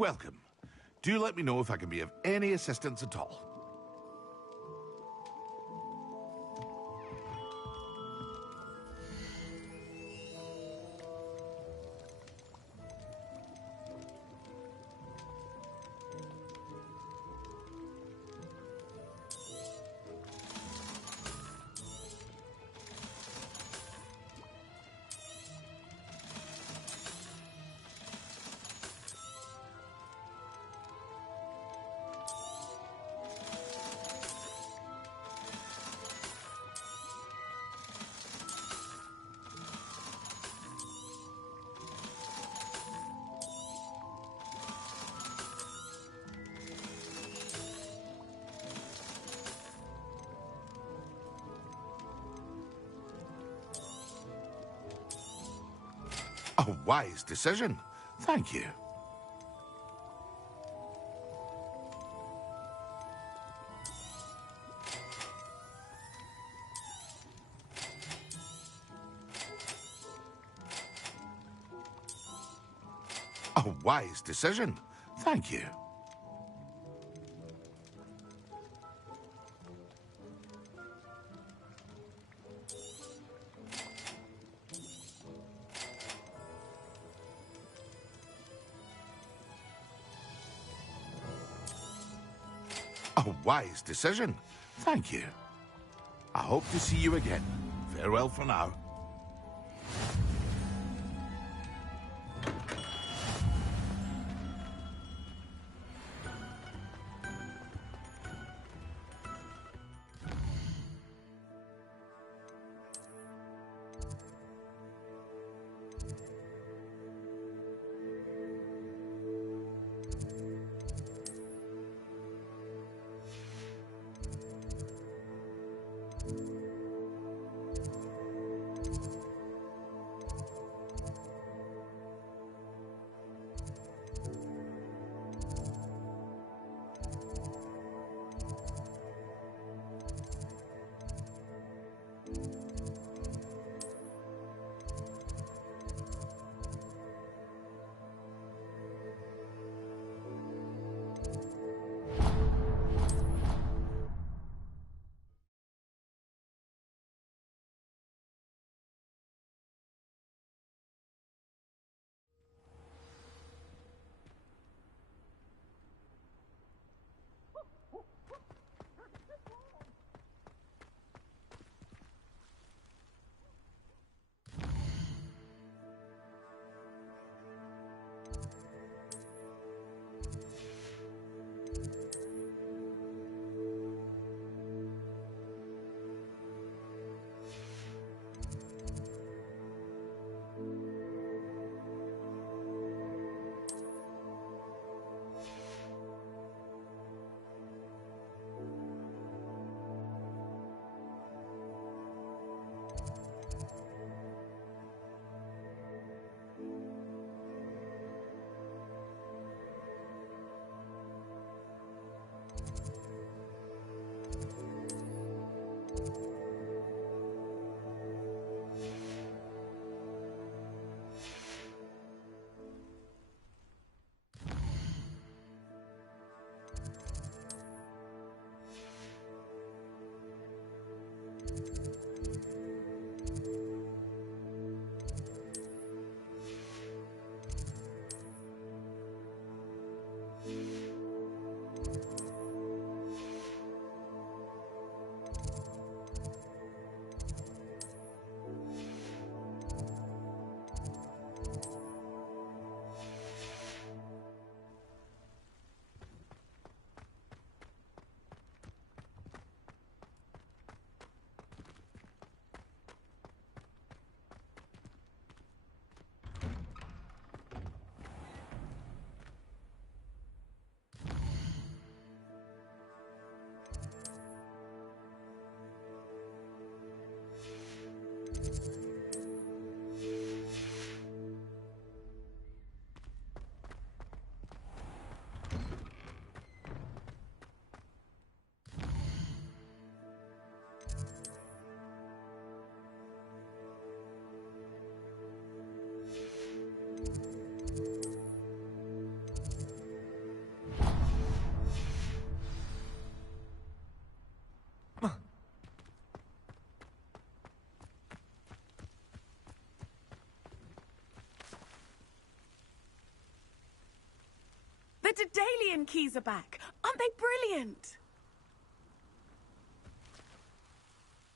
Welcome. Do let me know if I can be of any assistance at all. A wise decision. Thank you. A wise decision. Thank you. A wise decision. Thank you. I hope to see you again. Farewell for now. The Daedalian keys are back. Aren't they brilliant?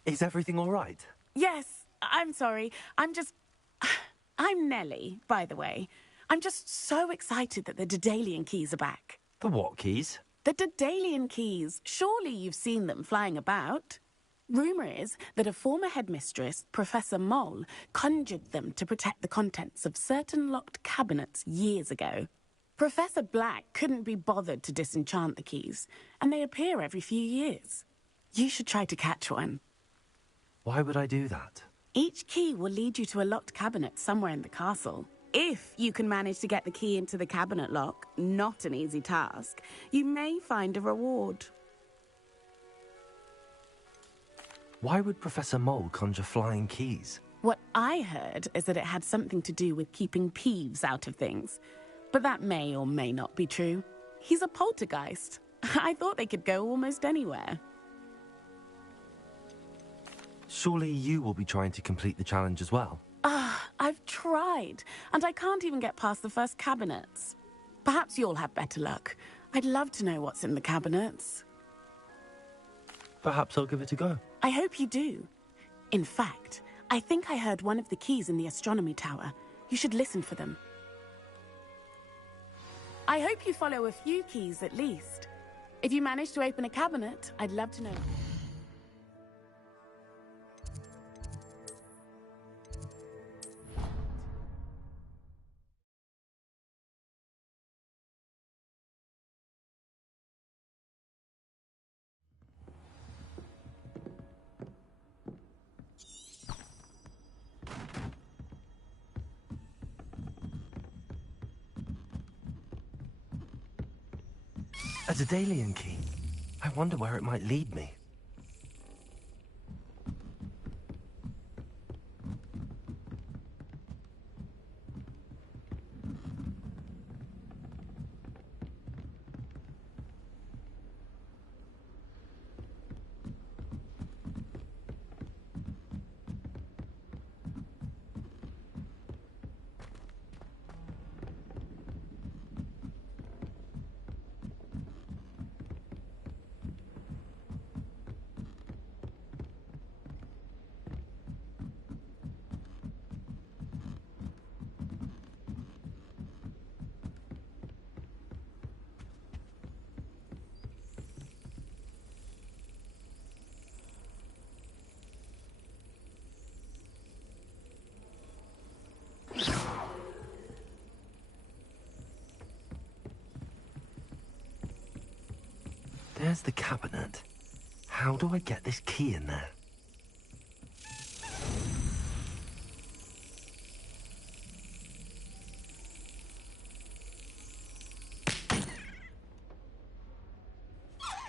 Is everything all right? Yes, I'm sorry. I'm Nellie, by the way. I'm just so excited that the Daedalian keys are back. The what keys? The Daedalian keys. Surely you've seen them flying about. Rumour is that a former headmistress, Professor Mole, conjured them to protect the contents of certain locked cabinets years ago. Professor Black couldn't be bothered to disenchant the keys, and they appear every few years. You should try to catch one. Why would I do that? Each key will lead you to a locked cabinet somewhere in the castle. If you can manage to get the key into the cabinet lock, not an easy task, you may find a reward. Why would Professor Mole conjure flying keys? What I heard is that it had something to do with keeping Peeves out of things. But that may or may not be true. He's a poltergeist. I thought they could go almost anywhere. Surely you will be trying to complete the challenge as well? I've tried, and I can't even get past the first cabinets. Perhaps you'll have better luck. I'd love to know what's in the cabinets. Perhaps I'll give it a go. I hope you do. In fact, I think I heard one of the keys in the astronomy tower. You should listen for them. I hope you follow a few keys at least. If you manage to open a cabinet, I'd love to know. A Daedalian key. I wonder where it might lead me. There's the cabinet. How do I get this key in there?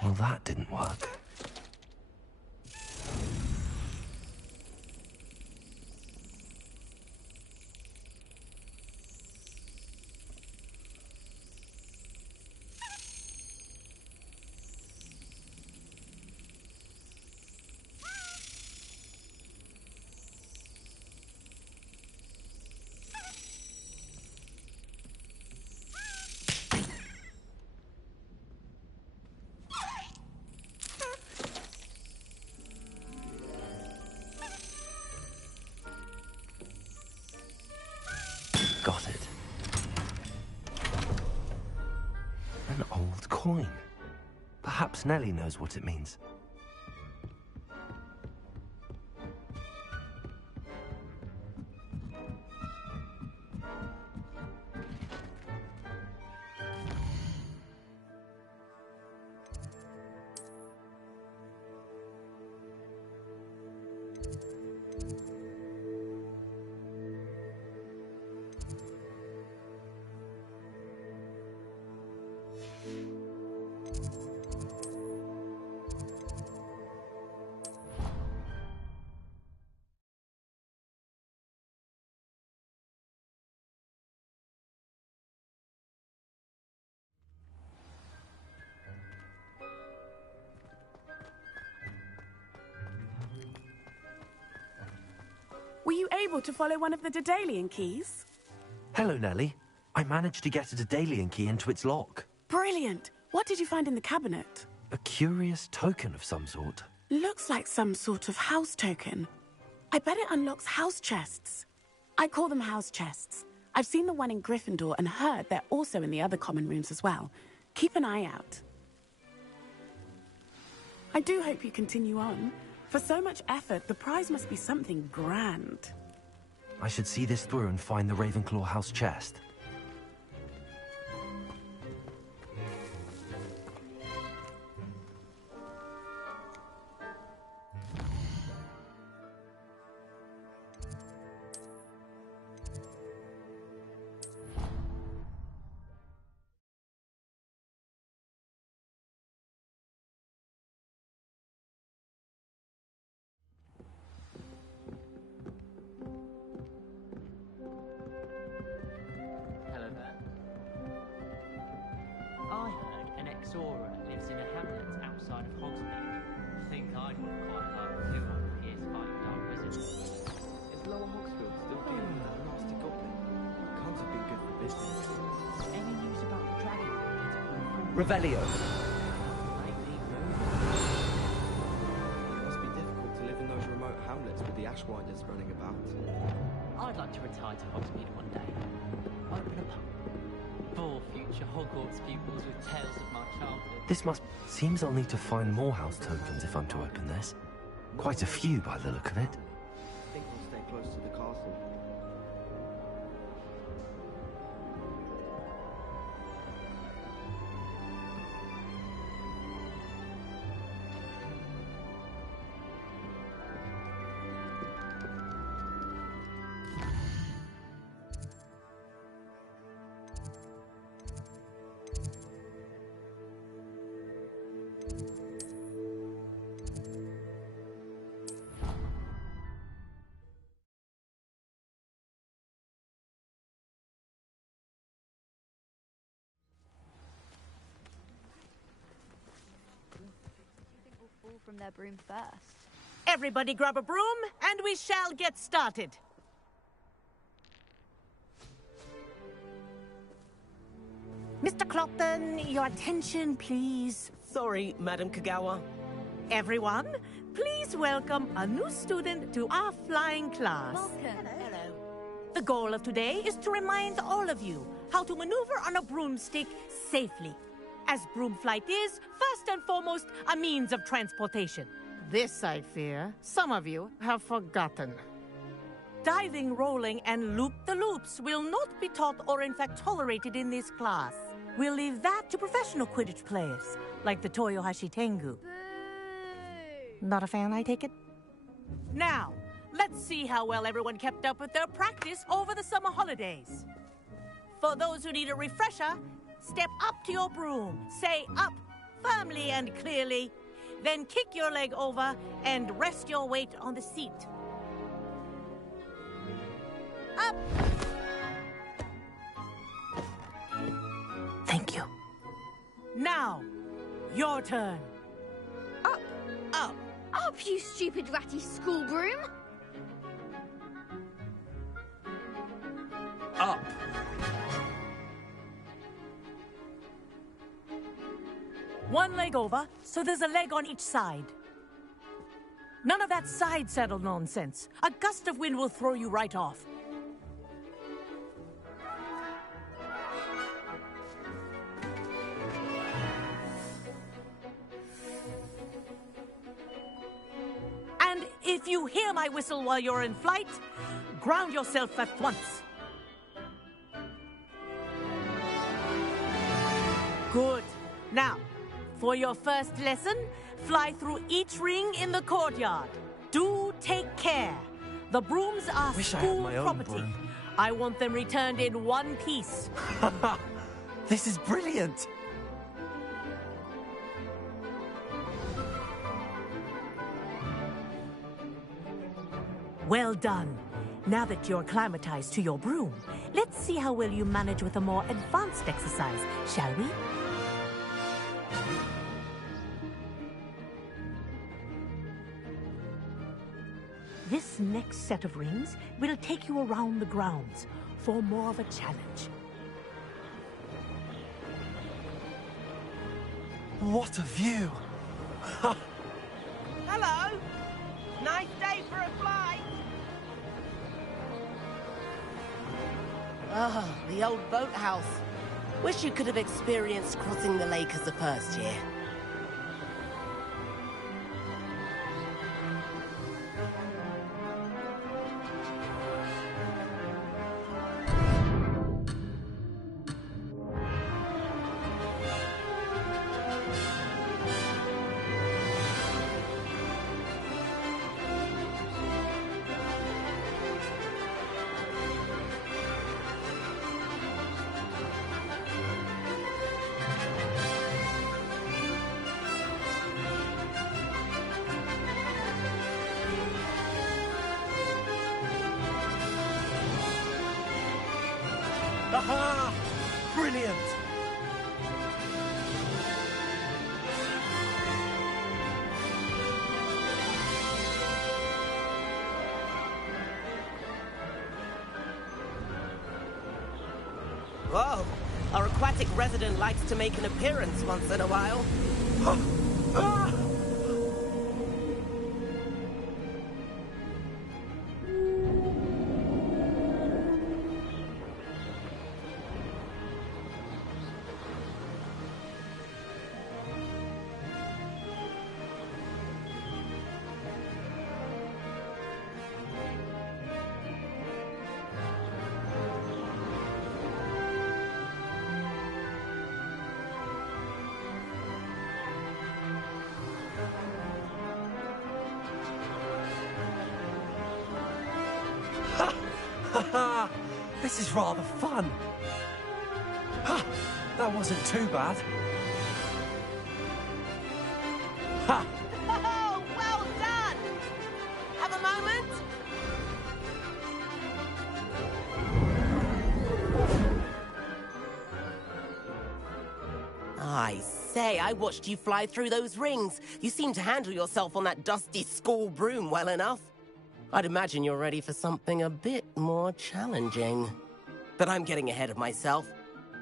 Well, that didn't work. Got it. An old coin. Perhaps Nellie knows what it means. Were you able to follow one of the Daedalian keys? Hello, Nellie. I managed to get a Daedalian key into its lock. Brilliant! What did you find in the cabinet? A curious token of some sort. Looks like some sort of house token. I bet it unlocks house chests. I call them house chests. I've seen the one in Gryffindor and heard they're also in the other common rooms as well. Keep an eye out. I do hope you continue on. For so much effort, the prize must be something grand. I should see this through and find the Ravenclaw house chest. Hello there. I heard an Exora lives in a hamlet outside of Hogsmeade. Think I'd work quite hard to do on the PS5 Dark Wizard. Is Lower Hogsfield still dealing with that nasty goblin? Can't have been good for business. Any news about the dragon kids? Revelio. Lately, It must be difficult to live in those remote hamlets with the Ashwinders running about. I'd like to retire to Hogsmeade one day. Open a pub. For future Hogwarts pupils with tales of my childhood. This seems I'll need to find more house tokens if I'm to open this. Quite a few by the look of it. I think we'll stay close to the castle. From their broom first. Everybody grab a broom, and we shall get started. Mr. Clopton, your attention, please. Sorry, Madam Kagawa. Everyone, please welcome a new student to our flying class. Welcome. Hello. The goal of today is to remind all of you how to maneuver on a broomstick safely, as broom flight is, first and foremost, a means of transportation. This, I fear, some of you have forgotten. Diving, rolling, and loop-the-loops will not be taught or in fact tolerated in this class. We'll leave that to professional Quidditch players, like the Toyohashi Tengu. Boo! Not a fan, I take it? Now, let's see how well everyone kept up with their practice over the summer holidays. For those who need a refresher, step up to your broom, say up firmly and clearly, then kick your leg over and rest your weight on the seat. Up! Thank you. Now, your turn. Up! Up! Up, you stupid ratty school broom! Up! One leg over, so there's a leg on each side. None of that side saddle nonsense. A gust of wind will throw you right off. And if you hear my whistle while you're in flight, ground yourself at once. Good. Now, for your first lesson, fly through each ring in the courtyard. Do take care. The brooms are Wish I had school my own property. broom. I want them returned in one piece. This is brilliant! Well done. Now that you're acclimatized to your broom, let's see how well you manage with a more advanced exercise, shall we? This next set of rings will take you around the grounds for more of a challenge. What a view! Hello! Nice day for a flight! Ah, the old boathouse. Wish you could have experienced crossing the lake as a first year. Aha! Brilliant! Whoa! Our aquatic resident likes to make an appearance once in a while. Ah! Haha! This is rather fun. Ha! That wasn't too bad. Ha! Oh, well done! Have a moment? I say, I watched you fly through those rings. You seem to handle yourself on that dusty school broom well enough. I'd imagine you're ready for something a bit more challenging. But I'm getting ahead of myself.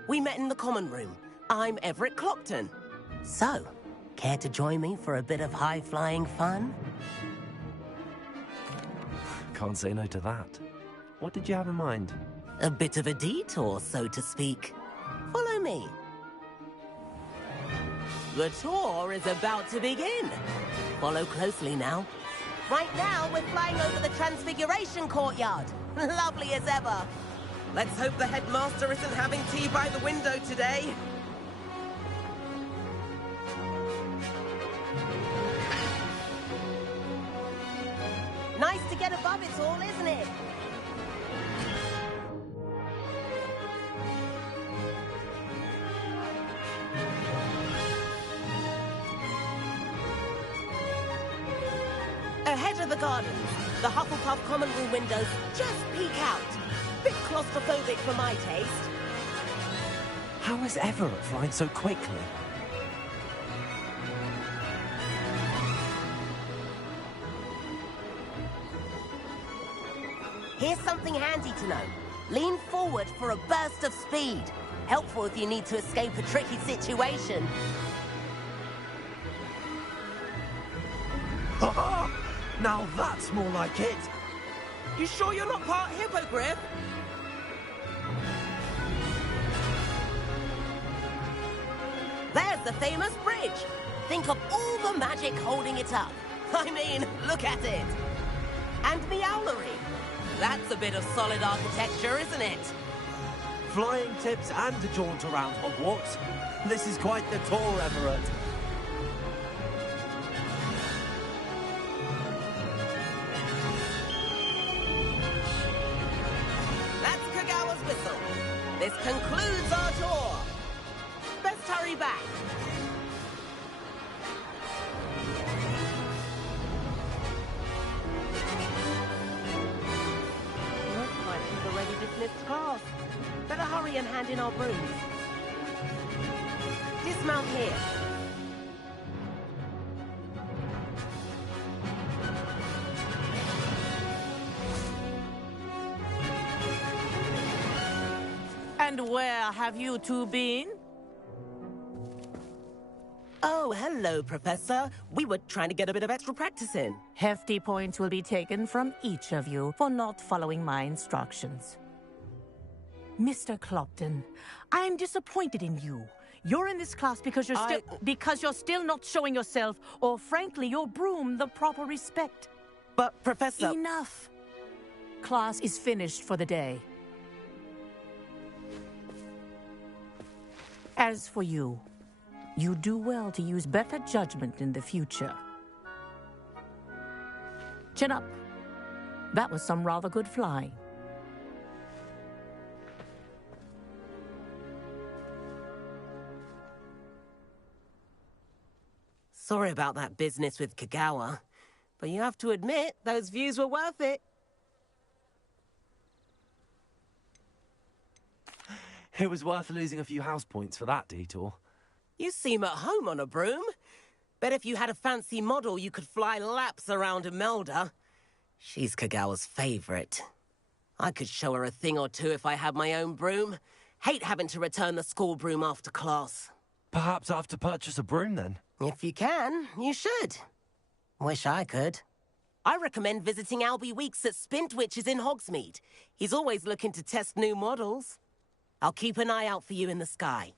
We met in the common room. I'm Everett Clopton. So, care to join me for a bit of high-flying fun? Can't say no to that. What did you have in mind? A bit of a detour, so to speak. Follow me. The tour is about to begin. Follow closely now. Right now, we're flying over the Transfiguration Courtyard. Lovely as ever. Let's hope the headmaster isn't having tea by the window today. Nice to get above it all, isn't it? Ahead of the gardens, the Hufflepuff common room windows just peek out. Bit claustrophobic for my taste. How is Everett flying so quickly? Here's something handy to know. Lean forward for a burst of speed. Helpful if you need to escape a tricky situation. Now that's more like it. You sure you're not part hippogriff? There's the famous bridge. Think of all the magic holding it up. I mean, look at it. And the owlery. That's a bit of solid architecture, isn't it? Flying tips and a jaunt around Hogwarts. This is quite the tour, Everett. This concludes our tour. Best hurry back. Looks like we've already dismissed class. Better hurry and hand in our brooms. Dismount here. And where have you two been? Oh, hello, Professor. We were trying to get a bit of extra practice in. Hefty points will be taken from each of you for not following my instructions. Mr. Clopton, I'm disappointed in you. You're in this class because you're still not showing yourself, or frankly, your broom the proper respect. But, Professor... Enough. Class is finished for the day. As for you, you do well to use better judgment in the future. Chin up. That was some rather good flying. Sorry about that business with Kagawa, but you have to admit, those views were worth it. It was worth losing a few house points for that detour. You seem at home on a broom. Bet if you had a fancy model, you could fly laps around Imelda. She's Kagawa's favorite. I could show her a thing or two if I had my own broom. Hate having to return the school broom after class. Perhaps I have to purchase a broom then. If you can, you should. Wish I could. I recommend visiting Albie Weeks at Spintwitches in Hogsmeade. He's always looking to test new models. I'll keep an eye out for you in the sky.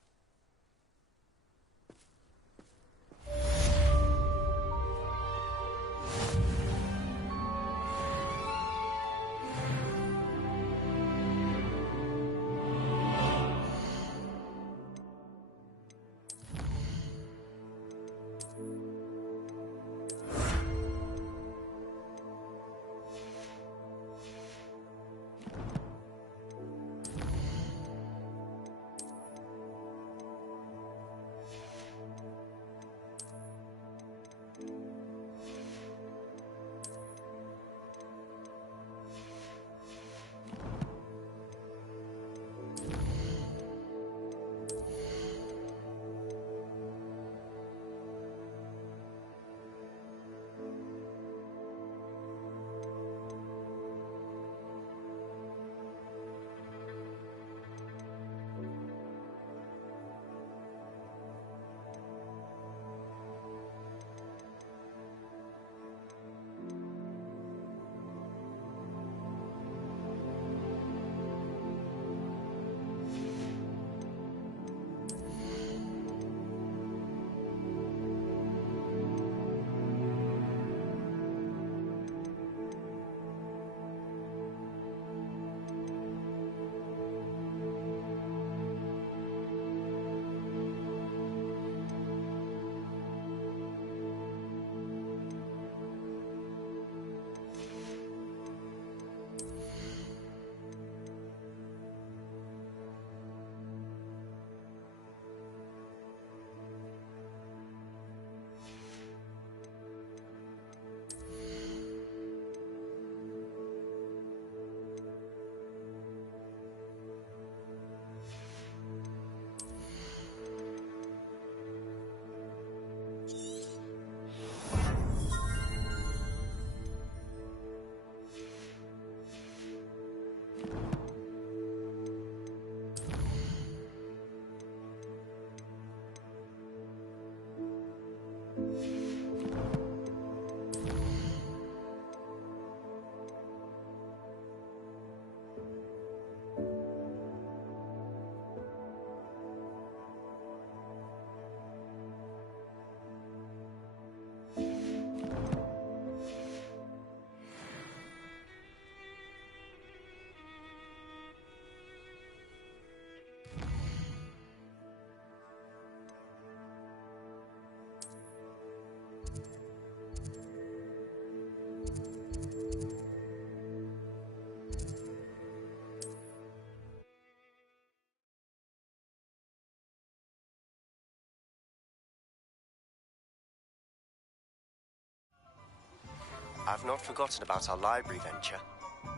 I've not forgotten about our library venture.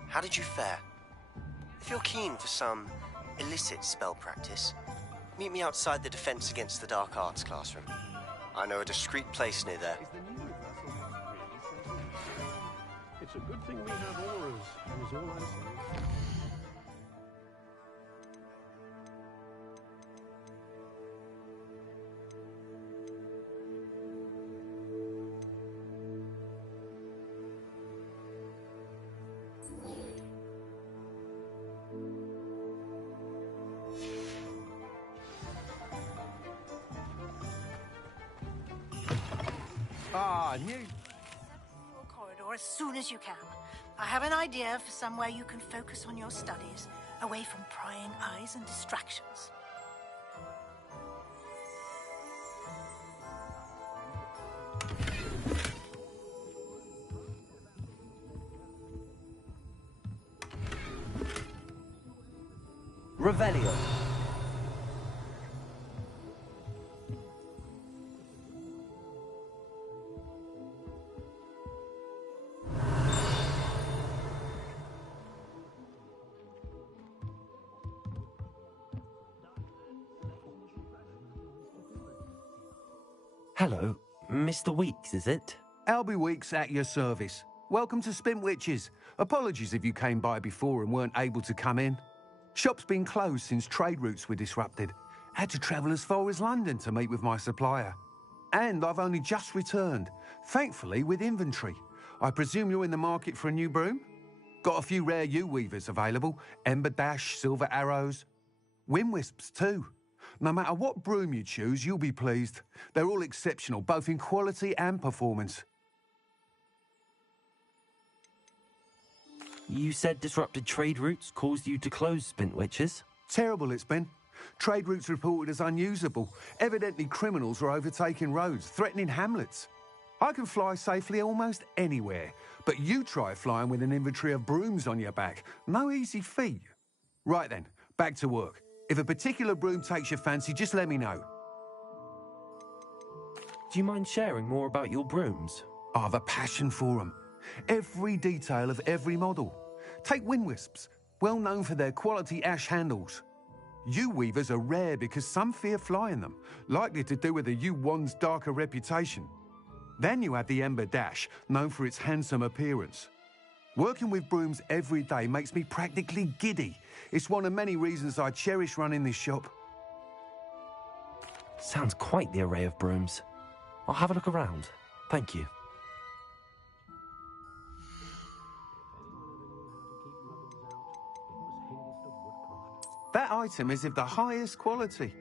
How did you fare? If you're keen for some illicit spell practice, meet me outside the Defense Against the Dark Arts classroom. I know a discreet place near there. It's a good thing we have auras, is all I say. Ah, new. Corridor as soon as you can. I have an idea for somewhere you can focus on your studies, away from prying eyes and distractions. Revelio. Hello, Mr. Weeks, is it? Albie Weeks at your service. Welcome to Spintwitches. Apologies if you came by before and weren't able to come in. Shop's been closed since trade routes were disrupted. Had to travel as far as London to meet with my supplier. And I've only just returned, thankfully with inventory. I presume you're in the market for a new broom? Got a few rare U-weavers available. Ember Dash, Silver Arrows. Wind Wisps too. No matter what broom you choose, you'll be pleased. They're all exceptional, both in quality and performance. You said disrupted trade routes caused you to close Spintwitches? Terrible it's been. Trade routes reported as unusable. Evidently criminals are overtaking roads, threatening hamlets. I can fly safely almost anywhere, but you try flying with an inventory of brooms on your back. No easy feat. Right then, back to work. If a particular broom takes your fancy, just let me know. Do you mind sharing more about your brooms? I have a passion for them. Every detail of every model. Take Wind Wisps, well known for their quality ash handles. U-weavers are rare because some fear flying them, likely to do with the U-wand's darker reputation. Then you have the Ember Dash, known for its handsome appearance. Working with brooms every day makes me practically giddy. It's one of many reasons I cherish running this shop. Sounds quite the array of brooms. I'll have a look around. Thank you. That item is of the highest quality.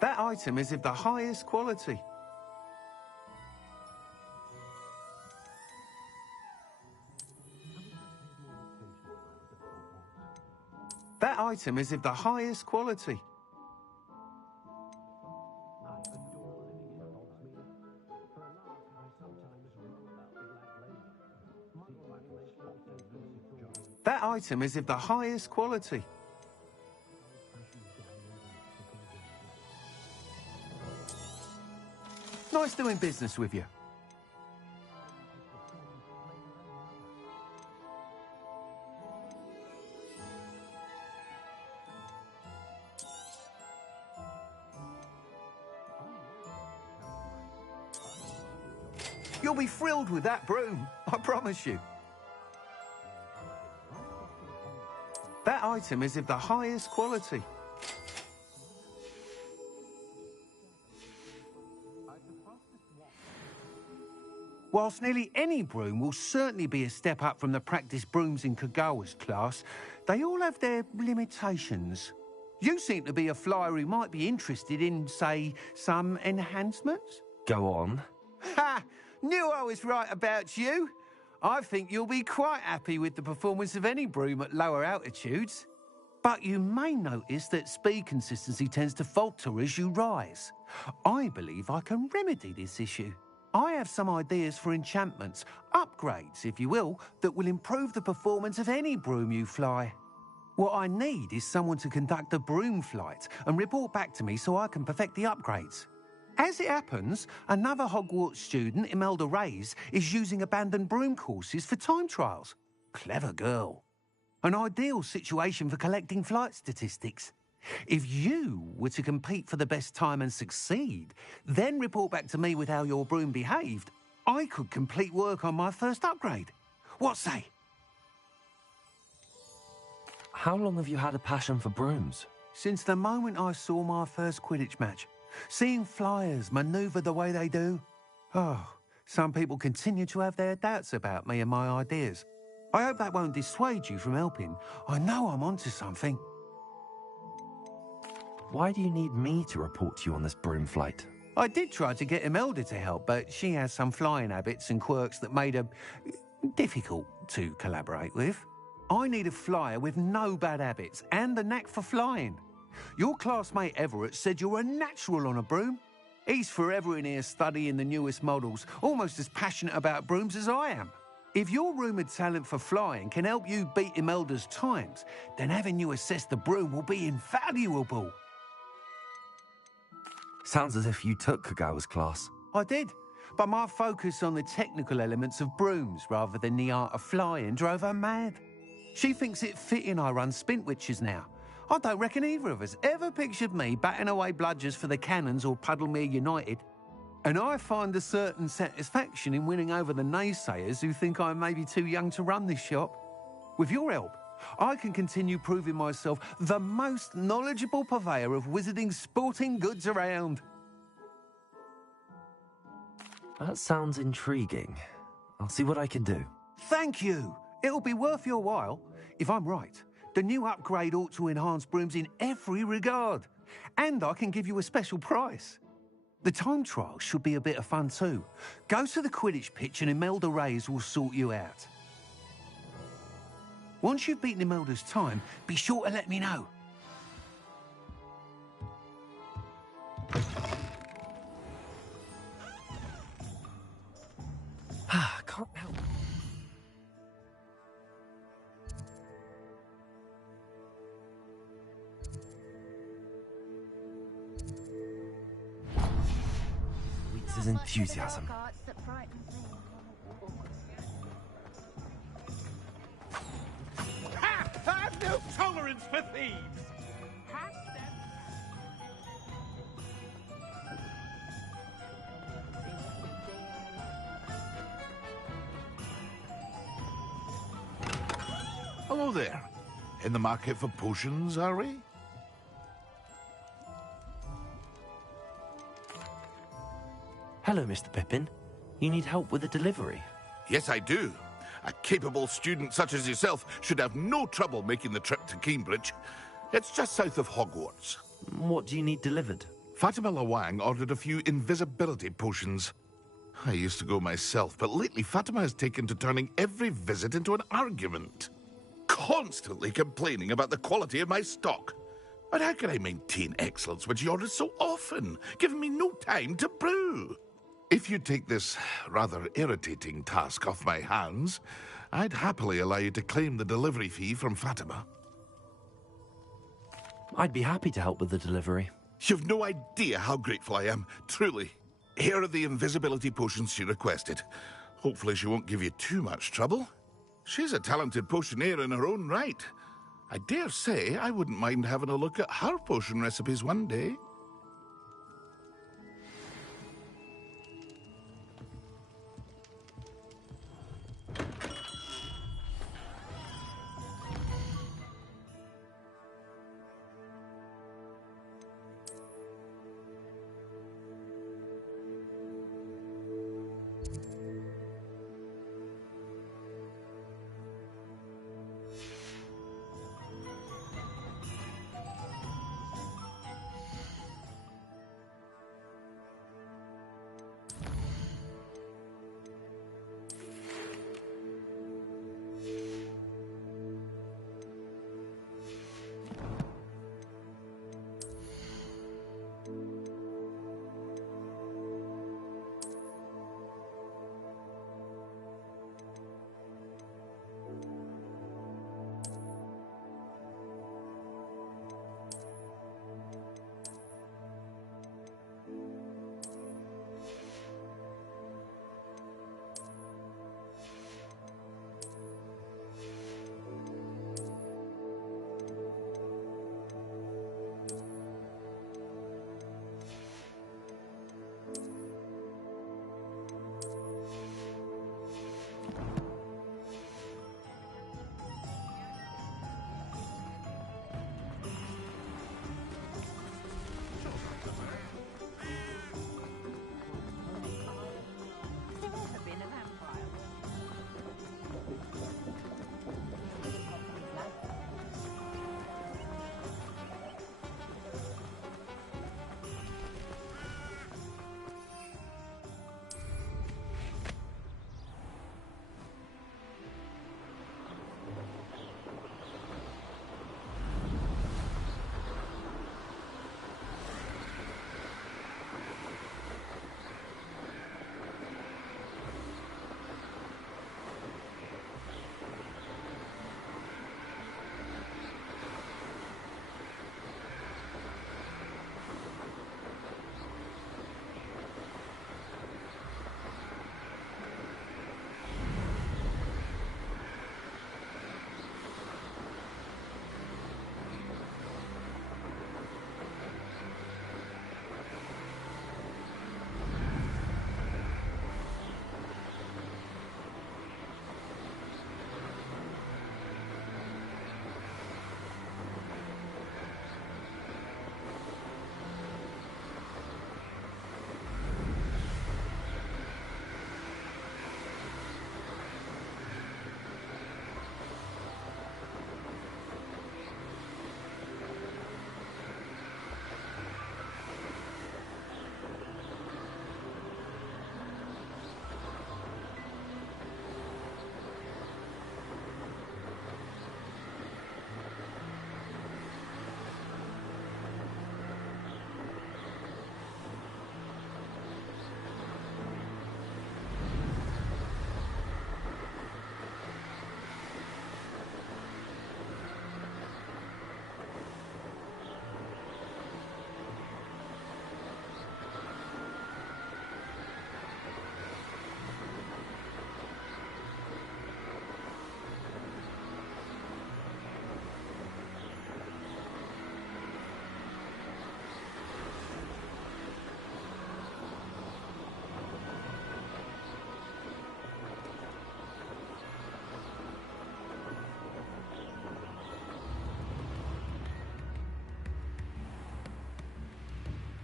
That item is of the highest quality. That item is of the highest quality. That item is of the highest quality. Nice doing business with you. You'll be thrilled with that broom, I promise you. That item is of the highest quality. Whilst nearly any broom will certainly be a step up from the practice brooms in Kagawa's class, they all have their limitations. You seem to be a flyer who might be interested in, say, some enhancements? Go on. Ha! Knew I was right about you. I think you'll be quite happy with the performance of any broom at lower altitudes. But you may notice that speed consistency tends to falter as you rise. I believe I can remedy this issue. I have some ideas for enchantments, upgrades, if you will, that will improve the performance of any broom you fly. What I need is someone to conduct a broom flight and report back to me so I can perfect the upgrades. As it happens, another Hogwarts student, Imelda Reyes, is using abandoned broom courses for time trials. Clever girl. An ideal situation for collecting flight statistics. If you were to compete for the best time and succeed, then report back to me with how your broom behaved, I could complete work on my first upgrade. What say? How long have you had a passion for brooms? Since the moment I saw my first Quidditch match. Seeing flyers manoeuvre the way they do. Oh, Some people continue to have their doubts about me and my ideas. I hope that won't dissuade you from helping. I know I'm onto something. Why do you need me to report to you on this broom flight? I did try to get Imelda to help, but she has some flying habits and quirks that made her difficult to collaborate with. I need a flyer with no bad habits and the knack for flying. Your classmate Everett said you're a natural on a broom. He's forever in here studying the newest models, almost as passionate about brooms as I am. If your rumoured talent for flying can help you beat Imelda's times, then having you assess the broom will be invaluable. Sounds as if you took Kagawa's class. I did, but my focus on the technical elements of brooms rather than the art of flying drove her mad. She thinks it fitting I run Spintwitches now. I don't reckon either of us ever pictured me batting away bludgers for the Cannons or Puddlemere United. And I find a certain satisfaction in winning over the naysayers who think I may be too young to run this shop. With your help, I can continue proving myself the most knowledgeable purveyor of wizarding sporting goods around. That sounds intriguing. I'll see what I can do. Thank you. It'll be worth your while. If I'm right, the new upgrade ought to enhance brooms in every regard. And I can give you a special price. The time trial should be a bit of fun too. Go to the Quidditch pitch and Imelda Reyes will sort you out. Once you've beaten Imelda's time, be sure to let me know. Can't help. His enthusiasm. Ha! I've no tolerance for thieves! Hello there. In the market for potions, are we? Hello, Mr. Pippin. You need help with a delivery? Yes, I do. A capable student such as yourself should have no trouble making the trip to Cambridge. It's just south of Hogwarts. What do you need delivered? Fatima Lawang ordered a few invisibility potions. I used to go myself, but lately Fatima has taken to turning every visit into an argument. Constantly complaining about the quality of my stock. But how can I maintain excellence when she orders so often, giving me no time to brew? If you take this rather irritating task off my hands, I'd happily allow you to claim the delivery fee from Fatima. I'd be happy to help with the delivery. You've no idea how grateful I am, truly. Here are the invisibility potions she requested. Hopefully she won't give you too much trouble. She's a talented potioneer in her own right. I dare say I wouldn't mind having a look at her potion recipes one day.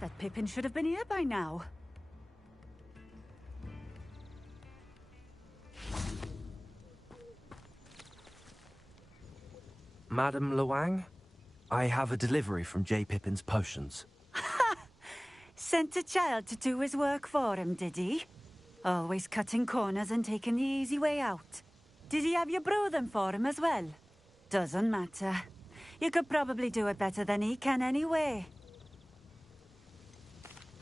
that Pippin should have been here by now. Madam Luang, I have a delivery from J. Pippin's potions. Sent a child to do his work for him, did he? Always cutting corners and taking the easy way out. Did he have you brew them for him as well? Doesn't matter. You could probably do it better than he can anyway.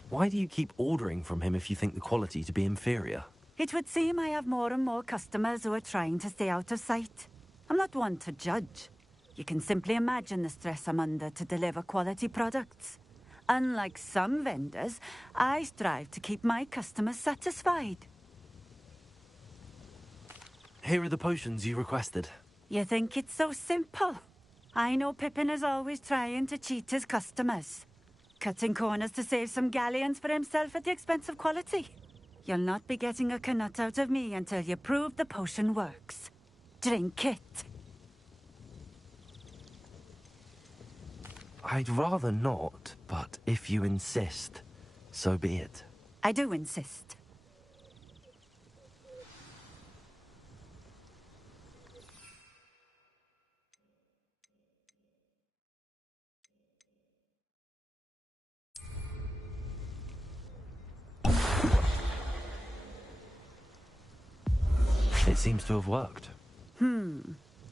Why do you keep ordering from him if you think the quality to be inferior? It would seem I have more and more customers who are trying to stay out of sight. I'm not one to judge. You can simply imagine the stress I'm under to deliver quality products. Unlike some vendors, I strive to keep my customers satisfied. Here are the potions you requested. You think it's so simple? I know Pippin is always trying to cheat his customers. Cutting corners to save some galleons for himself at the expense of quality. You'll not be getting a canut out of me until you prove the potion works. Drink it. I'd rather not, but if you insist, so be it. I do insist. It seems to have worked.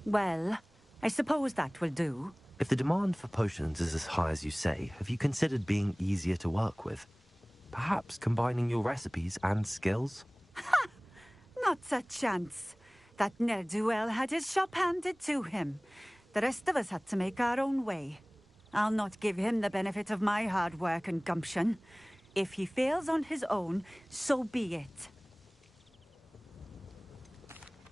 Well, I suppose that will do. If the demand for potions is as high as you say, have you considered being easier to work with? Perhaps combining your recipes and skills? Not a chance. That ne'er-do-well had his shop handed to him. The rest of us had to make our own way. I'll not give him the benefit of my hard work and gumption. If he fails on his own, so be it.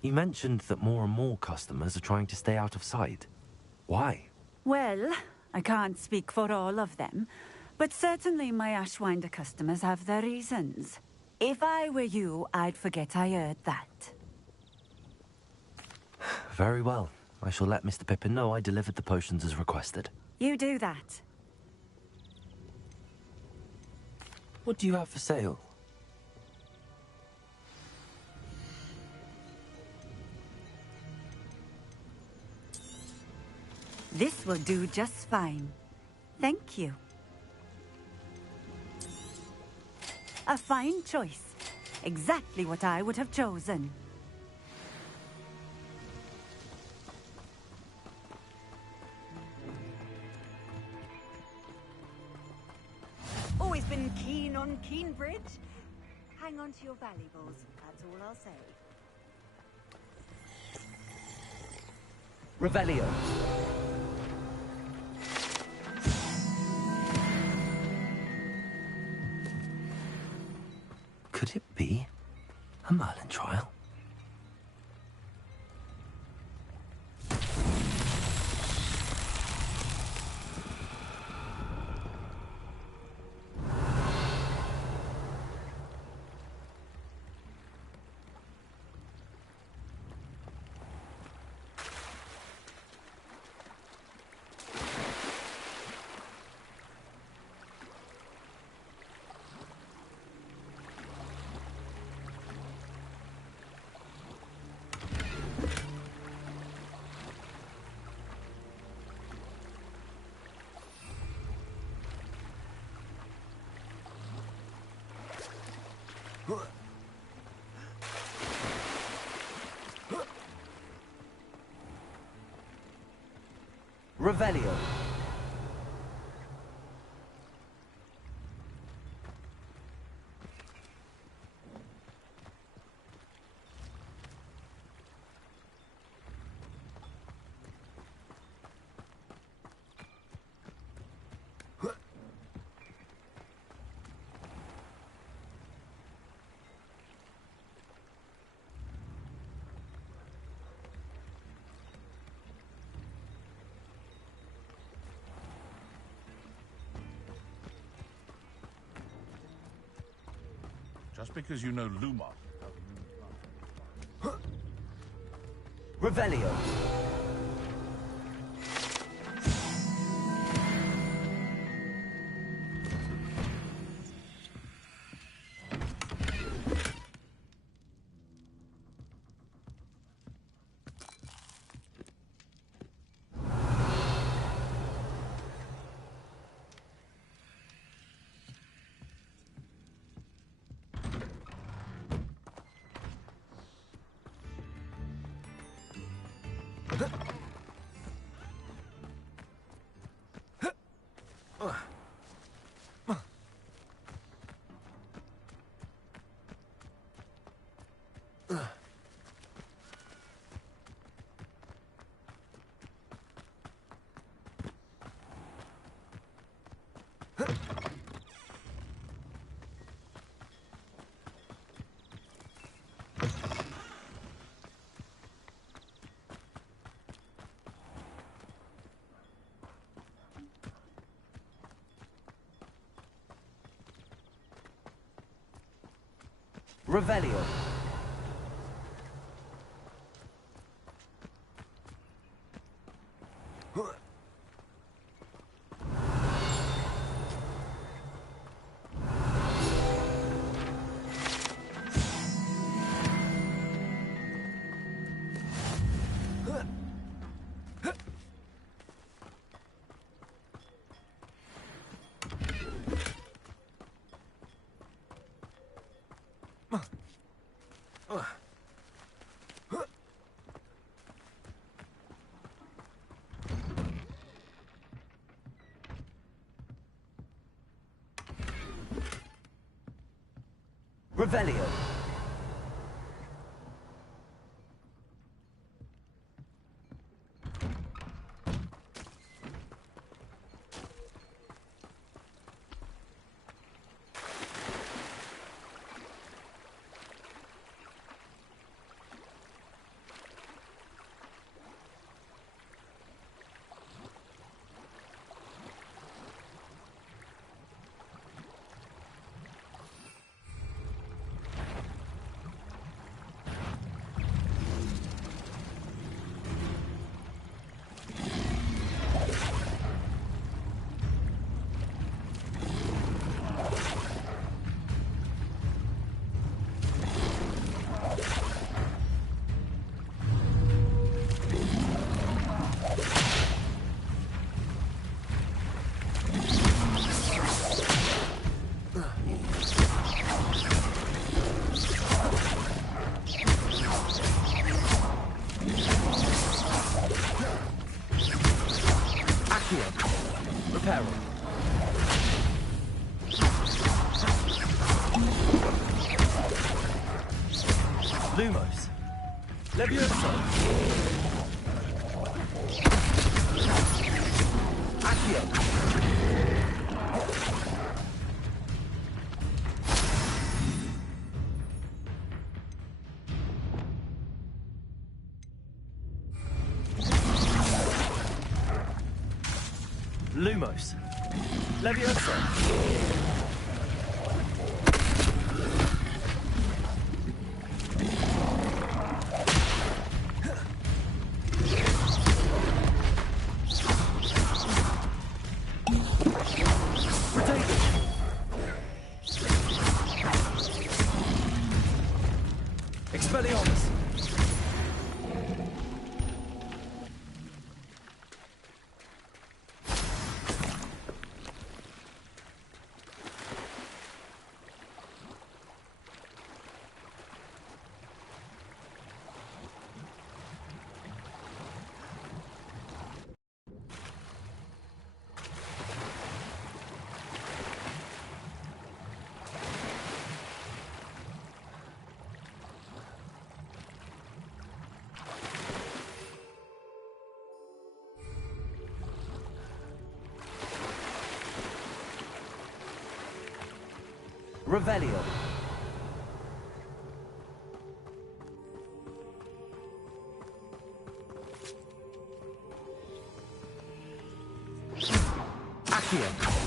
You mentioned that more and more customers are trying to stay out of sight. Why? Well, I can't speak for all of them, but certainly my Ashwinder customers have their reasons. If I were you, I'd forget I heard that. Very well. I shall let Mr. Pippin know I delivered the potions as requested. You do that. What do you have for sale? This will do just fine. Thank you. A fine choice. Exactly what I would have chosen. Always been keen on Keenbridge? Hang on to your valuables, that's all I'll say. Revelio. Could it be a Merlin trial? Revelio. Just because you know Luma. Revelio. Revelio. Revelio. Lumos. Levioso. Accio. Lumos. Levioso. Expelliarmus! Revelio. Accio.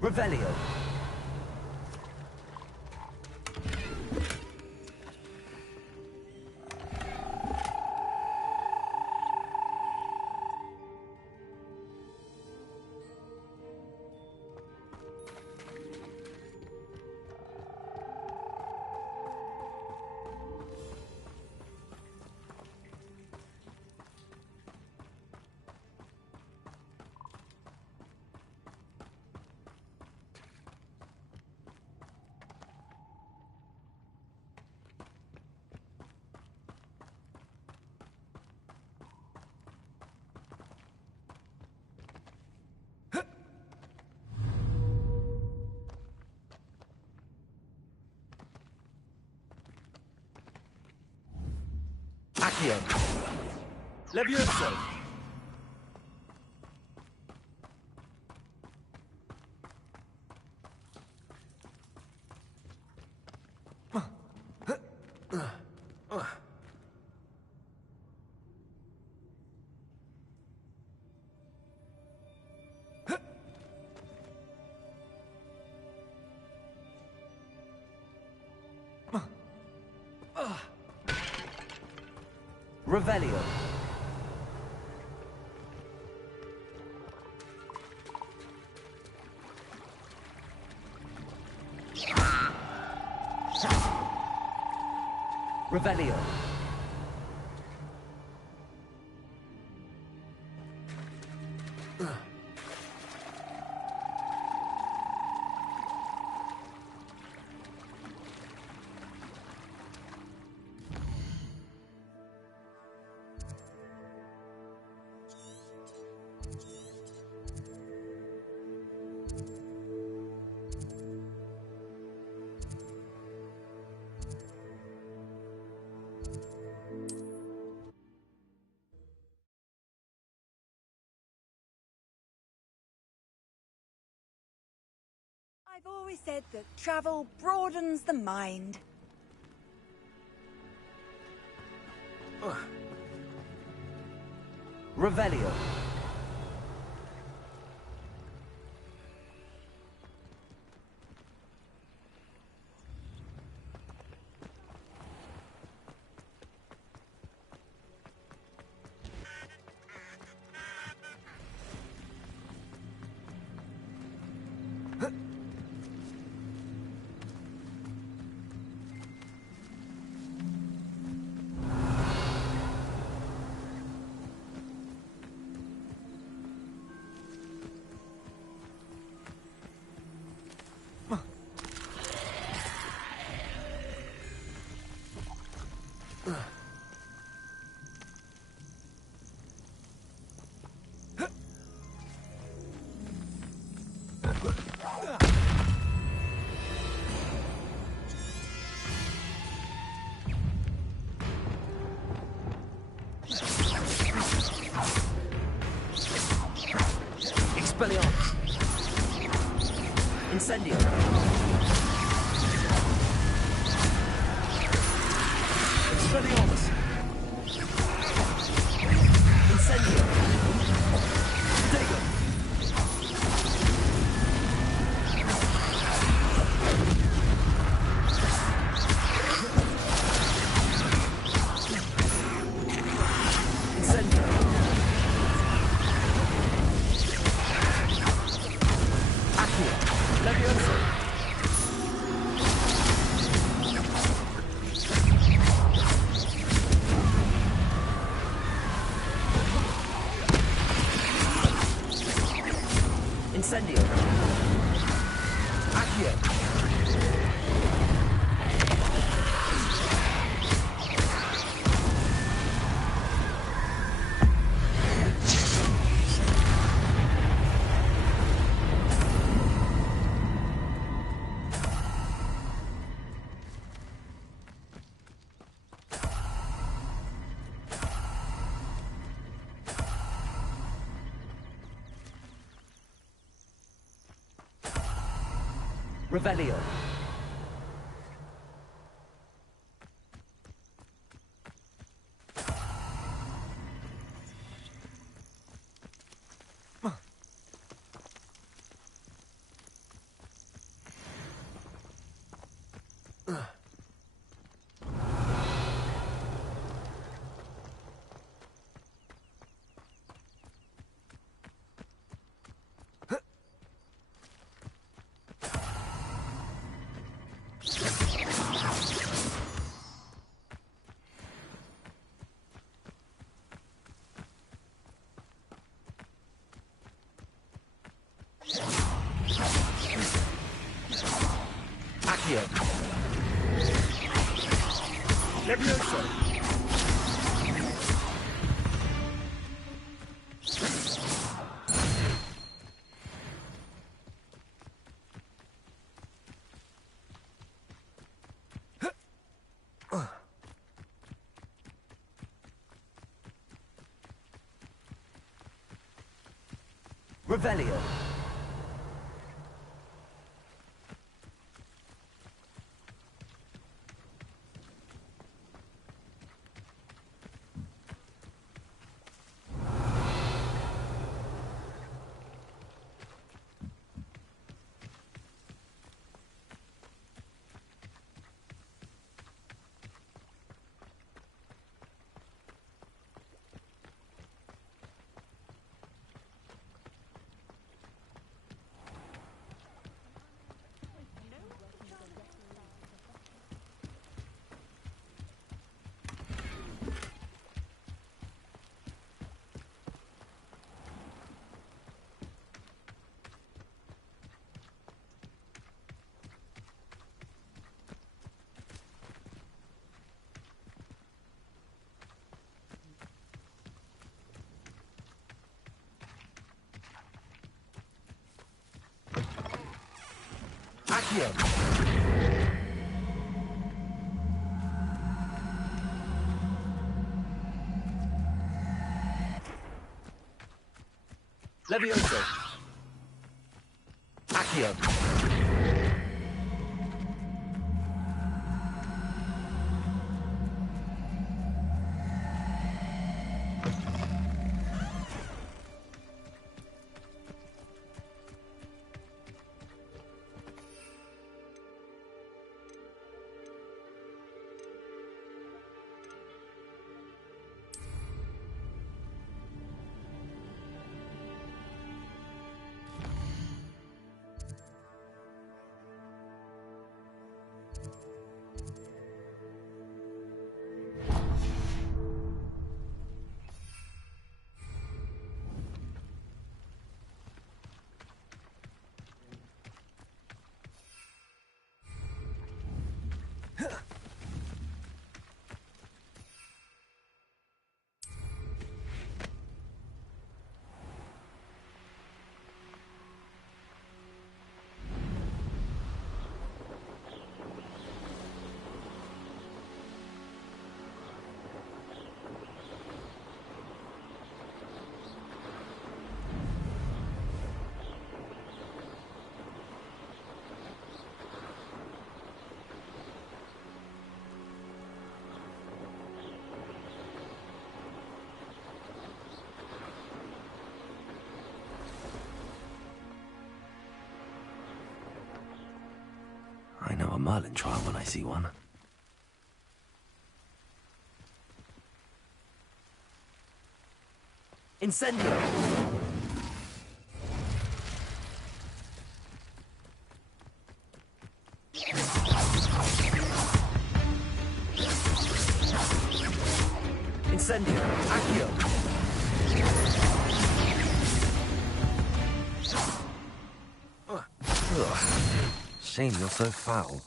Revelio. Accio. Levioso. Revelio. Revelio. I've always said that travel broadens the mind. Revelio. Expelliarmus. Incendio. Expelliarmus. Incendio. Dagger. Incendio. Accio. Levioso. Incendio. Accio. Revelio. Accio. Levioso. Revelio. Accio. Levioso. Accio. I know a Merlin trial when I see one. Incendio. Incendio. Accio. Ugh. Shame you're so foul.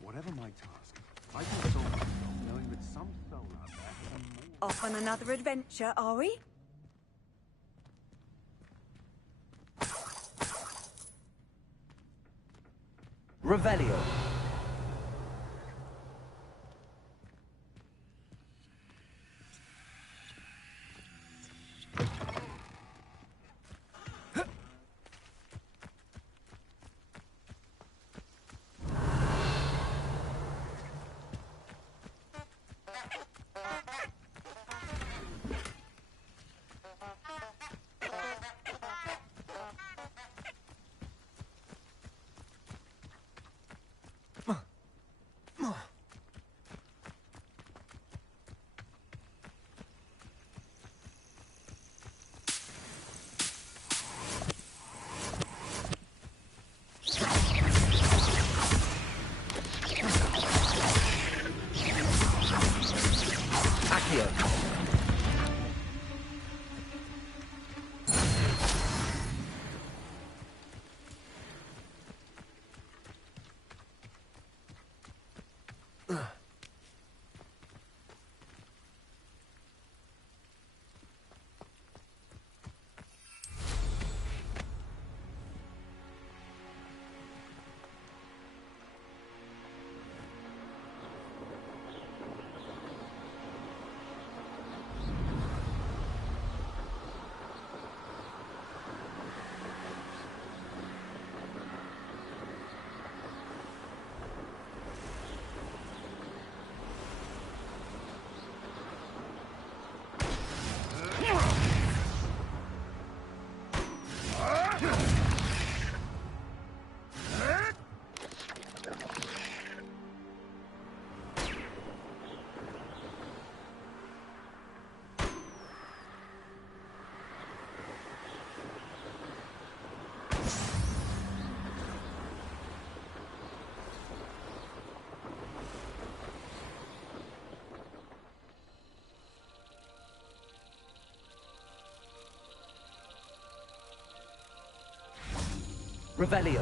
Whatever my task, I can solve it knowing that some soul out there has a more... Off on another adventure, are we? Revelio. Revelio.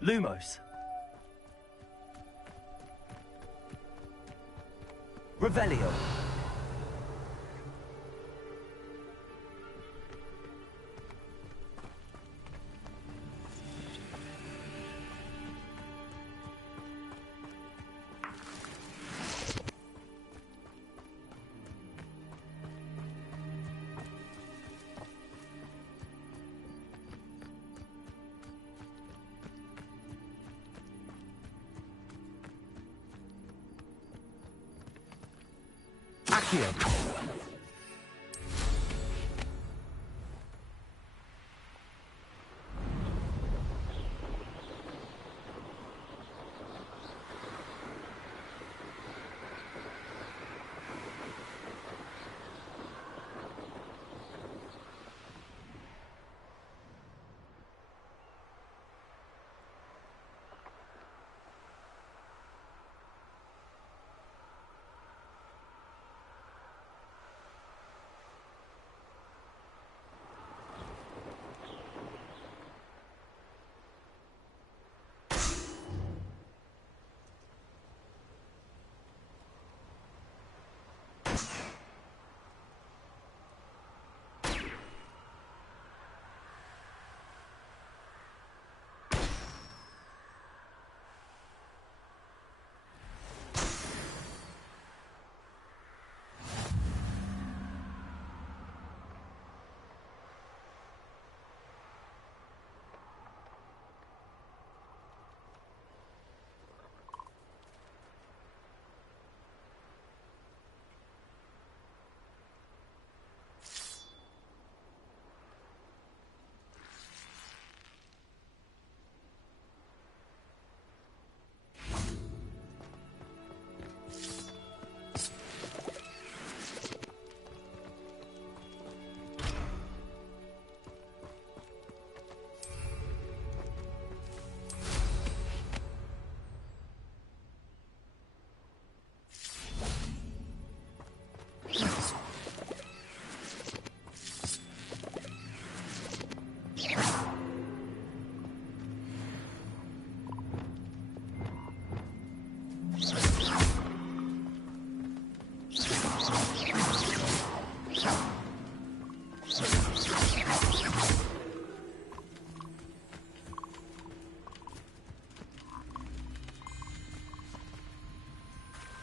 Lumos. Revelio. Accio.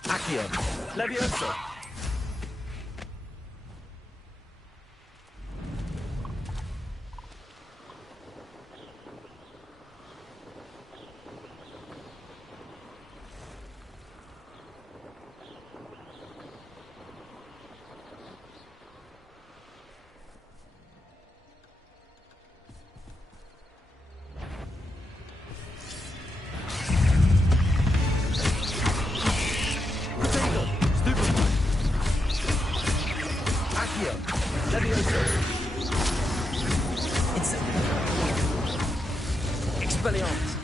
Accio. Levioso. Expelliarmus.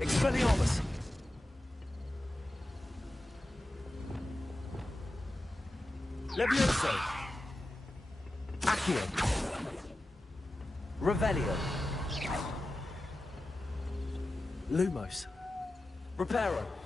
Expelliarmus. Levioso. Accio. Revelio. Lumos. Reparo.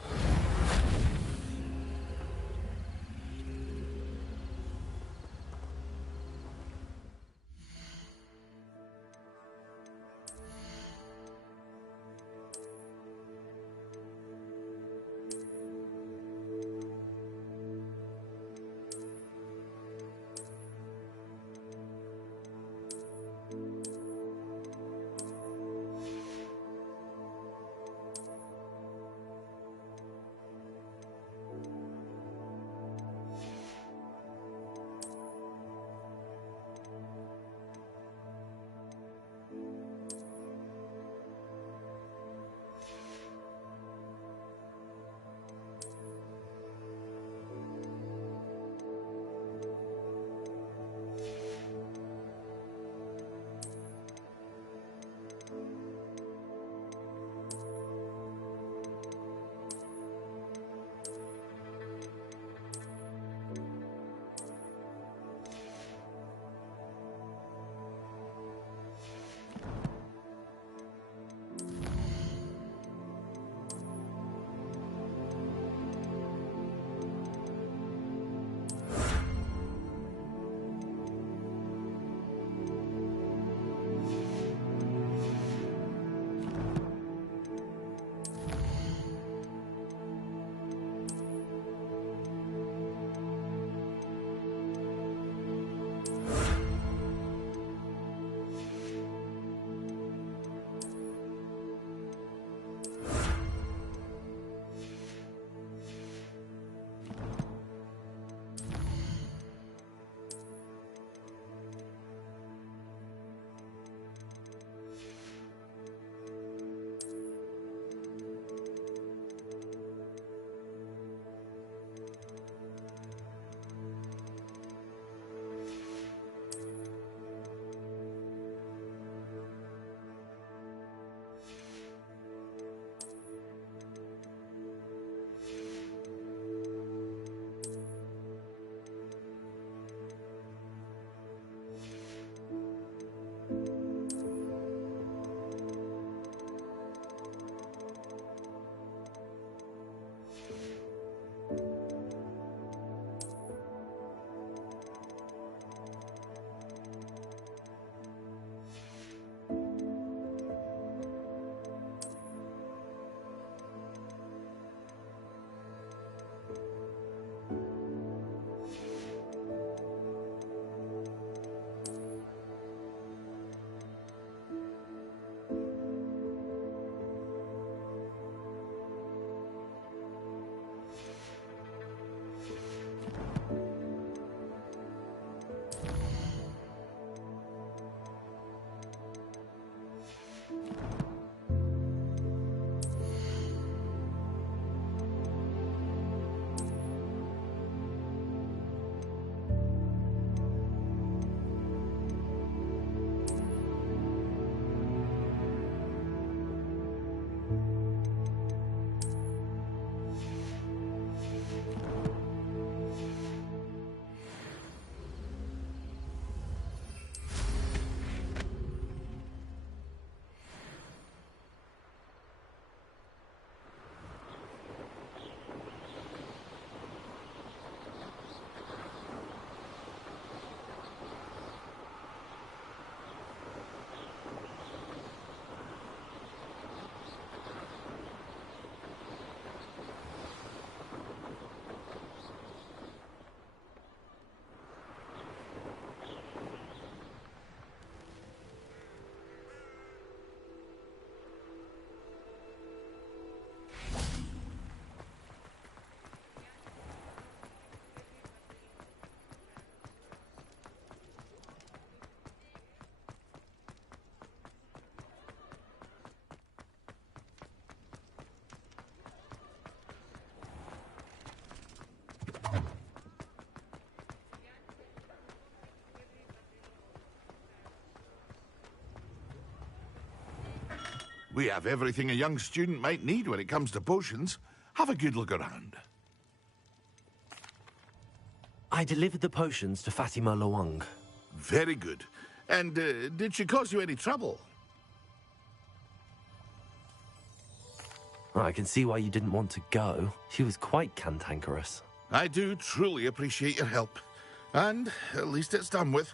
We have everything a young student might need when it comes to potions. Have a good look around. I delivered the potions to Fatima Lawang. Very good. And did she cause you any trouble? I can see why you didn't want to go. She was quite cantankerous. I do truly appreciate your help. And at least it's done with.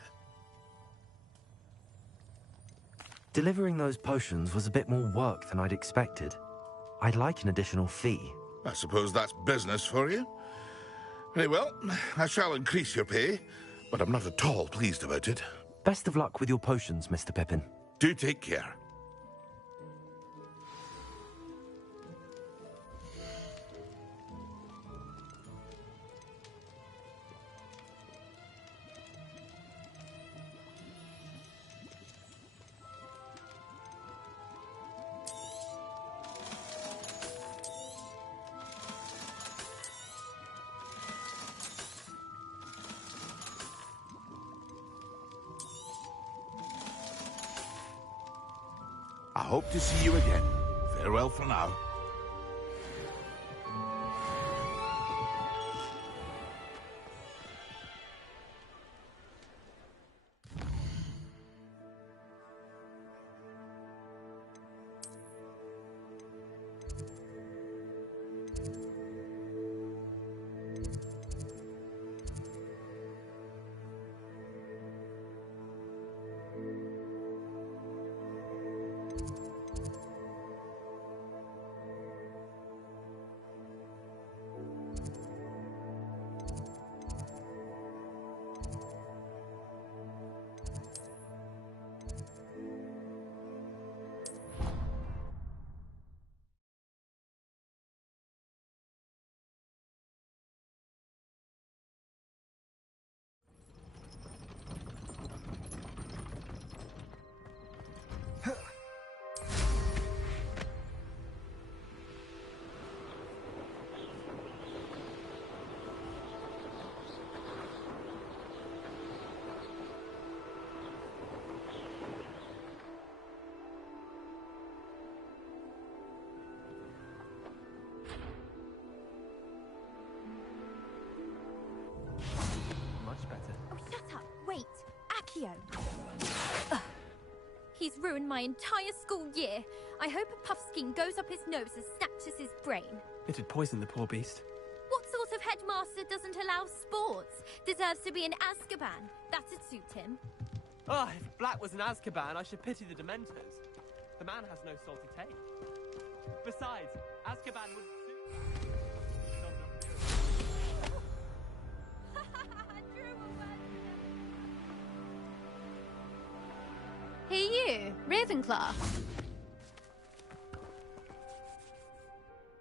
Delivering those potions was a bit more work than I'd expected. I'd like an additional fee. I suppose that's business for you. Very well, I shall increase your pay, but I'm not at all pleased about it. Best of luck with your potions, Mr. Pippin. Do take care. I hope to see you again. Farewell for now. He's ruined my entire school year. I hope a puffskein goes up his nose and snatches his brain. It'd poison the poor beast. What sort of headmaster doesn't allow sports? Deserves to be in Azkaban. That'd suit him. Ah, if Black was in Azkaban, I should pity the Dementors. The man has no soul to take. Besides, Azkaban would suit... Hey you, Ravenclaw.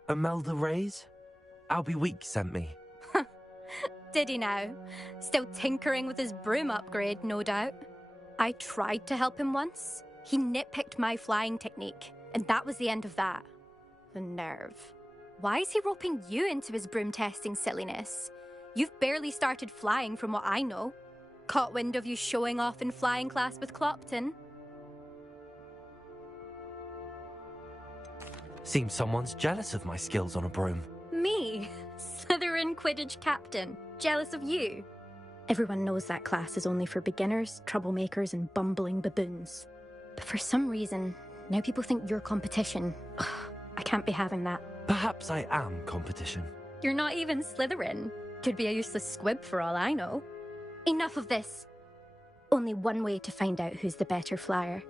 Imelda Reyes? Albie Week sent me. Did he now? Still tinkering with his broom upgrade, no doubt. I tried to help him once. He nitpicked my flying technique, and that was the end of that. The nerve. Why is he roping you into his broom testing silliness? You've barely started flying from what I know. Caught wind of you showing off in flying class with Clopton. Seems someone's jealous of my skills on a broom. Me? Slytherin Quidditch captain. Jealous of you? Everyone knows that class is only for beginners, troublemakers, and bumbling baboons. But for some reason, now people think you're competition. Ugh, I can't be having that. Perhaps I am competition. You're not even Slytherin. Could be a useless squib for all I know. Enough of this. Only one way to find out who's the better flyer.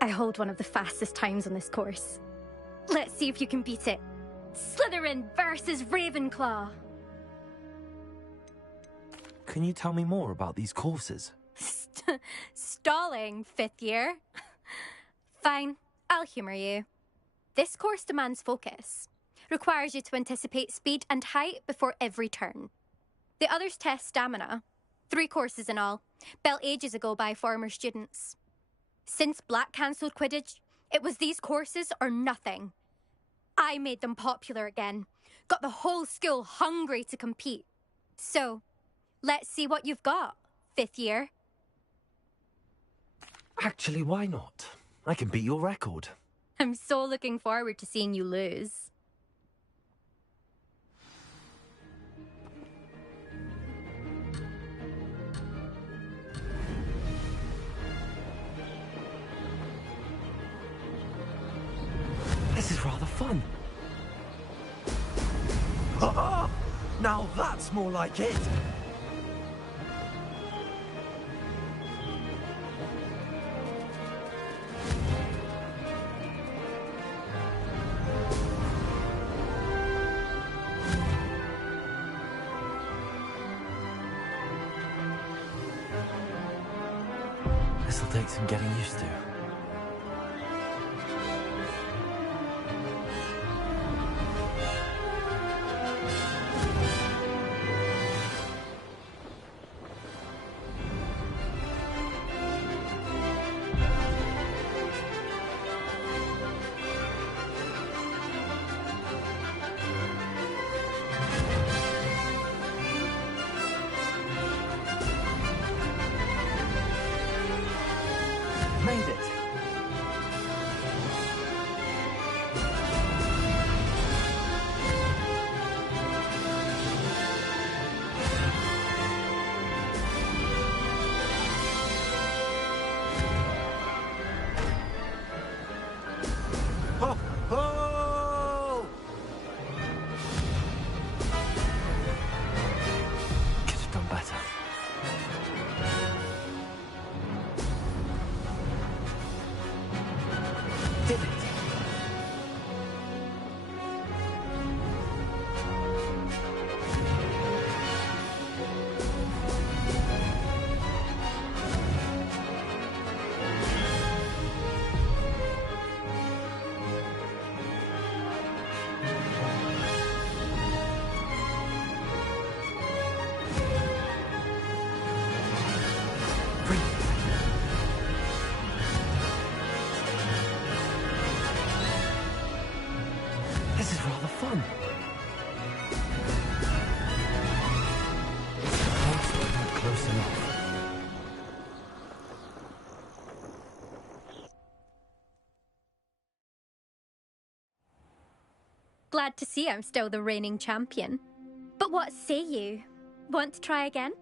I hold one of the fastest times on this course. Let's see if you can beat it. Slytherin versus Ravenclaw. Can you tell me more about these courses? Stalling, fifth year. Fine, I'll humour you. This course demands focus. Requires you to anticipate speed and height before every turn. The others test stamina. 3 courses in all, built ages ago by former students. Since Black cancelled Quidditch, it was these courses or nothing. I made them popular again. Got the whole school hungry to compete. So, let's see what you've got, fifth year. Actually, why not? I can beat your record. I'm so looking forward to seeing you lose. This is rather fun. Ah! Now that's more like it. This'll take some getting used to. Made it. Ho, ho! Could have done better. Did it? This is rather fun. Not close enough. Glad to see I'm still the reigning champion. But what say you? Want to try again?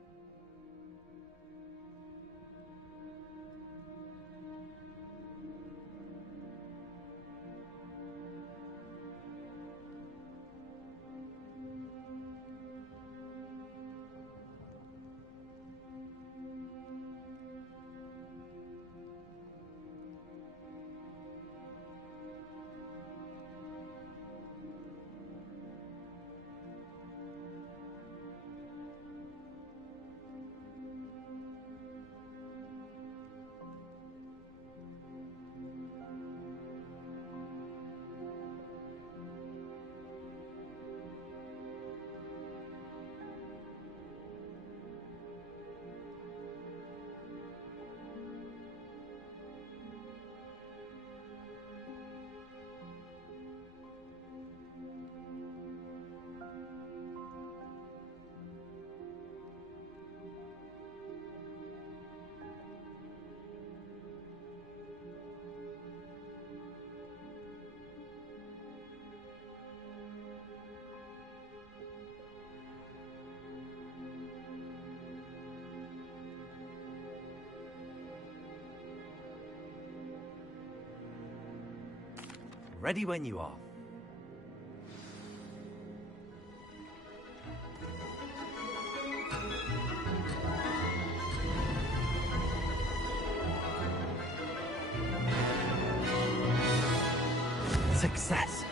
Ready when you are. Success.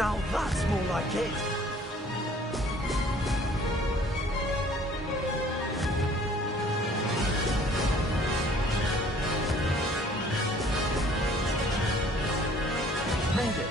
Now that's more like it. Made it.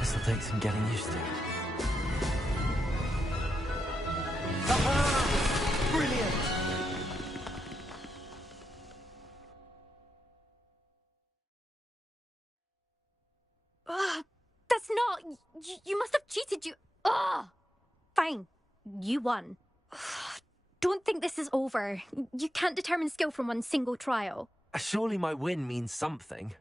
This'll take some getting used to. Brilliant! That's not... You must have cheated, you... Ugh! Fine. You won. Don't think this is over. You can't determine skill from one single trial. Surely my win means something.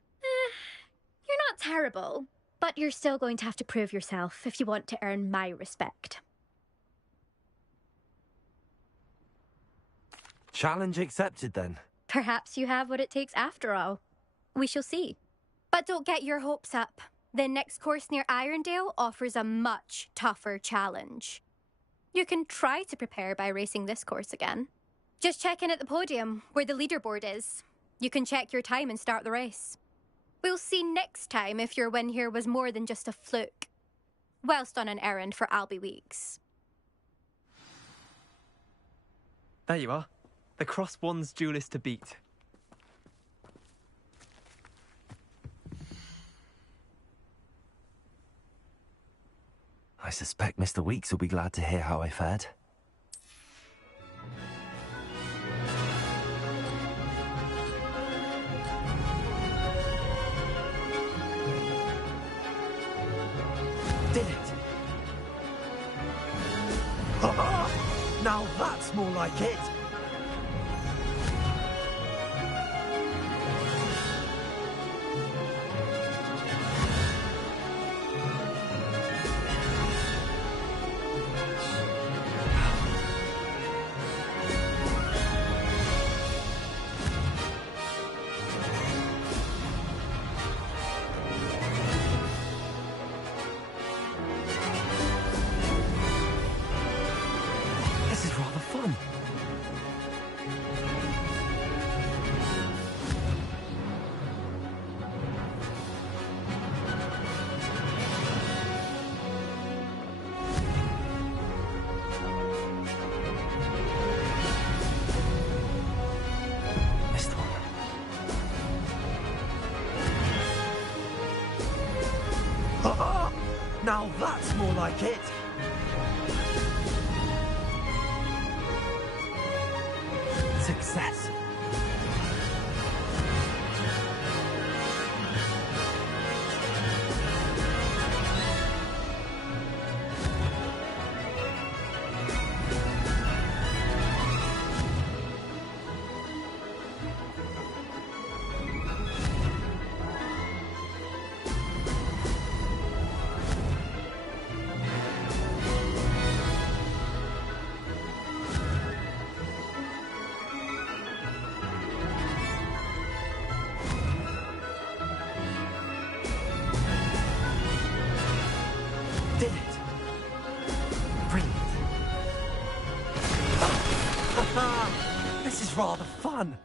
You're not terrible, but you're still going to have to prove yourself if you want to earn my respect. Challenge accepted, then. Perhaps you have what it takes after all. We shall see. But don't get your hopes up. The next course near Irondale offers a much tougher challenge. You can try to prepare by racing this course again. Just check in at the podium, where the leaderboard is. You can check your time and start the race. We'll see next time if your win here was more than just a fluke, whilst on an errand for Albie Weeks. There you are. The Cross Wands duelist to beat. I suspect Mr. Weeks will be glad to hear how I fared. Did it! Now that's more like it! This is rather fun. Missed one. Now that's more like it! Success. Did it! Brilliant. This is rather fun!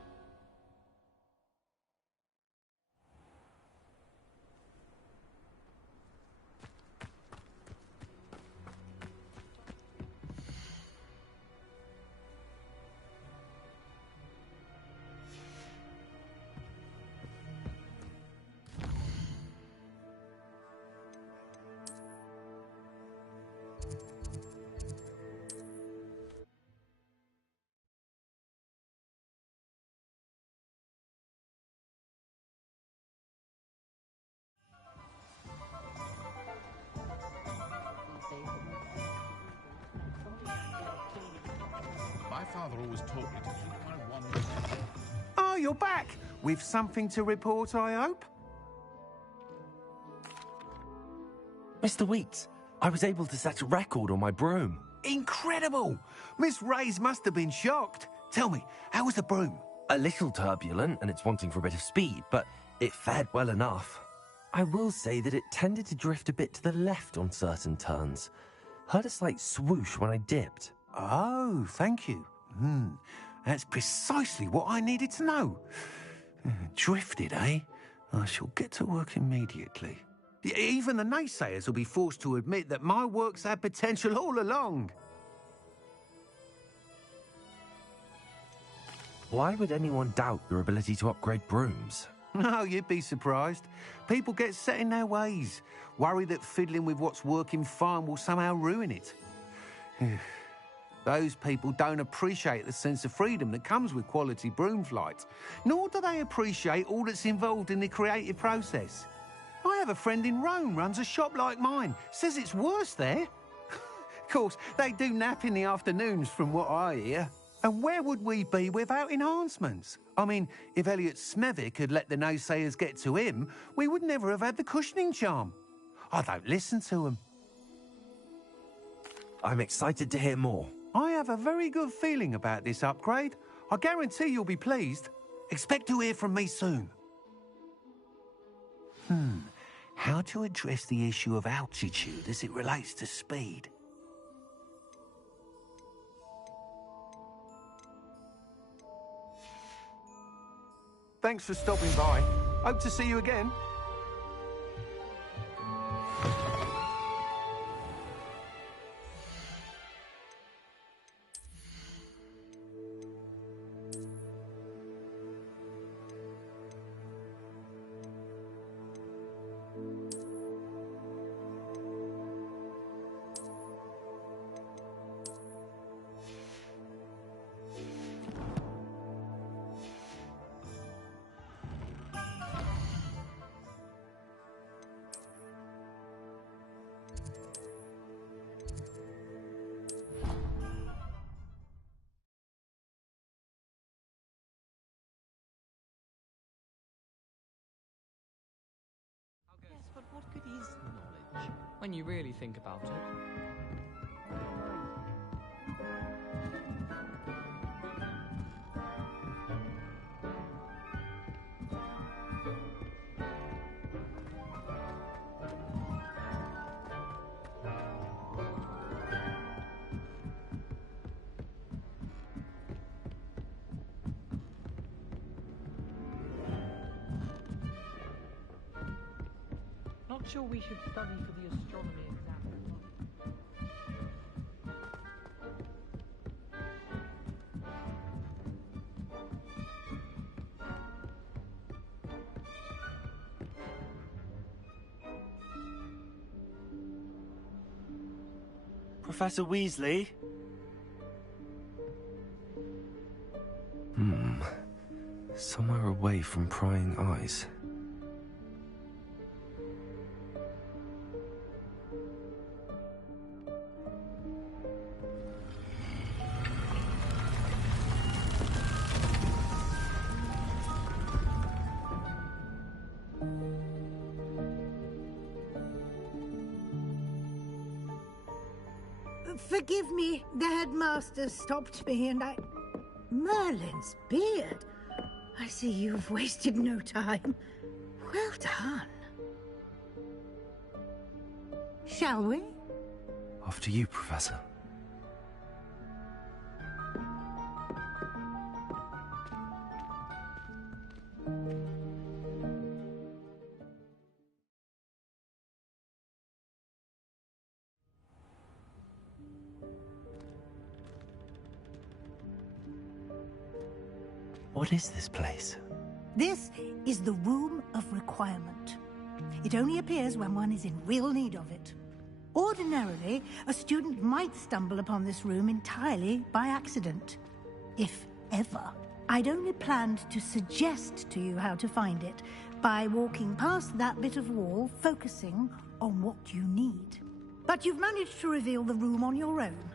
My father always told me to keep my one. Oh, you're back! With something to report, I hope? Mr. Weeks, I was able to set a record on my broom. Incredible! Miss Reyes must have been shocked. Tell me, how was the broom? A little turbulent, and it's wanting for a bit of speed, but it fared well enough. I will say that it tended to drift a bit to the left on certain turns. Heard a slight swoosh when I dipped. Oh, thank you. That's precisely what I needed to know. Drifted, eh? I shall get to work immediately. Even the naysayers will be forced to admit that my work's had potential all along. Why would anyone doubt your ability to upgrade brooms? No, you'd be surprised. People get set in their ways, worry that fiddling with what's working fine will somehow ruin it. Those people don't appreciate the sense of freedom that comes with quality broom flight, nor do they appreciate all that's involved in the creative process. I have a friend in Rome runs a shop like mine, says it's worse there. Of course, they do nap in the afternoons from what I hear. And where would we be without enhancements? I mean, if Elliot Smethwick had let the naysayers get to him, we would never have had the cushioning charm. I don't listen to them. I'm excited to hear more. I have a very good feeling about this upgrade. I guarantee you'll be pleased. Expect to hear from me soon. How to address the issue of altitude as it relates to speed? Thanks for stopping by. Hope to see you again. But what good is knowledge when you really think about it? Not sure we should study for the astronomy exam. Professor Weasley? Somewhere away from prying eyes. Forgive me, the headmaster stopped me and I... Merlin's beard. I see you've wasted no time. Well done. Shall we? After you, Professor. What is this place? This is the Room of Requirement. It only appears when one is in real need of it. Ordinarily, a student might stumble upon this room entirely by accident. If ever. I'd only planned to suggest to you how to find it by walking past that bit of wall, focusing on what you need. But you've managed to reveal the room on your own.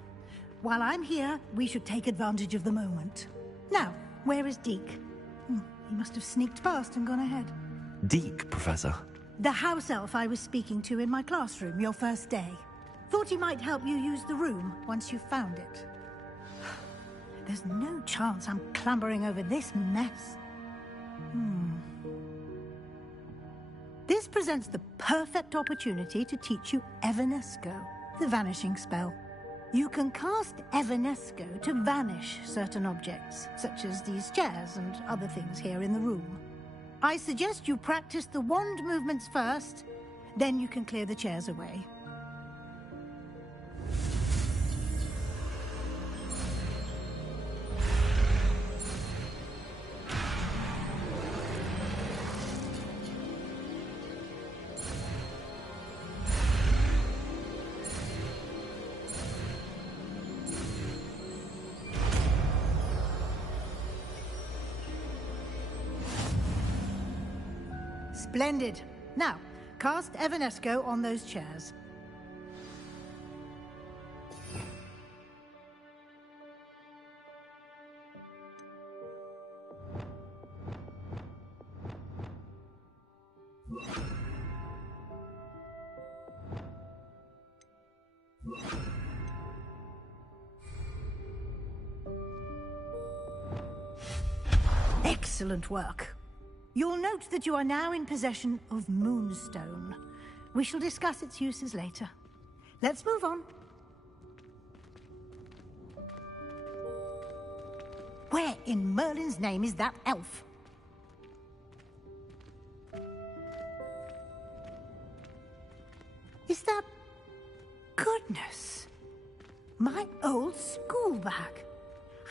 While I'm here, we should take advantage of the moment. Now, where is Deke? He must have sneaked past and gone ahead. Deke, Professor. The house elf I was speaking to in my classroom your first day. Thought he might help you use the room once you found it. There's no chance I'm clambering over this mess. This presents the perfect opportunity to teach you Evanesco, the vanishing spell. You can cast Evanesco to vanish certain objects, such as these chairs and other things here in the room. I suggest you practice the wand movements first, then you can clear the chairs away. Splendid. Now, cast Evanesco on those chairs. Excellent work. You'll note that you are now in possession of Moonstone. We shall discuss its uses later. Let's move on. Where in Merlin's name is that elf? Is that... Goodness! My old school bag.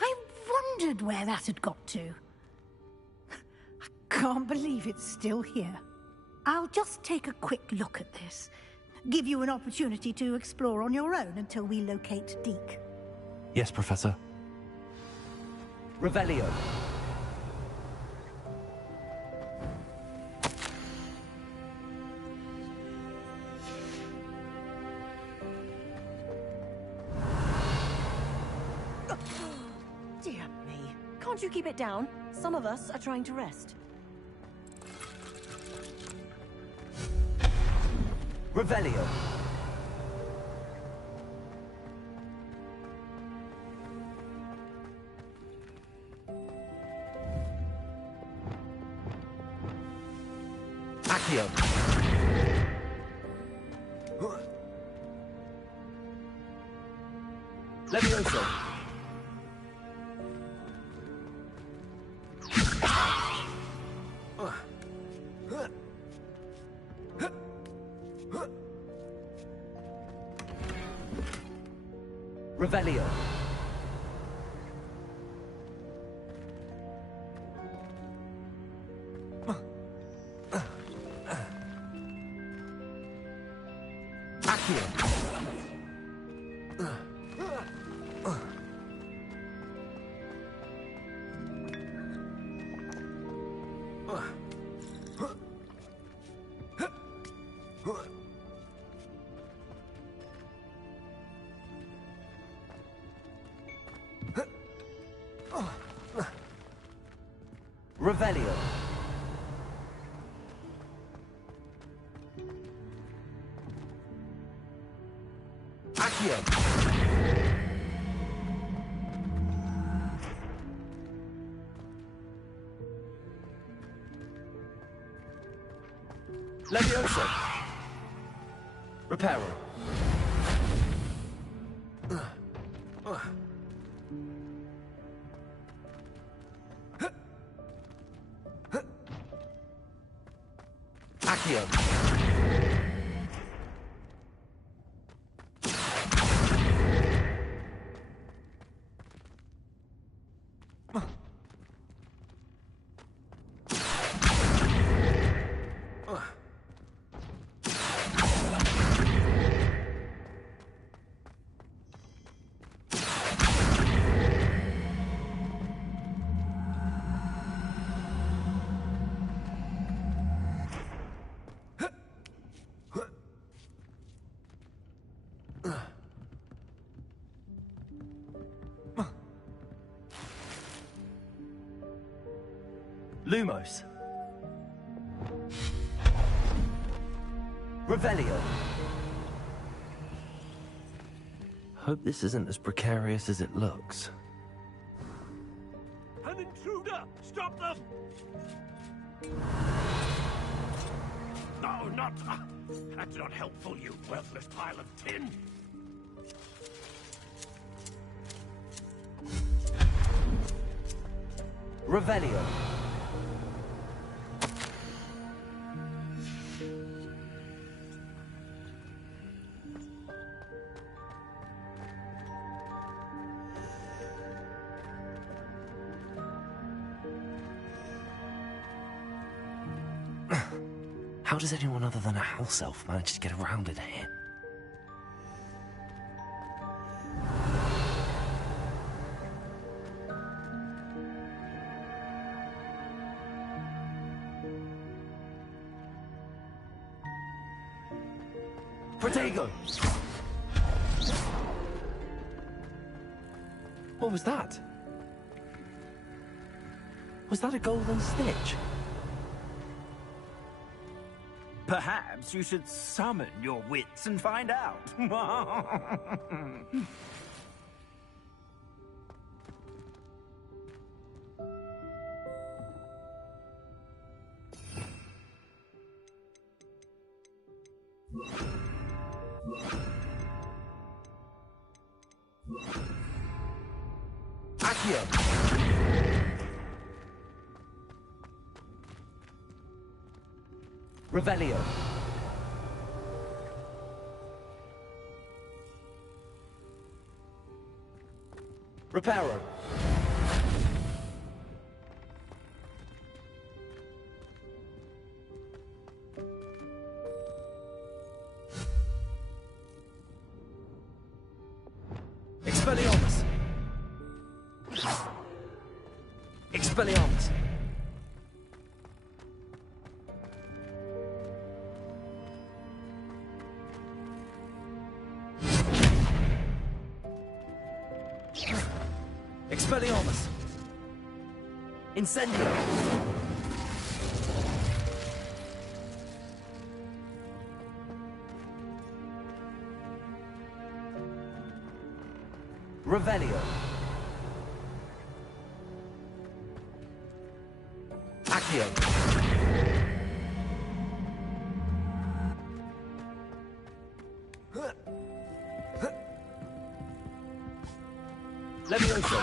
I wondered where that had got to. Can't believe it's still here. I'll just take a quick look at this. Give you an opportunity to explore on your own until we locate Deke. Yes, Professor. Revelio. Dear me. Can't you keep it down? Some of us are trying to rest. Revelio. Accio. Levioso. Revelio. Accio. Revelio. Accio. Levioso. Reparo. Accio. Lumos. Revelio. Hope this isn't as precarious as it looks. an intruder! Stop them! No, not... that's not helpful, you worthless pile of tin! Revelio. How does anyone other than a house elf manage to get around in here? Protego! What was that? Was that a golden snitch? Perhaps you should summon your wits and find out. Accio! Revelio. Reparo. Expelliarmus. Expelliarmus. Expelliarmus! Incendio! Revelio! Accio! Levioso!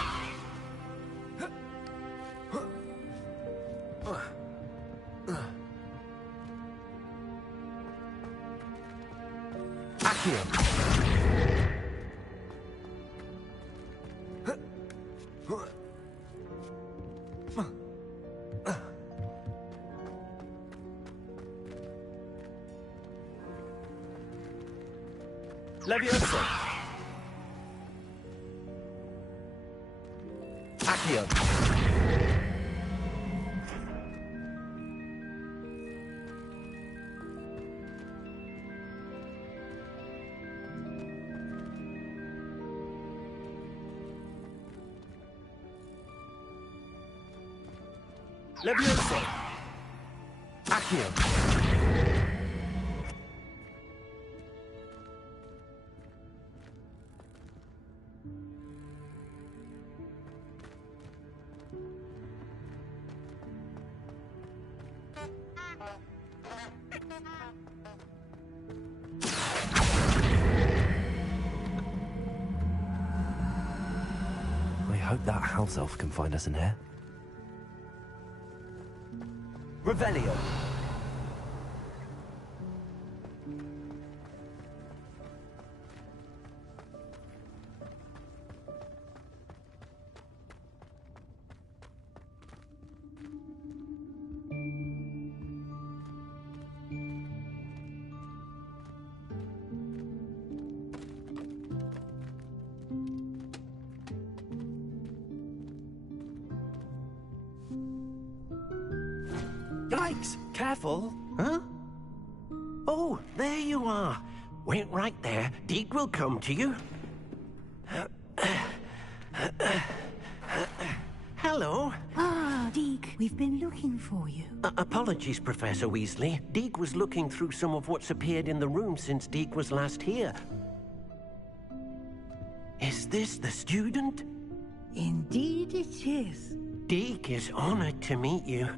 Accio! Levioso! Accio! Levioso! Accio! I hope that house elf can find us in here. Revelio! Yikes! Careful! Huh? Oh, there you are. Wait right there. Deke will come to you. Hello. Ah, Deke, we've been looking for you. Apologies, Professor Weasley. Deke was looking through some of what's appeared in the room since Deke was last here. Is this the student? Indeed it is. Deke is honored to meet you.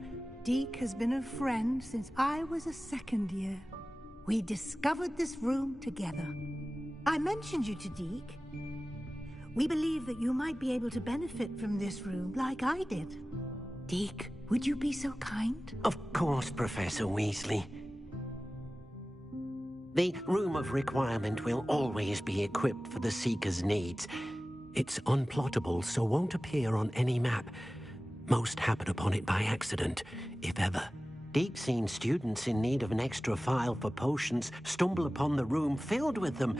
Deke has been a friend since I was a second year. We discovered this room together. I mentioned you to Deke. We believe that you might be able to benefit from this room like I did. Deke, would you be so kind? Of course, Professor Weasley. The Room of Requirement will always be equipped for the Seeker's needs. It's unplottable, so won't appear on any map. Most happen upon it by accident, if ever. Deke's seen students in need of an extra file for potions stumble upon the room filled with them.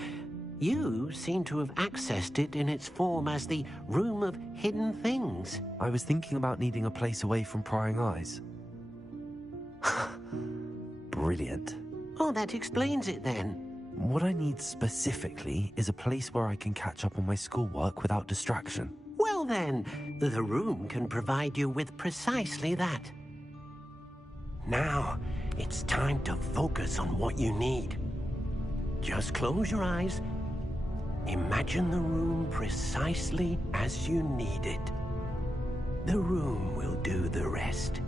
You seem to have accessed it in its form as the Room of Hidden Things. I was thinking about needing a place away from prying eyes. Brilliant. Oh, that explains it then. What I need specifically is a place where I can catch up on my schoolwork without distraction. Well then, the room can provide you with precisely that. Now, it's time to focus on what you need. Just close your eyes. Imagine the room precisely as you need it. The room will do the rest.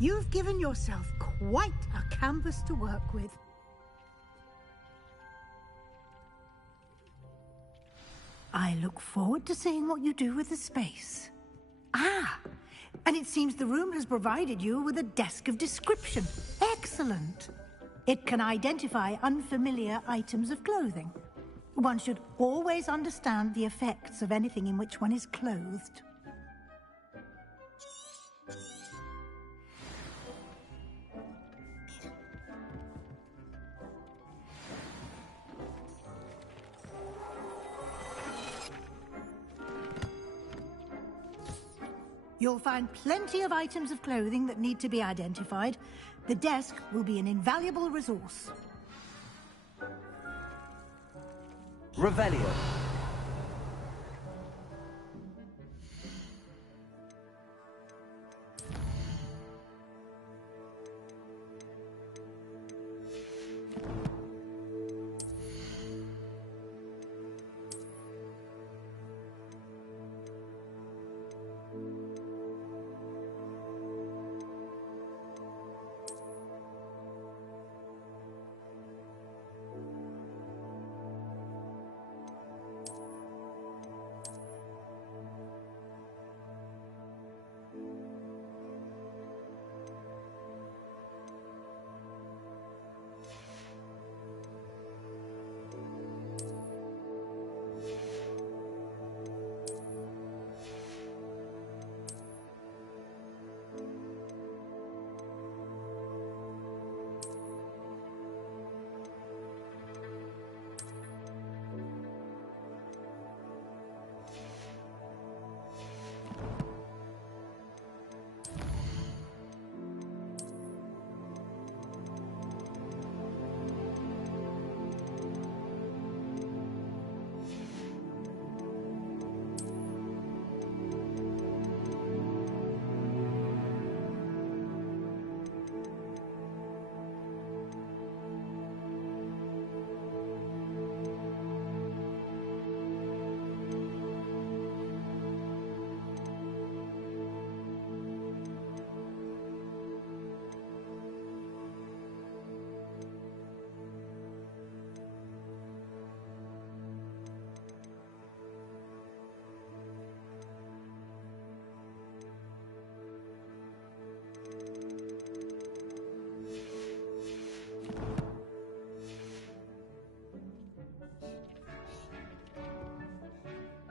You've given yourself quite a canvas to work with. I look forward to seeing what you do with the space. Ah, and it seems the room has provided you with a desk of description. Excellent. It can identify unfamiliar items of clothing. One should always understand the effects of anything in which one is clothed. You'll find plenty of items of clothing that need to be identified. The desk will be an invaluable resource. Revelio.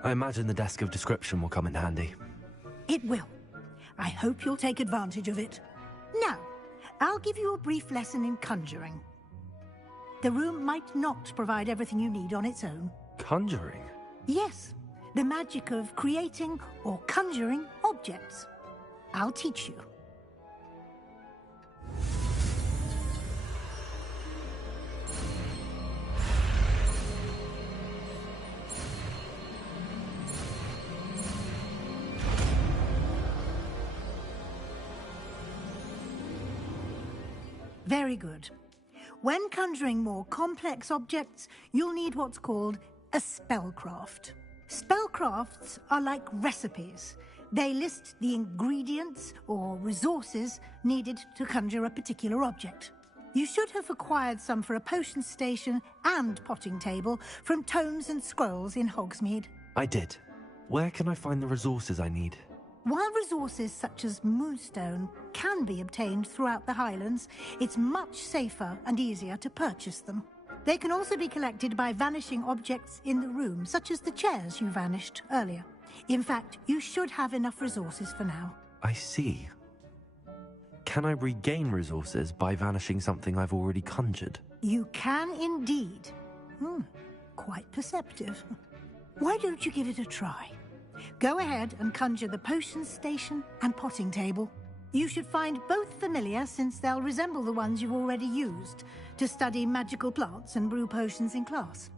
I imagine the desk of description will come in handy. It will. I hope you'll take advantage of it. Now, I'll give you a brief lesson in conjuring. The room might not provide everything you need on its own. Conjuring? Yes, the magic of creating or conjuring objects. I'll teach you. Very good. When conjuring more complex objects, you'll need what's called a spellcraft. Spellcrafts are like recipes. They list the ingredients or resources needed to conjure a particular object. You should have acquired some for a potion station and potting table from tomes and scrolls in Hogsmeade. I did. Where can I find the resources I need? While resources such as moonstone can be obtained throughout the Highlands, it's much safer and easier to purchase them. They can also be collected by vanishing objects in the room, such as the chairs you vanished earlier. In fact, you should have enough resources for now. I see. Can I regain resources by vanishing something I've already conjured? You can indeed. Quite perceptive. Why don't you give it a try? Go ahead and conjure the potion station and potting table. You should find both familiar, since they'll resemble the ones you've already used to study magical plants and brew potions in class.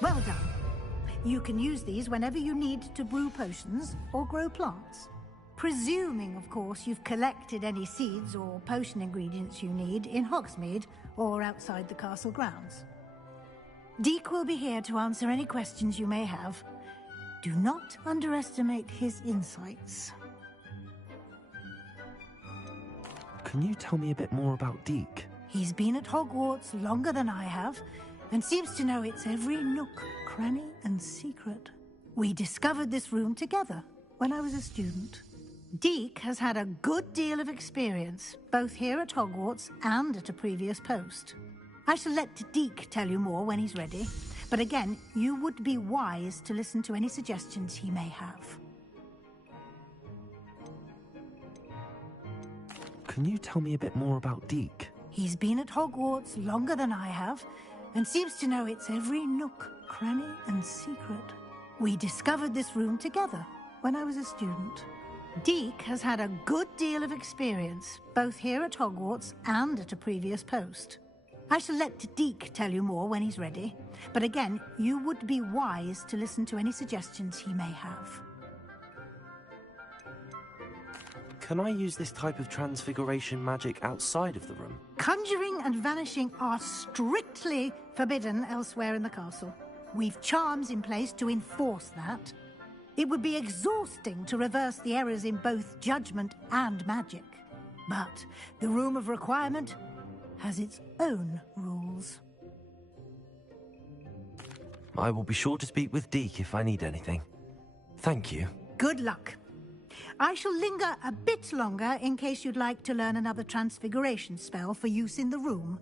Well done. You can use these whenever you need to brew potions or grow plants. Presuming, of course, you've collected any seeds or potion ingredients you need in Hogsmeade or outside the castle grounds. Deek will be here to answer any questions you may have. Do not underestimate his insights. Can you tell me a bit more about Deek? He's been at Hogwarts longer than I have, and seems to know its every nook, cranny, and secret. We discovered this room together when I was a student. Deek has had a good deal of experience, both here at Hogwarts and at a previous post. I shall let Deek tell you more when he's ready, but again, you would be wise to listen to any suggestions he may have. Can you tell me a bit more about Deek? He's been at Hogwarts longer than I have, and seems to know its every nook, cranny, and secret. We discovered this room together when I was a student. Deek has had a good deal of experience, both here at Hogwarts and at a previous post. I shall let Deek tell you more when he's ready, but again, you would be wise to listen to any suggestions he may have. Can I use this type of transfiguration magic outside of the room? Conjuring and vanishing are strictly forbidden elsewhere in the castle. We've charms in place to enforce that. It would be exhausting to reverse the errors in both judgment and magic. But the Room of Requirement has its own rules. I will be sure to speak with Deek if I need anything. Thank you. Good luck. I shall linger a bit longer in case you'd like to learn another transfiguration spell for use in the room.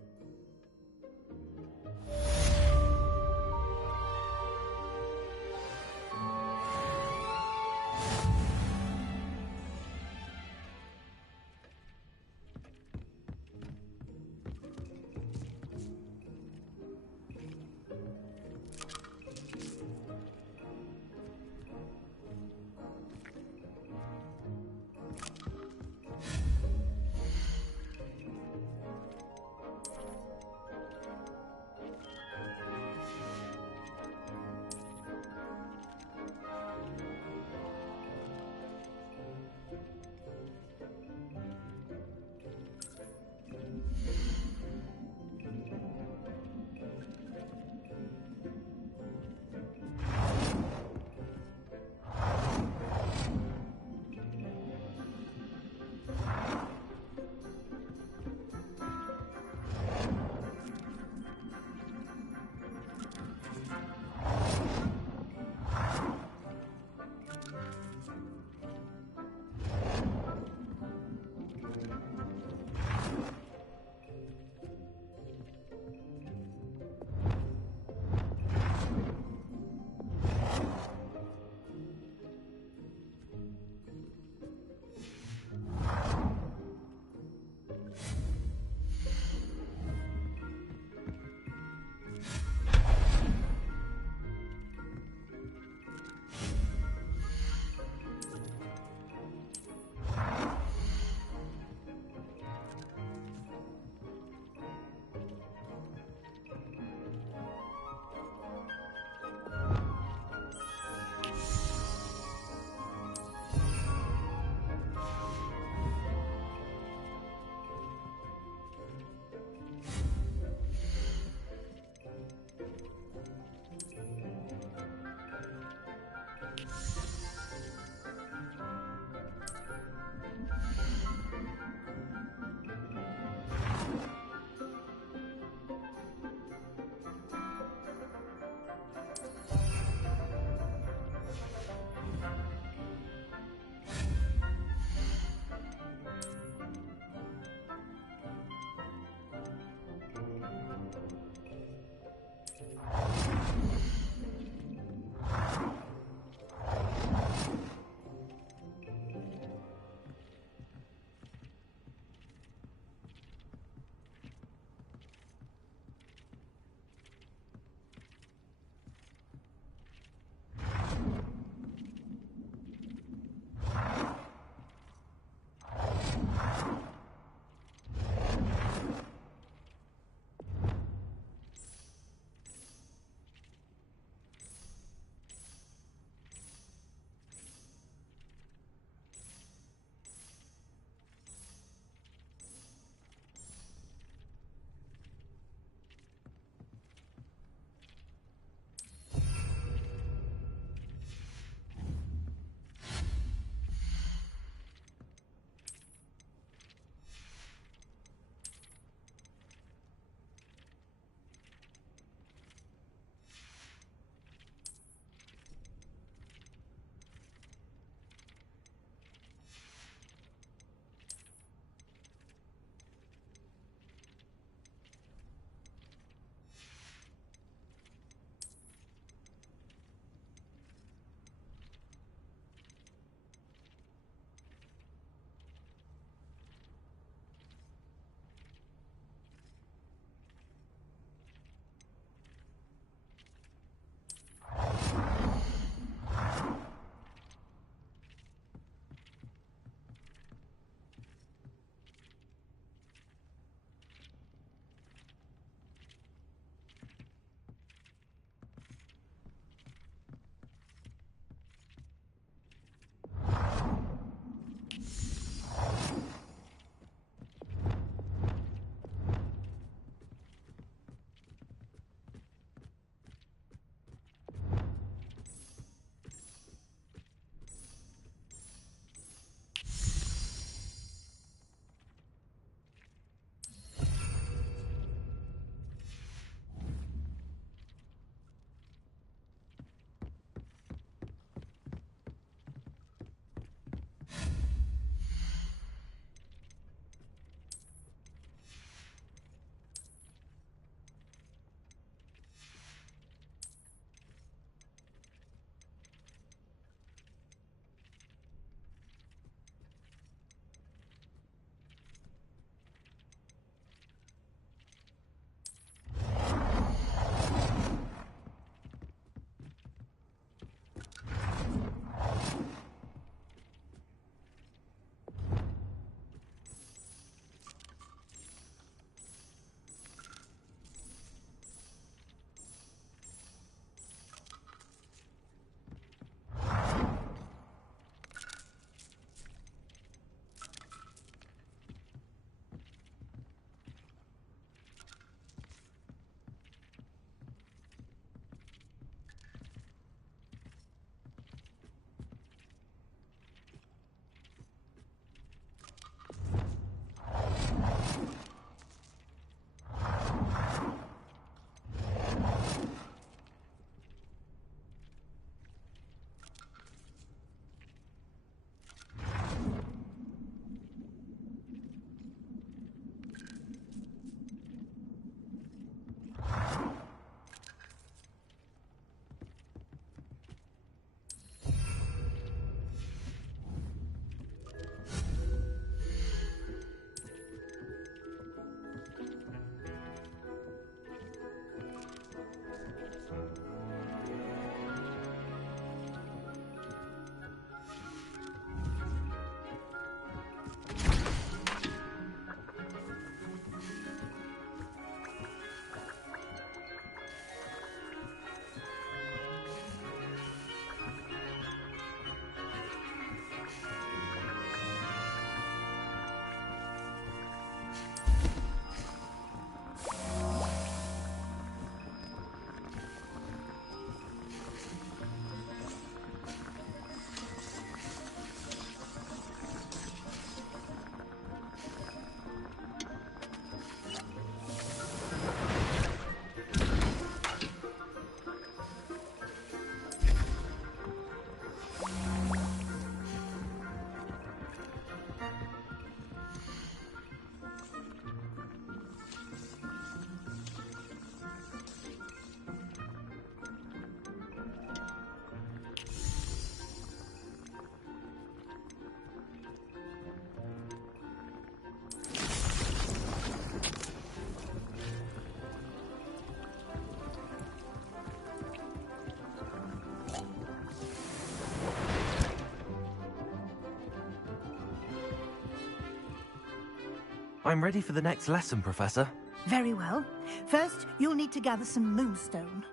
I'm ready for the next lesson, Professor. Very well. First, you'll need to gather some moonstone.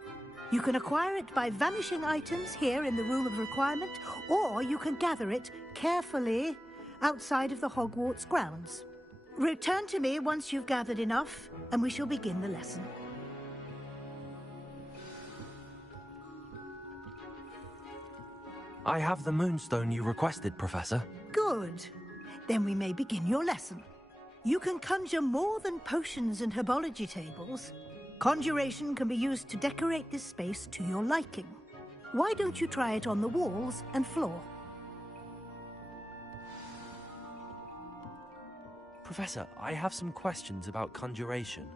You can acquire it by vanishing items here in the Room of Requirement, or you can gather it carefully outside of the Hogwarts grounds. Return to me once you've gathered enough, and we shall begin the lesson. I have the moonstone you requested, Professor. Good. Then we may begin your lesson. You can conjure more than potions and herbology tables. Conjuration can be used to decorate this space to your liking. Why don't you try it on the walls and floor? Professor, I have some questions about conjuration.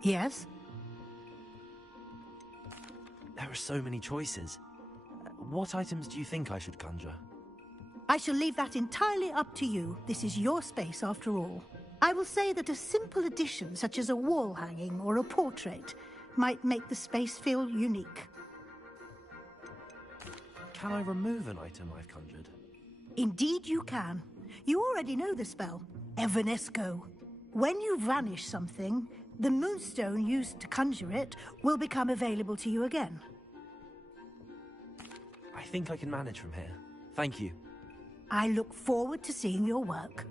Yes? There are so many choices. What items do you think I should conjure? I shall leave that entirely up to you. This is your space after all. I will say that a simple addition, such as a wall hanging or a portrait, might make the space feel unique. Can I remove an item I've conjured? Indeed you can. You already know the spell, Evanesco. When you vanish something, the moonstone used to conjure it will become available to you again. I think I can manage from here. Thank you. I look forward to seeing your work.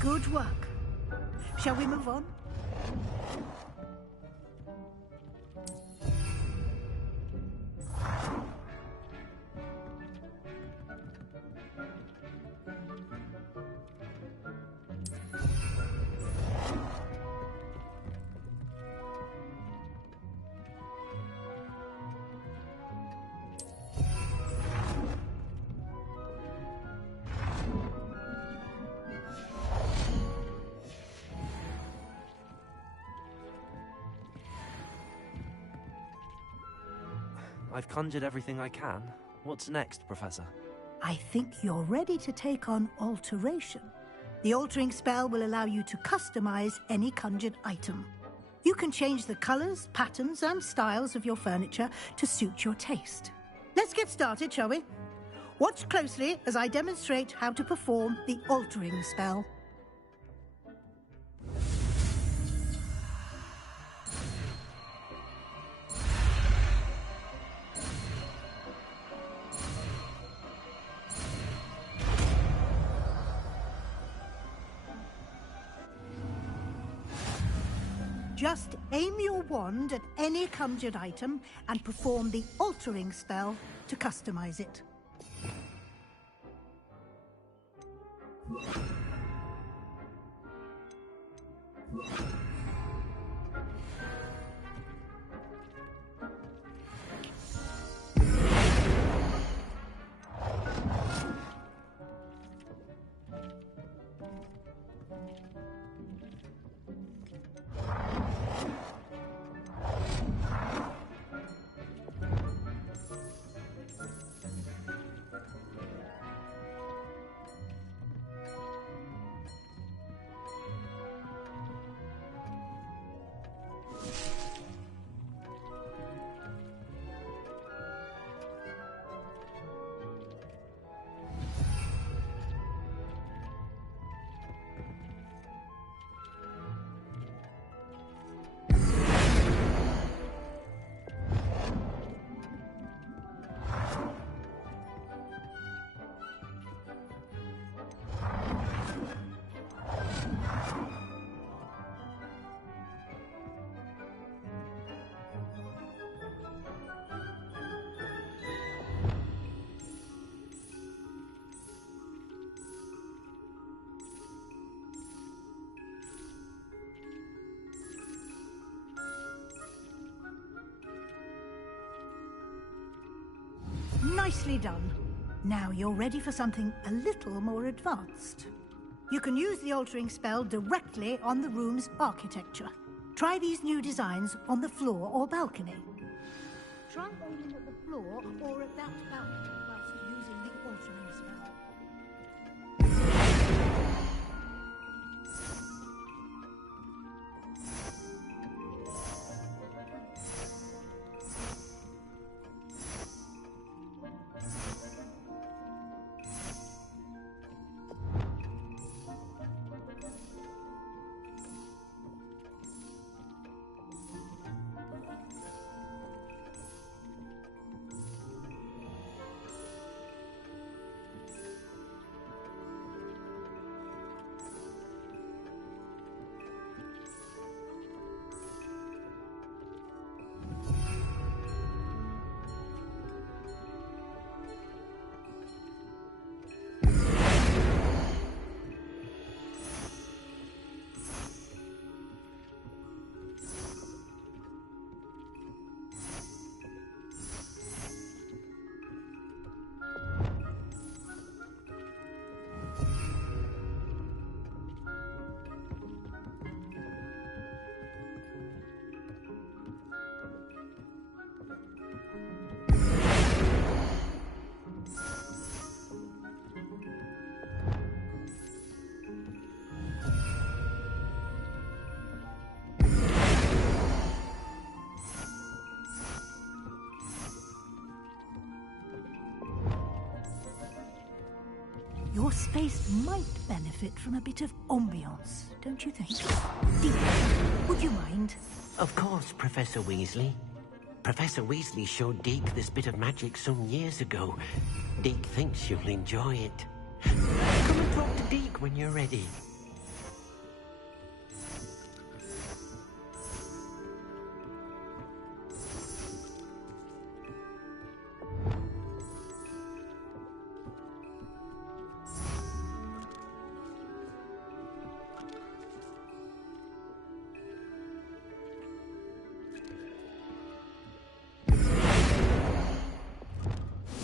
Good work. Shall we move on? I've conjured everything I can. What's next, Professor? I think you're ready to take on alteration. The altering spell will allow you to customize any conjured item. You can change the colors, patterns, and styles of your furniture to suit your taste. Let's get started, shall we? Watch closely as I demonstrate how to perform the altering spell. Just aim your wand at any conjured item and perform the altering spell to customize it. Nicely done. Now you're ready for something a little more advanced. You can use the altering spell directly on the room's architecture. Try these new designs on the floor or balcony. Try aiming at the floor or at that balcony whilst using the altering spell. Your space might benefit from a bit of ambiance, don't you think? Dean, would you mind? Of course, Professor Weasley. Professor Weasley showed Deke this bit of magic some years ago. Deke thinks you'll enjoy it. Come and talk to Deke when you're ready.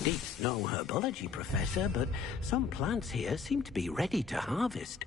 Deke's no herbology professor, but some plants here seem to be ready to harvest.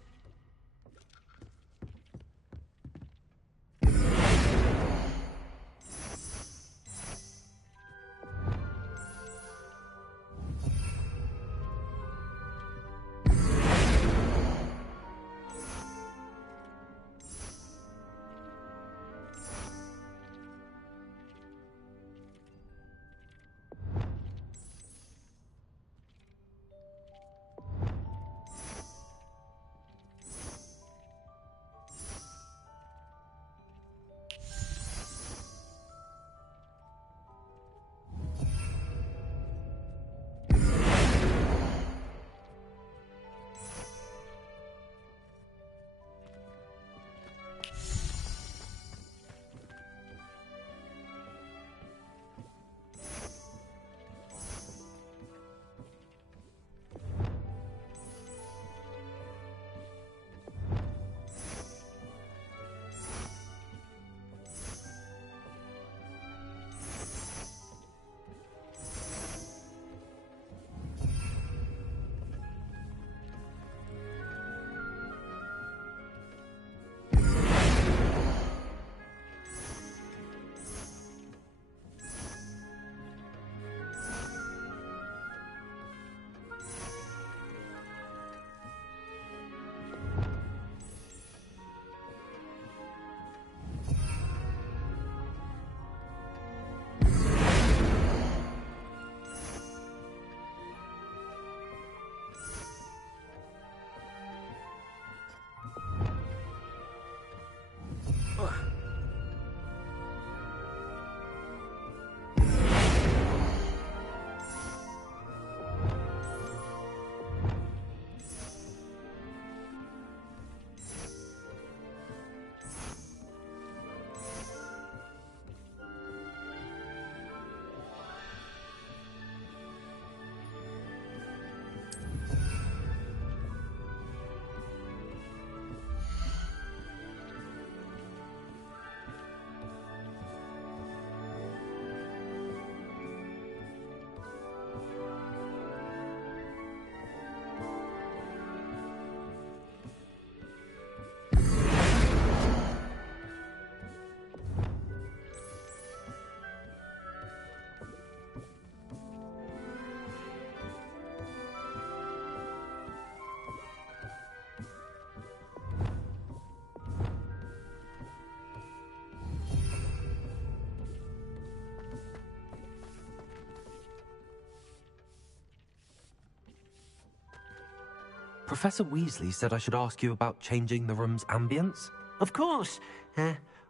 Professor Weasley said I should ask you about changing the room's ambience. Of course.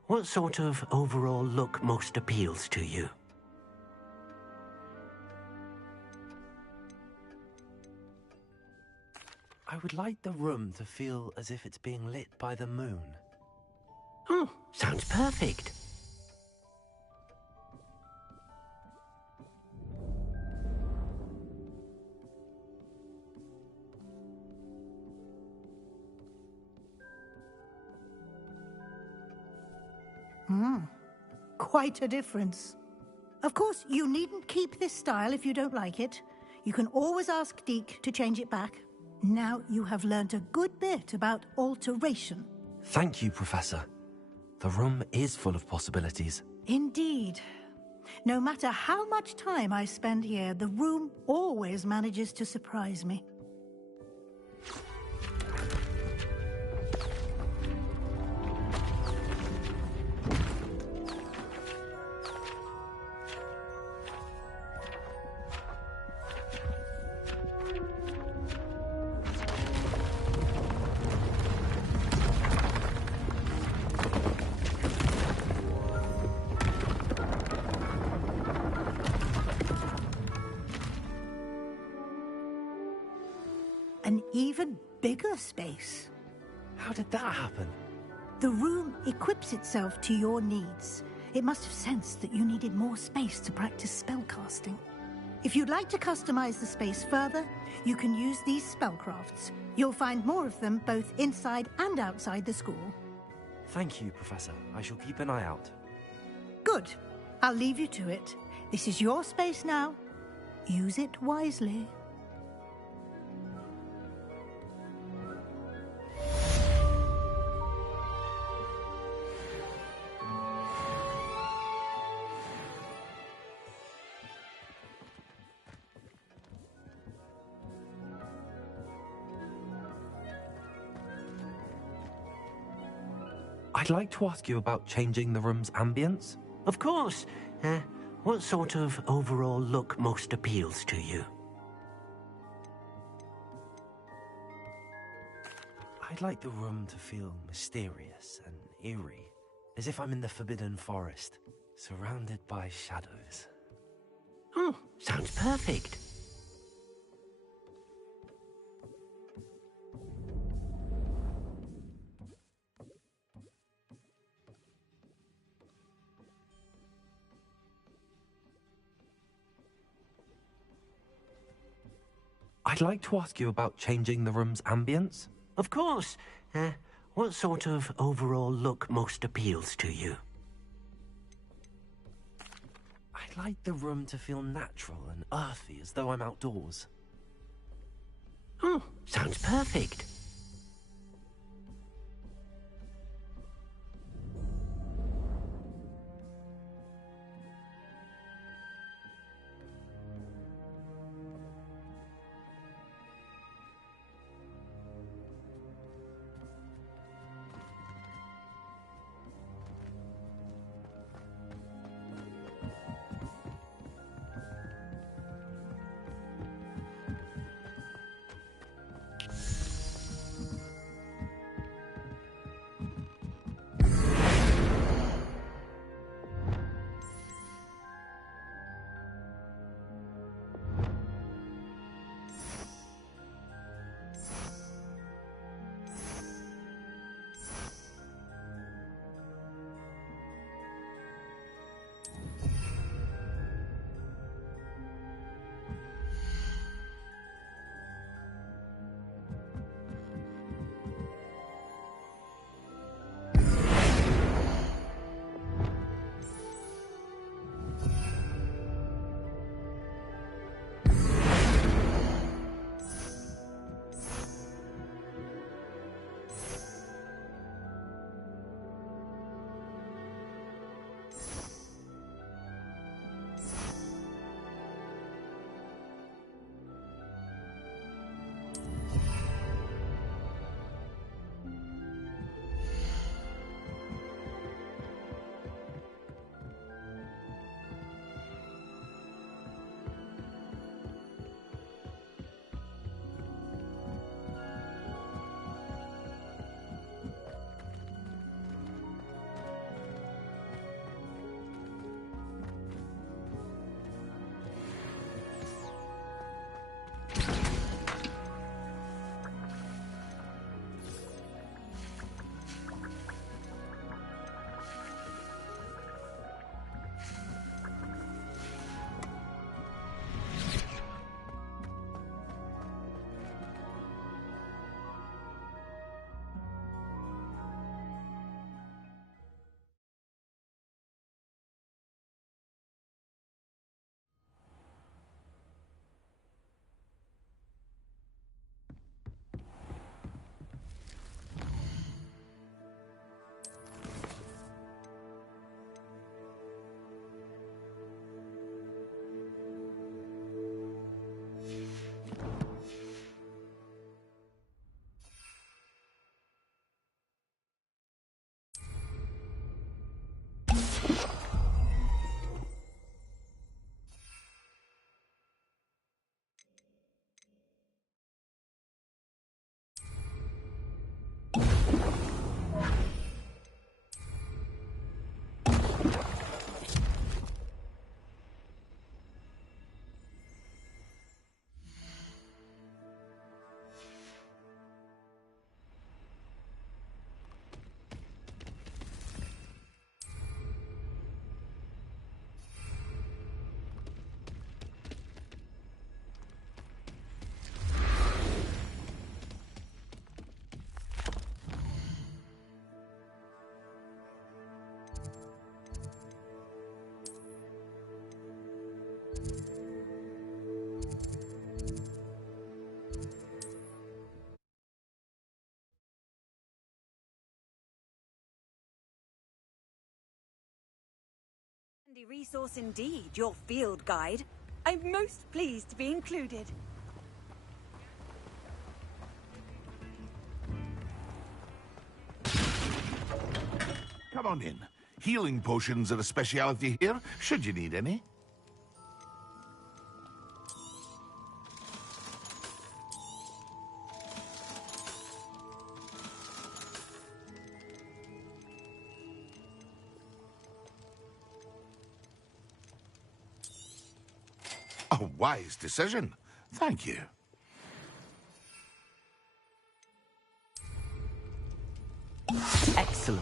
What sort of overall look most appeals to you? I would like the room to feel as if it's being lit by the moon. Oh, sounds perfect. Quite a difference. Of course, you needn't keep this style if you don't like it. You can always ask Deke to change it back. Now you have learnt a good bit about alteration. Thank you, Professor. The room is full of possibilities. Indeed. No matter how much time I spend here, the room always manages to surprise me. An even bigger space. How did that happen? The room equips itself to your needs. It must have sensed that you needed more space to practice spellcasting. If you'd like to customize the space further, you can use these spellcrafts. You'll find more of them both inside and outside the school. Thank you, Professor. I shall keep an eye out. Good. I'll leave you to it. This is your space now. Use it wisely. I'd like to ask you about changing the room's ambience. Of course. What sort of overall look most appeals to you? I'd like the room to feel mysterious and eerie, as if I'm in the Forbidden Forest, surrounded by shadows. Oh, sounds perfect. I'd like to ask you about changing the room's ambience. Of course. What sort of overall look most appeals to you? I'd like the room to feel natural and earthy, as though I'm outdoors. Oh, sounds perfect. Handy resource indeed, your field guide. I'm most pleased to be included. Come on in. Healing potions are a speciality here, should you need any. A wise decision. Thank you. Excellent.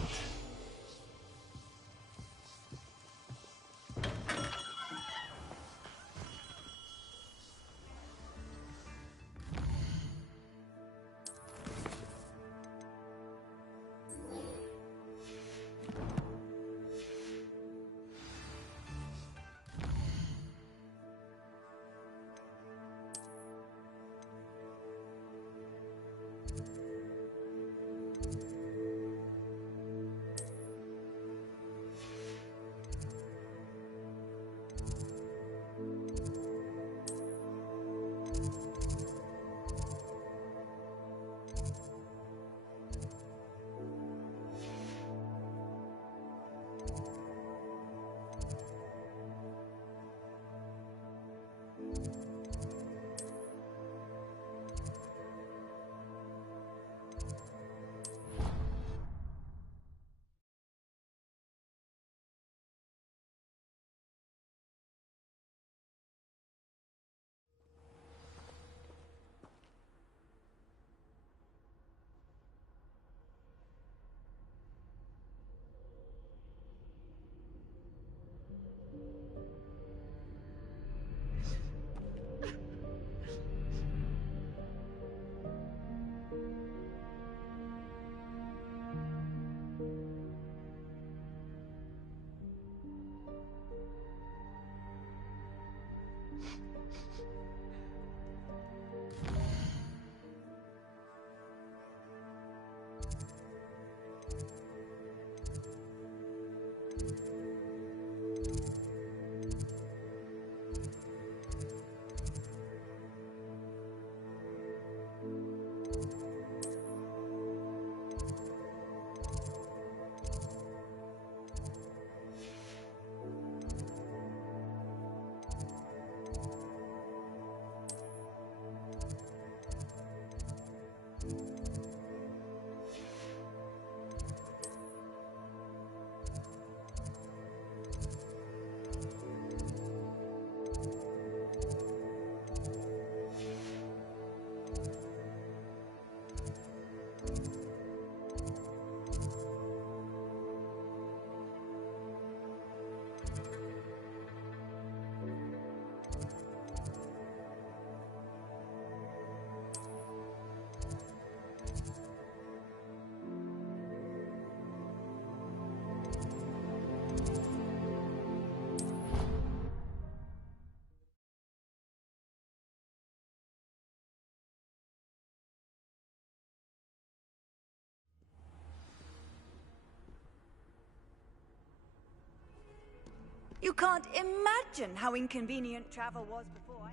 You can't imagine how inconvenient travel was before I...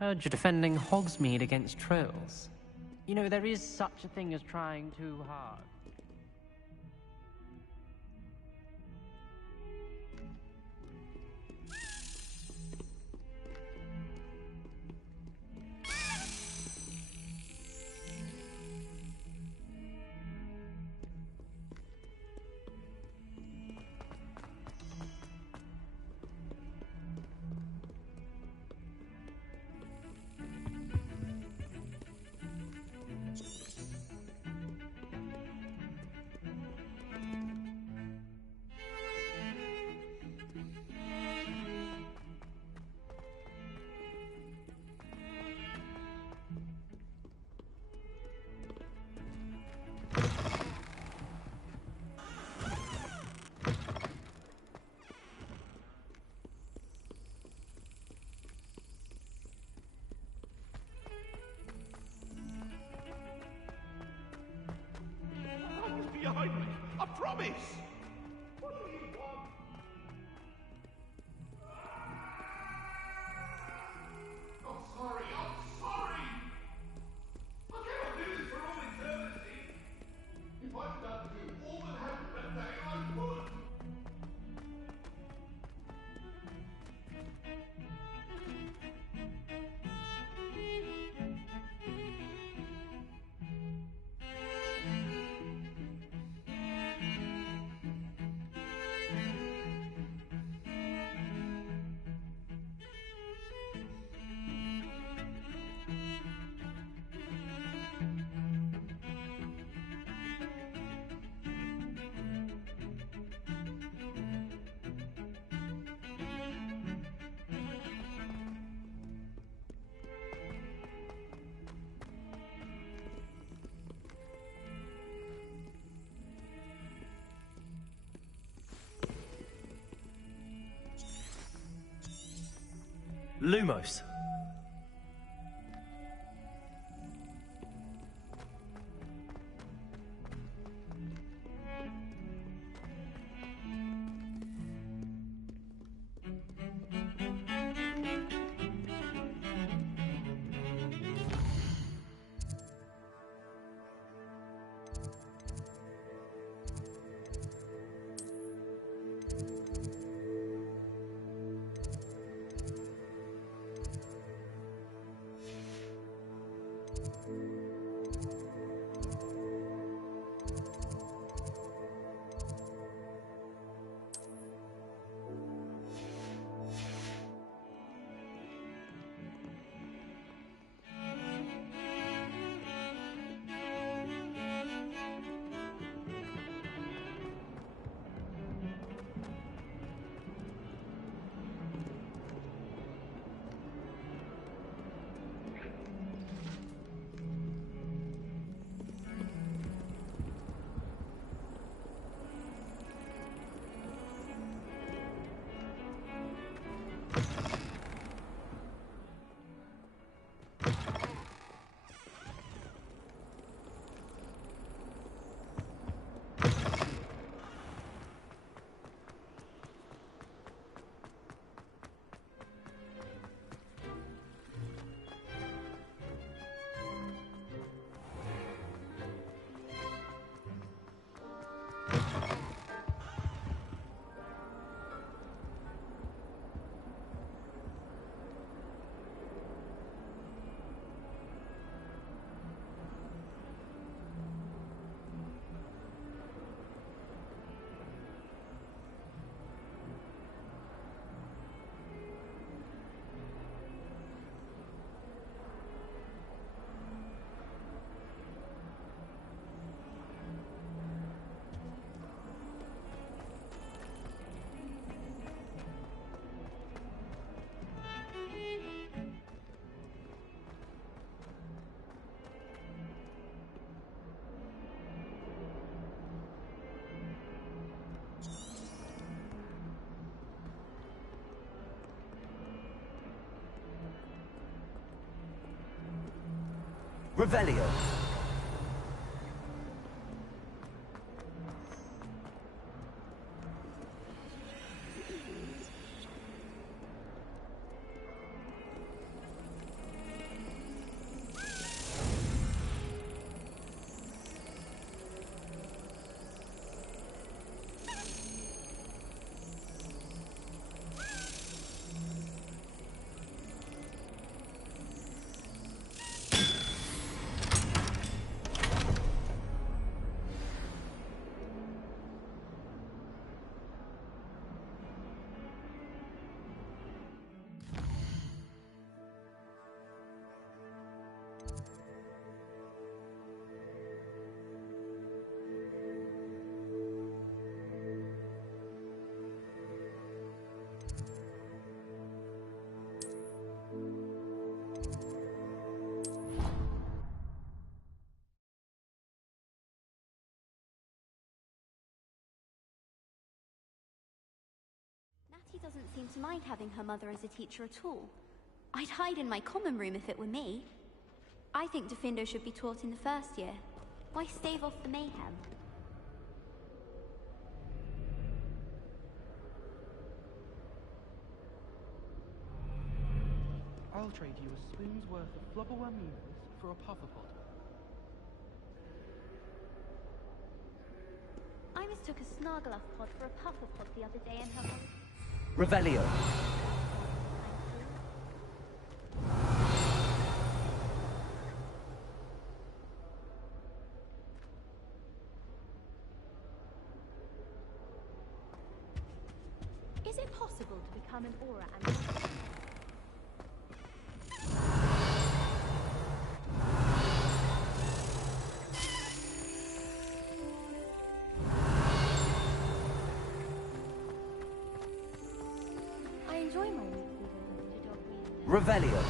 Heard you're defending Hogsmeade against trolls. You know, there is such a thing as trying too hard. Lumos. Revelio. Natty doesn't seem to mind having her mother as a teacher at all. I'd hide in my common room if it were me. I think Defendo should be taught in the first year. Why stave off the mayhem? I'll trade you a spoon's worth of flubberworm noodles for a pufferpot. I mistook a Snargaluff pod for a pufferpot the other day and her mother... Revelio. Is it possible to become an aura and... I enjoy my weekly visits to dog meat. Revelio.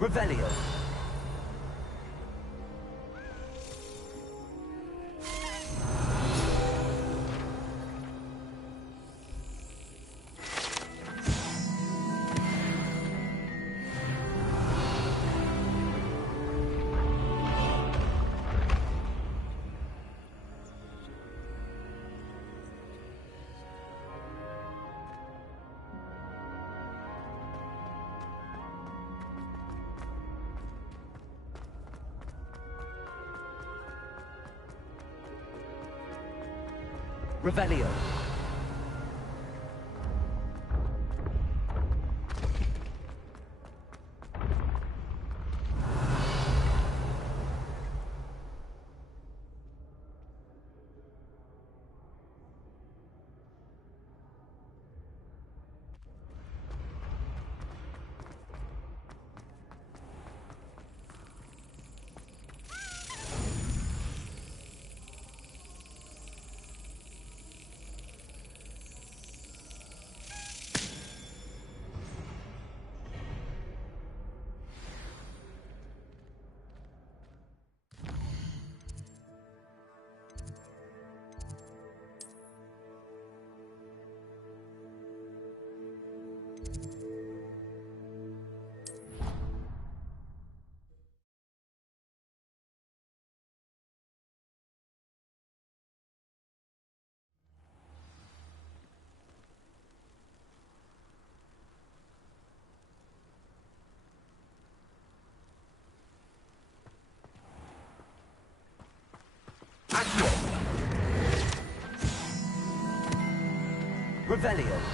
Revelio. Revelio. Revelio.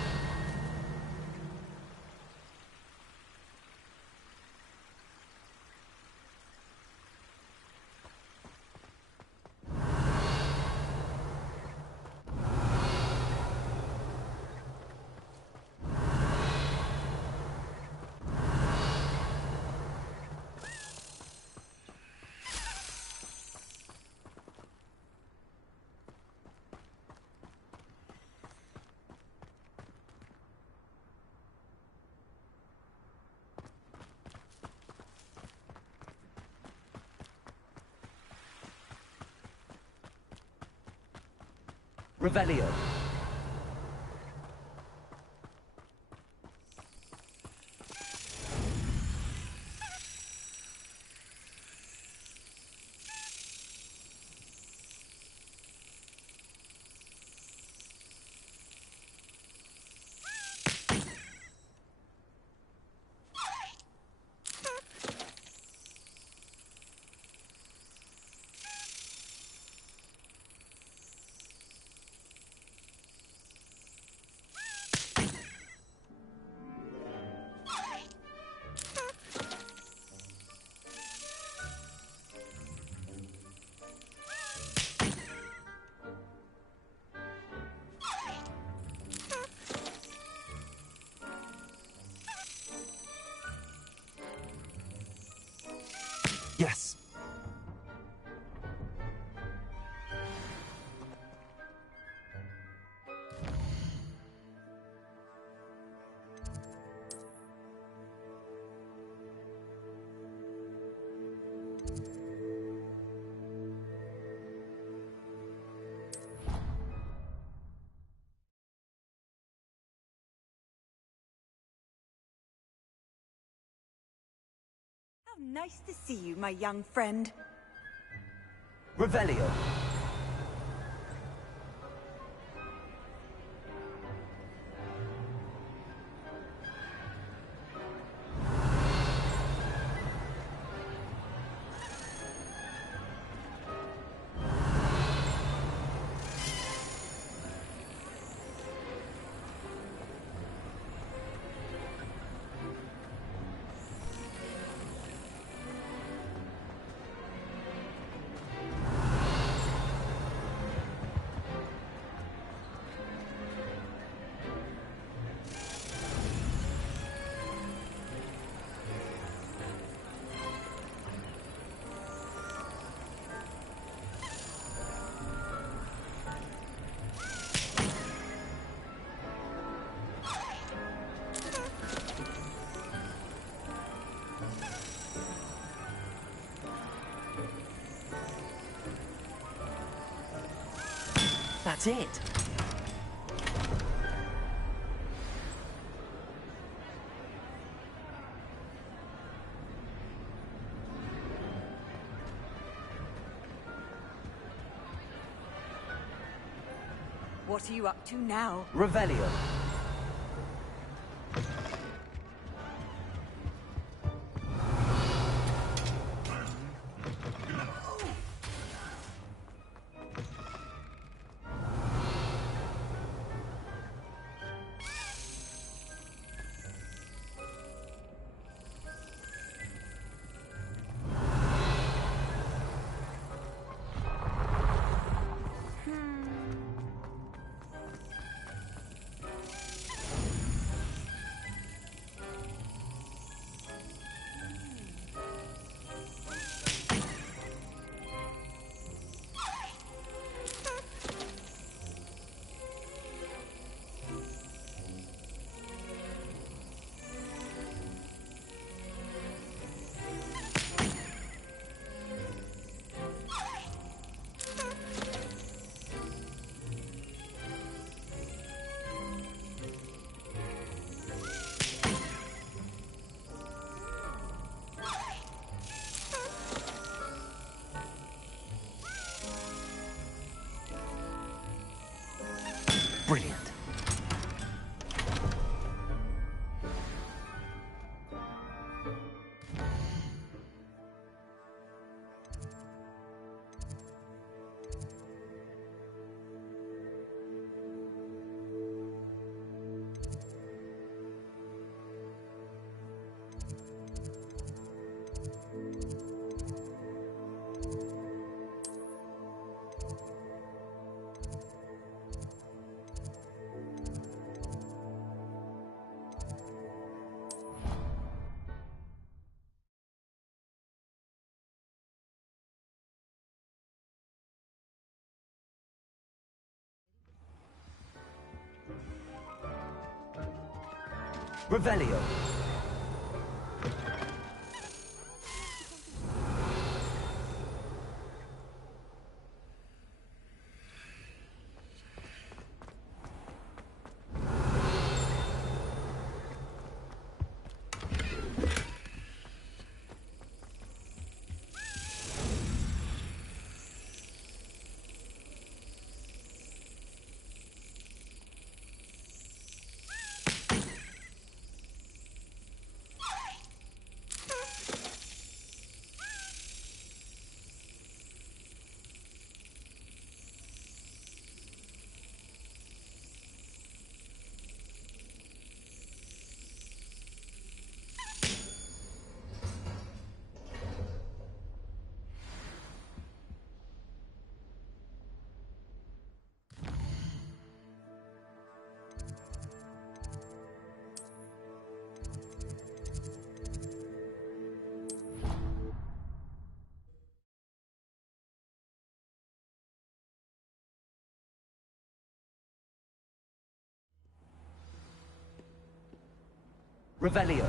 Revelio. Yes. How nice to see you, my young friend. Revelio. That's it. What are you up to now? Revelio. Brilliant. Revelio. Revelio.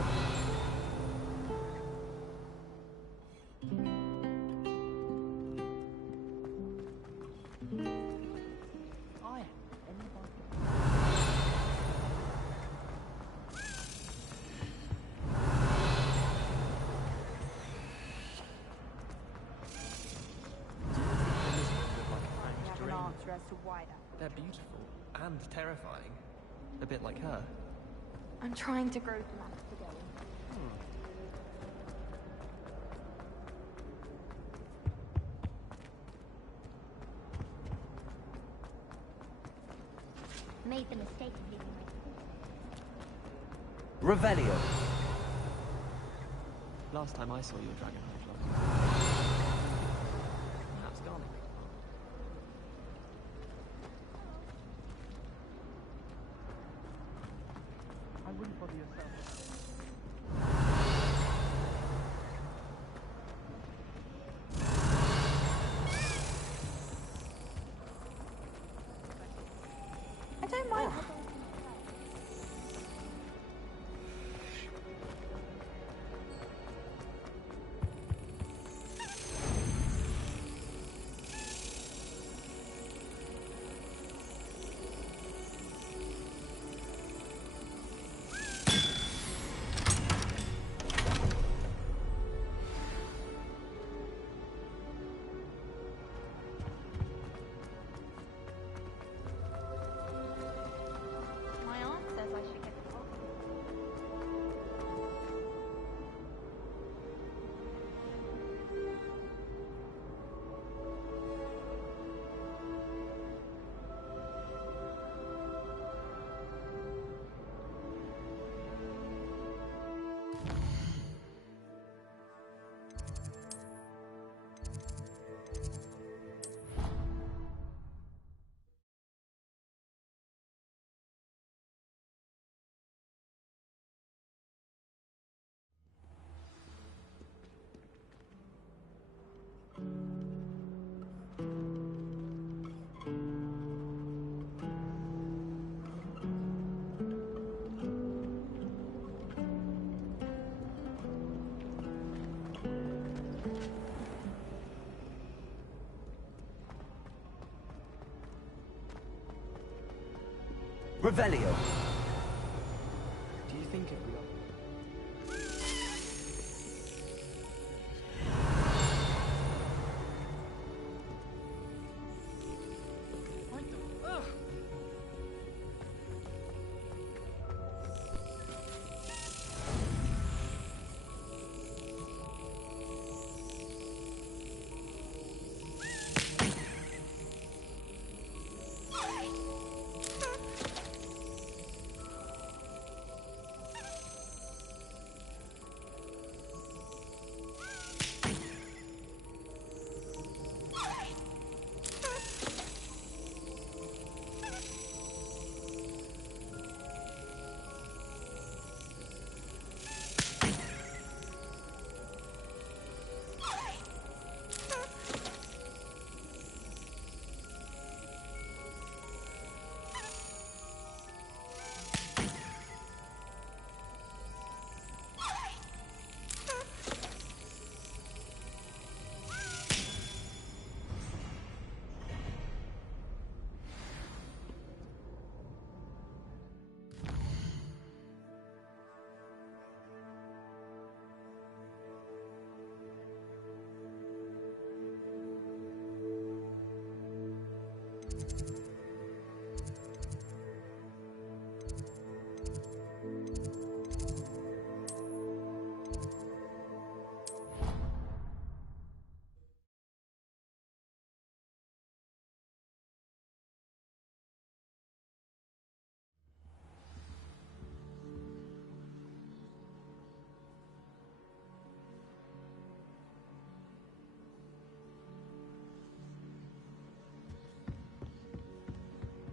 They're beautiful and terrifying. A bit like her. I'm trying to grow some apps together. Made the mistake of leaving my... Revelio. Last time I saw you at Dragon High Club. Perhaps Garlic. I wouldn't bother yourself. I don't mind. Revelio. Do you think it will?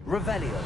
Revelio.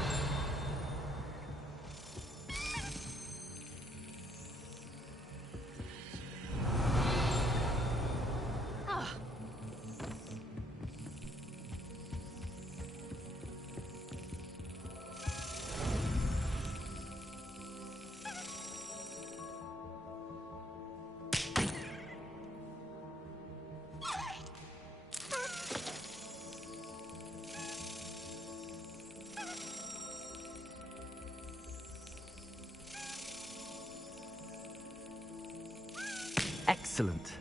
Excellent.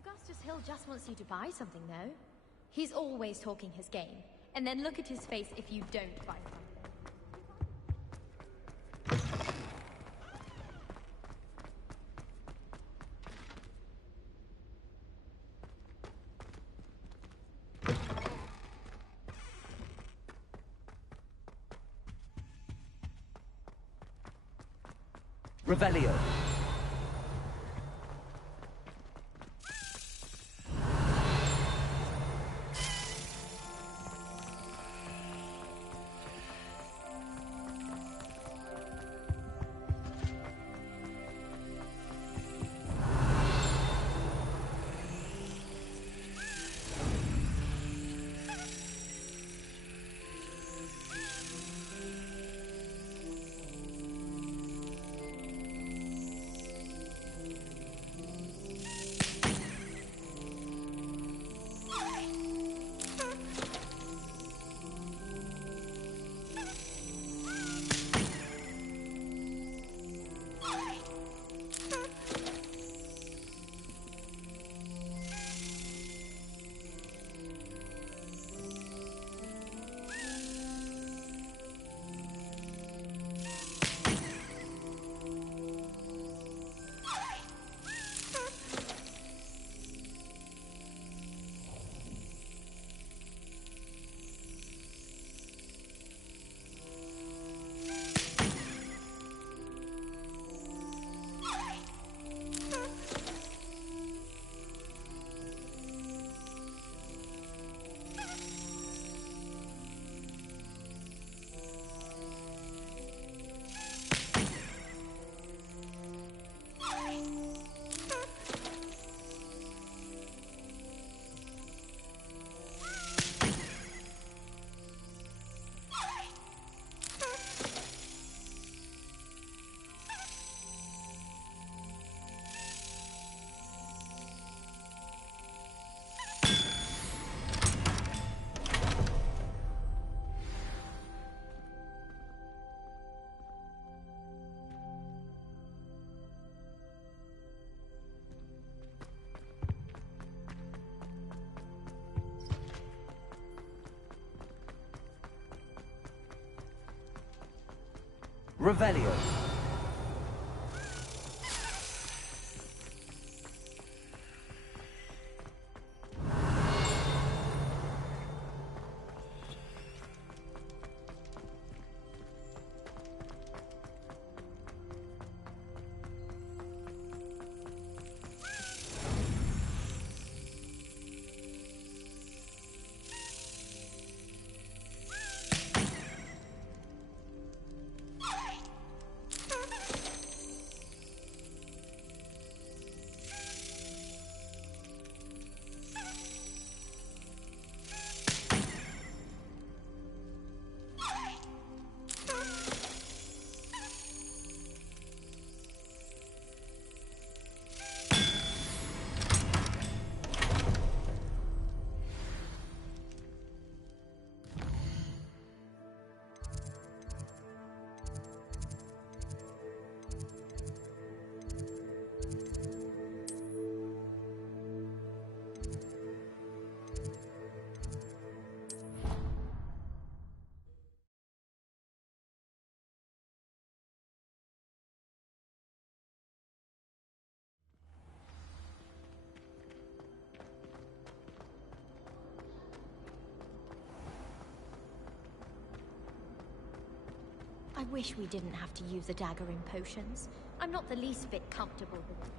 Augustus Hill just wants you to buy something, though. He's always talking his game. And then look at his face if you don't buy something. Revelio. Revelio. I wish we didn't have to use a dagger in potions. I'm not the least bit comfortable with it.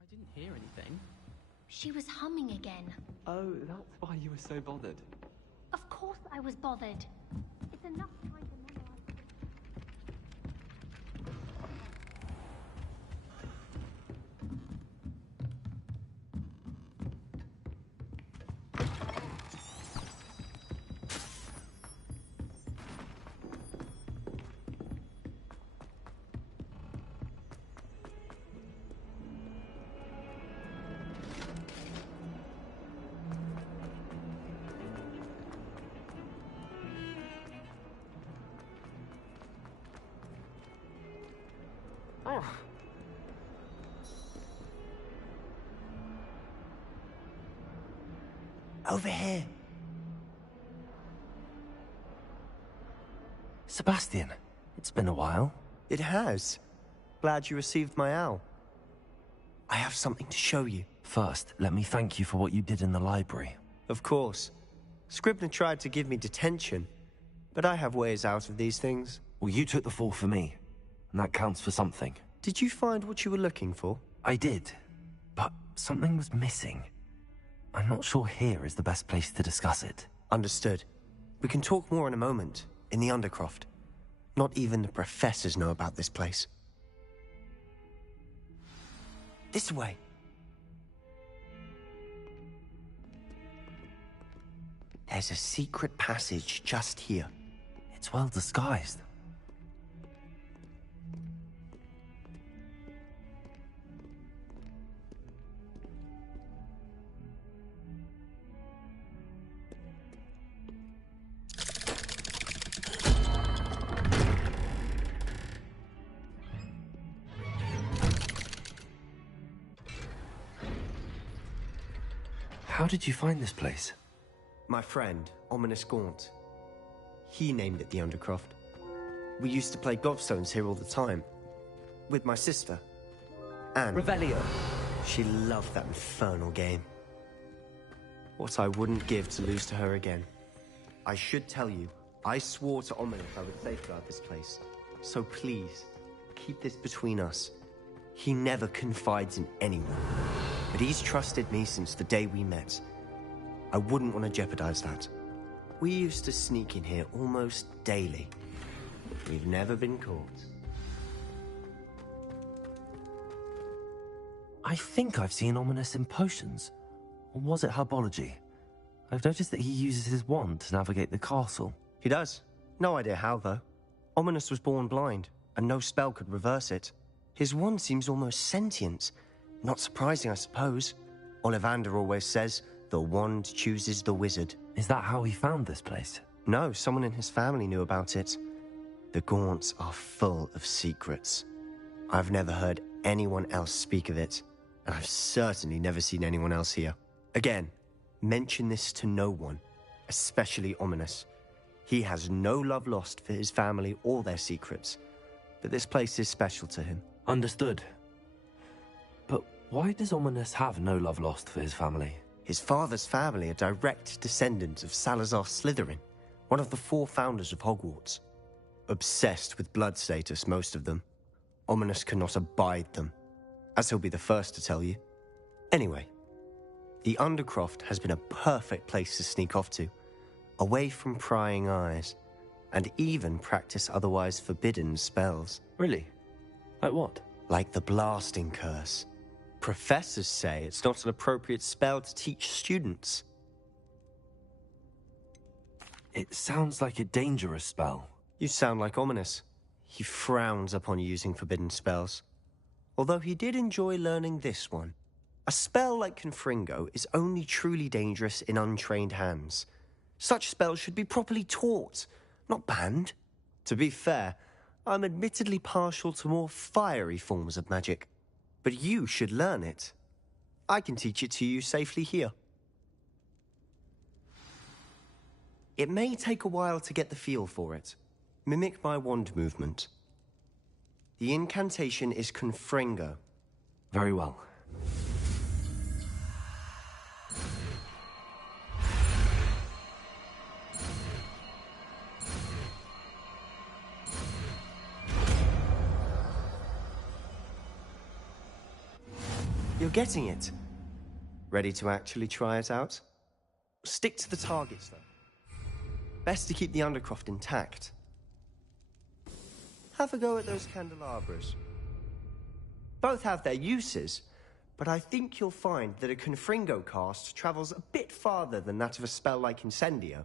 I didn't hear anything. She was humming again. Oh, that's why you were so bothered. Of course I was bothered. It's enough trying to memorize. Oh. Over here. Sebastian, it's been a while. It has. Glad you received my owl. I have something to show you. First, let me thank you for what you did in the library. Of course. Scribner tried to give me detention, but I have ways out of these things. Well, you took the fall for me, and that counts for something. Did you find what you were looking for? I did, but something was missing. I'm not sure here is the best place to discuss it. Understood. We can talk more in a moment, in the Undercroft. Not even the professors know about this place. This way. There's a secret passage just here. It's well disguised. How did you find this place? My friend, Ominous Gaunt. He named it the Undercroft. We used to play gobstones here all the time. With my sister, Anne. Revelio. She loved that infernal game. What I wouldn't give to lose to her again. I should tell you, I swore to Ominous I would safeguard this place. So please, keep this between us. He never confides in anyone. But he's trusted me since the day we met. I wouldn't want to jeopardize that. We used to sneak in here almost daily. We've never been caught. I think I've seen Ominous in potions. Or was it herbology? I've noticed that he uses his wand to navigate the castle. He does. No idea how, though. Ominous was born blind, and no spell could reverse it. His wand seems almost sentient. Not surprising, I suppose. Ollivander always says, the wand chooses the wizard. Is that how he found this place? No, someone in his family knew about it. The Gaunts are full of secrets. I've never heard anyone else speak of it, and I've certainly never seen anyone else here. Again, mention this to no one, especially Ominous. He has no love lost for his family or their secrets, but this place is special to him. Understood. But why does Ominous have no love lost for his family? His father's family are direct descendants of Salazar Slytherin, one of the 4 founders of Hogwarts. Obsessed with blood status, most of them. Ominous cannot abide them, as he'll be the first to tell you. Anyway, the Undercroft has been a perfect place to sneak off to, away from prying eyes, and even practice otherwise forbidden spells. Really? Like what? Like the Blasting Curse. Professors say it's not an appropriate spell to teach students. It sounds like a dangerous spell. You sound like Ominous. He frowns upon using forbidden spells. Although he did enjoy learning this one. A spell like Confringo is only truly dangerous in untrained hands. Such spells should be properly taught, not banned. To be fair, I'm admittedly partial to more fiery forms of magic. But you should learn it. I can teach it to you safely here. It may take a while to get the feel for it. Mimic my wand movement. The incantation is Confringo. Very well. You're getting it. Ready to actually try it out? Stick to the targets, though. Best to keep the Undercroft intact. Have a go at those candelabras. Both have their uses, but I think you'll find that a Confringo cast travels a bit farther than that of a spell like Incendio.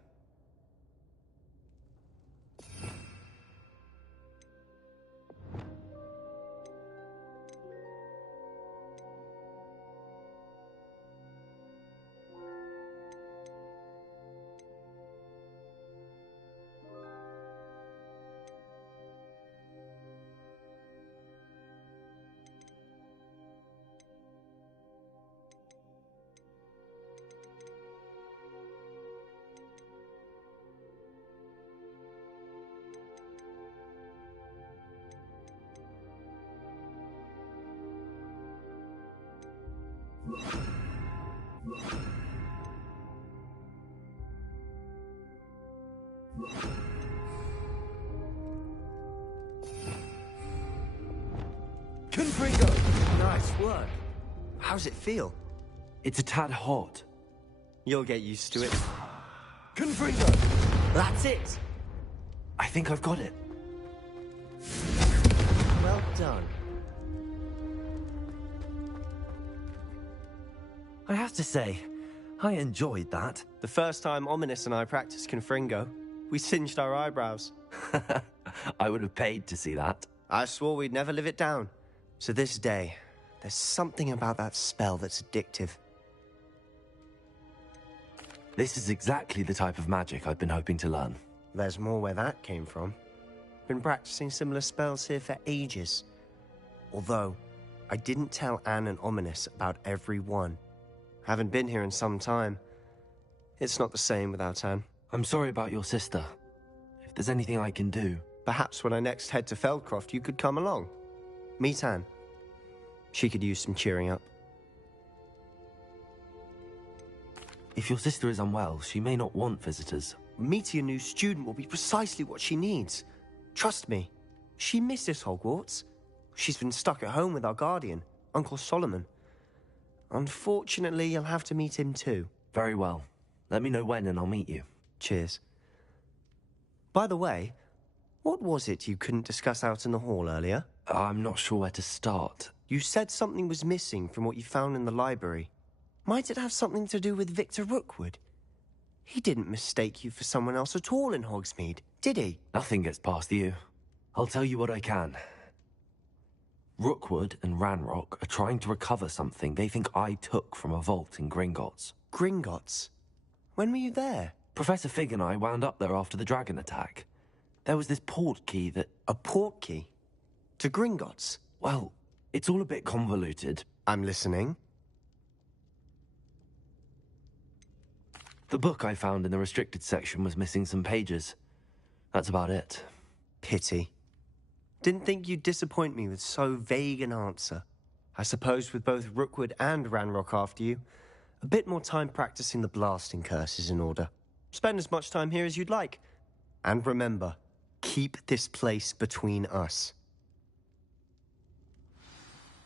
Confringo! Nice work. How's it feel? It's a tad hot. You'll get used to it. Confringo! That's it! I think I've got it. Well done. I have to say, I enjoyed that. The first time Ominous and I practiced Confringo, we singed our eyebrows. I would have paid to see that. I swore we'd never live it down. To this day, there's something about that spell that's addictive. This is exactly the type of magic I've been hoping to learn. There's more where that came from. Been practicing similar spells here for ages. Although, I didn't tell Anne and Ominous about every one. Haven't been here in some time. It's not the same without Anne. I'm sorry about your sister. If there's anything I can do... Perhaps when I next head to Feldcroft, you could come along. Meet Anne. She could use some cheering up. If your sister is unwell, she may not want visitors. Meeting a new student will be precisely what she needs. Trust me. She misses Hogwarts. She's been stuck at home with our guardian, Uncle Solomon. Unfortunately, you'll have to meet him too. Very well. Let me know when and I'll meet you. Cheers. By the way, what was it you couldn't discuss out in the hall earlier? I'm not sure where to start. You said something was missing from what you found in the library. Might it have something to do with Victor Rookwood? He didn't mistake you for someone else at all in Hogsmeade, did he? Nothing gets past you. I'll tell you what I can. Rookwood and Ranrock are trying to recover something they think I took from a vault in Gringotts. Gringotts? When were you there? Professor Fig and I wound up there after the dragon attack. There was this port key that... A port key? To Gringotts? Well, it's all a bit convoluted. I'm listening. The book I found in the restricted section was missing some pages. That's about it. Pity. Didn't think you'd disappoint me with so vague an answer. I suppose with both Rookwood and Ranrock after you, a bit more time practicing the blasting curse is in order. Spend as much time here as you'd like. And remember, keep this place between us.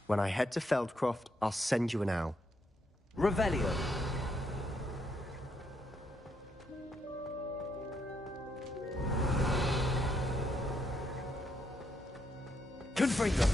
When I head to Feldcroft, I'll send you an owl. Revelio. Confringo.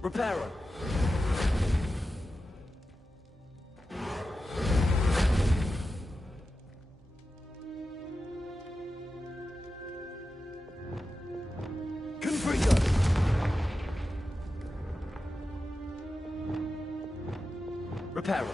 Reparo. Confringo. Reparo.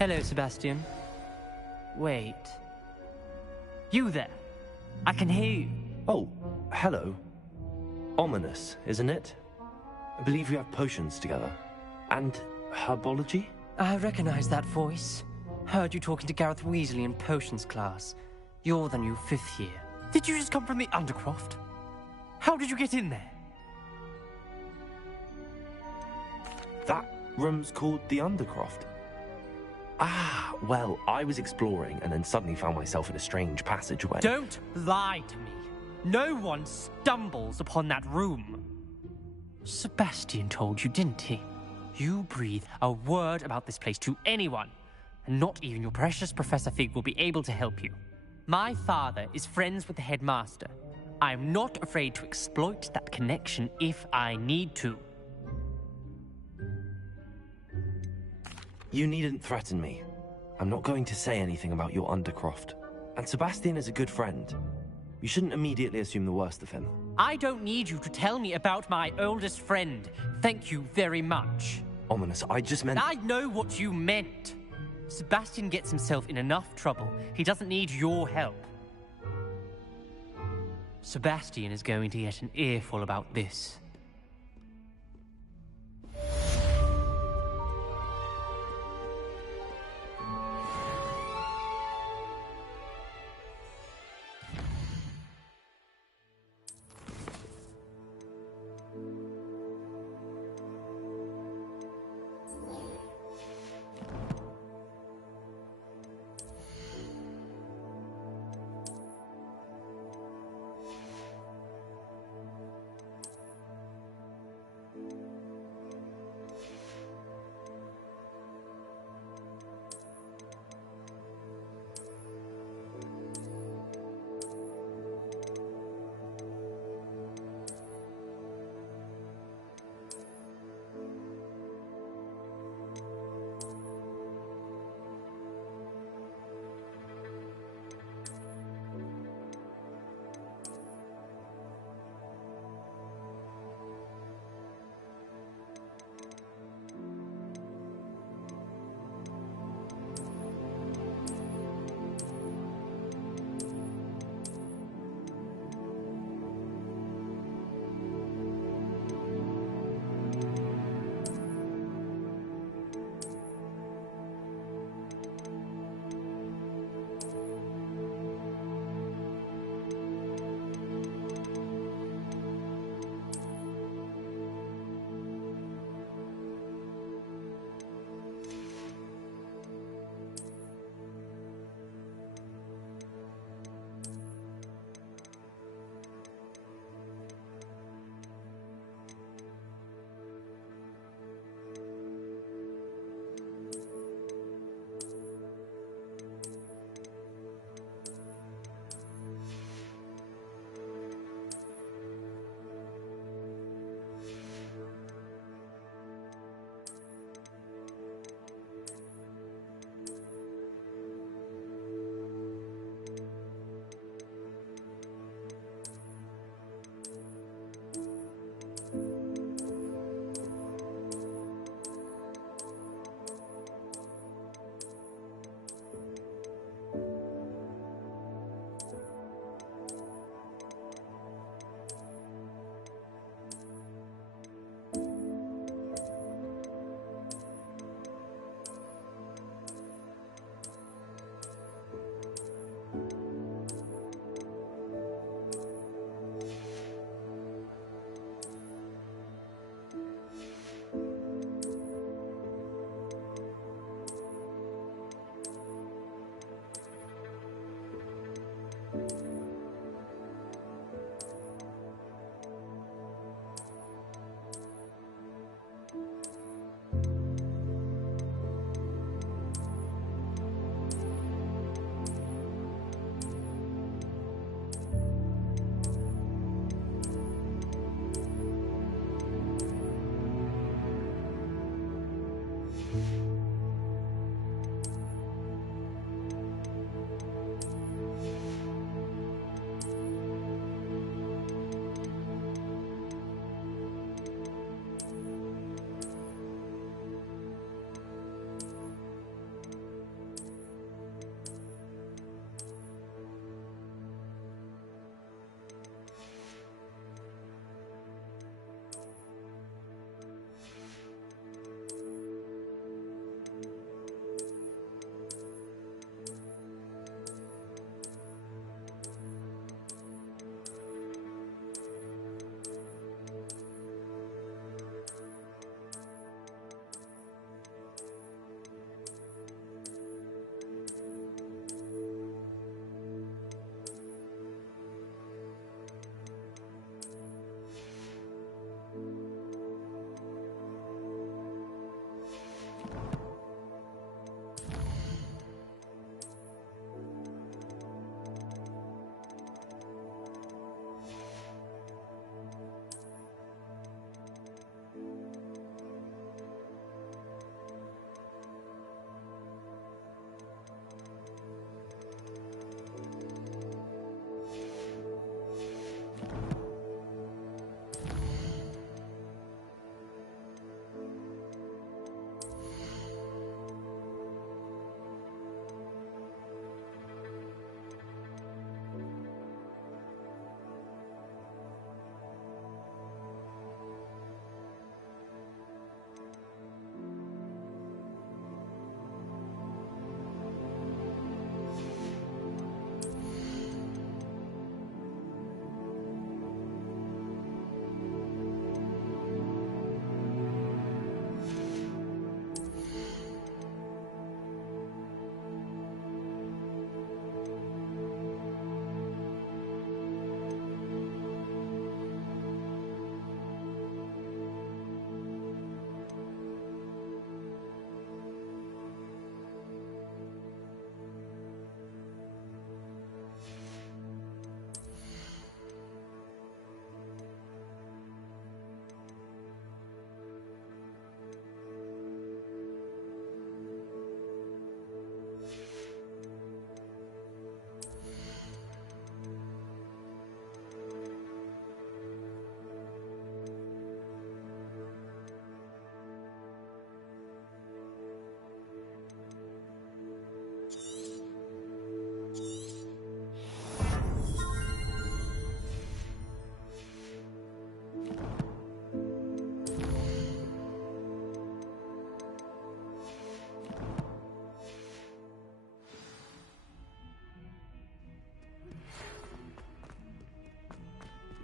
Hello, Sebastian. Wait. You there? I can hear you. Oh, hello. Ominous, isn't it? I believe we have potions together. And herbology? I recognize that voice. Heard you talking to Gareth Weasley in potions class. You're the new 5th year. Did you just come from the Undercroft? How did you get in there? That room's called the Undercroft. Ah, well, I was exploring and then suddenly found myself in a strange passageway. Don't lie to me. No one stumbles upon that room. Sebastian told you, didn't he? You breathe a word about this place to anyone, and not even your precious Professor Fig will be able to help you. My father is friends with the headmaster. I'm not afraid to exploit that connection if I need to. You needn't threaten me. I'm not going to say anything about your Undercroft. And Sebastian is a good friend. You shouldn't immediately assume the worst of him. I don't need you to tell me about my oldest friend. Thank you very much. Ominous, I just meant... I know what you meant. Sebastian gets himself in enough trouble. He doesn't need your help. Sebastian is going to get an earful about this.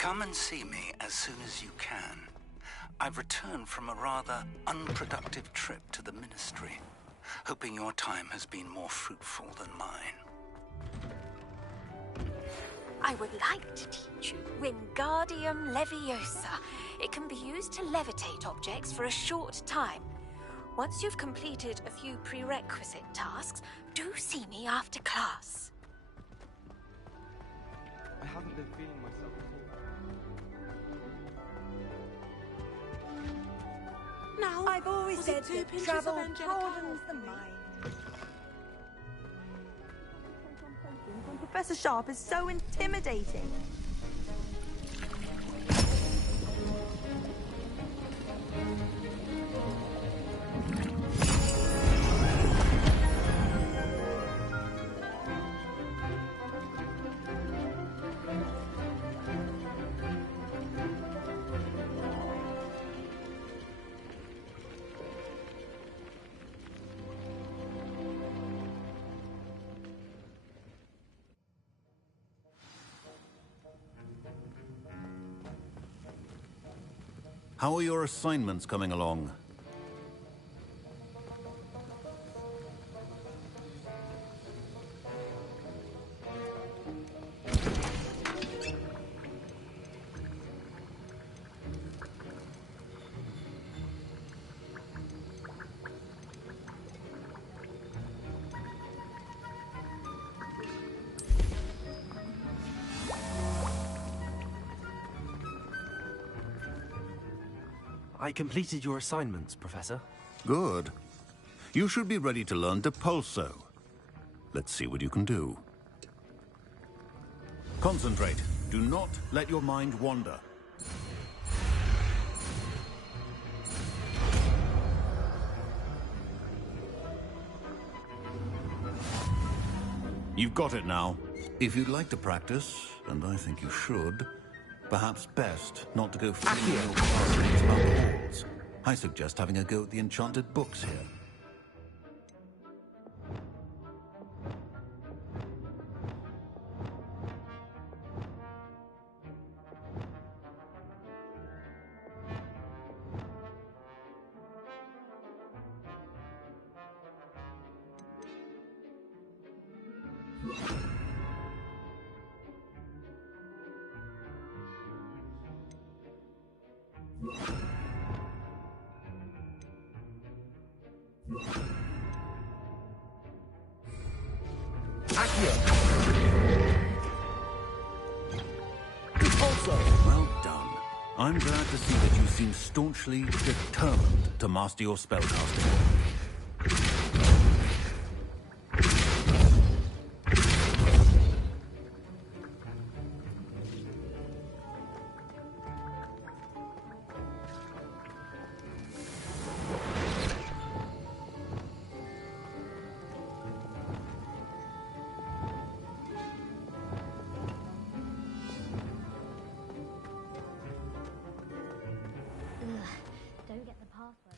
Come and see me as soon as you can. I've returned from a rather unproductive trip to the Ministry, hoping your time has been more fruitful than mine. I would like to teach you Wingardium Leviosa. It can be used to levitate objects for a short time. Once you've completed a few prerequisite tasks, do see me after class. I haven't been feeling myself at all. No, I've always said that travel broadens the mind. When Professor Sharp is so intimidating. How are your assignments coming along? I completed your assignments, Professor. Good. You should be ready to learn Depulso. Let's see what you can do. Concentrate. Do not let your mind wander. You've got it now. If you'd like to practice, and I think you should, perhaps best not to go flinging your classmates about the halls. I suggest having a go at the enchanted books here. Well done. I'm glad to see that you seem staunchly determined to master your spellcasting. Don't get the password.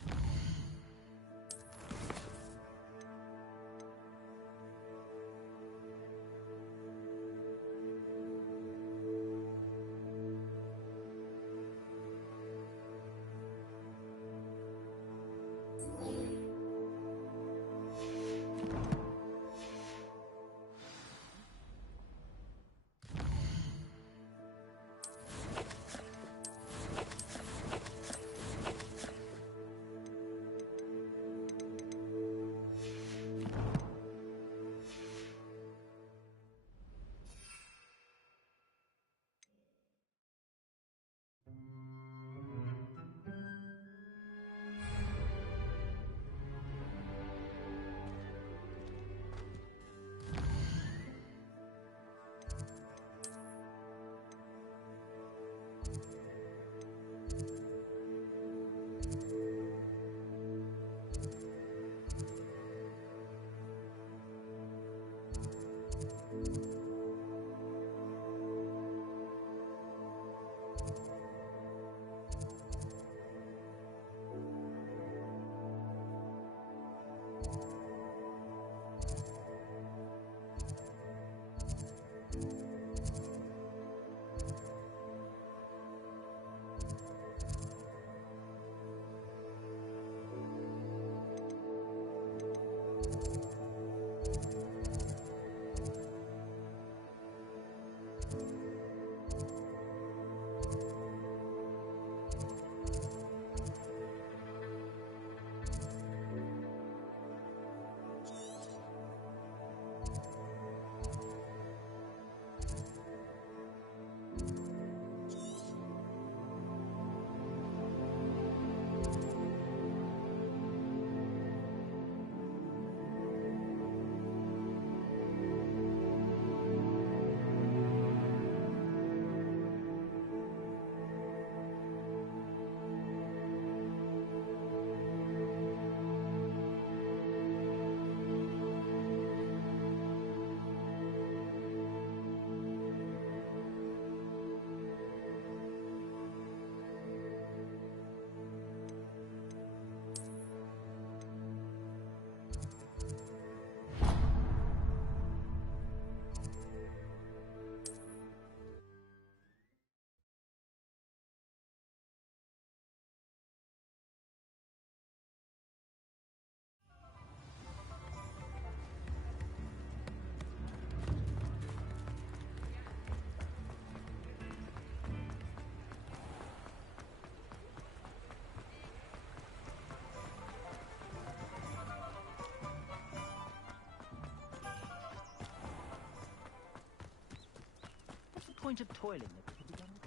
point of toiling that could be done with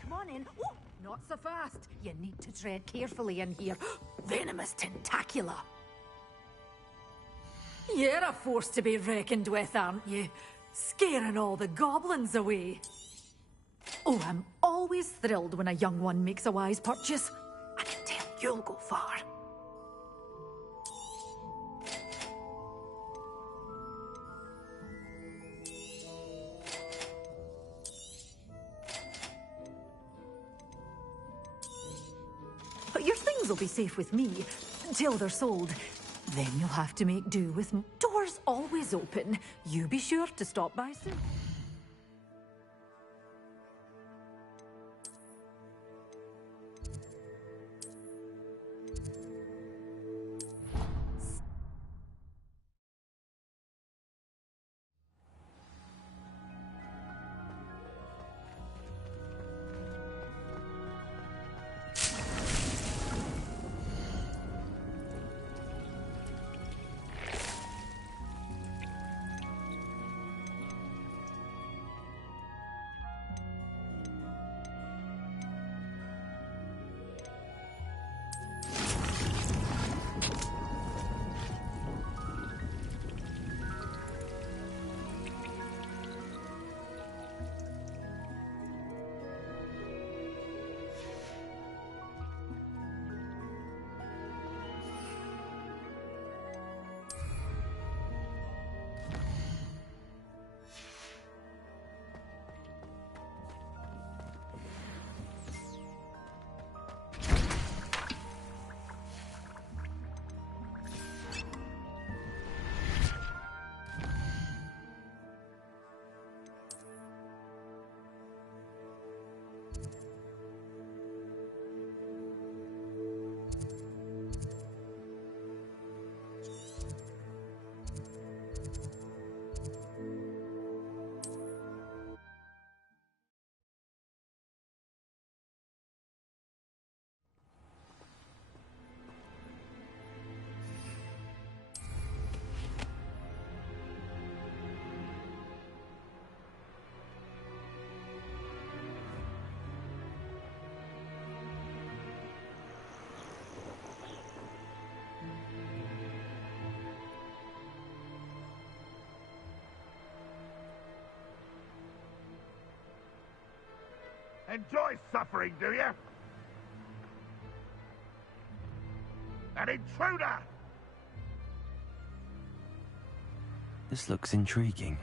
Come on in. Ooh, not so fast. You need to tread carefully in here. Venomous tentacula. You're a force to be reckoned with, aren't you? Scaring all the goblins away. Oh, I'm always thrilled when a young one makes a wise purchase. I can tell you'll go far. But your things will be safe with me, till they're sold. Then you'll have to make do with doors always open. You be sure to stop by soon. Enjoy suffering, do you? An intruder! This looks intriguing.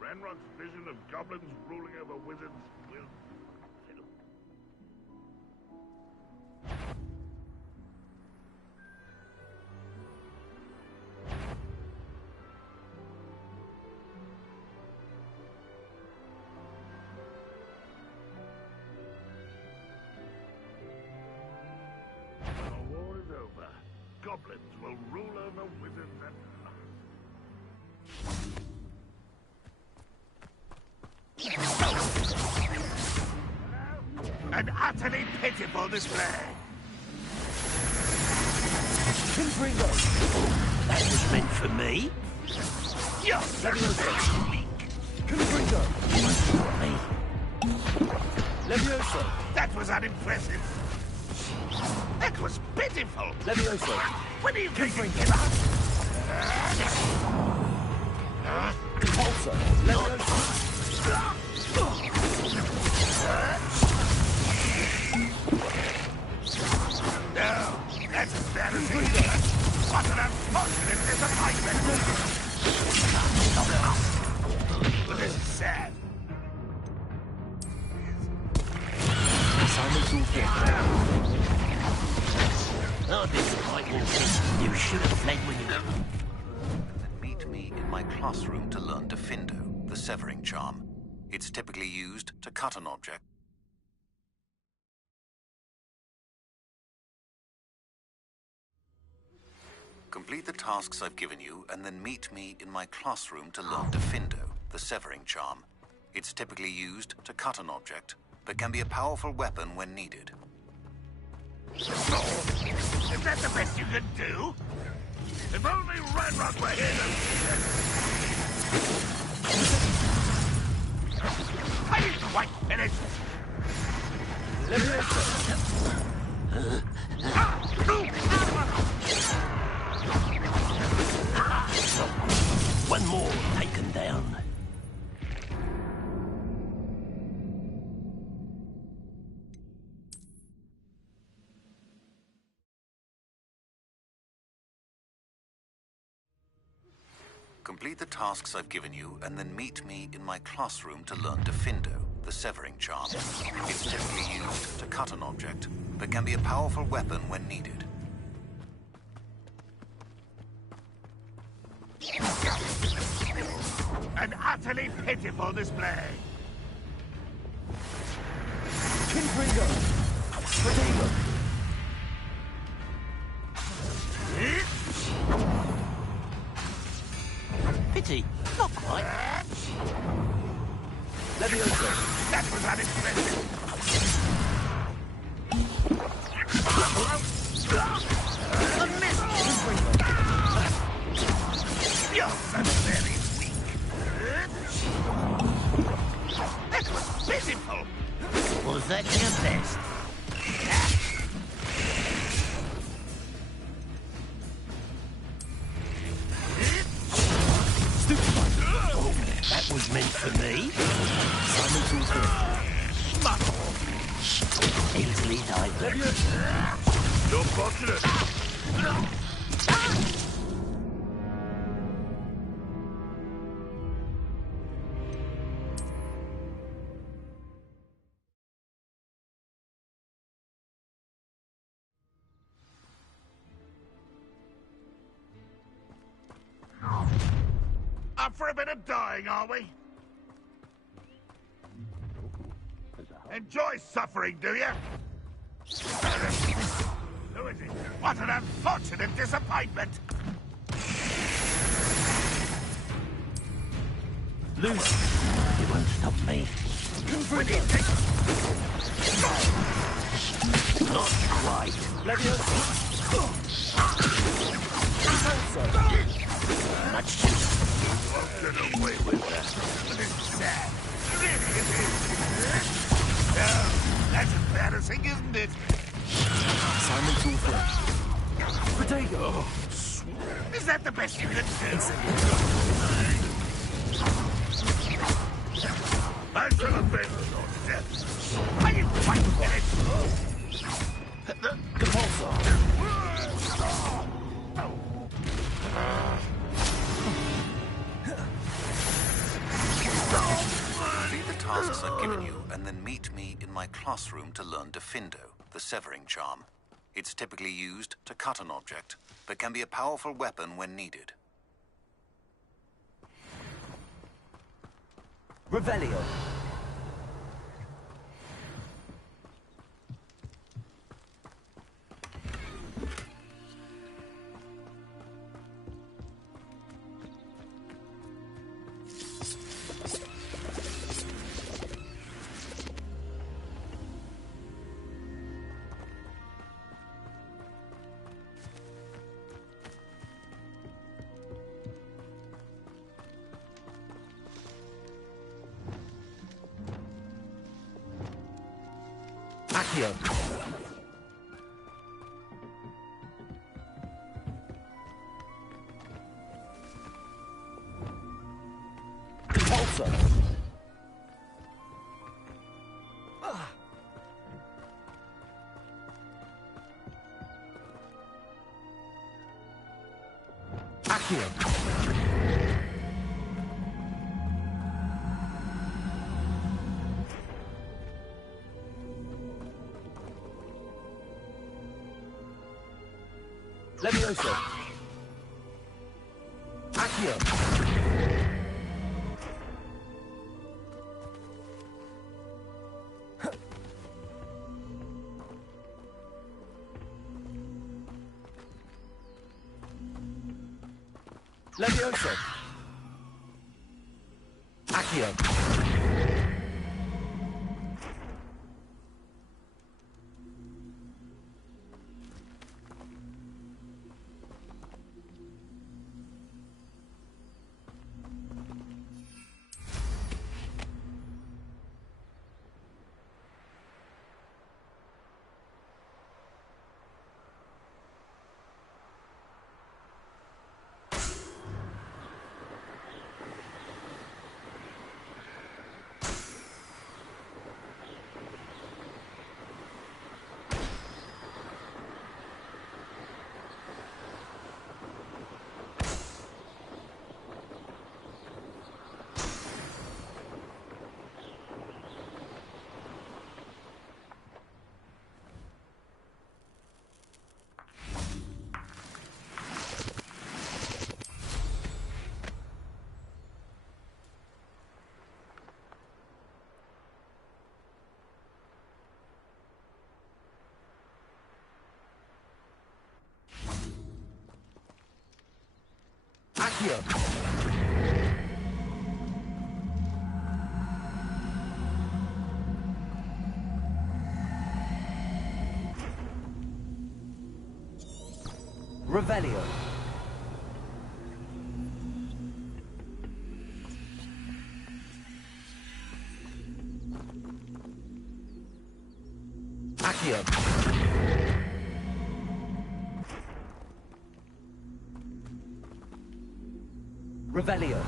Ranrock's vision of goblins ruling over wizards will... The war is over. Goblins will rule over wizards and... An utterly pitiful display. Confringo! That was meant for me. Yes, that was weak. Confringo! Levioso. That was unimpressive. That was pitiful. Levioso. When are you going to give up? Repulsor. Levioso. No, that's embarrassing. What an unfortunate disappointment. But this is sad. Assignment's all here. Oh, disappointment. You should have fled when you... Meet me in my classroom to learn Defindo, the severing charm. It's typically used to cut an object. Complete the tasks I've given you, and then meet me in my classroom to learn Defindo, the severing charm. It's typically used to cut an object, but can be a powerful weapon when needed. Is that the best you can do? If only Redrock were here to... I need to quite finished! One more taken down. Complete the tasks I've given you, and then meet me in my classroom to learn Defindo, the severing charm. It's typically used to cut an object, but can be a powerful weapon when needed. An utterly pitiful display. Confringo! Potato! Pity, not quite. Leviosa! That was unexpected. A miss! You're so very weak. That was pitiful. Was that your best? That was meant for me. Easily died. You're fortunate. Up for a bit of dying, are we? Enjoy suffering, do you? Who is it? What an unfortunate disappointment! Loose. You won't stop me. Not quite. Much too. Get away with that. It's sad. Really, it is. No, that's embarrassing, isn't it? Simon's all fresh. Potato! Oh, is that the best you can do? I shall obey your death. Are you quite finished? The Compulsor! Complete the tasks I've given you, and then meet me in my classroom to learn Defindo, the severing charm. It's typically used to cut an object, but can be a powerful weapon when needed. Revelio! Accio. Compulsor. Accio. Leviosa. Accio. Levioso! Accio! Accio! Revelio! Accio! Revelio.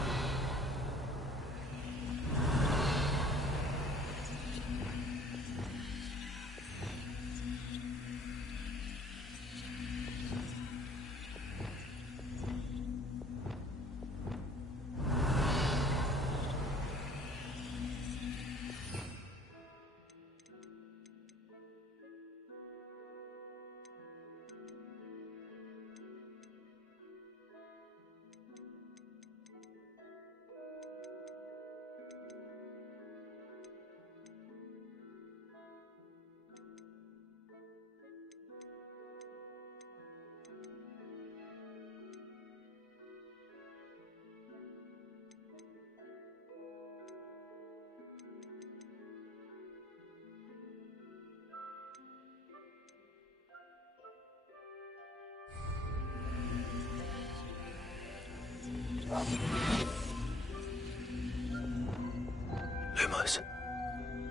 Lumos.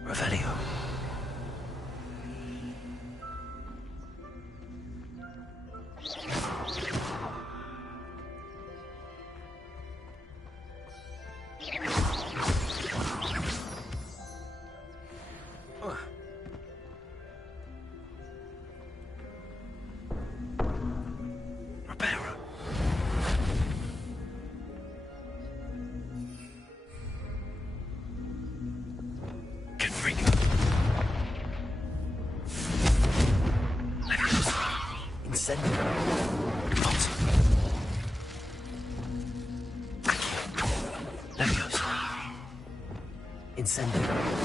Revelio. Incendio.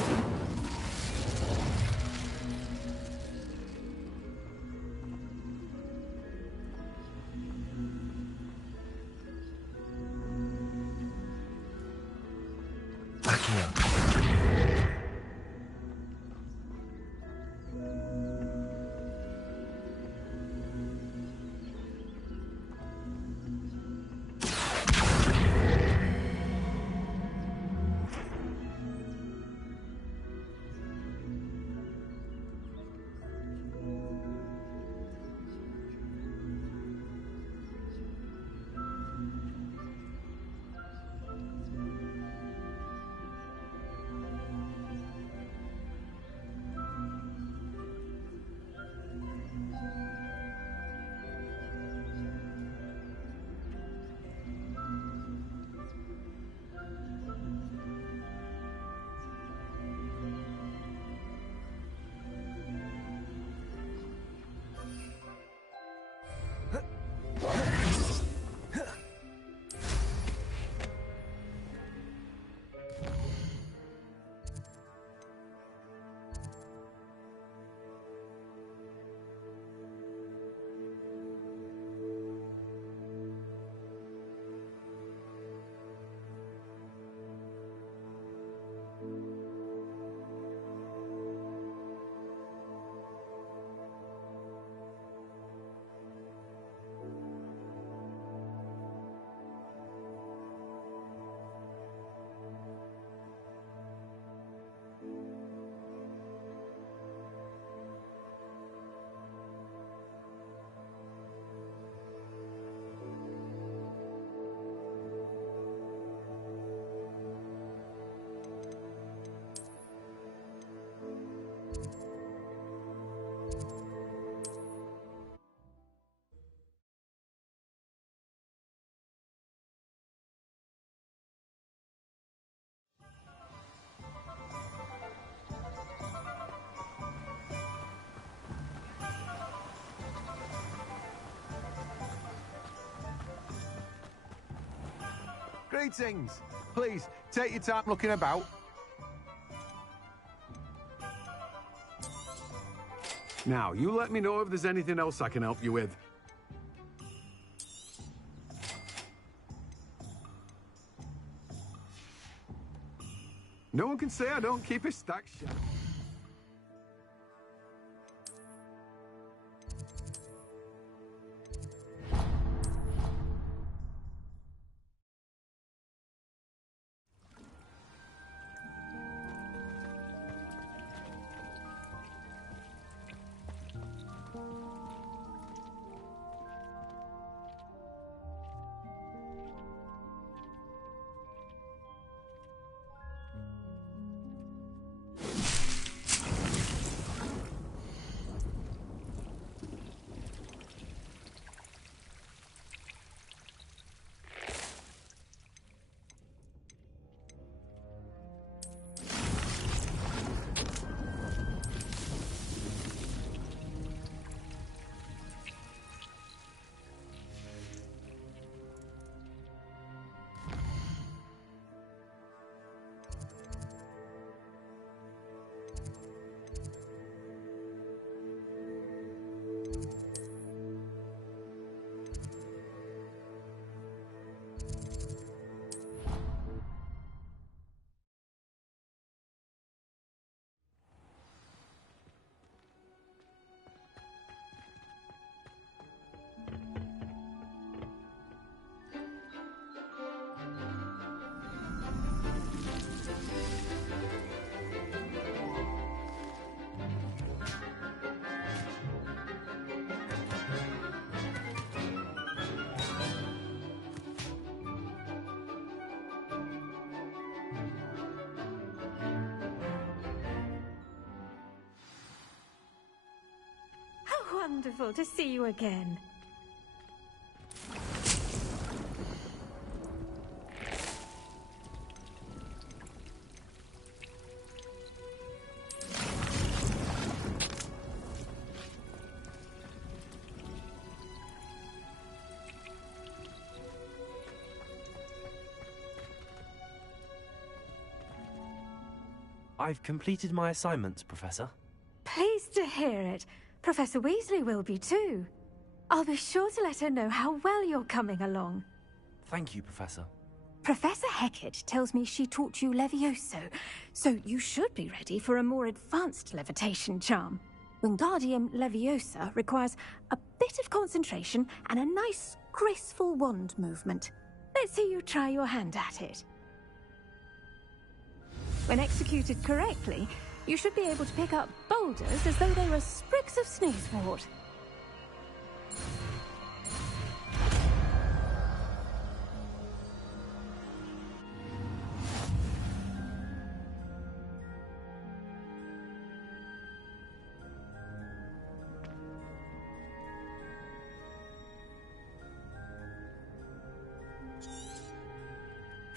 Greetings. Please, take your time looking about. Now, you let me know if there's anything else I can help you with. No one can say I don't keep a stack shelf. Wonderful to see you again. I've completed my assignments, Professor. Pleased to hear it. Professor Weasley will be too. I'll be sure to let her know how well you're coming along. Thank you, Professor. Professor Hecat tells me she taught you Levioso, so you should be ready for a more advanced levitation charm. Wingardium Leviosa requires a bit of concentration and a nice, graceful wand movement. Let's see you try your hand at it. When executed correctly, you should be able to pick up boulders as though they were sprigs of sneezewort.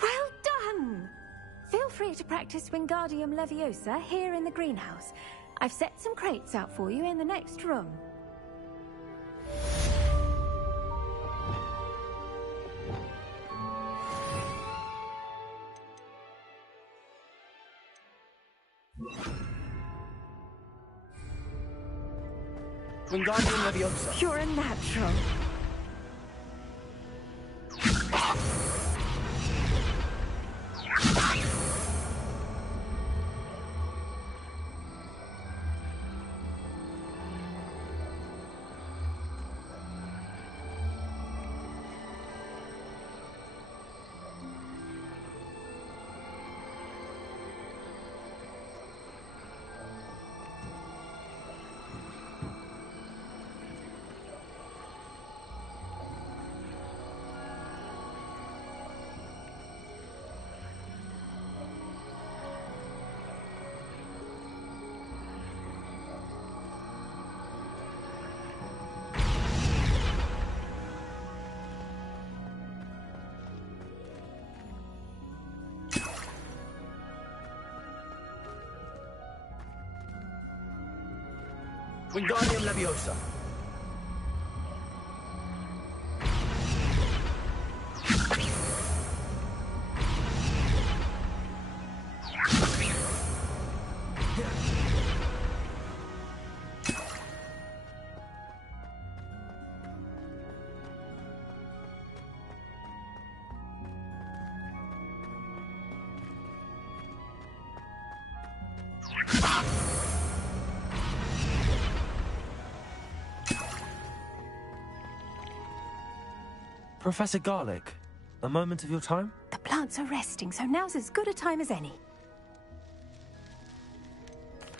Well done! Feel free to practice Wingardium Leviosa here in the greenhouse. I've set some crates out for you in the next room. Wingardium Leviosa. You're a natural. Wingardium Leviosa. Professor Garlic, a moment of your time? The plants are resting, so now's as good a time as any.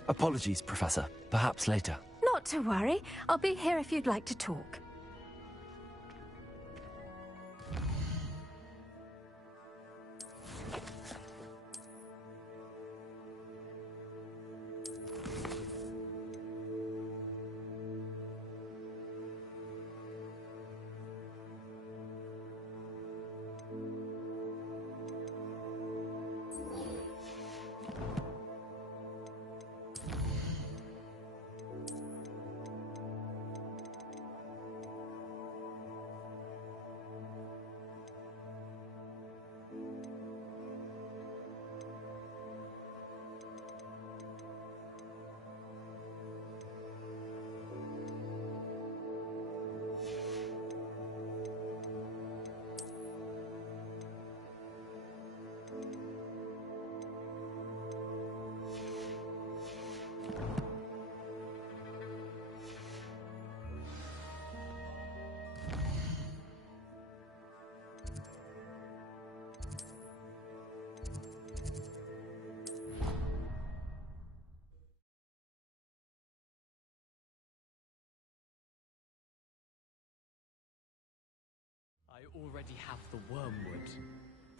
Apologies, Professor. Perhaps later. Not to worry. I'll be here if you'd like to talk. I already have the wormwood.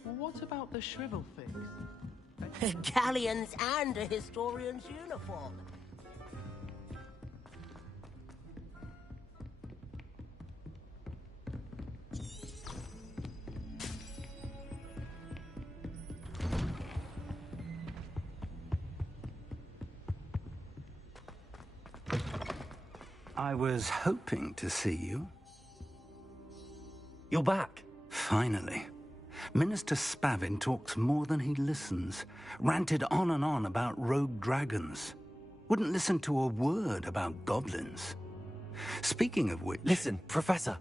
What about the shrivel figs? Galleons and a historian's uniform. I was hoping to see you. You're back. Finally. Minister Spavin talks more than he listens. Ranted on and on about rogue dragons. Wouldn't listen to a word about goblins. Speaking of which... Listen, Professor.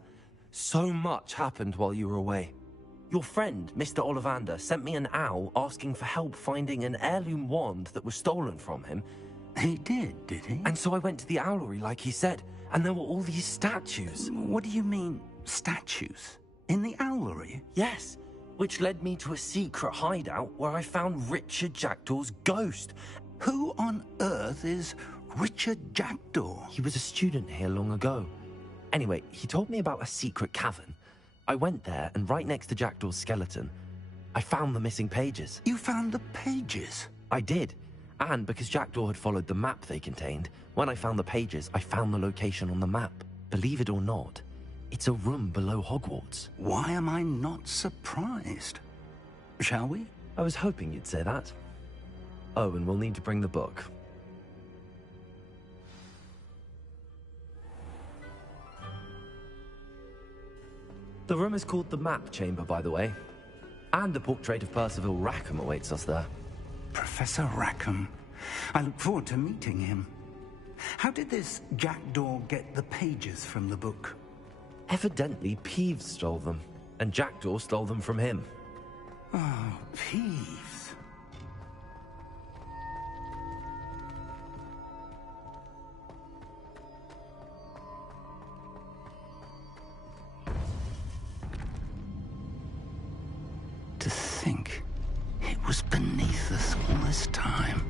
So much happened while you were away. Your friend, Mr. Ollivander, sent me an owl asking for help finding an heirloom wand that was stolen from him. He did he? And so I went to the owlery like he said, and there were all these statues. What do you mean, statues? In the owlery? Yes, which led me to a secret hideout where I found Richard Jackdaw's ghost. Who on earth is Richard Jackdaw? He was a student here long ago. Anyway, he told me about a secret cavern. I went there, and right next to Jackdaw's skeleton, I found the missing pages. You found the pages? I did. And because Jackdaw had followed the map they contained, when I found the pages, I found the location on the map. Believe it or not, it's a room below Hogwarts. Why am I not surprised? Shall we? I was hoping you'd say that. Oh, and we'll need to bring the book. The room is called the Map Chamber, by the way. And a portrait of Percival Rackham awaits us there. Professor Rackham. I look forward to meeting him. How did this Jackdaw get the pages from the book? Evidently, Peeves stole them, and Jackdaw stole them from him. Oh, Peeves. To think it was beneath us all this time.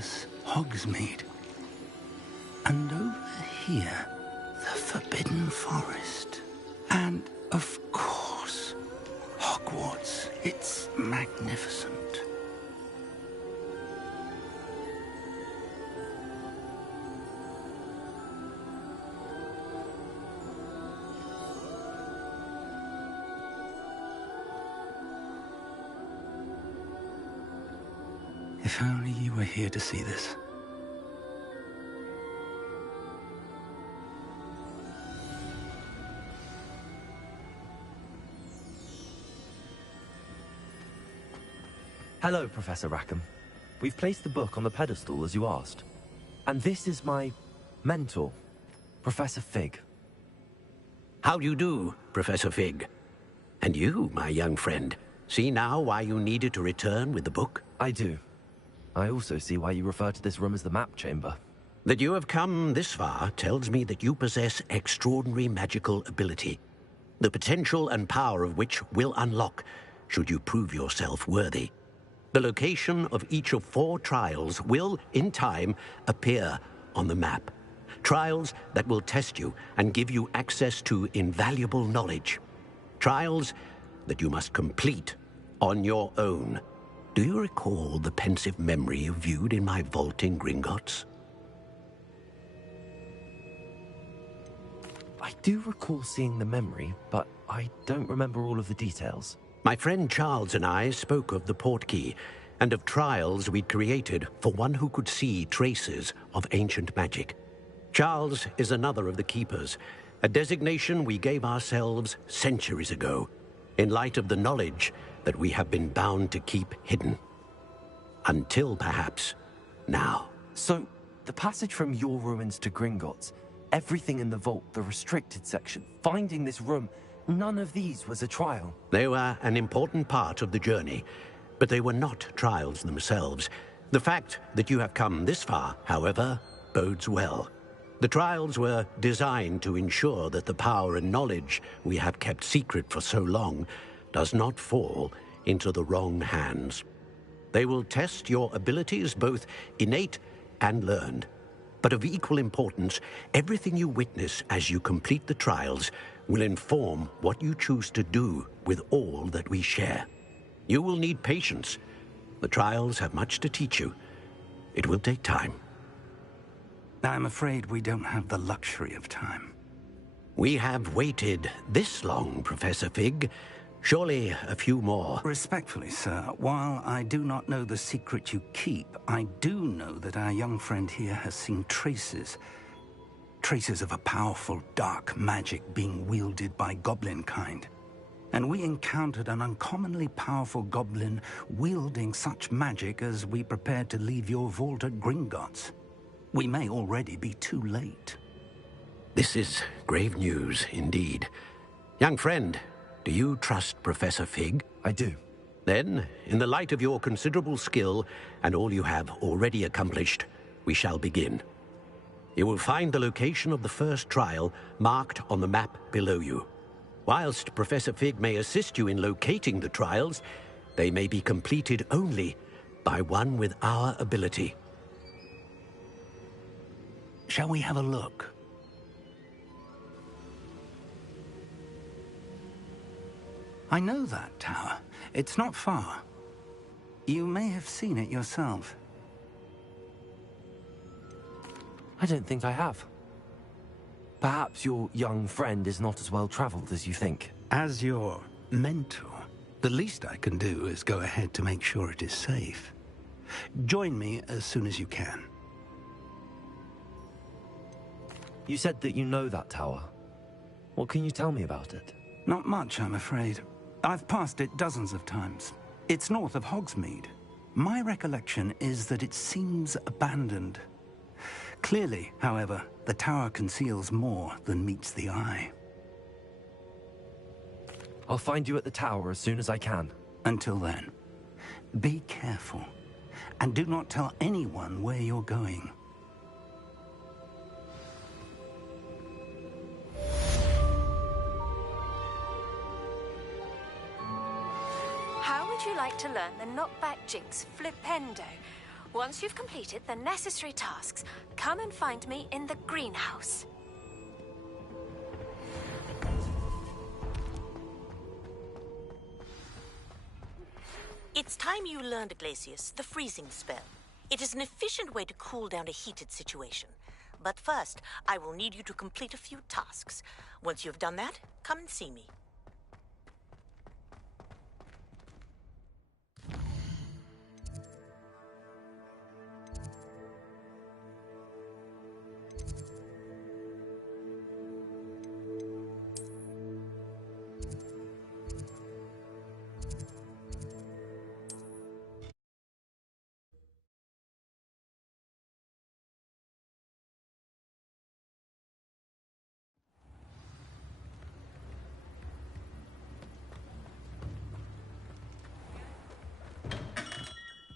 there's Hogsmeade. And over here, the Forbidden Forest. And, of course, Hogwarts. It's magnificent. If only you were here to see this. Hello, Professor Rackham. We've placed the book on the pedestal as you asked. And this is my mentor, Professor Fig. How do you do, Professor Fig? And you, my young friend, see now why you needed to return with the book? I do. I also see why you refer to this room as the map chamber. That you have come this far tells me that you possess extraordinary magical ability, the potential and power of which will unlock should you prove yourself worthy. The location of each of 4 trials will, in time, appear on the map. Trials that will test you and give you access to invaluable knowledge. Trials that you must complete on your own. Do you recall the pensive memory you viewed in my vault in Gringotts? I do recall seeing the memory, but I don't remember all of the details. My friend Charles and I spoke of the portkey and of trials we'd created for one who could see traces of ancient magic. Charles is another of the keepers, a designation we gave ourselves centuries ago, in light of the knowledge that we have been bound to keep hidden. Until, perhaps, now. So, the passage from your ruins to Gringotts, everything in the vault, the restricted section, finding this room, none of these was a trial. They were an important part of the journey, but they were not trials themselves. The fact that you have come this far, however, bodes well. The trials were designed to ensure that the power and knowledge we have kept secret for so long does not fall into the wrong hands. They will test your abilities, both innate and learned. But of equal importance, everything you witness as you complete the trials will inform what you choose to do with all that we share. You will need patience. The trials have much to teach you. It will take time. I'm afraid we don't have the luxury of time. We have waited this long, Professor Fig. Surely a few more. Respectfully, sir, while I do not know the secret you keep, I do know that our young friend here has seen traces of a powerful dark magic being wielded by goblin kind. And we encountered an uncommonly powerful goblin wielding such magic as we prepared to leave your vault at Gringotts. We may already be too late. This is grave news indeed. Young friend, do you trust Professor Fig? I do. Then, in the light of your considerable skill and all you have already accomplished, we shall begin. You will find the location of the first trial marked on the map below you. Whilst Professor Fig may assist you in locating the trials, they may be completed only by one with our ability. Shall we have a look? I know that tower. It's not far. You may have seen it yourself. I don't think I have. Perhaps your young friend is not as well traveled as you think. As your mentor, the least I can do is go ahead to make sure it is safe. Join me as soon as you can. You said that you know that tower. What can you tell me about it? Not much, I'm afraid. I've passed it dozens of times. It's north of Hogsmeade. My recollection is that it seems abandoned. Clearly, however, the tower conceals more than meets the eye. I'll find you at the tower as soon as I can. Until then, be careful, and do not tell anyone where you're going. How would you like to learn the knockback jinx flipendo? Once you've completed the necessary tasks, come and find me in the greenhouse. It's time you learned, Glacius, the freezing spell. It is an efficient way to cool down a heated situation. But first, I will need you to complete a few tasks. Once you've done that, come and see me.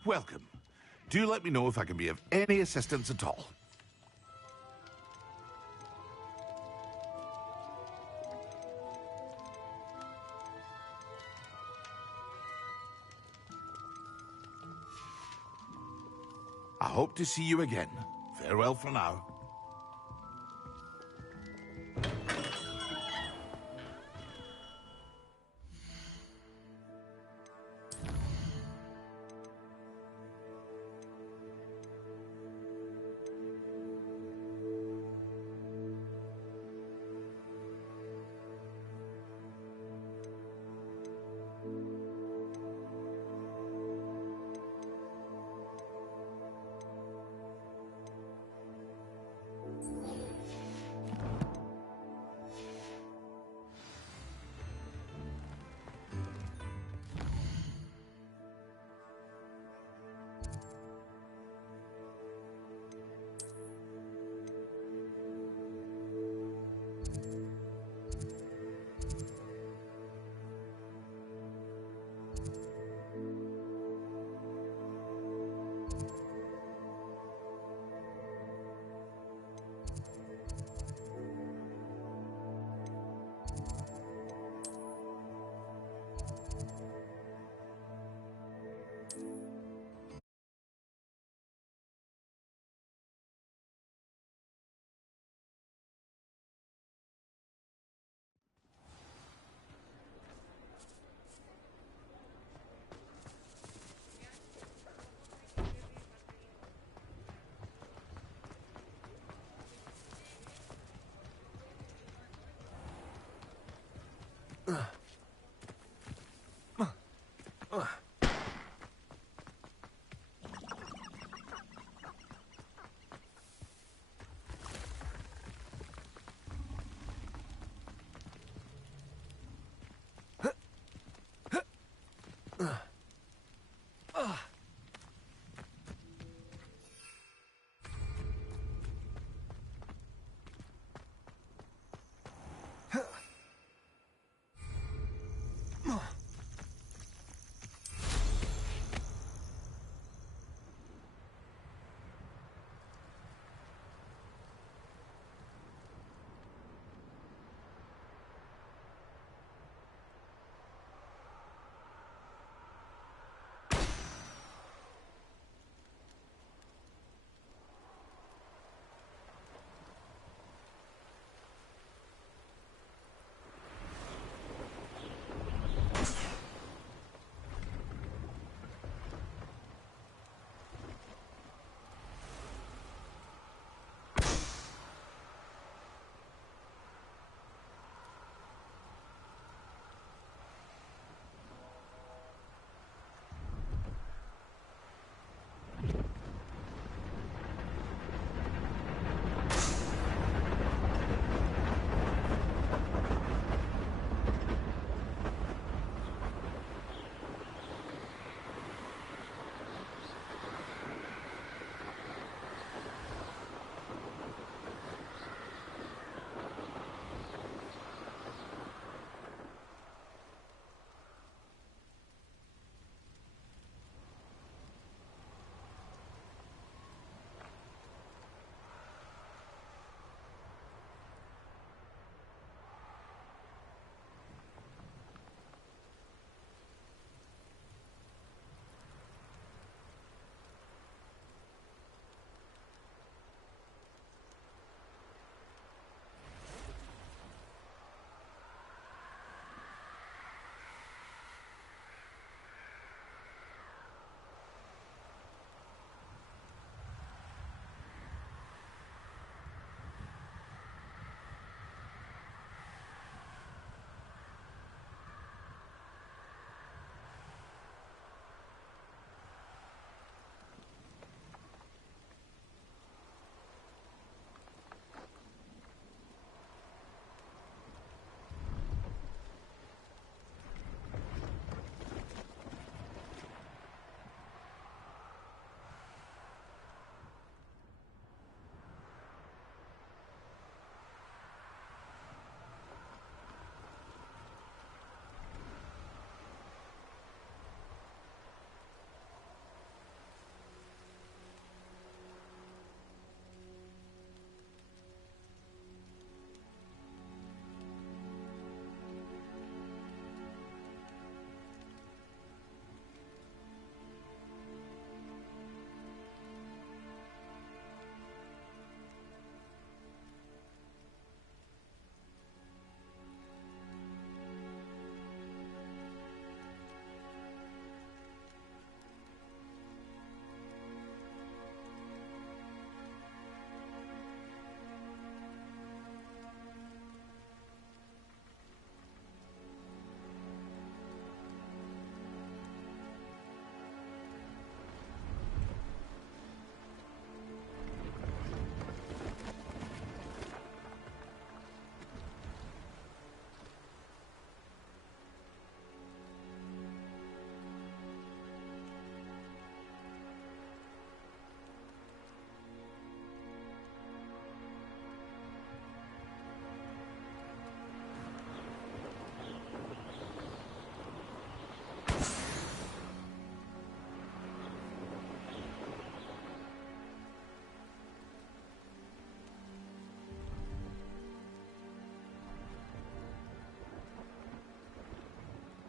Welcome. Do let me know if I can be of any assistance at all. I hope to see you again. Farewell for now.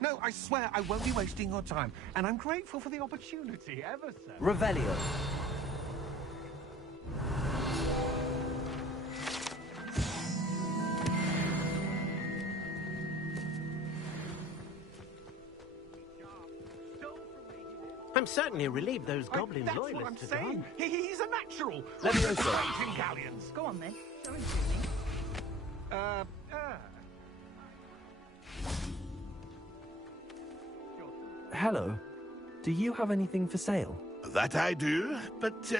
No, I swear I won't be wasting your time. And I'm grateful for the opportunity, ever so. Revelio. I'm certainly relieved those goblin That's loyalists what I'm are saying. gone. He's a natural. Leviosa. Raging galleons. Go on then. Don't shoot me. Hello. Do you have anything for sale? That I do, but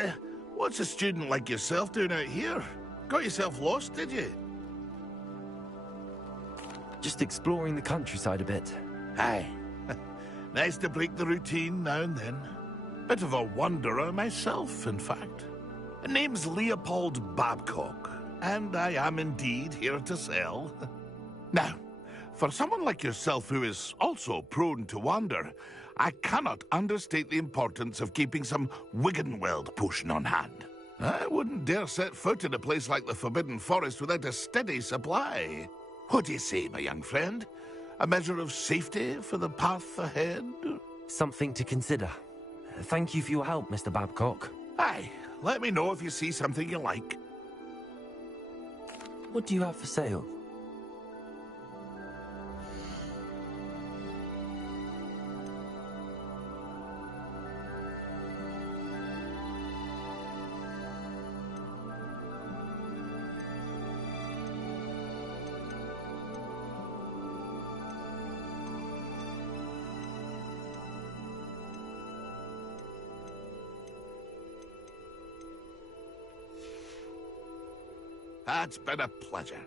what's a student like yourself doing out here? Got yourself lost, did you? Just exploring the countryside a bit. Aye. Nice to break the routine now and then. Bit of a wanderer myself, in fact. Name's Leopold Babcock, and I am indeed here to sell. Now, for someone like yourself who is also prone to wander, I cannot understate the importance of keeping some Wiggenweld potion on hand. I wouldn't dare set foot in a place like the Forbidden Forest without a steady supply. What do you say, my young friend? A measure of safety for the path ahead? Something to consider. Thank you for your help, Mr. Babcock. Aye, let me know if you see something you like. What do you have for sale? It's been a pleasure.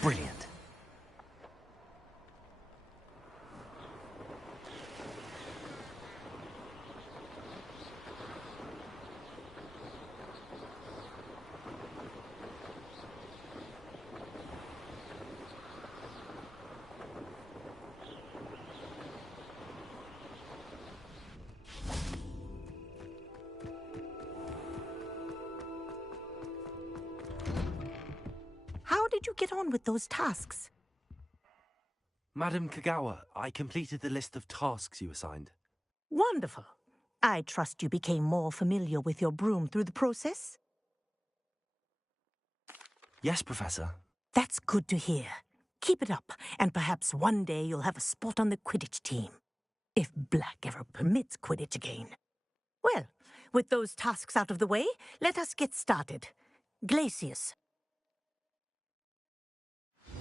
Brilliant. How did you get on with those tasks? Madam Kagawa, I completed the list of tasks you assigned. Wonderful. I trust you became more familiar with your broom through the process? Yes, Professor. That's good to hear. Keep it up, and perhaps one day you'll have a spot on the Quidditch team. If Black ever permits Quidditch again. Well, with those tasks out of the way, let us get started. Glacius.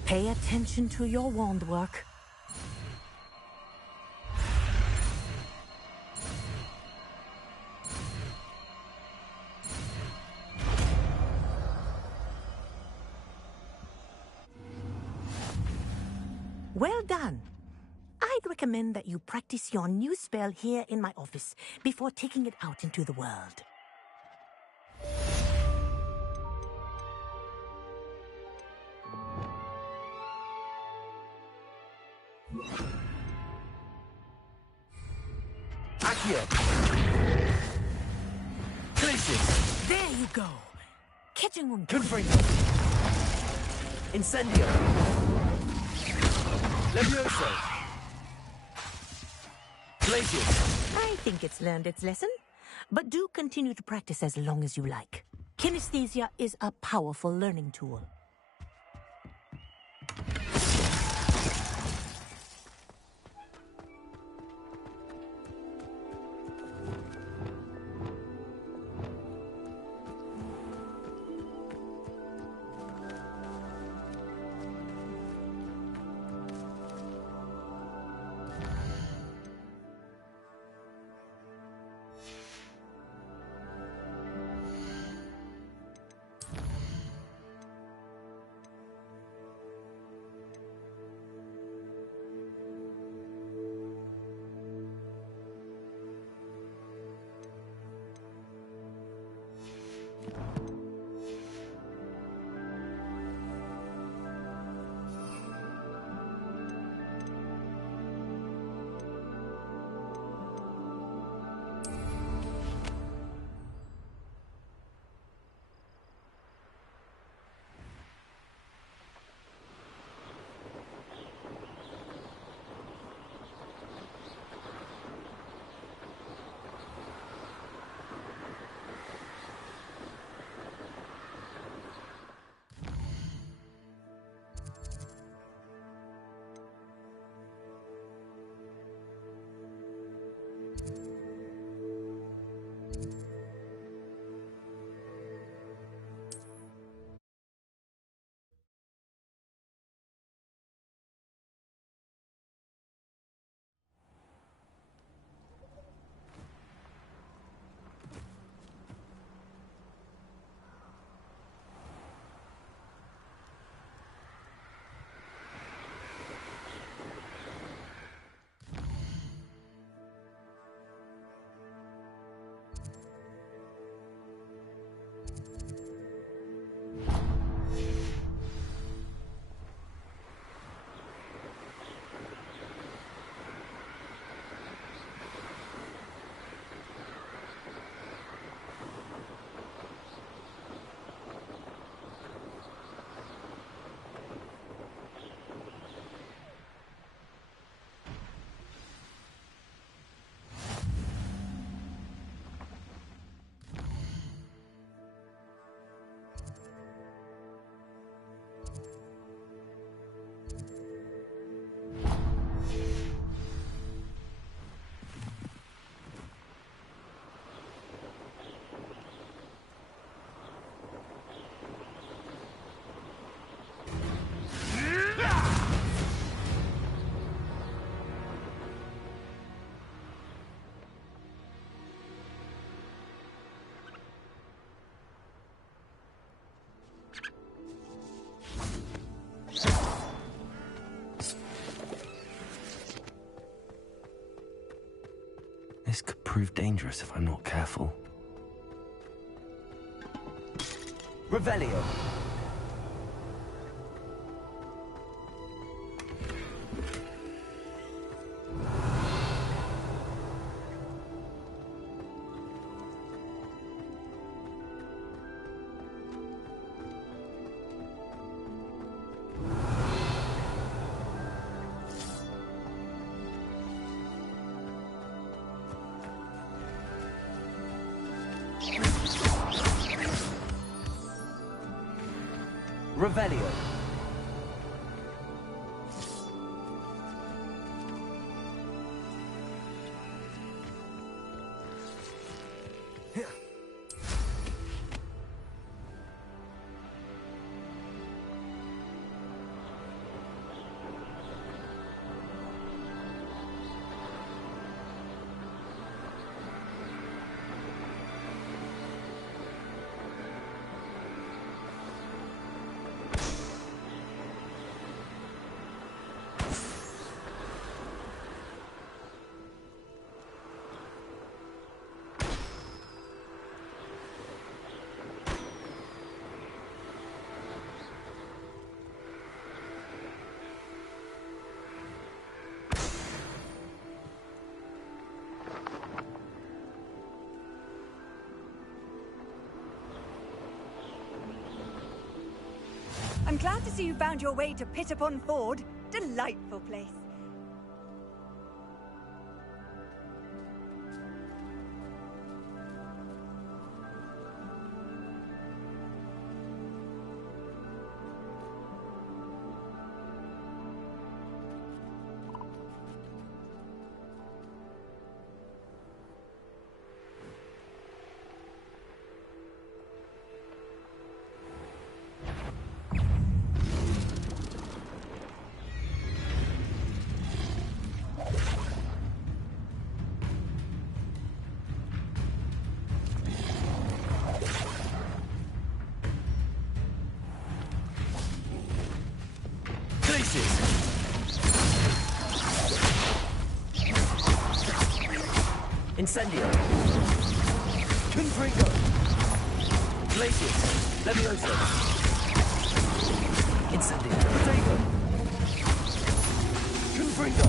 Pay attention to your wand work. Well done. I'd recommend that you practice your new spell here in my office before taking it out into the world. Accio! Glacius! There you go! Ketting Confringo! Incendio! Levioso! Glacius! I think it's learned its lesson, but do continue to practice as long as you like. Kinesthesia is a powerful learning tool. This could prove dangerous if I'm not careful. Revelio! Revelio. I'm glad to see you found your way to Pit upon Ford. Delightful place. Incendio. Confringo. Glacius. Levioso. Incendio. Protego. Confringo.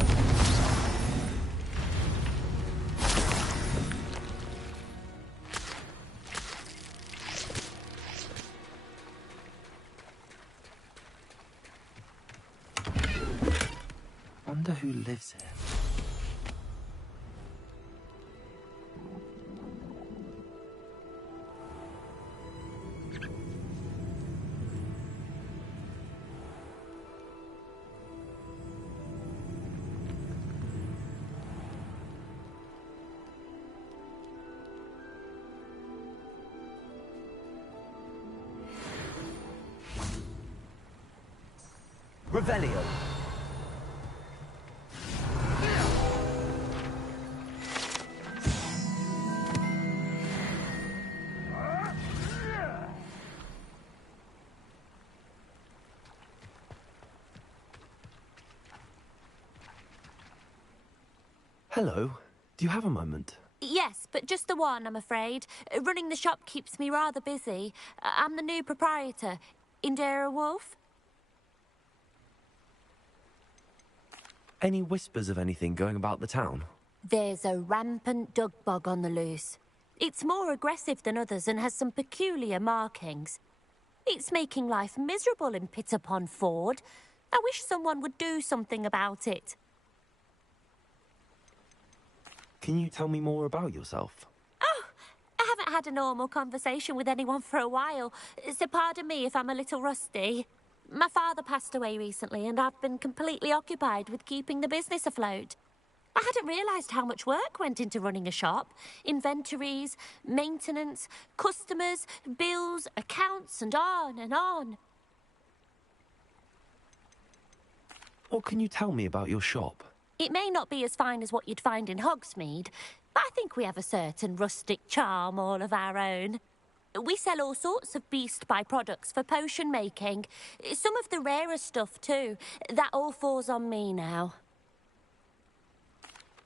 Wonder who lives here. Revelio. Hello. Do you have a moment? Yes, but just the one, I'm afraid. Running the shop keeps me rather busy. I'm the new proprietor, Indira Wolf. Any whispers of anything going about the town? There's a rampant dug bug on the loose. It's more aggressive than others and has some peculiar markings. It's making life miserable in Pit upon Ford. I wish someone would do something about it. Can you tell me more about yourself? Oh, I haven't had a normal conversation with anyone for a while, so pardon me if I'm a little rusty. My father passed away recently and I've been completely occupied with keeping the business afloat. I hadn't realised how much work went into running a shop. Inventories, maintenance, customers, bills, accounts, and on and on. What can you tell me about your shop? It may not be as fine as what you'd find in Hogsmeade, but I think we have a certain rustic charm all of our own. We sell all sorts of beast by-products for potion making. Some of the rarer stuff, too. That all falls on me now.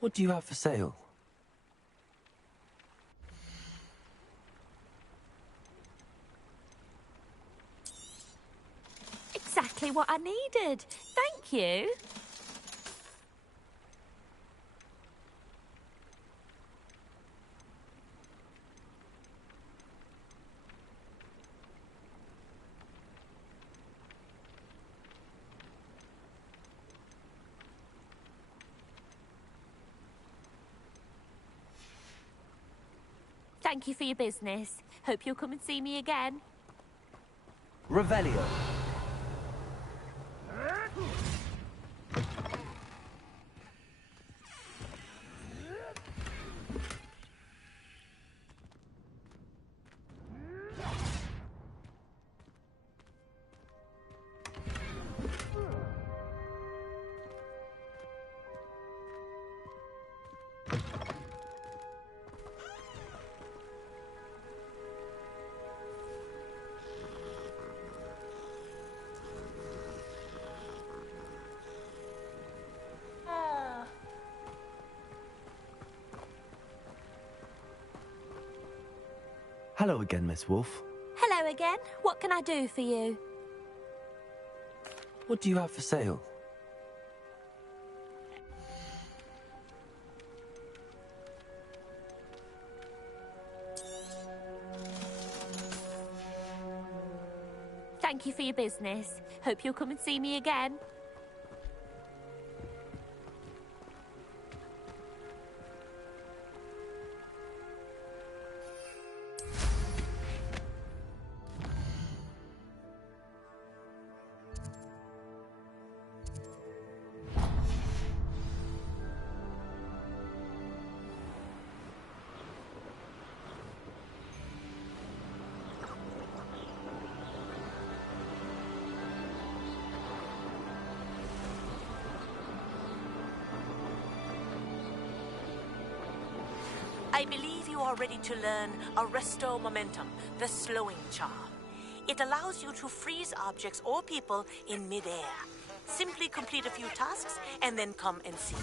What do you have for sale? Exactly what I needed. Thank you. Thank you for your business. Hope you'll come and see me again. Revelio. Hello again, Miss Wolf. Hello again. What can I do for you? What do you have for sale? Thank you for your business. Hope you'll come and see me again. I believe you are ready to learn Arresto Momentum, the slowing charm. It allows you to freeze objects or people in midair. Simply complete a few tasks and then come and see me.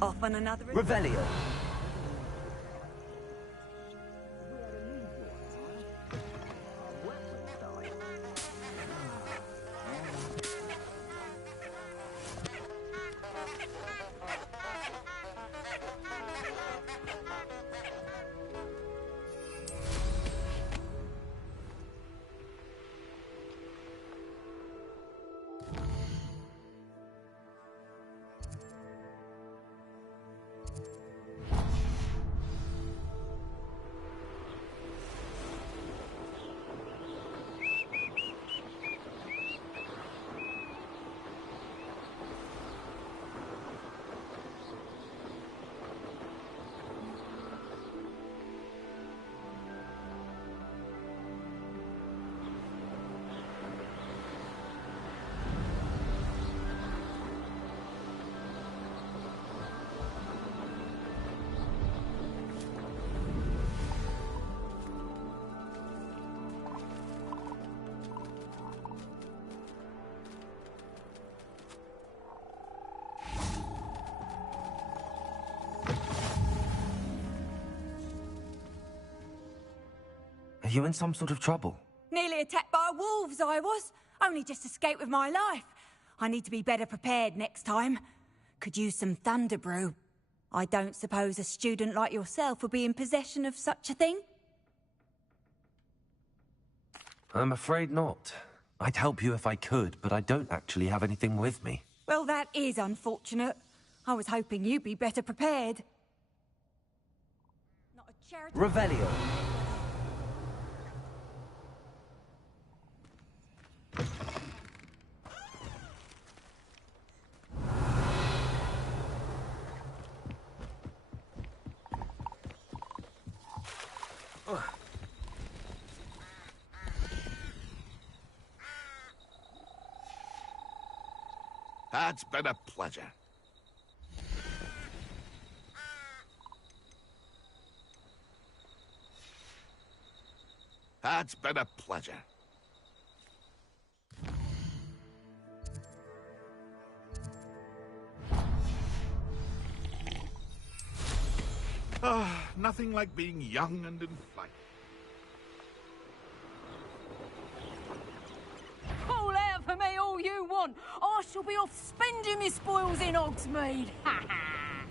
Off on another... Revelio. Are you in some sort of trouble? Nearly attacked by wolves, I was. Only just escaped with my life. I need to be better prepared next time. Could use some thunder brew. I don't suppose a student like yourself would be in possession of such a thing? I'm afraid not. I'd help you if I could, but I don't actually have anything with me. Well, that is unfortunate. I was hoping you'd be better prepared. Not a charity... Revelio. That's been a pleasure. That's been a pleasure. Nothing like being young and in flight. Call out for me all you want. I shall be off spending my spoils in Hogsmeade. Ha ha!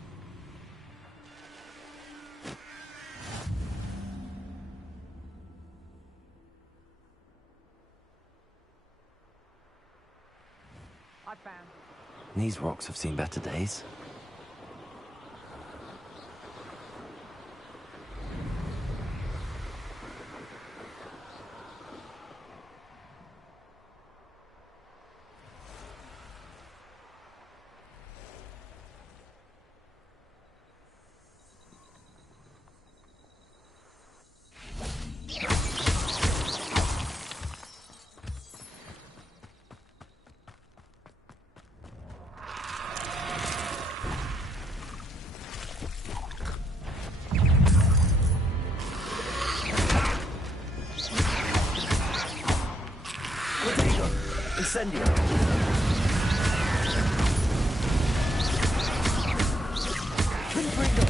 I found. These rocks have seen better days. Incendio. Confringo.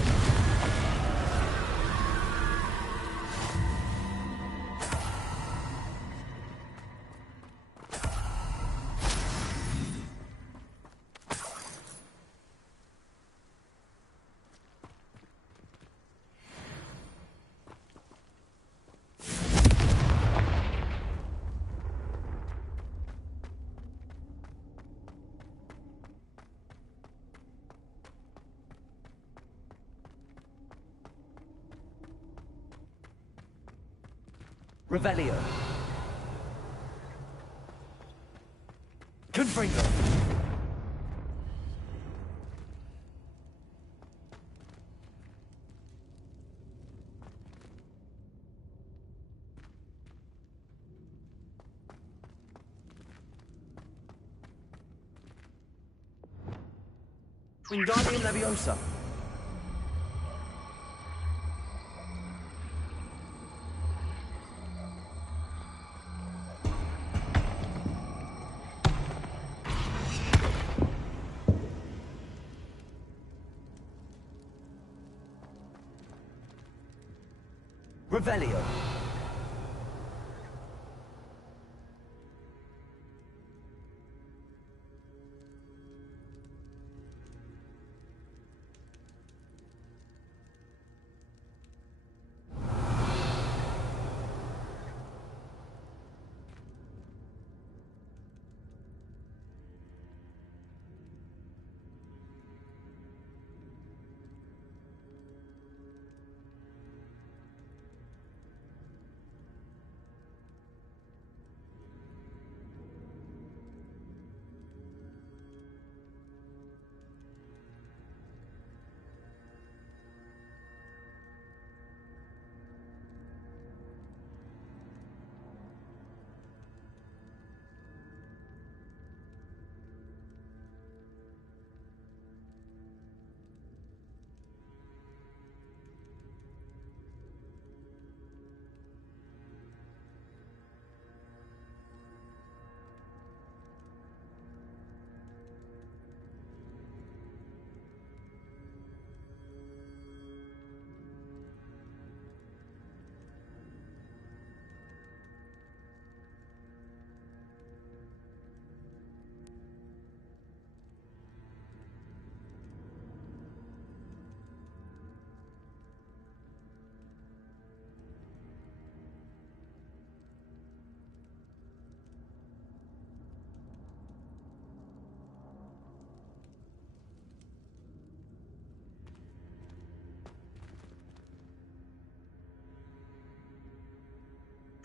Revelio. Confringo. Wingardium Leviosa. Revelio.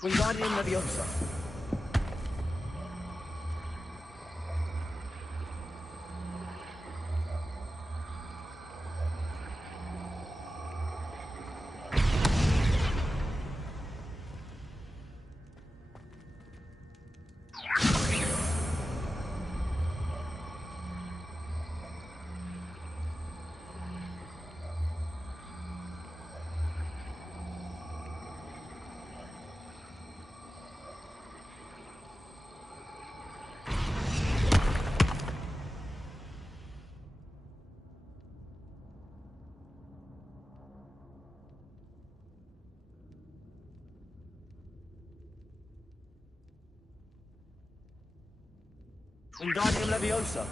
Wingardium Leviosa. Wingardium Leviosa.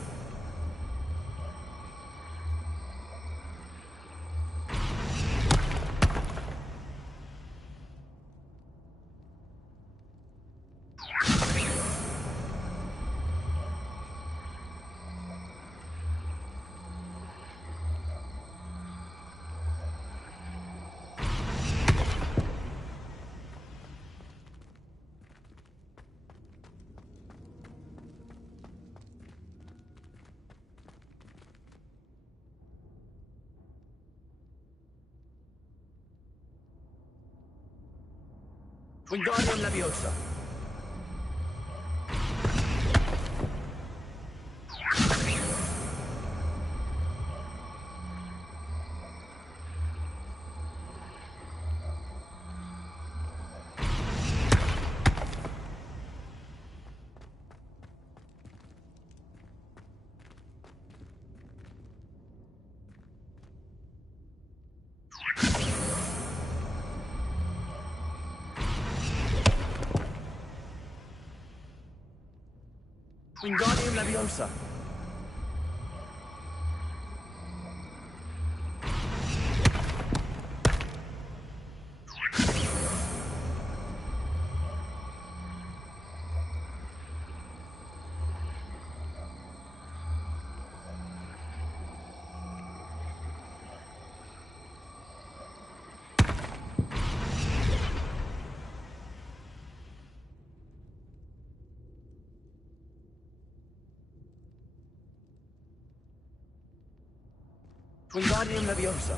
Wingardium Leviosa. Wingardium Leviosa. Wingardium Leviosa.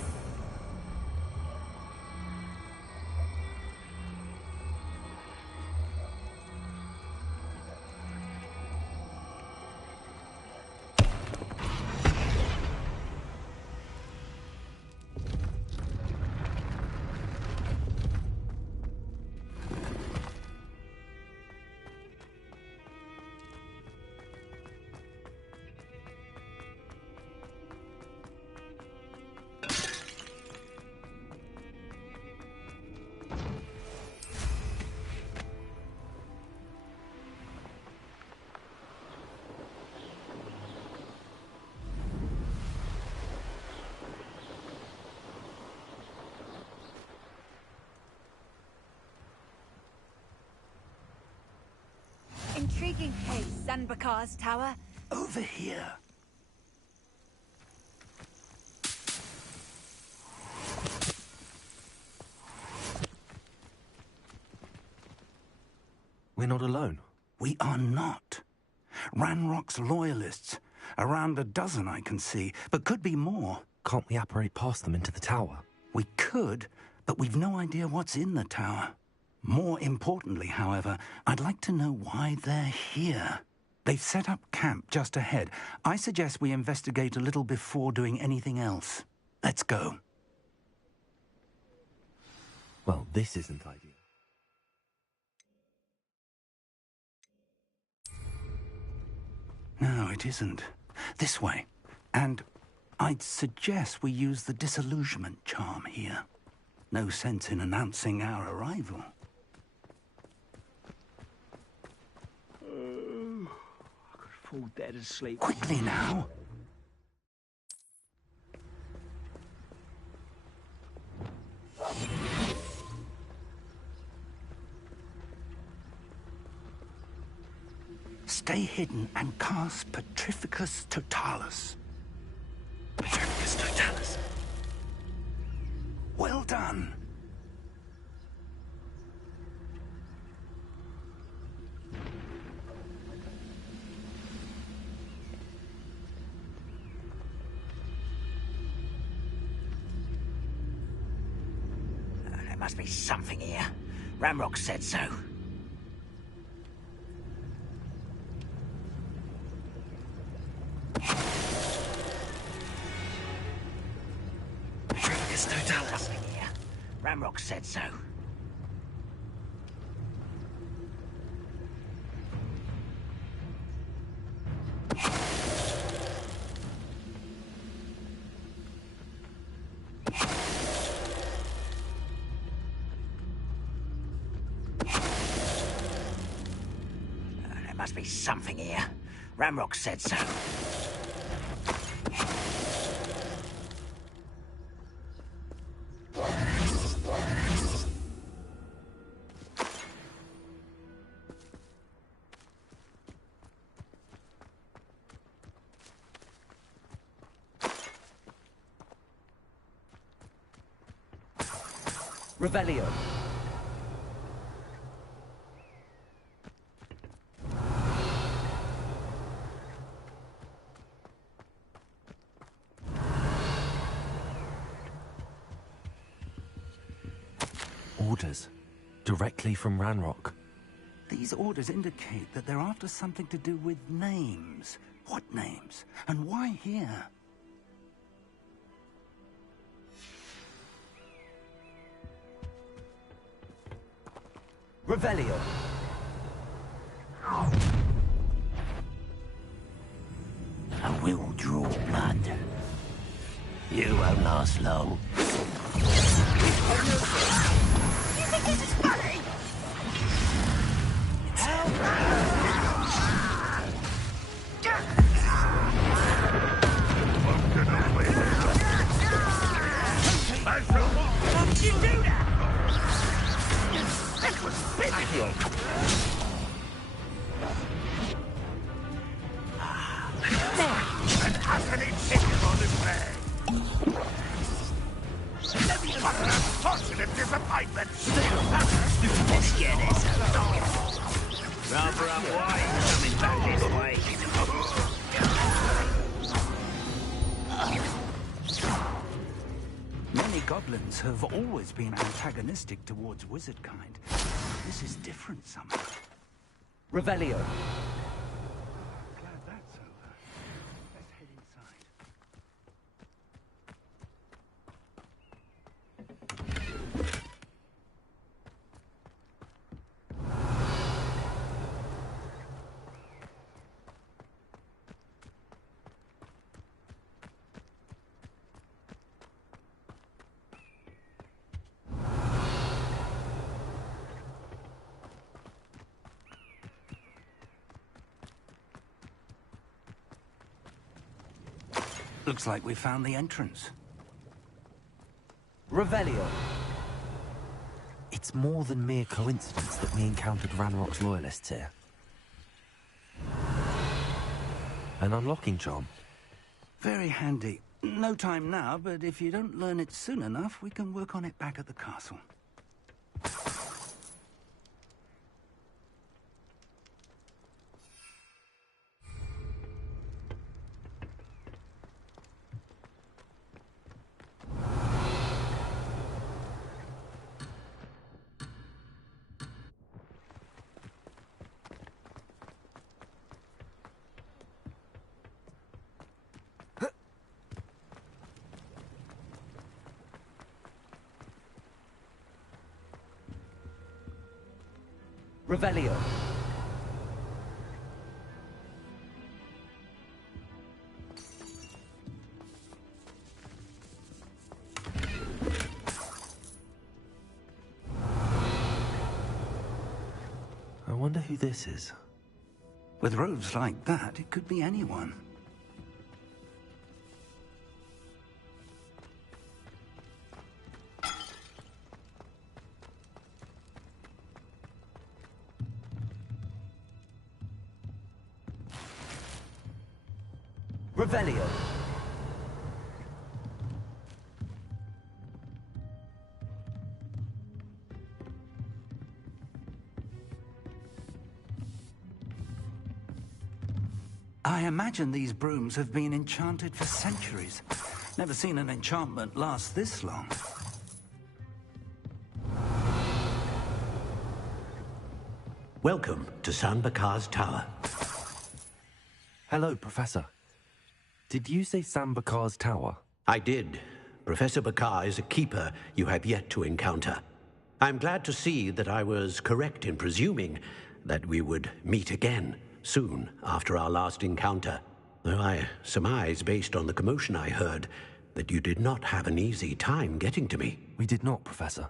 Intriguing place, Zanbakar's tower. Over here. We're not alone. We are not. Ranrock's loyalists. Around a dozen I can see, but could be more. Can't we apparate past them into the tower? We could, but we've no idea what's in the tower. More importantly, however, I'd like to know why they're here. They've set up camp just ahead. I suggest we investigate a little before doing anything else. Let's go. Well, this isn't ideal. No, it isn't. This way. And I'd suggest we use the disillusionment charm here. No sense in announcing our arrival. I could fall dead asleep. Quickly now. Stay hidden and cast Petrificus Totalis. Petrificus Totalis. Well done. There must be something here. Ramrock said so. Petrificus Totalis. Something here. Ramrock said so. There must be something here. Ramrock said so. Revelio. Orders. Directly from Ranrock. These orders indicate that they're after something to do with names. What names? And why here? Revelio. I will draw blood. You won't last long. You think this is funny? How did you do that? That was physical. An utterly pitiful display. Let me utter a fortunate disappointment. Let's get this. Rather unwise coming back this way. Many goblins have always been antagonistic towards wizard kind. This is different somehow. Revelio. Glad that's over. Let's head inside. Looks like we found the entrance. Revelio. It's more than mere coincidence that we encountered Ranrock's loyalists here. An unlocking charm. Very handy. No time now, but if you don't learn it soon enough, we can work on it back at the castle. Revelio. I wonder who this is. With robes like that, it could be anyone. Revelio. I imagine these brooms have been enchanted for centuries. Never seen an enchantment last this long. Welcome to San Bakar's Tower. Hello, Professor. Did you say Sam Bakar's tower? I did. Professor Bakar is a keeper you have yet to encounter. I'm glad to see that I was correct in presuming that we would meet again soon after our last encounter. Though I surmise, based on the commotion I heard, that you did not have an easy time getting to me. We did not, Professor.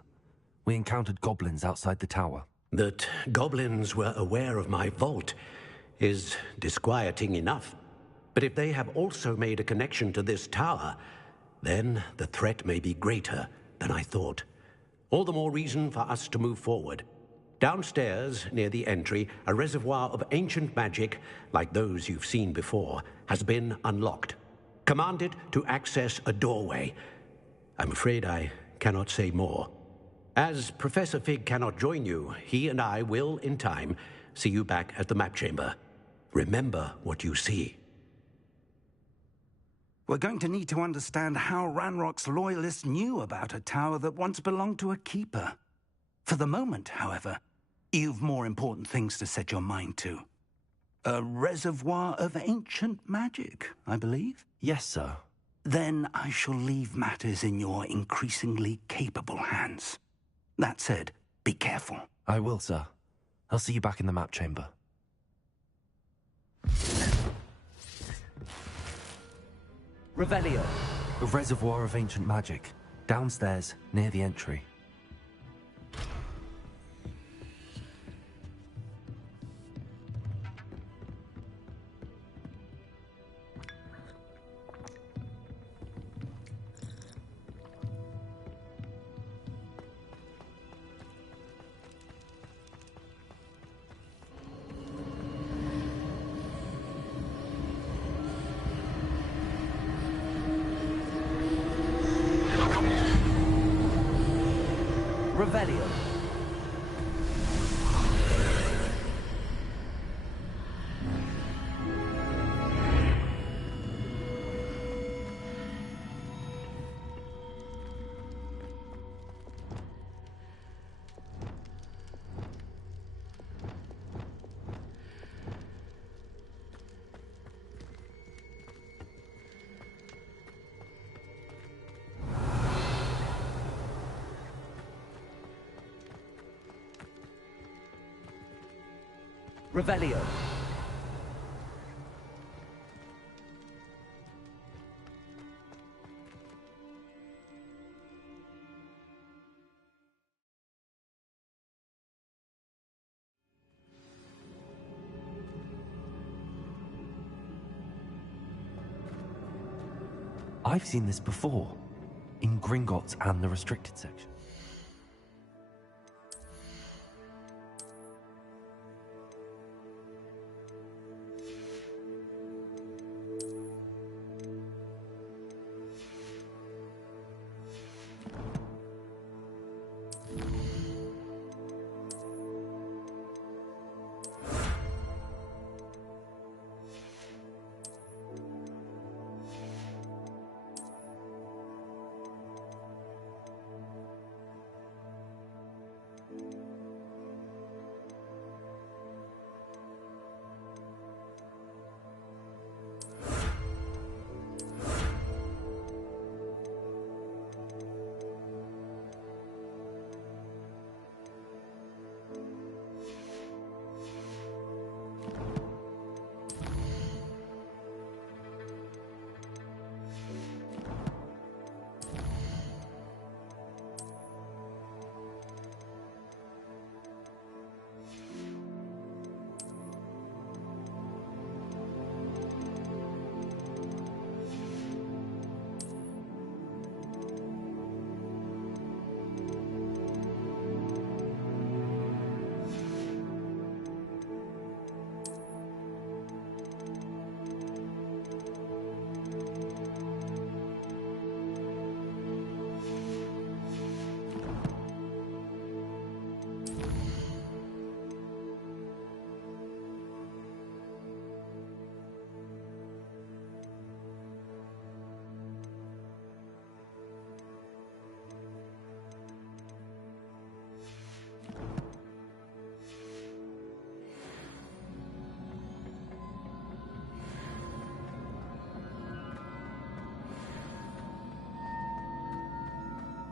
We encountered goblins outside the tower. That goblins were aware of my vault is disquieting enough. But if they have also made a connection to this tower, then the threat may be greater than I thought. All the more reason for us to move forward. Downstairs, near the entry, a reservoir of ancient magic, like those you've seen before, has been unlocked. Command it to access a doorway. I'm afraid I cannot say more. As Professor Fig cannot join you, he and I will, in time, see you back at the map chamber. Remember what you see. We're going to need to understand how Ranrock's loyalists knew about a tower that once belonged to a keeper. For the moment, however, you've more important things to set your mind to. A reservoir of ancient magic, I believe? Yes, sir. Then I shall leave matters in your increasingly capable hands. That said, be careful. I will, sir. I'll see you back in the map chamber. Revelio. A reservoir of ancient magic. Downstairs, near the entry. Revelio. Revelio. I've seen this before, in Gringotts and the restricted section.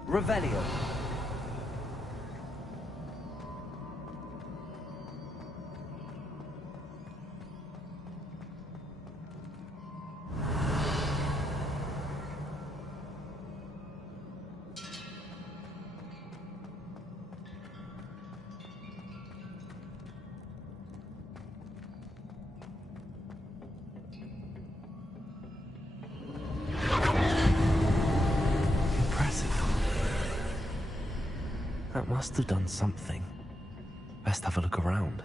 Revelio. That must have done something. Best have a look around.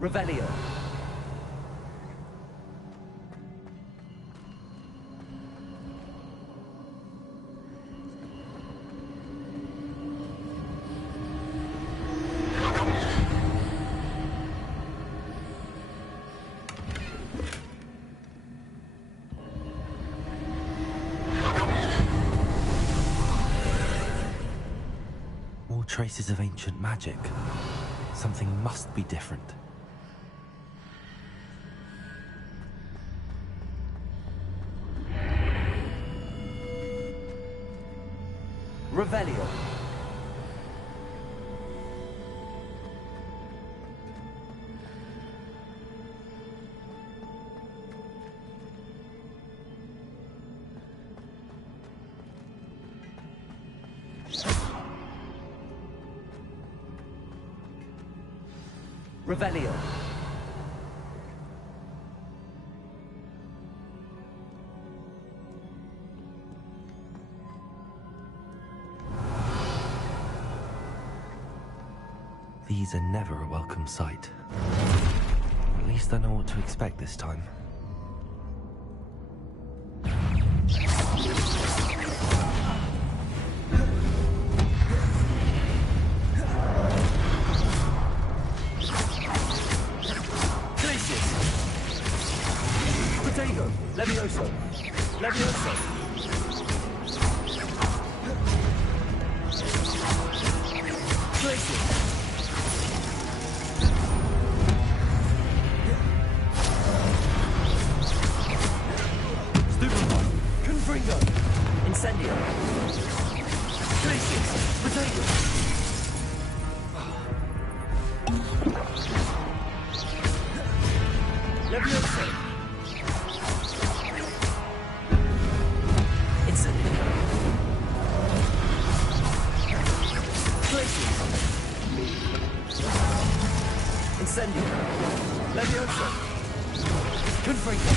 Revelio. More traces of ancient magic. Something must be different. Revelio. Revelio. These are never a welcome sight. At least I know what to expect this time. Protego! Levioso! Levioso! Glacius! Stupefy! Confringo! Incendio! Glacius! Protego! Levioso! Incendio! Glacius! Incendio! Levioso! Confringo!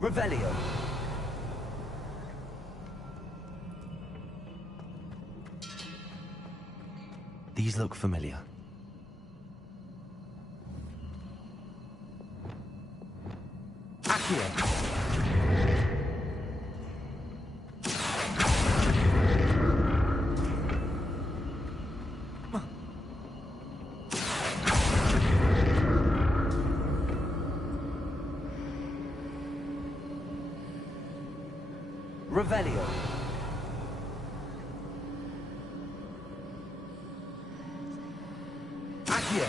Revelio. These look familiar. Accio. Revelio. Accio.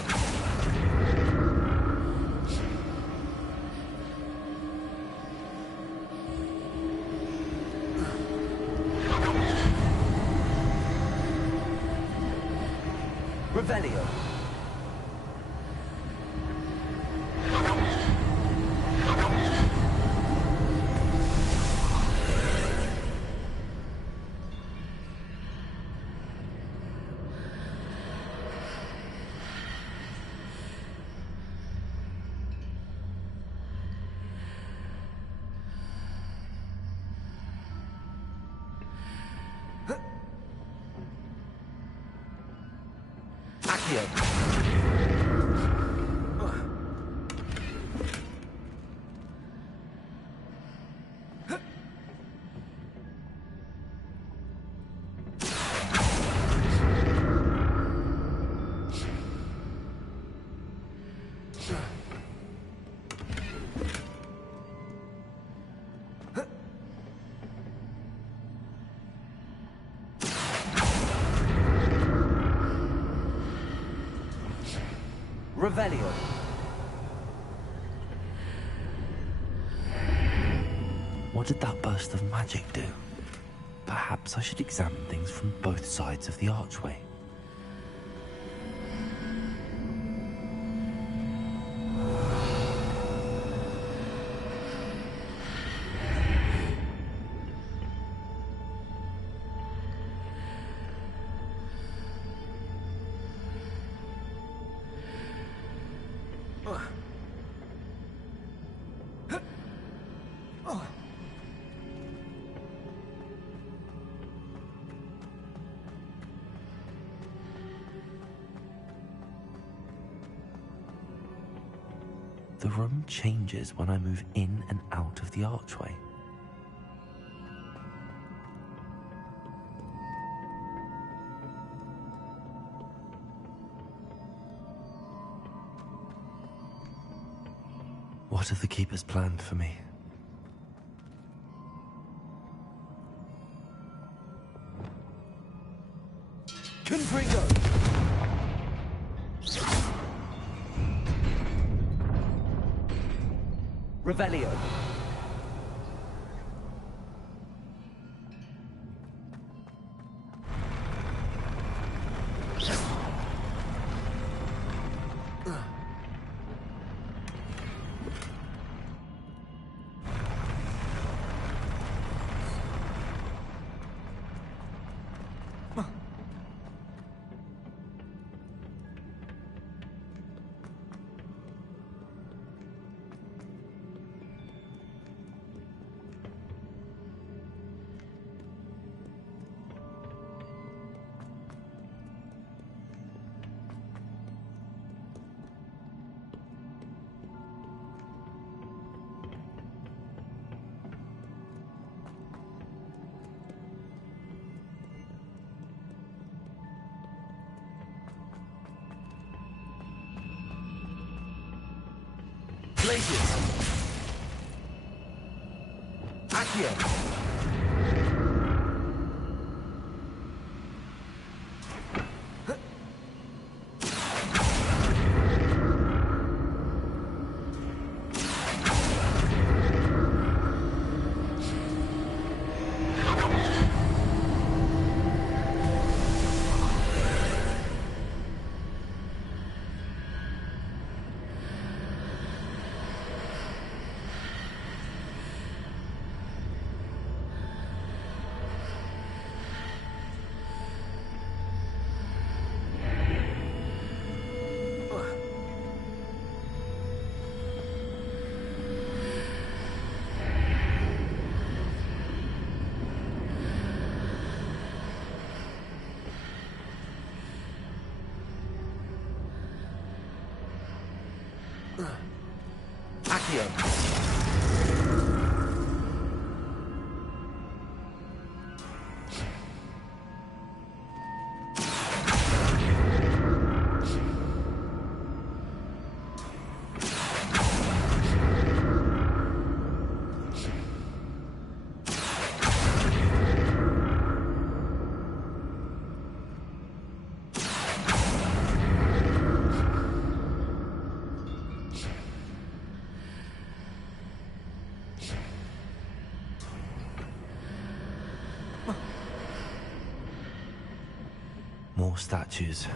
Revelio. Accio. Revelio. What did that burst of magic do? Perhaps I should examine things from both sides of the archway. The room changes when I move in and out of the archway. What have the keepers planned for me? Confringo! Revelio. Glacius! Accio! Accio! More statues.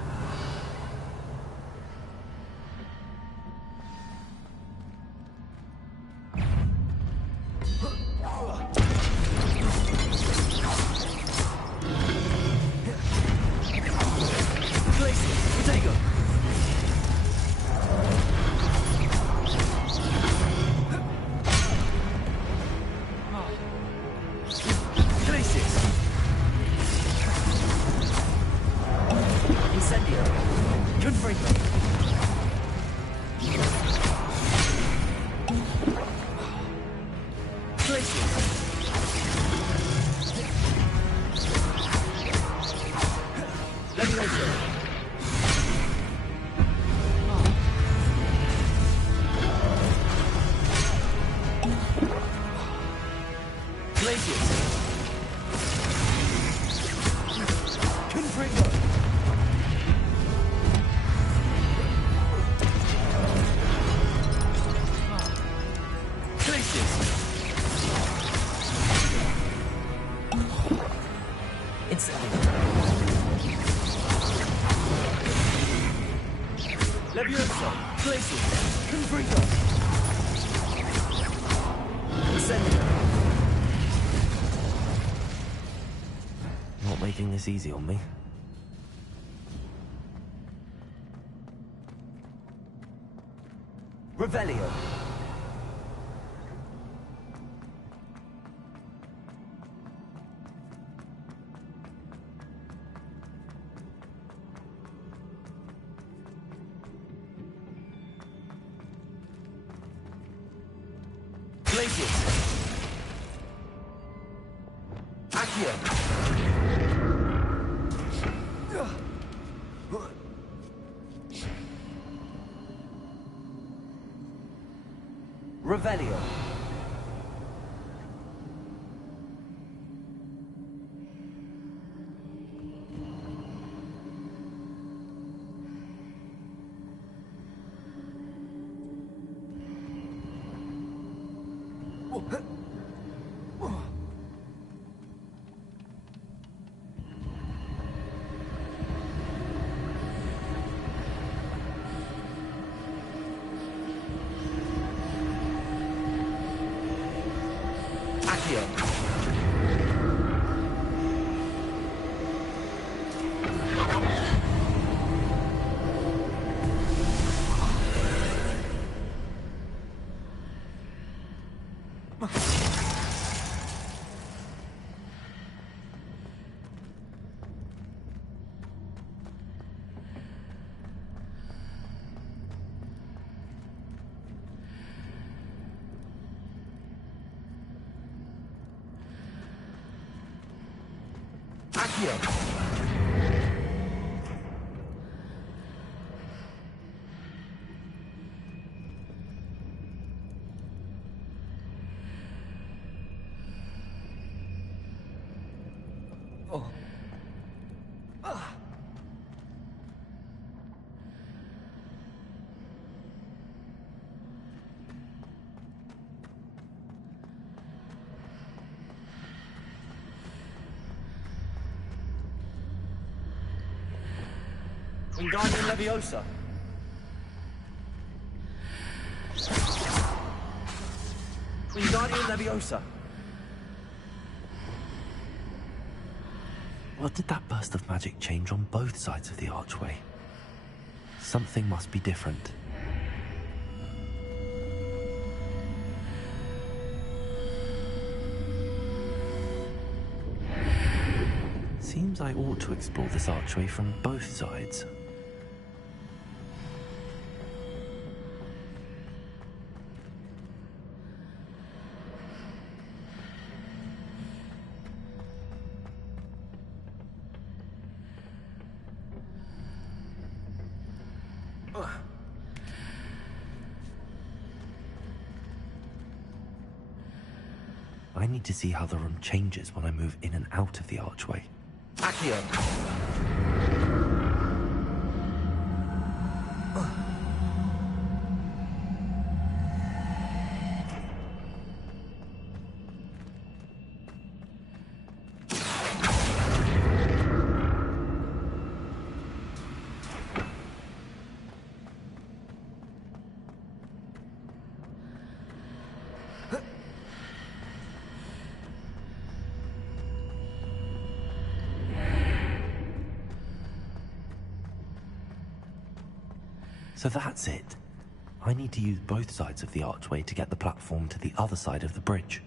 Not making this easy on me. Revelio. Glacius. Accio. Revelio. Accio. Oh. Wingardium Leviosa. Wingardium Leviosa. What did that burst of magic change on both sides of the archway? Something must be different. Seems I ought to explore this archway from both sides. I need to see how the room changes when I move in and out of the archway. Accio! So that's it. I need to use both sides of the archway to get the platform to the other side of the bridge.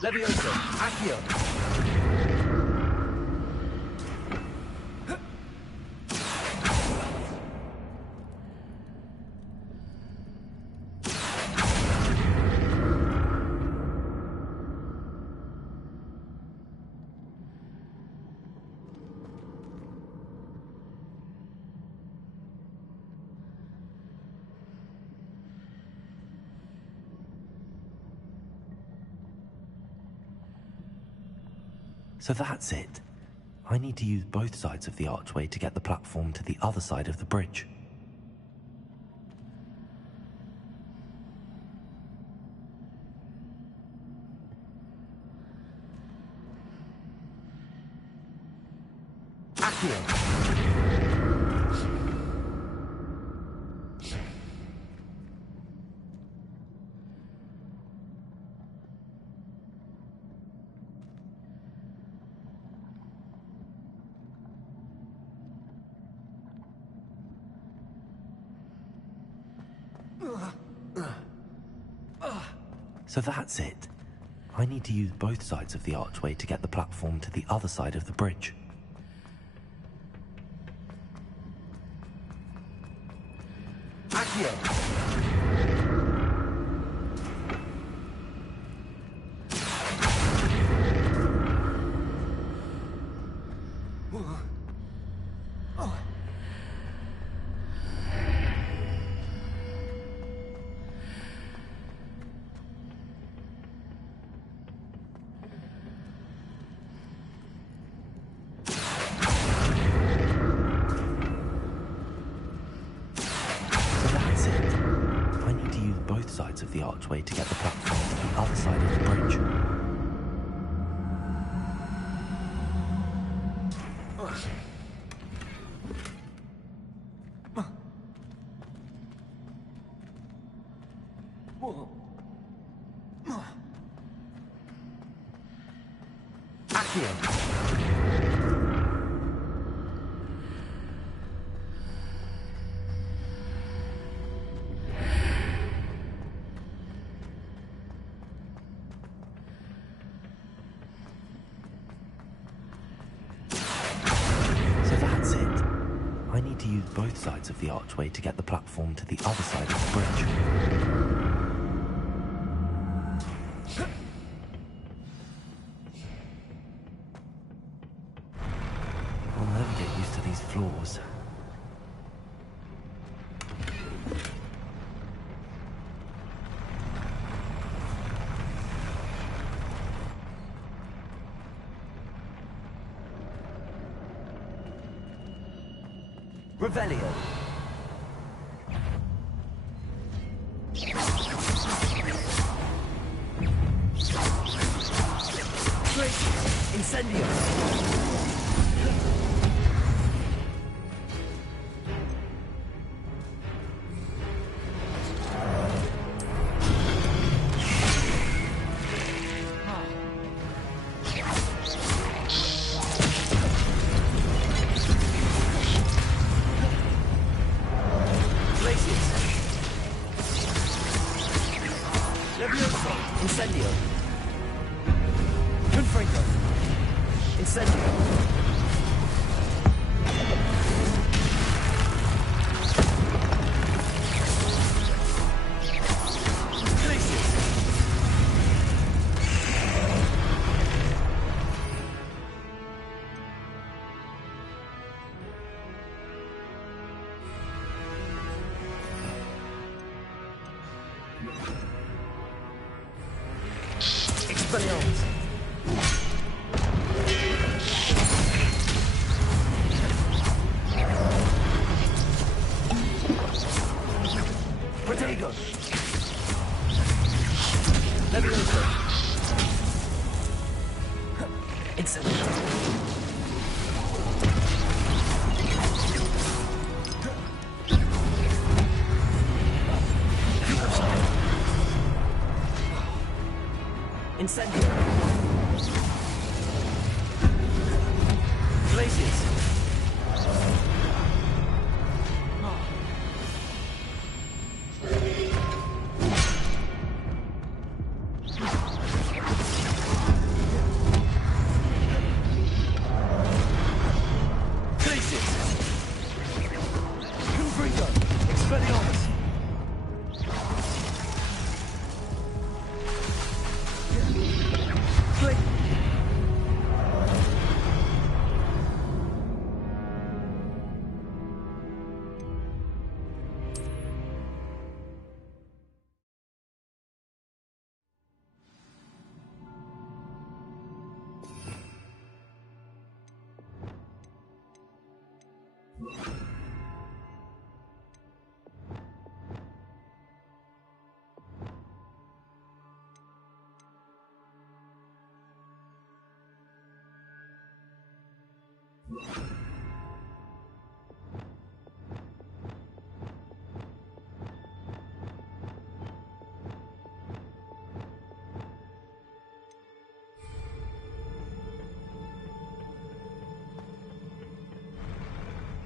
Leviosa! Accio! So that's it. I need to use both sides of the archway to get the platform to the other side of the bridge. Accio! So that's it. I need to use both sides of the archway to get the platform to the other side of the bridge. Accio! Sides of the archway to get the platform to the other side of the bridge. Accio! To use both sides of the archway to get the platform to the other side of the bridge. I'll never get used to these floors. Revelio. Incendio. Incendio. Confringo. Incendio. Expelliarmus. Protego. Levioso. Incendio. Incendio. Glaciers. Glaciers. Confringo. Expelliarmus.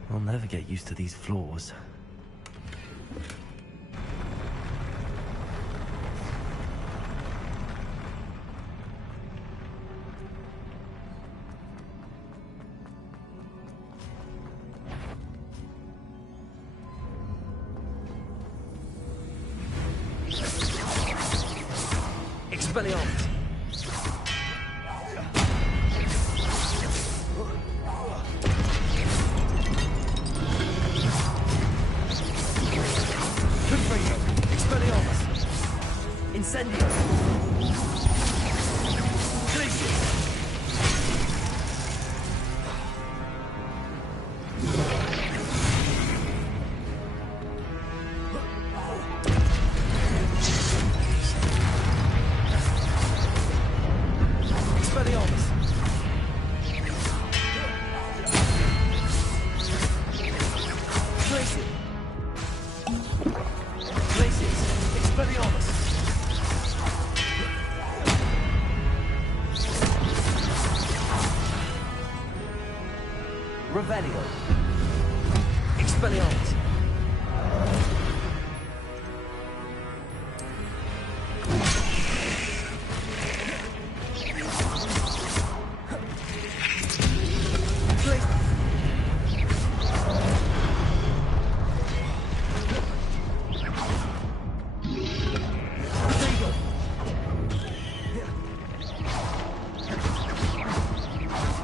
I'll never get used to these floors. Expelliarmus. Incendio. Glaciers. Expelliarmus. Glaciers. Glaciers. Expelliarmus. Revelio. Expelliarmus.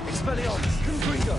Expelliarmus. Confringo.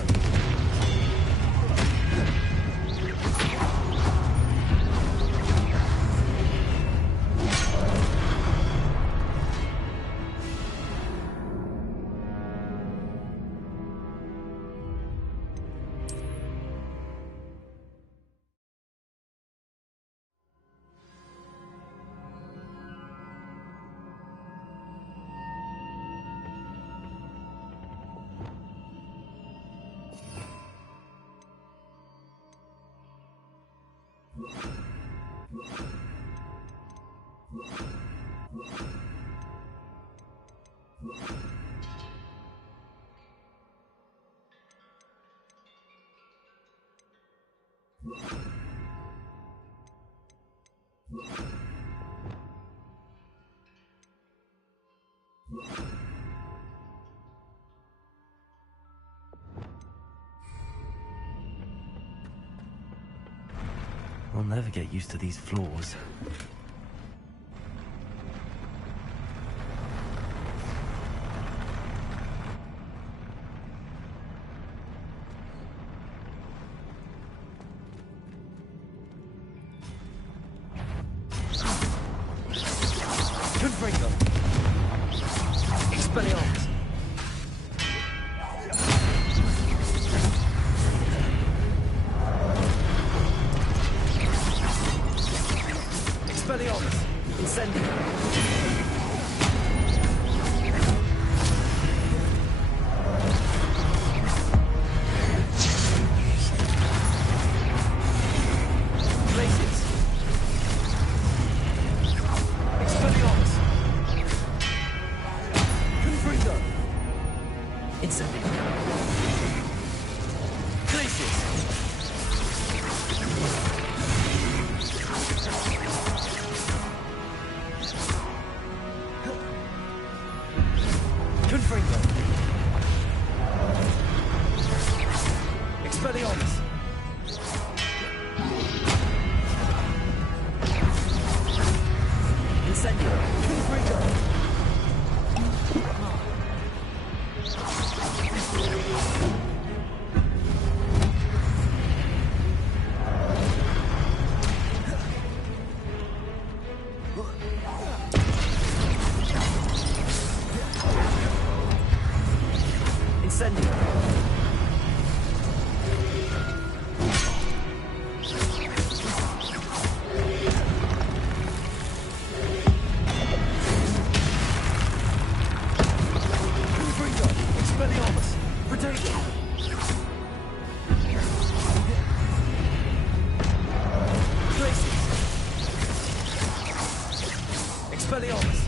I'll never get used to these floors. Confringo. Expelliarmus. Expelliarmus. Incendio. Glacius. Expelliarmus. Confringo. Incendio. Glacius. Confringo. Expelliarmus. Incendio. Confringo. Incendio. Confringo. Expelliarmus. Predator. Glacius. Expelliarmus.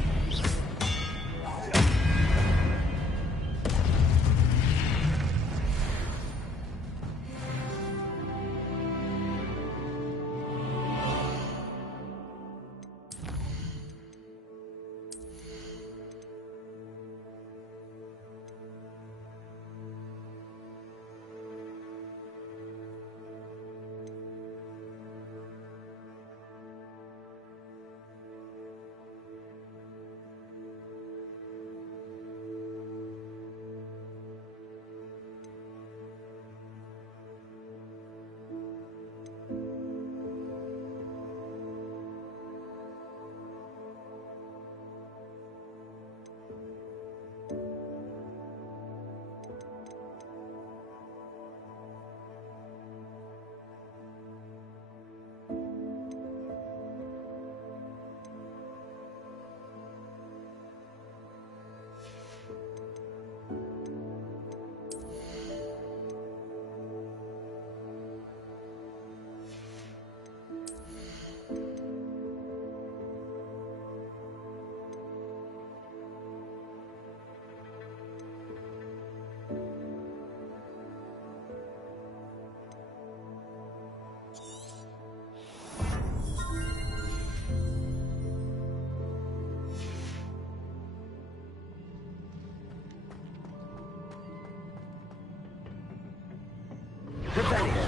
Rebellion.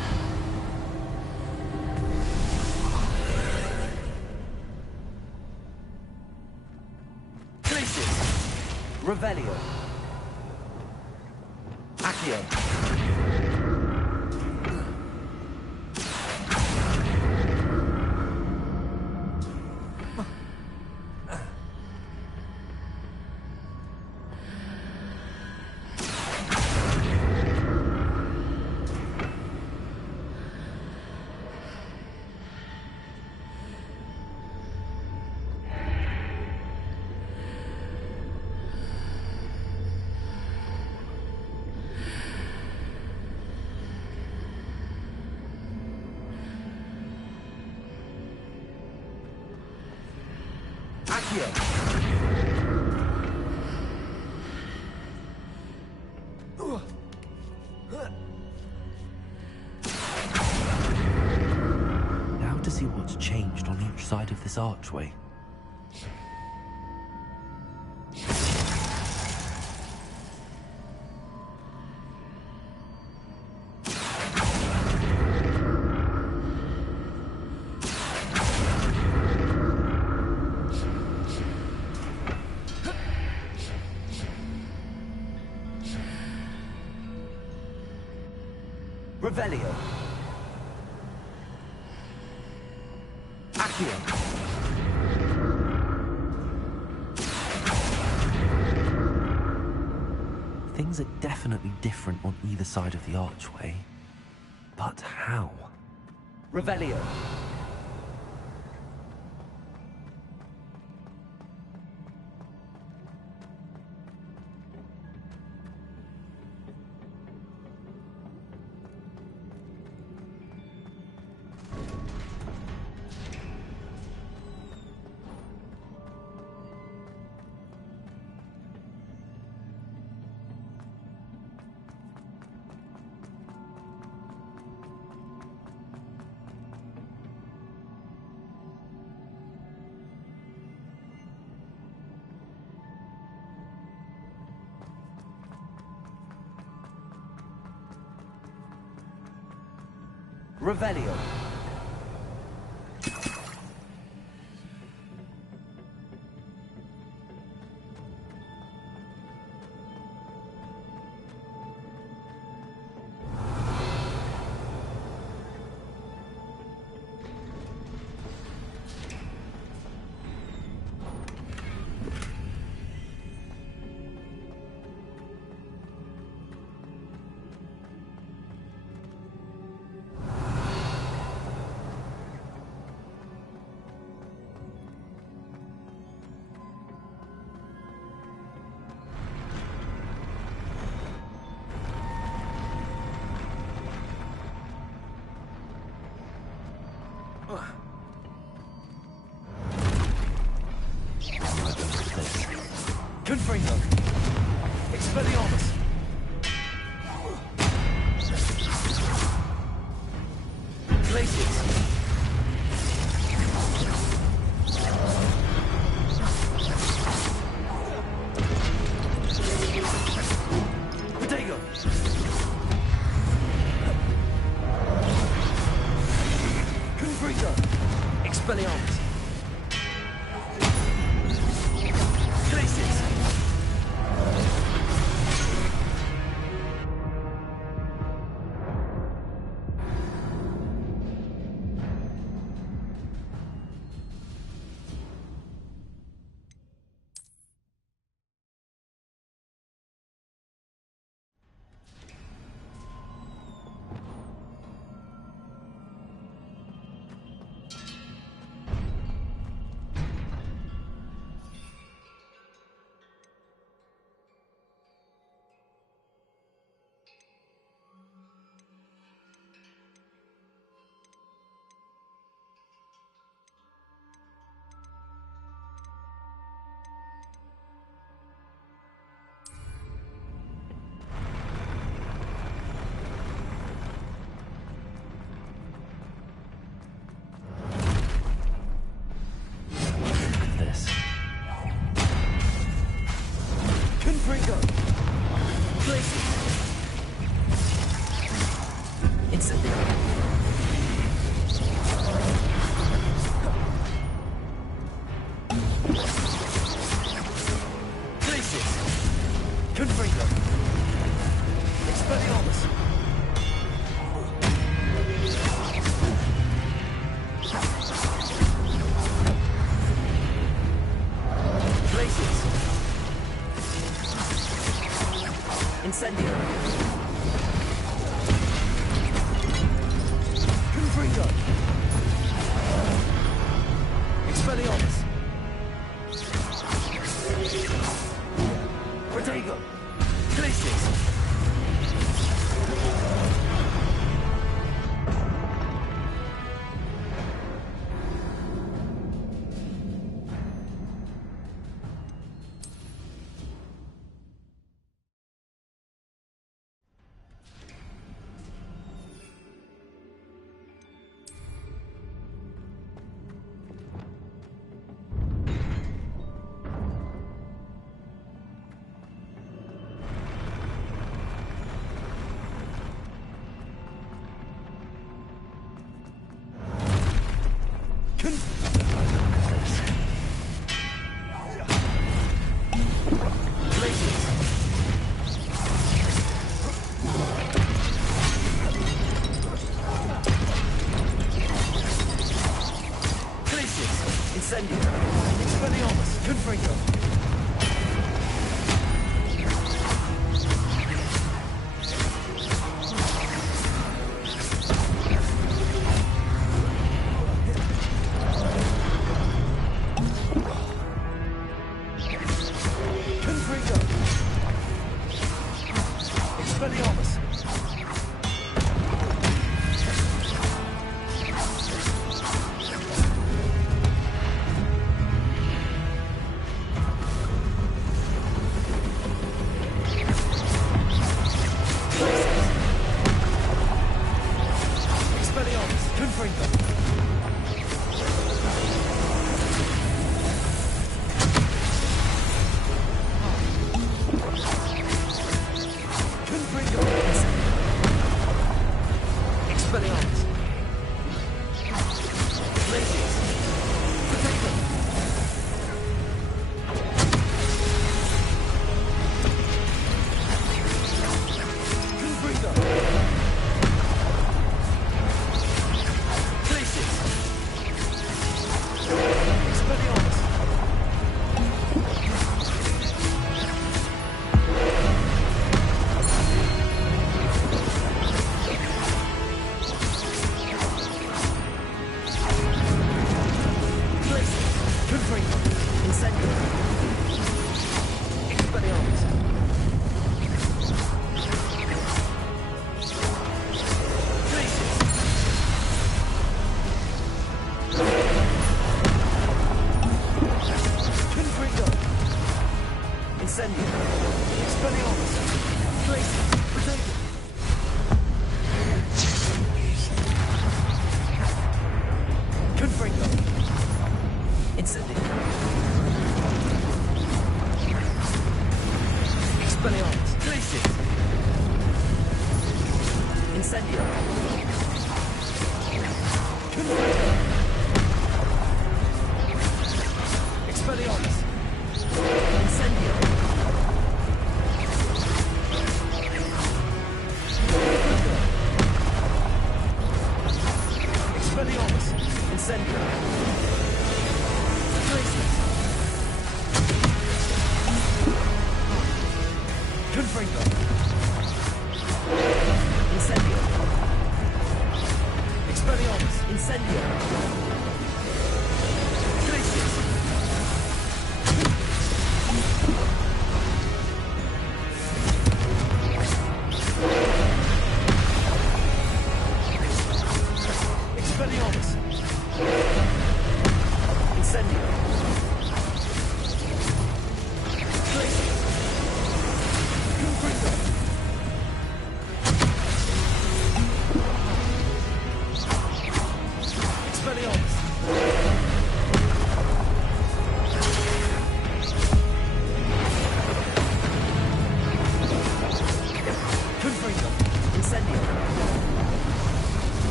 Glacius. Revelio. Accio. Now to see what's changed on each side of this archway. Revelio. Accio. Things are definitely different on either side of the archway. But how? Revelio. Revelio. Confringo. Expelliarmus. Glacius. Protego. Confringo. Expelliarmus. Glacius. Confringo. Glacius. Incendio. Glacius. Confringo. Expelliarmus. Glacius. Incendio. Confringo. Expelliarmus. Protego. Glacius. Expelliarmus!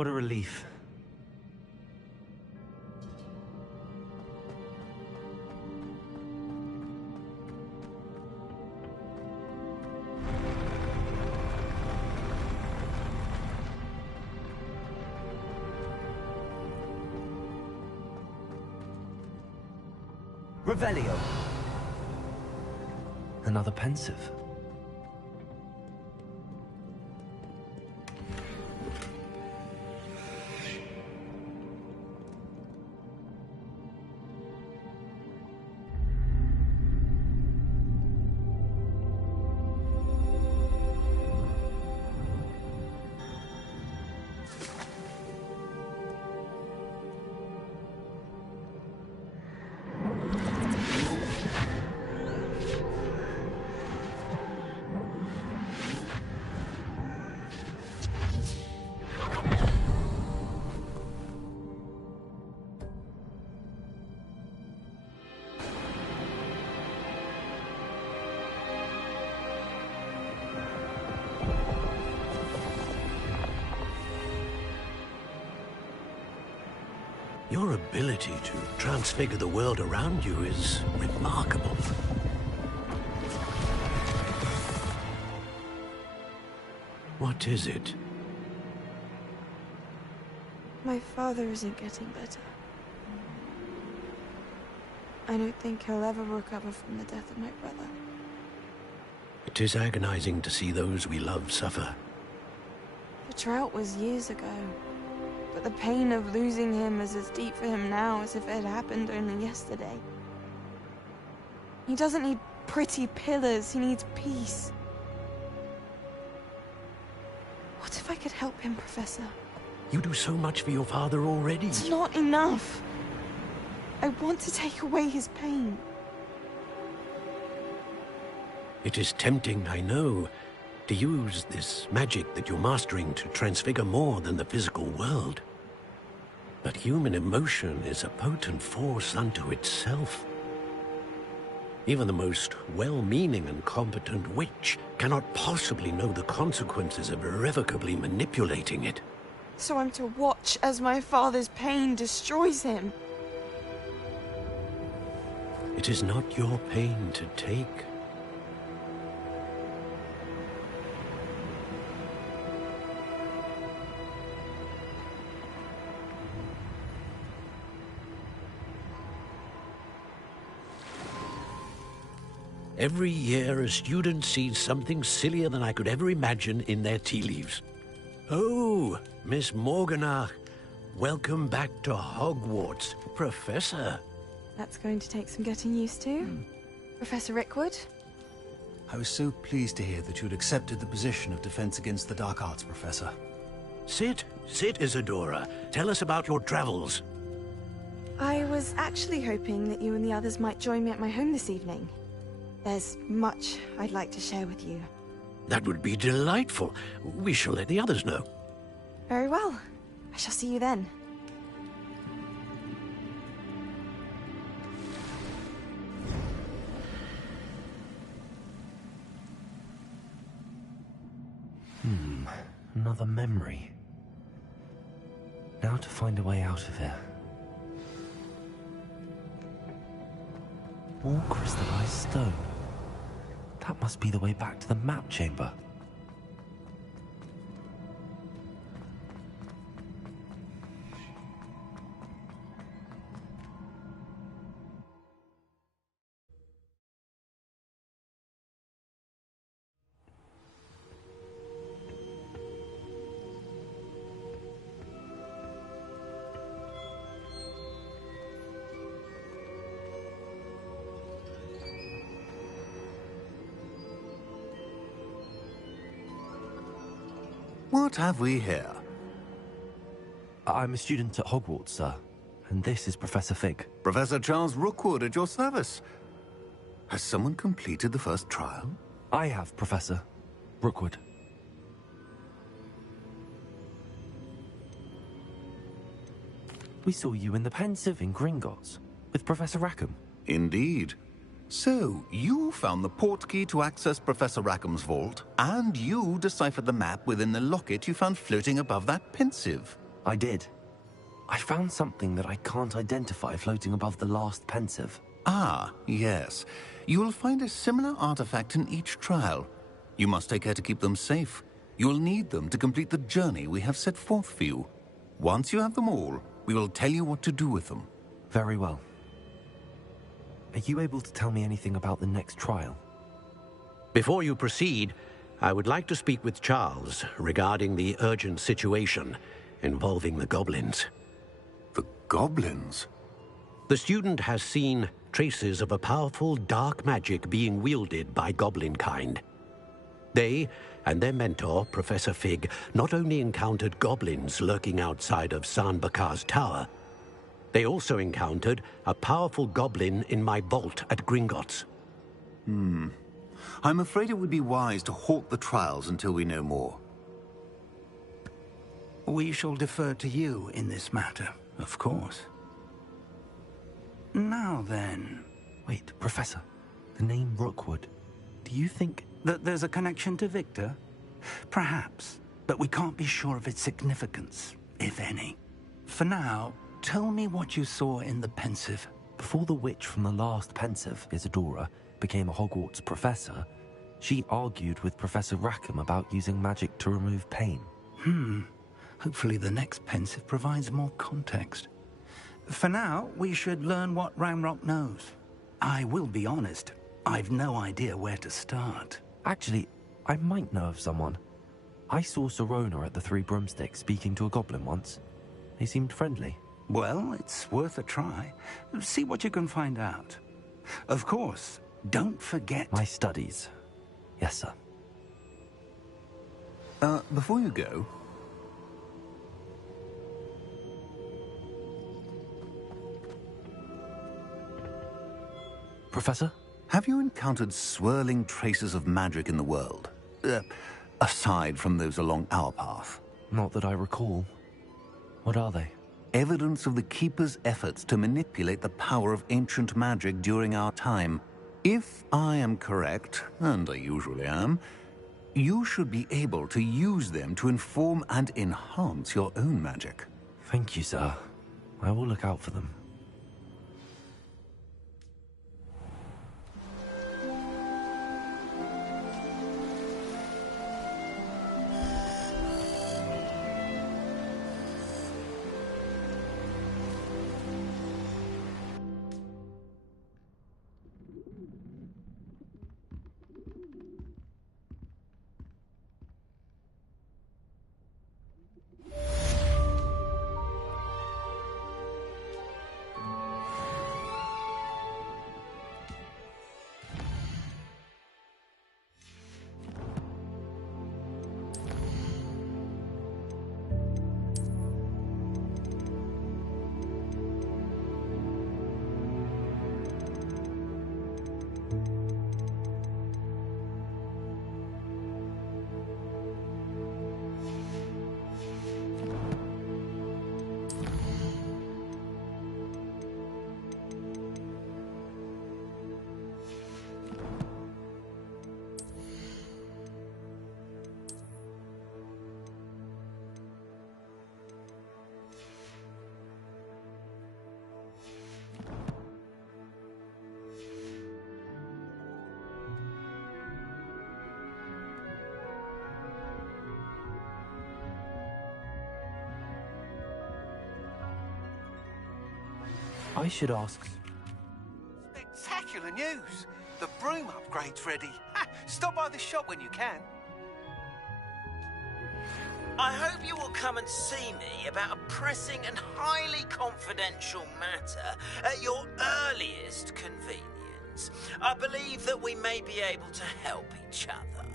What a relief. Revelio. Another pensive. Your ability to transfigure the world around you is remarkable. What is it? My father isn't getting better. I don't think he'll ever recover from the death of my brother. It is agonizing to see those we love suffer. The drought was years ago. But the pain of losing him is as deep for him now as if it had happened only yesterday. He doesn't need pretty pillars, he needs peace. What if I could help him, Professor? You do so much for your father already. It's not enough. I want to take away his pain. It is tempting, I know, to use this magic that you're mastering to transfigure more than the physical world. But human emotion is a potent force unto itself. Even the most well-meaning and competent witch cannot possibly know the consequences of irrevocably manipulating it. So I'm to watch as my father's pain destroys him. It is not your pain to take. Every year, a student sees something sillier than I could ever imagine in their tea leaves. Oh, Miss Morganach, welcome back to Hogwarts, Professor. That's going to take some getting used to. Professor Rickwood? I was so pleased to hear that you'd accepted the position of Defense Against the Dark Arts, Professor. Sit, Isadora. Tell us about your travels. I was actually hoping that you and the others might join me at my home this evening. There's much I'd like to share with you. That would be delightful. We shall let the others know. Very well. I shall see you then. Another memory. Now to find a way out of here. All crystallized stone. That must be the way back to the map chamber. What have we here? I'm a student at Hogwarts, sir. And this is Professor Fig. Professor Charles Rookwood at your service. Has someone completed the first trial? I have, Professor Rookwood. We saw you in the Pensive in Gringotts with Professor Rackham. Indeed. So, you found the portkey to access Professor Rackham's vault, and you deciphered the map within the locket you found floating above that Pensive. I did. I found something that I can't identify floating above the last Pensive. Ah, yes. You will find a similar artifact in each trial. You must take care to keep them safe. You will need them to complete the journey we have set forth for you. Once you have them all, we will tell you what to do with them. Very well. Are you able to tell me anything about the next trial? Before you proceed, I would like to speak with Charles regarding the urgent situation involving the goblins. The goblins? The student has seen traces of a powerful dark magic being wielded by goblin kind. They and their mentor, Professor Fig, not only encountered goblins lurking outside of Sanbakar's tower, they also encountered a powerful goblin in my vault at Gringotts. I'm afraid it would be wise to halt the trials until we know more. We shall defer to you in this matter, of course. Now then... Wait, Professor. The name Rookwood. Do you think... that there's a connection to Victor? Perhaps, but we can't be sure of its significance, if any. For now, tell me what you saw in the Pensive. Before the witch from the last Pensive, Isadora, became a Hogwarts professor, she argued with Professor Rackham about using magic to remove pain. Hopefully the next Pensive provides more context. For now, we should learn what Ranrock knows. I will be honest, I've no idea where to start. Actually, I might know of someone. I saw Serona at the Three Broomsticks speaking to a goblin once. He seemed friendly. Well, it's worth a try. See what you can find out. Of course, don't forget... My studies. Yes, sir. Before you go... Professor? Have you encountered swirling traces of magic in the world? Aside from those along our path? Not that I recall. What are they? Evidence of the Keeper's efforts to manipulate the power of ancient magic during our time. If I am correct, and I usually am, you should be able to use them to inform and enhance your own magic. Thank you, sir. I will look out for them. I should ask... Spectacular news! The broom upgrade's ready. Stop by the shop when you can. I hope you will come and see me about a pressing and highly confidential matter at your earliest convenience. I believe that we may be able to help each other.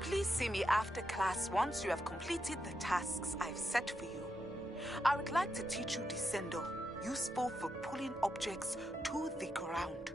Please see me after class once you have completed the tasks I've set for you. I would like to teach you Descendo, useful for pulling objects to the ground.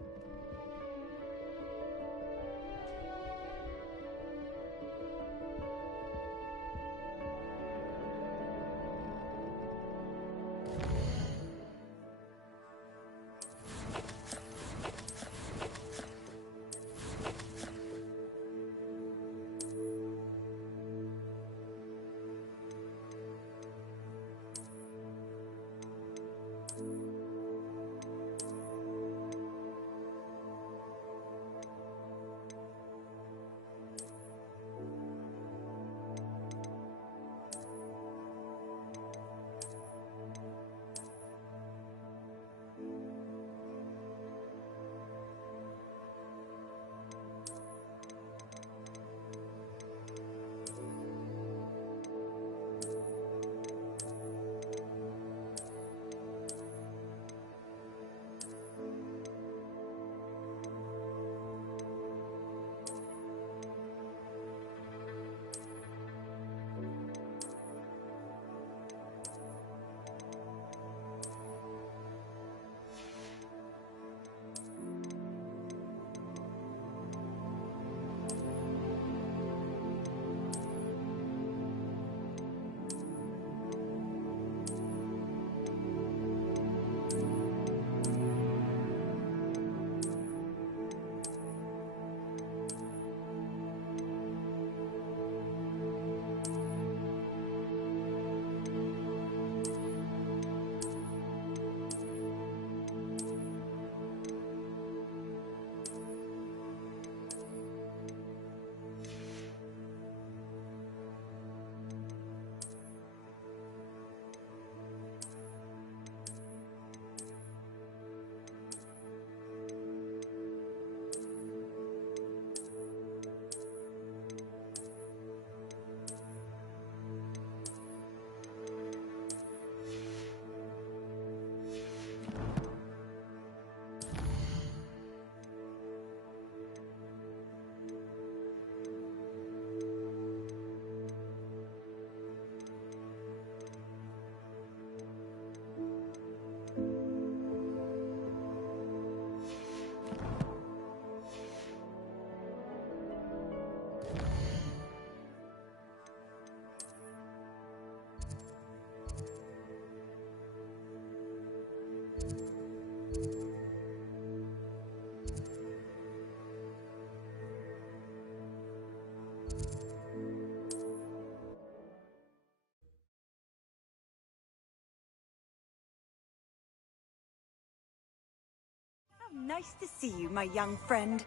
How nice to see you, my young friend.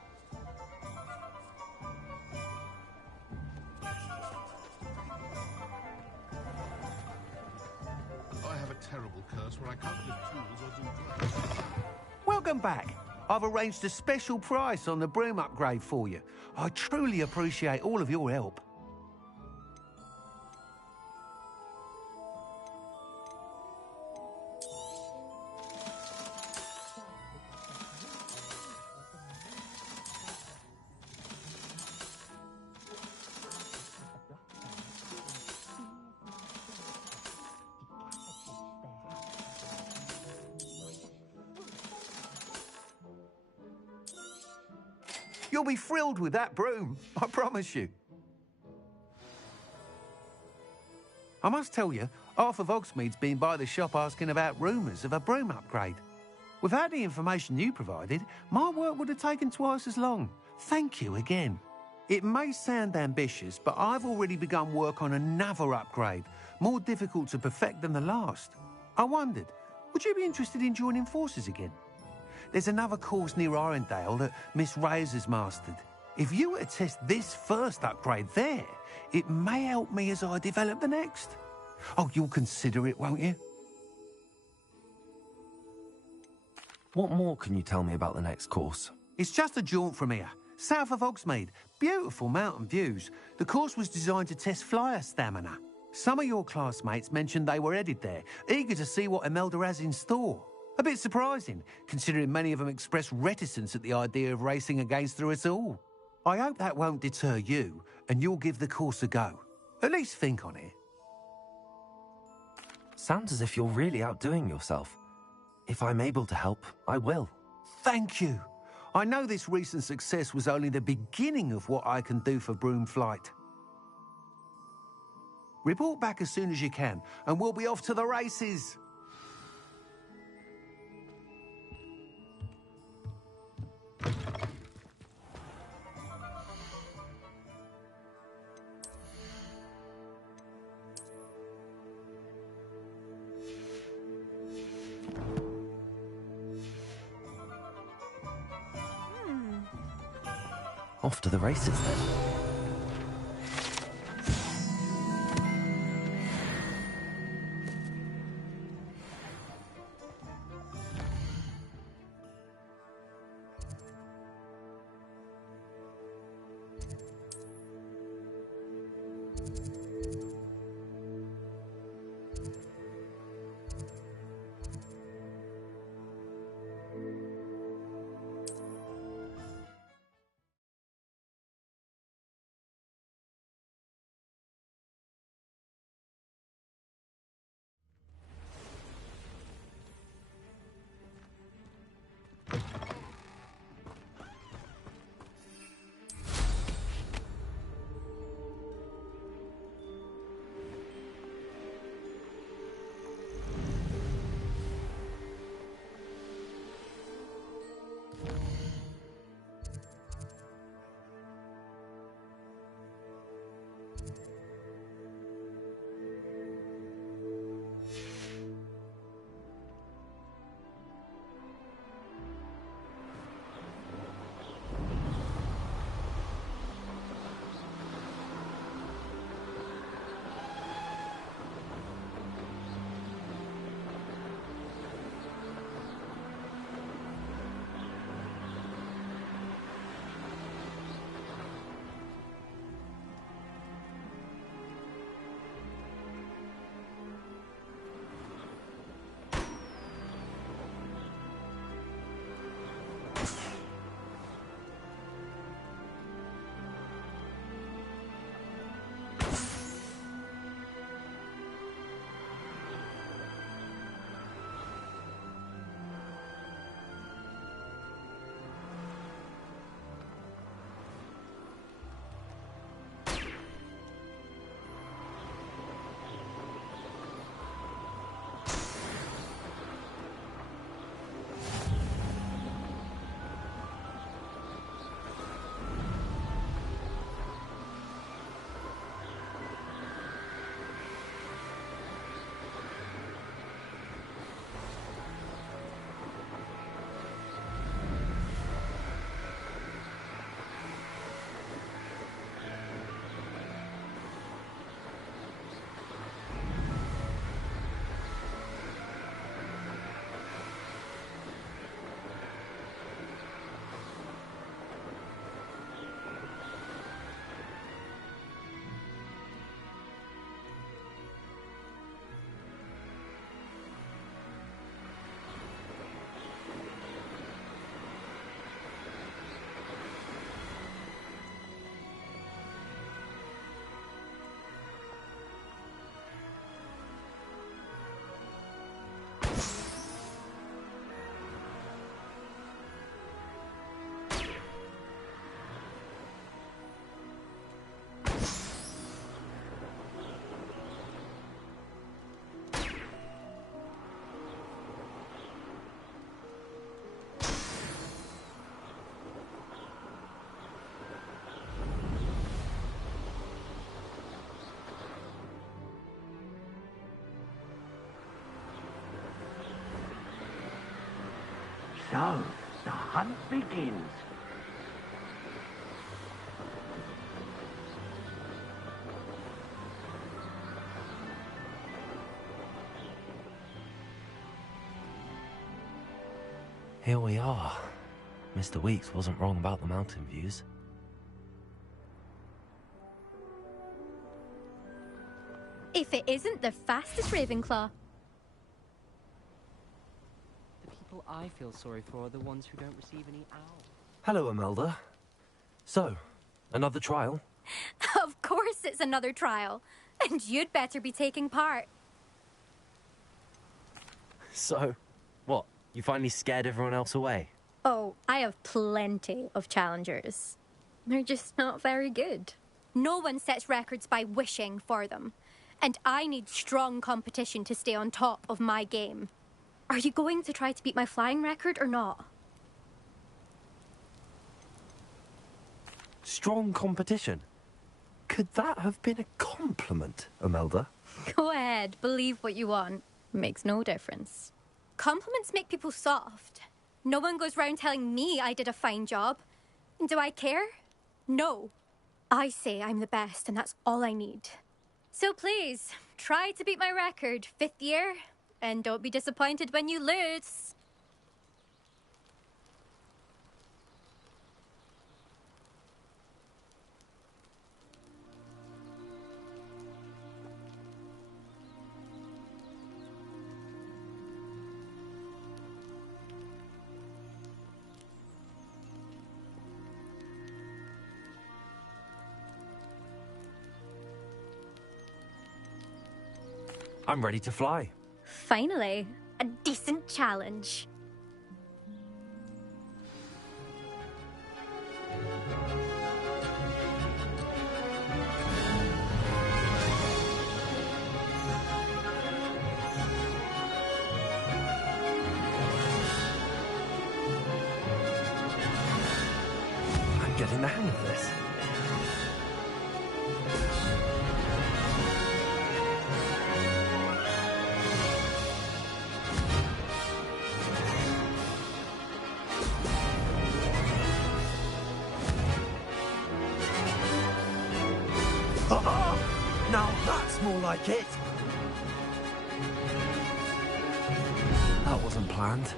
I have a terrible curse where I can't lift tools or do drugs. Welcome back. I've arranged a special price on the broom upgrade for you. I truly appreciate all of your help. You'll be thrilled with that broom, I promise you. I must tell you, half of Hogsmeade's been by the shop asking about rumours of a broom upgrade. Without the information you provided, my work would have taken twice as long. Thank you again. It may sound ambitious, but I've already begun work on another upgrade, more difficult to perfect than the last. I wondered, would you be interested in joining forces again? There's another course near Arendelle that Miss Reyes has mastered. If you were to test this first upgrade there, it may help me as I develop the next. Oh, you'll consider it, won't you? What more can you tell me about the next course? It's just a jaunt from here, south of Hogsmeade. Beautiful mountain views. The course was designed to test flyer stamina. Some of your classmates mentioned they were headed there, eager to see what Imelda has in store. A bit surprising, considering many of them expressed reticence at the idea of racing against her at all. I hope that won't deter you, and you'll give the course a go. At least think on it. Sounds as if you're really outdoing yourself. If I'm able to help, I will. Thank you. I know this recent success was only the beginning of what I can do for Broomflight. Report back as soon as you can, and we'll be off to the races. Off to the races then. So, the hunt begins. Here we are. Mr. Weeks wasn't wrong about the mountain views. If it isn't the fastest Ravenclaw. The people I feel sorry for are the ones who don't receive any owls. Hello, Imelda. So, another trial? Of course it's another trial. And you'd better be taking part. So, what? You finally scared everyone else away? Oh, I have plenty of challengers. They're just not very good. No one sets records by wishing for them. And I need strong competition to stay on top of my game. Are you going to try to beat my flying record or not? Strong competition? Could that have been a compliment, Imelda? Go ahead, believe what you want. Makes no difference. Compliments make people soft. No one goes round telling me I did a fine job. And do I care? No. I say I'm the best, and that's all I need. So please, try to beat my record, 5th year, and don't be disappointed when you lose. I'm ready to fly. Finally, a decent challenge. I'm getting the hang of this. Now that's more like it. That wasn't planned.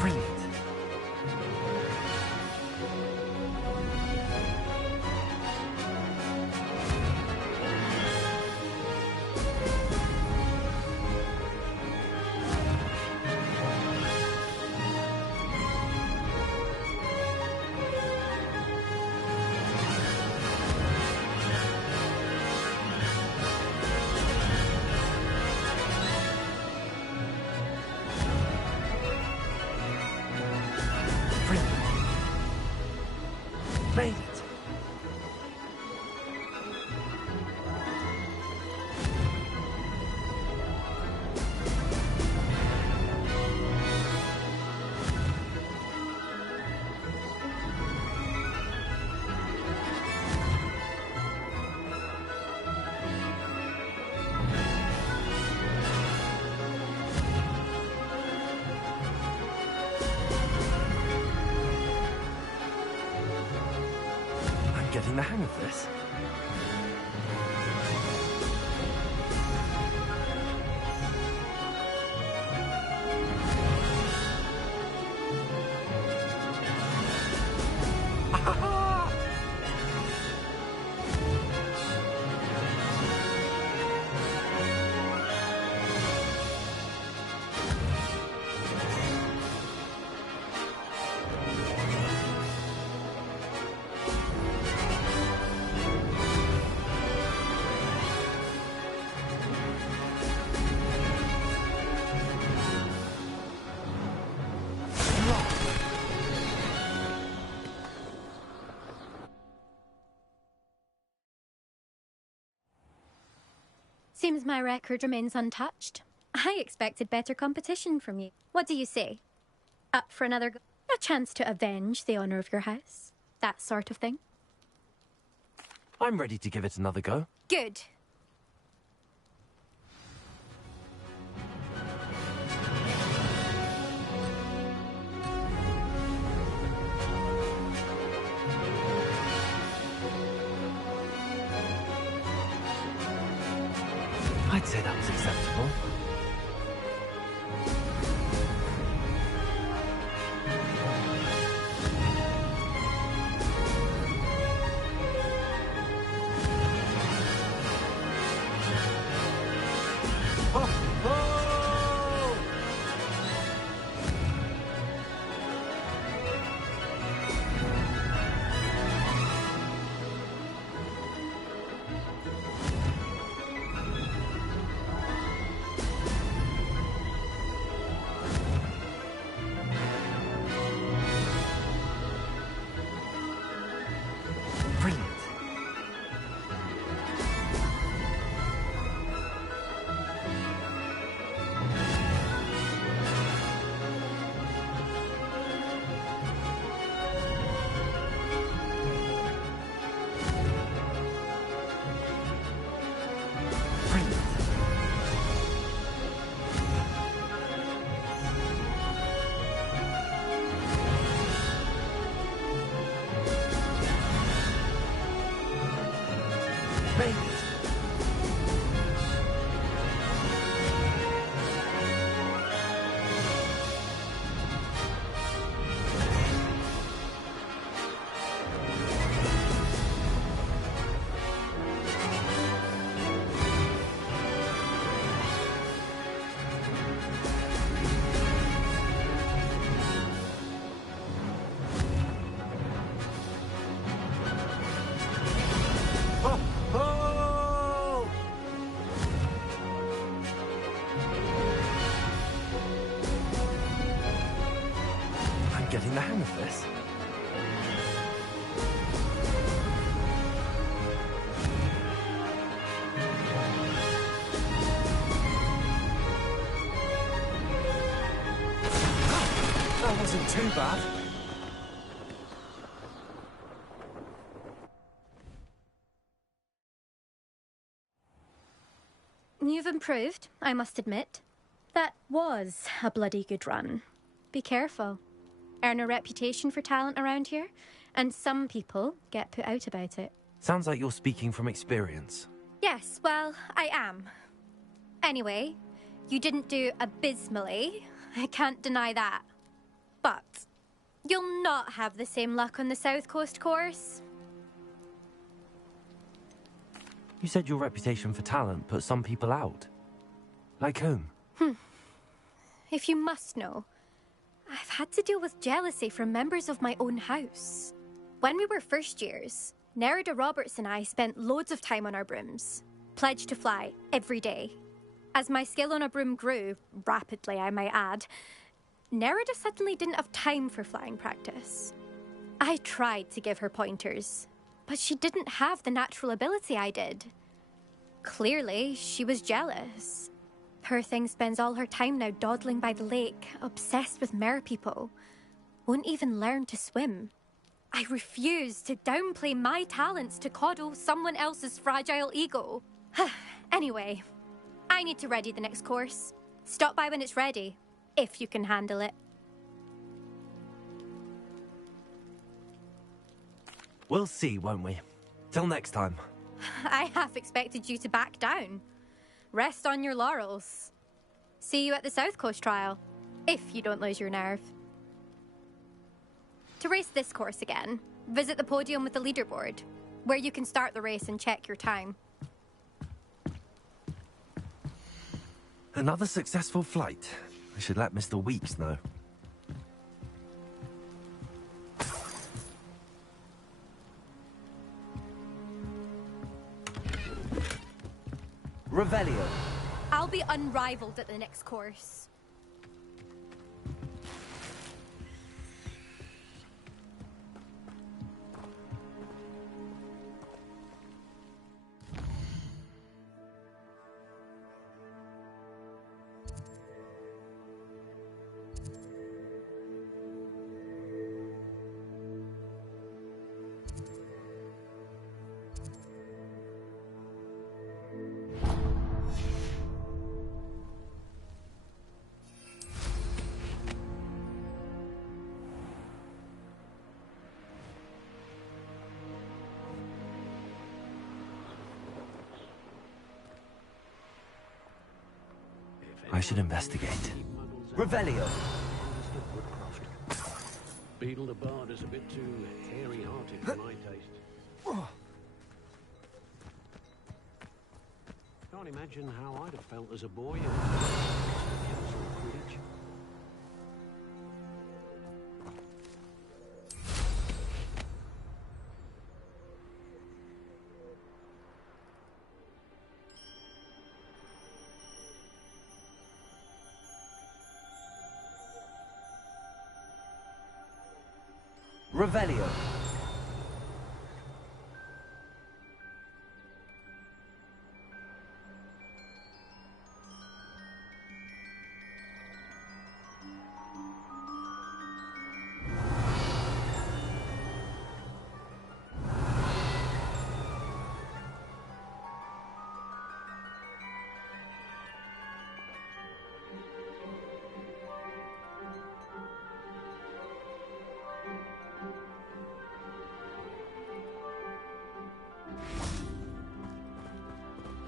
Brilliant. Made it. Getting the hang of this. Seems my record remains untouched. I expected better competition from you. What do you say? Up for another go? A chance to avenge the honor of your house? That sort of thing? I'm ready to give it another go. Good. I'd say that was acceptable. Getting the hang of this. That wasn't too bad. You've improved, I must admit. That was a bloody good run. Be careful. Earn a reputation for talent around here, and some people get put out about it. Sounds like you're speaking from experience. Yes, well, I am. Anyway, you didn't do abysmally. I can't deny that. But you'll not have the same luck on the South Coast course. You said your reputation for talent put some people out. Like whom? If you must know, I've had to deal with jealousy from members of my own house. When we were first years, Nerida Roberts and I spent loads of time on our brooms, pledged to fly every day. As my skill on a broom grew, rapidly I might add, Nerida suddenly didn't have time for flying practice. I tried to give her pointers, but she didn't have the natural ability I did. Clearly, she was jealous. Poor thing spends all her time now dawdling by the lake, obsessed with merpeople. Won't even learn to swim. I refuse to downplay my talents to coddle someone else's fragile ego. Anyway, I need to ready the next course. Stop by when it's ready, if you can handle it. We'll see, won't we? Till next time. I half expected you to back down. Rest on your laurels. See you at the South Coast trial, if you don't lose your nerve. To race this course again, visit the podium with the leaderboard, where you can start the race and check your time. Another successful flight. I should let Mr. Weeks know. Revelio. I'll be unrivaled at the next course. I should investigate. Revelio. Beetle the Bard is a bit too hairy-hearted for my taste. Can't imagine how I'd have felt as a boy. Council Quidditch. Revelio.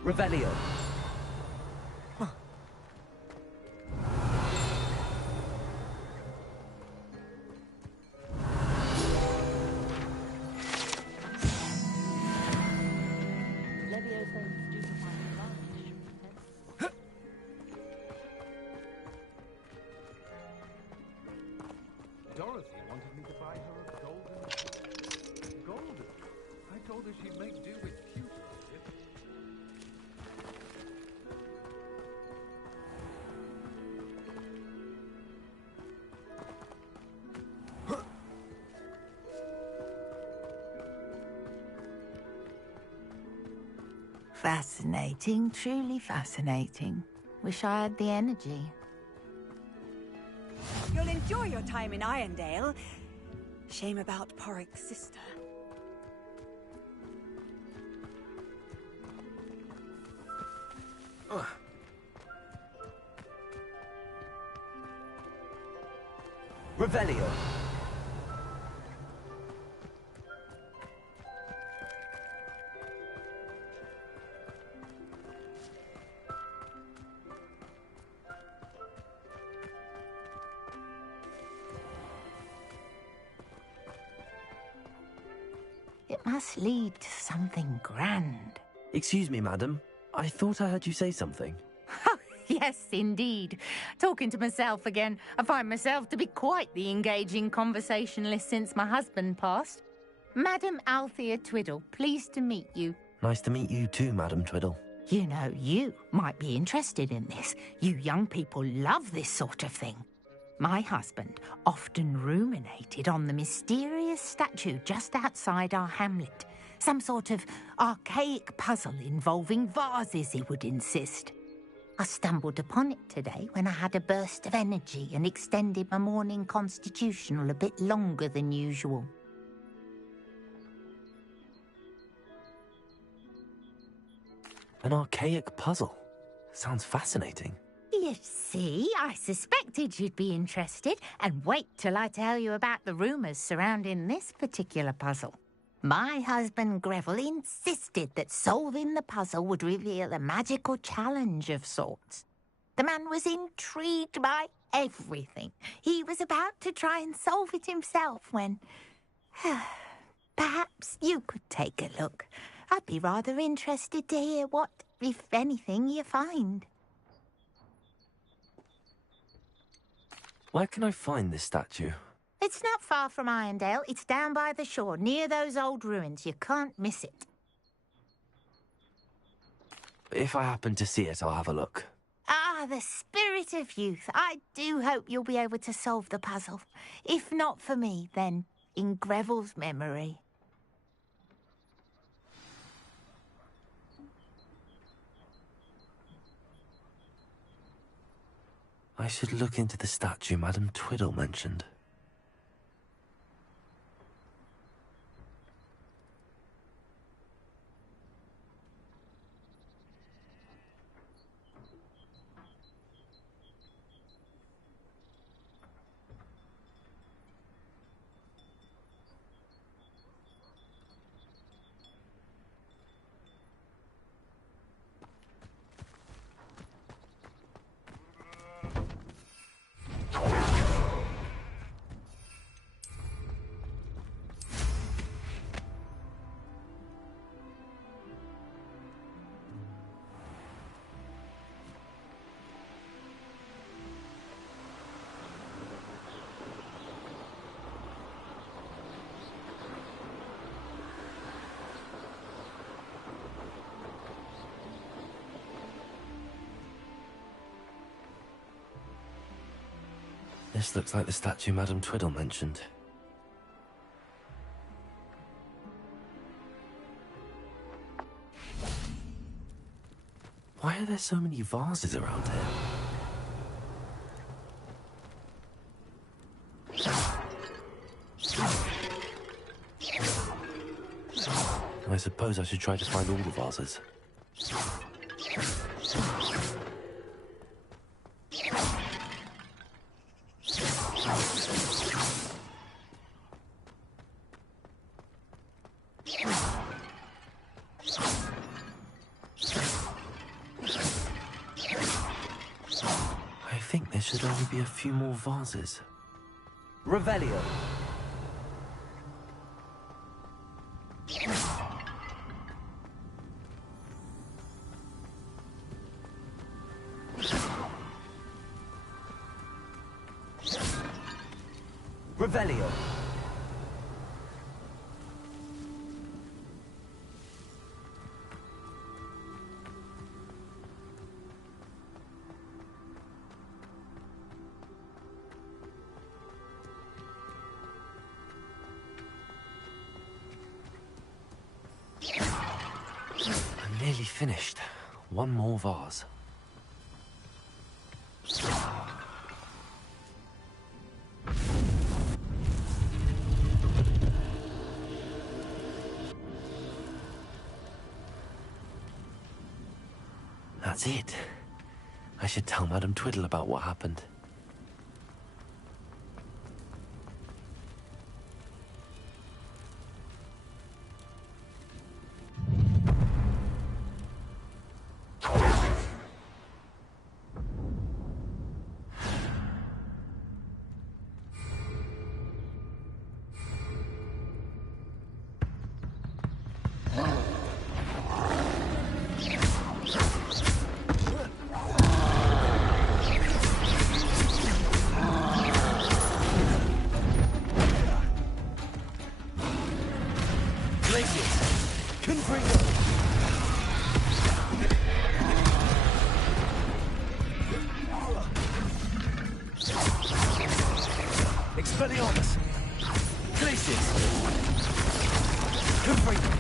Revelio. Dorothy wanted me to buy her a golden... Golden? I told her she'd make do with pewter. Fascinating, truly fascinating. Wish I had the energy. You'll enjoy your time in Irondale. Shame about Porrick's sister. Revelio. It must lead to something grand. Excuse me, madam. I thought I heard you say something. Yes, indeed. Talking to myself again. I find myself to be quite the engaging conversationalist since my husband passed. Madam Althea Twiddle, pleased to meet you. Nice to meet you too, Madam Twiddle. You know, you might be interested in this. You young people love this sort of thing. My husband often ruminated on the mysterious statue just outside our hamlet. Some sort of archaic puzzle involving vases, he would insist. I stumbled upon it today when I had a burst of energy and extended my morning constitutional a bit longer than usual. An archaic puzzle. Sounds fascinating. You see, I suspected you'd be interested, and wait till I tell you about the rumours surrounding this particular puzzle. My husband Greville insisted that solving the puzzle would reveal a magical challenge of sorts. The man was intrigued by everything. He was about to try and solve it himself when... Perhaps you could take a look. I'd be rather interested to hear what, if anything, you find. Where can I find this statue? It's not far from Irondale. It's down by the shore, near those old ruins. You can't miss it. If I happen to see it, I'll have a look. Ah, the spirit of youth. I do hope you'll be able to solve the puzzle. If not for me, then in Greville's memory. I should look into the statue Madam Twiddle mentioned. This looks like the statue Madame Twiddle mentioned. Why are there so many vases around here? I suppose I should try to find all the vases. I think there should only be a few more vases. Revelio. Revelio. I'm nearly finished. One more vase. That's it. I should tell Madame Twiddle about what happened. Expelliarmus! Glacius! Confringo!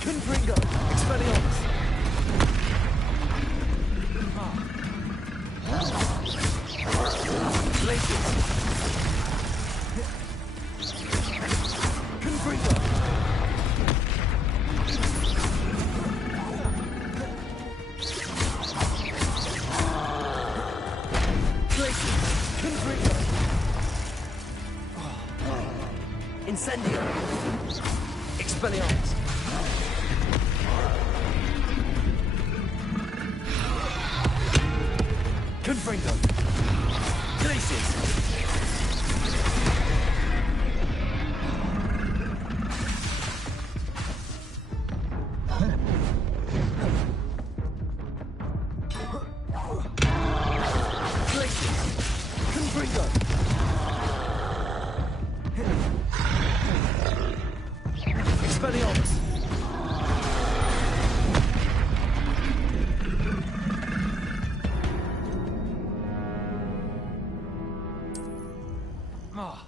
Confringo! Expelliarmus! Glacius! Confringo! Incendio! Expelliarmus! Confringo! Glacius! Expelliarmus! Ah.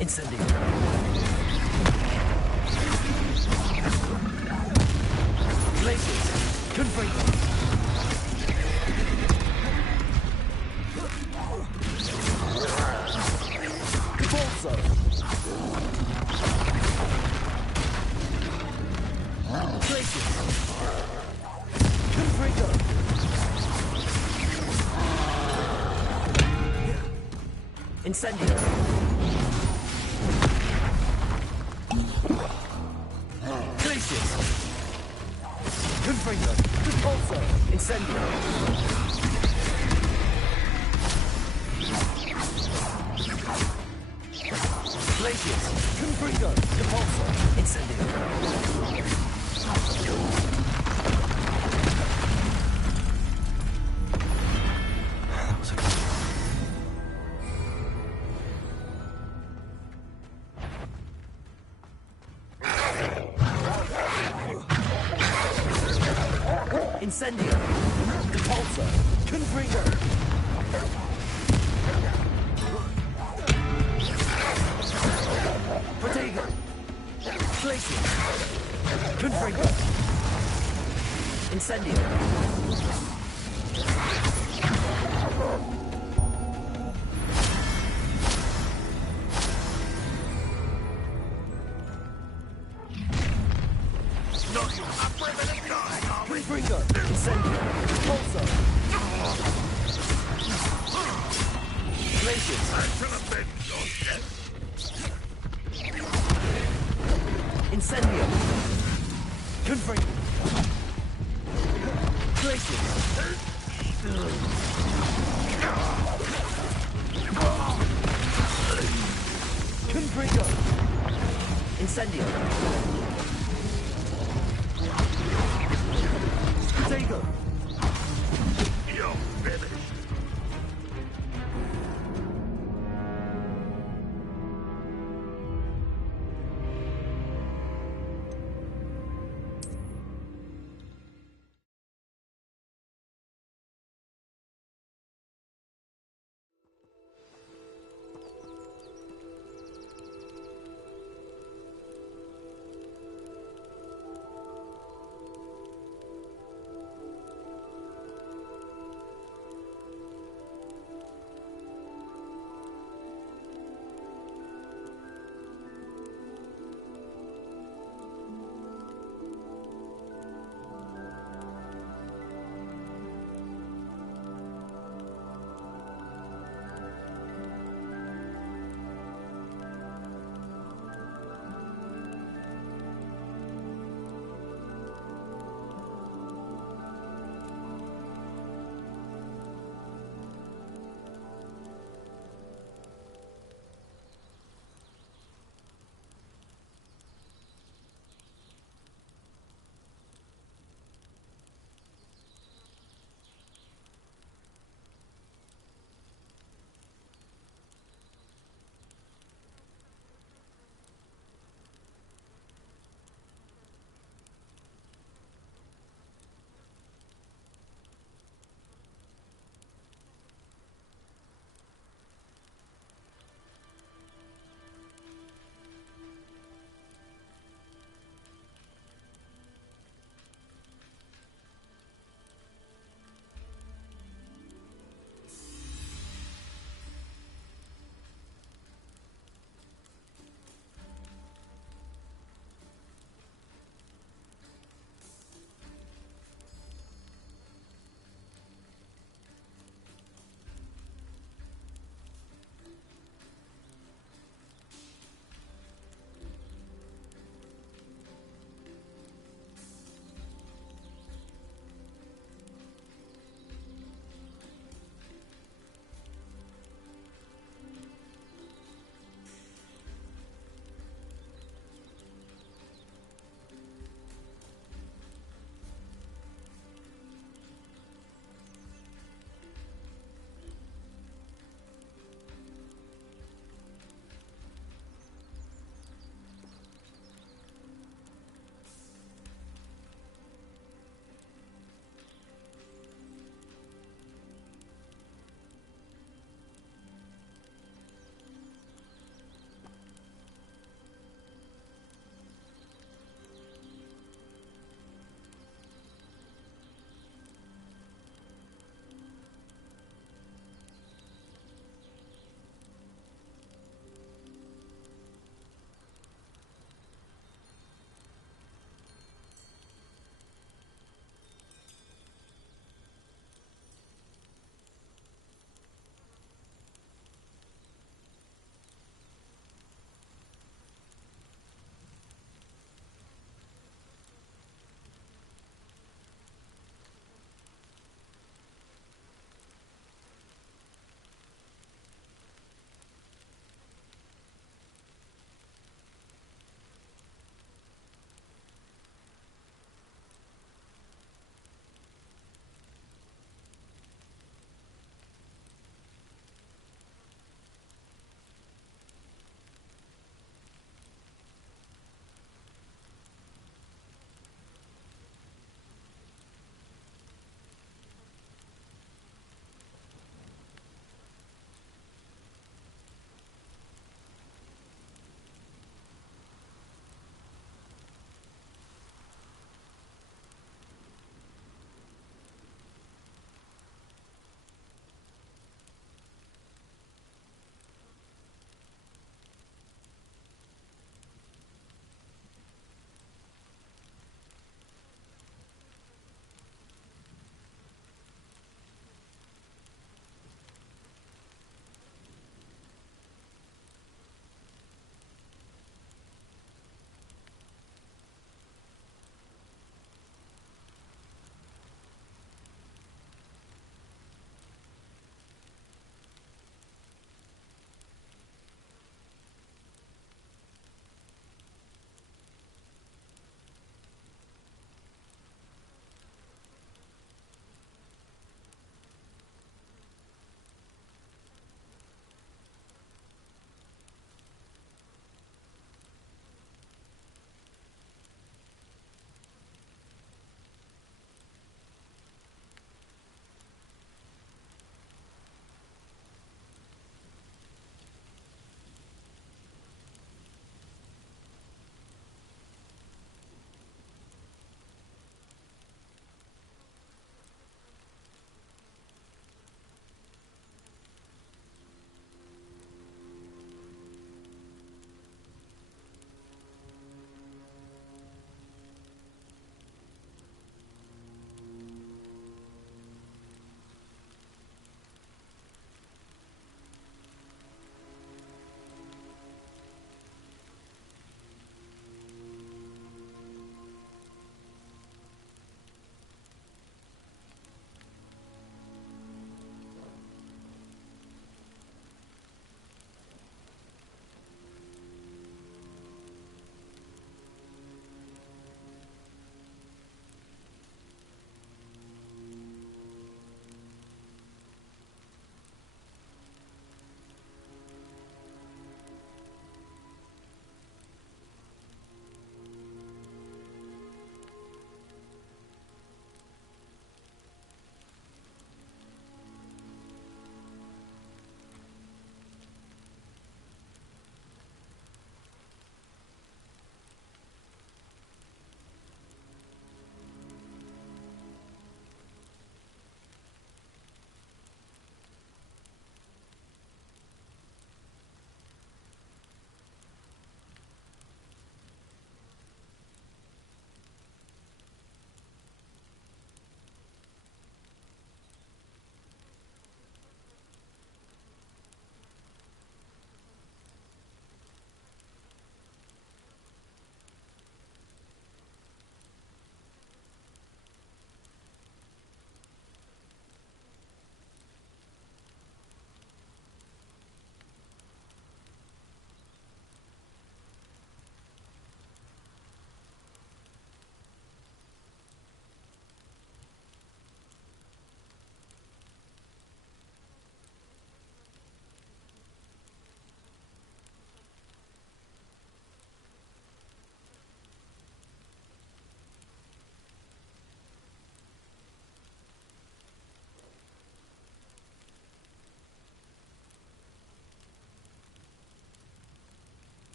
Incendio! Confringo. Capalzo. Glacius. Confringo. Incendio. Glacius. Confringo. Repulsor. Incendio. Glacius. Confringo. Repulsor. Incendio. That was a good Incendio. Repulsor. Confringo. Protego. Glacius. Confringo. Incendio. Confringo. Incendio. Repulsor. Glacius. Incendio. Confringo. Glacius. Confringo. Incendio. Protego. You're finished.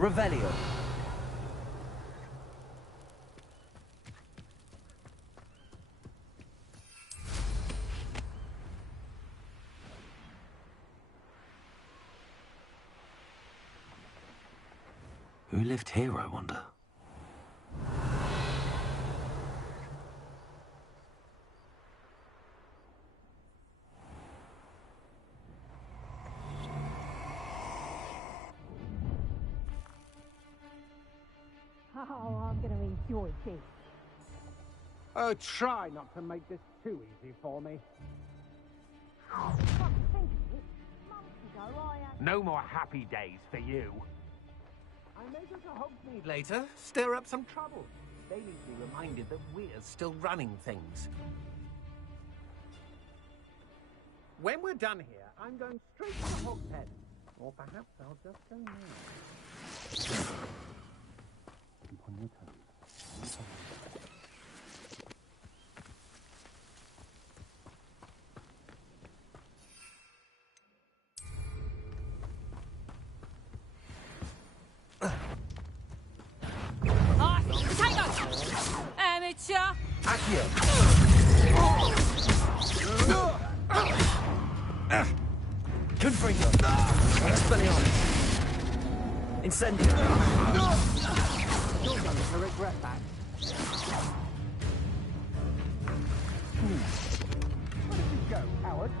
Revelio. Who lived here, I wonder? Oh, I'm going to enjoy this. Oh, try not to make this too easy for me. No more happy days for you. I may go to Hogsmeade Later, stir up some trouble. They need to be reminded that we're still running things. When we're done here, I'm going straight to the Hogshead. Or perhaps I'll just go now. Keep on your toes. Potato! Amateur! Accio. Confringo. Expelliarmus. Incendio. You're going to regret that. Where did you go, coward?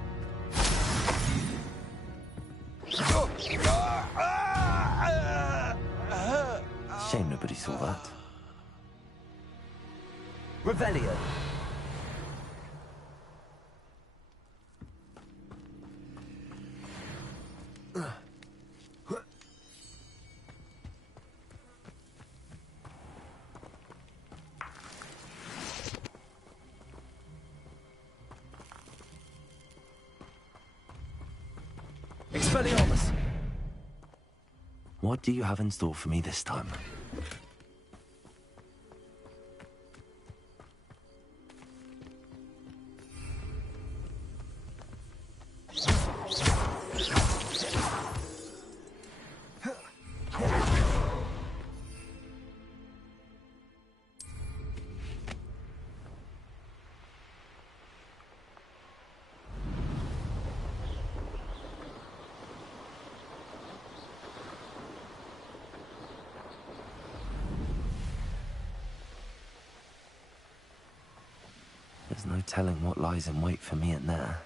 Shame nobody saw that. Revelio. Expelliarmus. What do you have in store for me this time? There's no telling what lies in wait for me in there.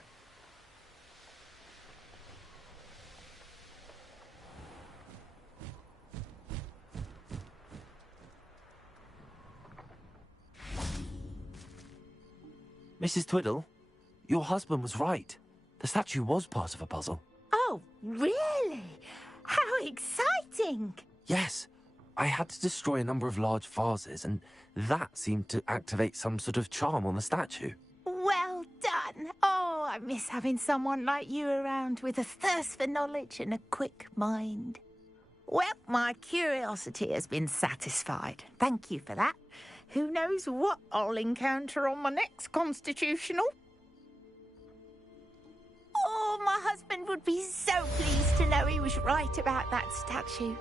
Mrs. Twiddle, your husband was right. The statue was part of a puzzle. Oh, really? How exciting! Yes, I had to destroy a number of large vases, and that seemed to activate some sort of charm on the statue. Well done. Oh, I miss having someone like you around with a thirst for knowledge and a quick mind. Well, my curiosity has been satisfied. Thank you for that. Who knows what I'll encounter on my next constitutional? Oh, my husband would be so pleased to know he was right about that statue.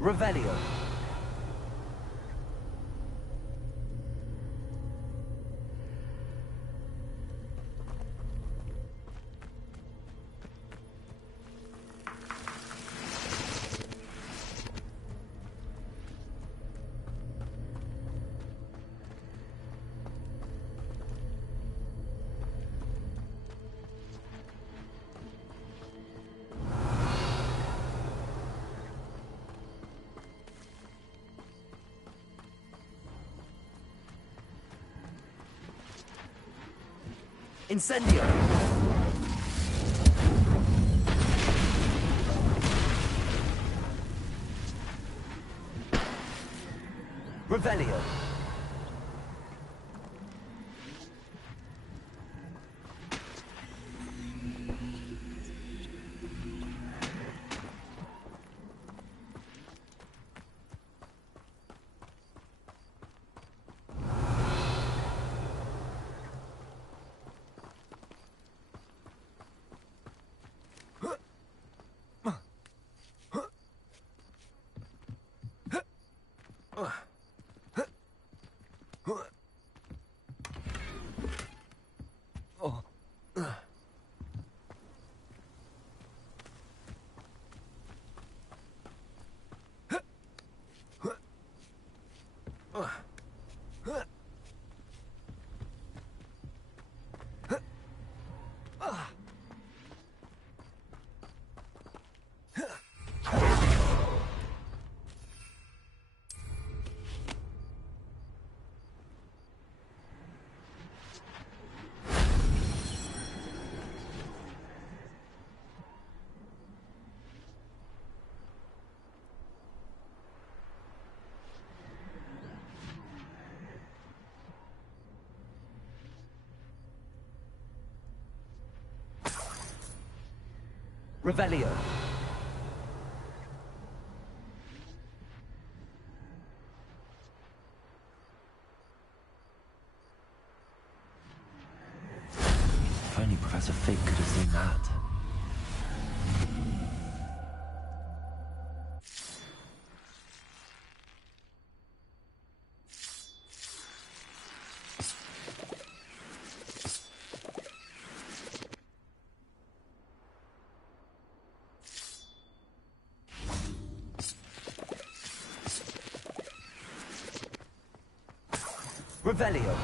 Revelio. Incendio! Revelio! Revelio. If only Professor Fig could have seen that. Revelio.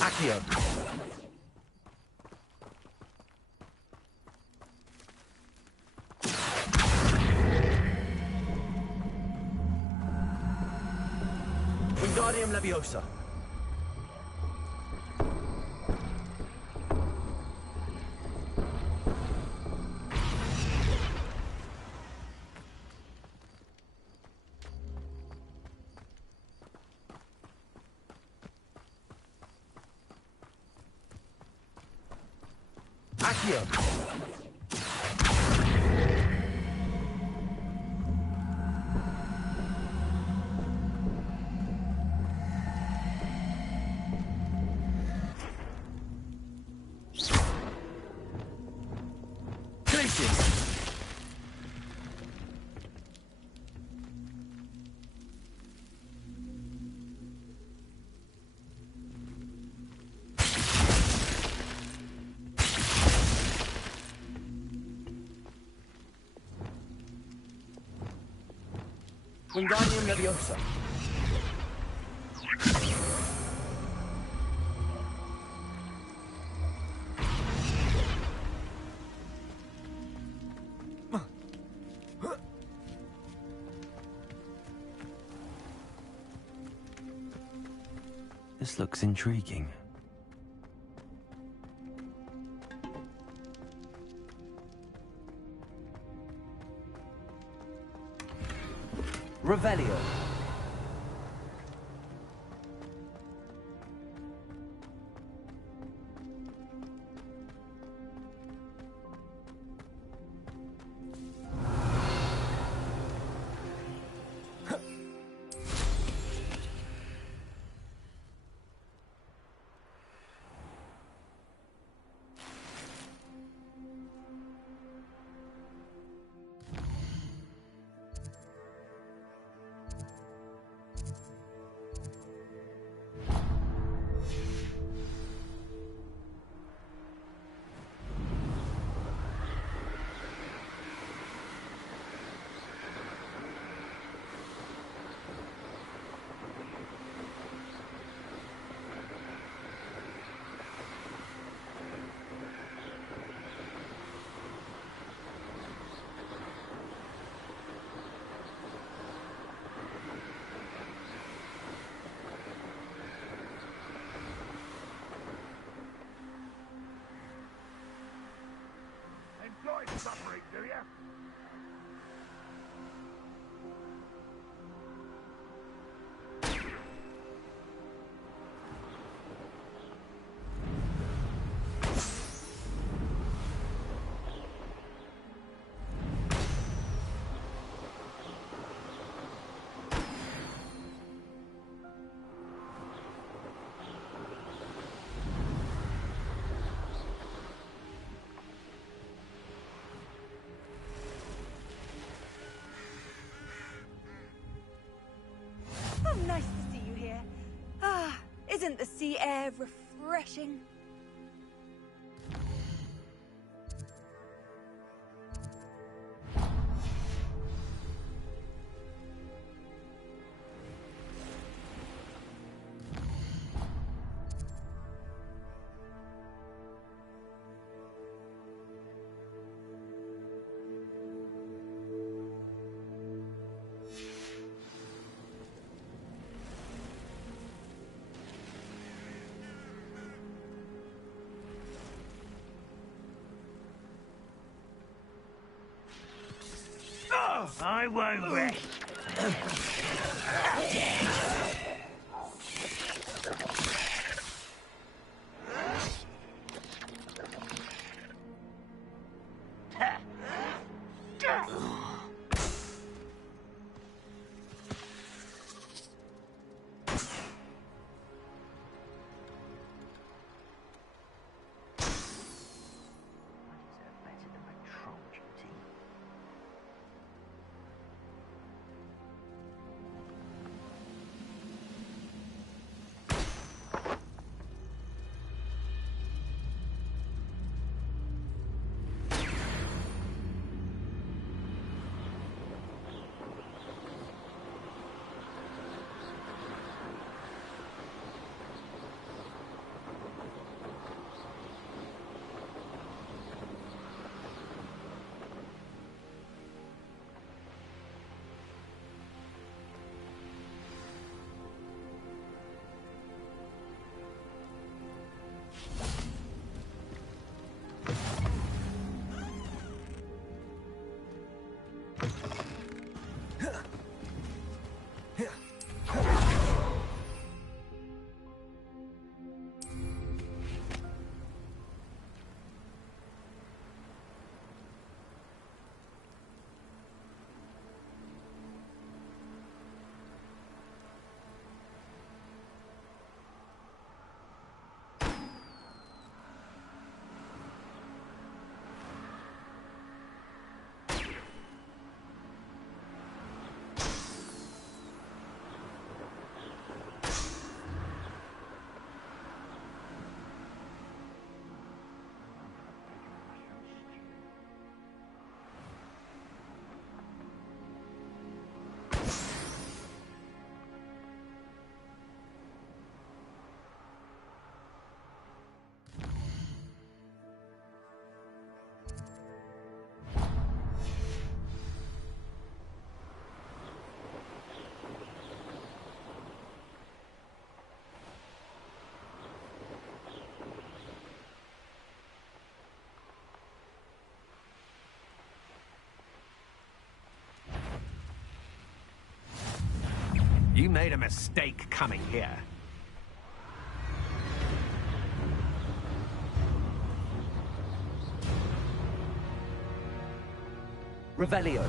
Accio. Wingardium Leviosa. Accio. Wingardium Leviosa. This looks intriguing. Revelio. Oh, nice to see you here. Ah, isn't the sea air refreshing? I won't rest. You made a mistake coming here. Revelio.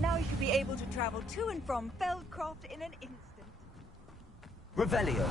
Now you should be able to travel to and from Feldcroft in an instant. Revelio.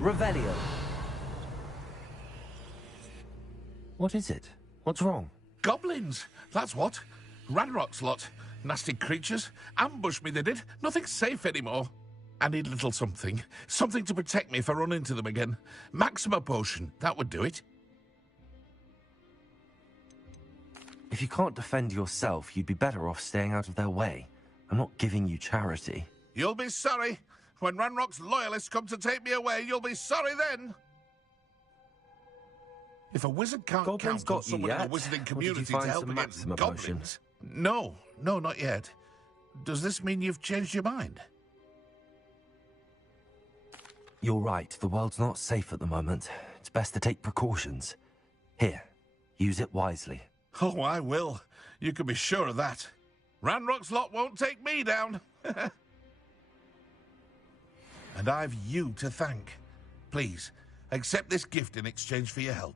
Revelio. What is it? What's wrong? Goblins, that's what. Ranrock's lot. Nasty creatures. Ambush me, they did. Nothing's safe anymore. I need a little something. Something to protect me if I run into them again. Maxima potion, that would do it. If you can't defend yourself, you'd be better off staying out of their way. I'm not giving you charity. You'll be sorry. When Ranrock's loyalists come to take me away, you'll be sorry then. If a wizard can't Goblins count on got you someone in the yet? wizarding Or did community you to find help some against Maxima potion? goblins... No, not yet. Does this mean you've changed your mind? You're right, the world's not safe at the moment. It's best to take precautions. Here, use it wisely. Oh, I will. You can be sure of that. Ranrock's lot won't take me down. And I've you to thank. Please, accept this gift in exchange for your help.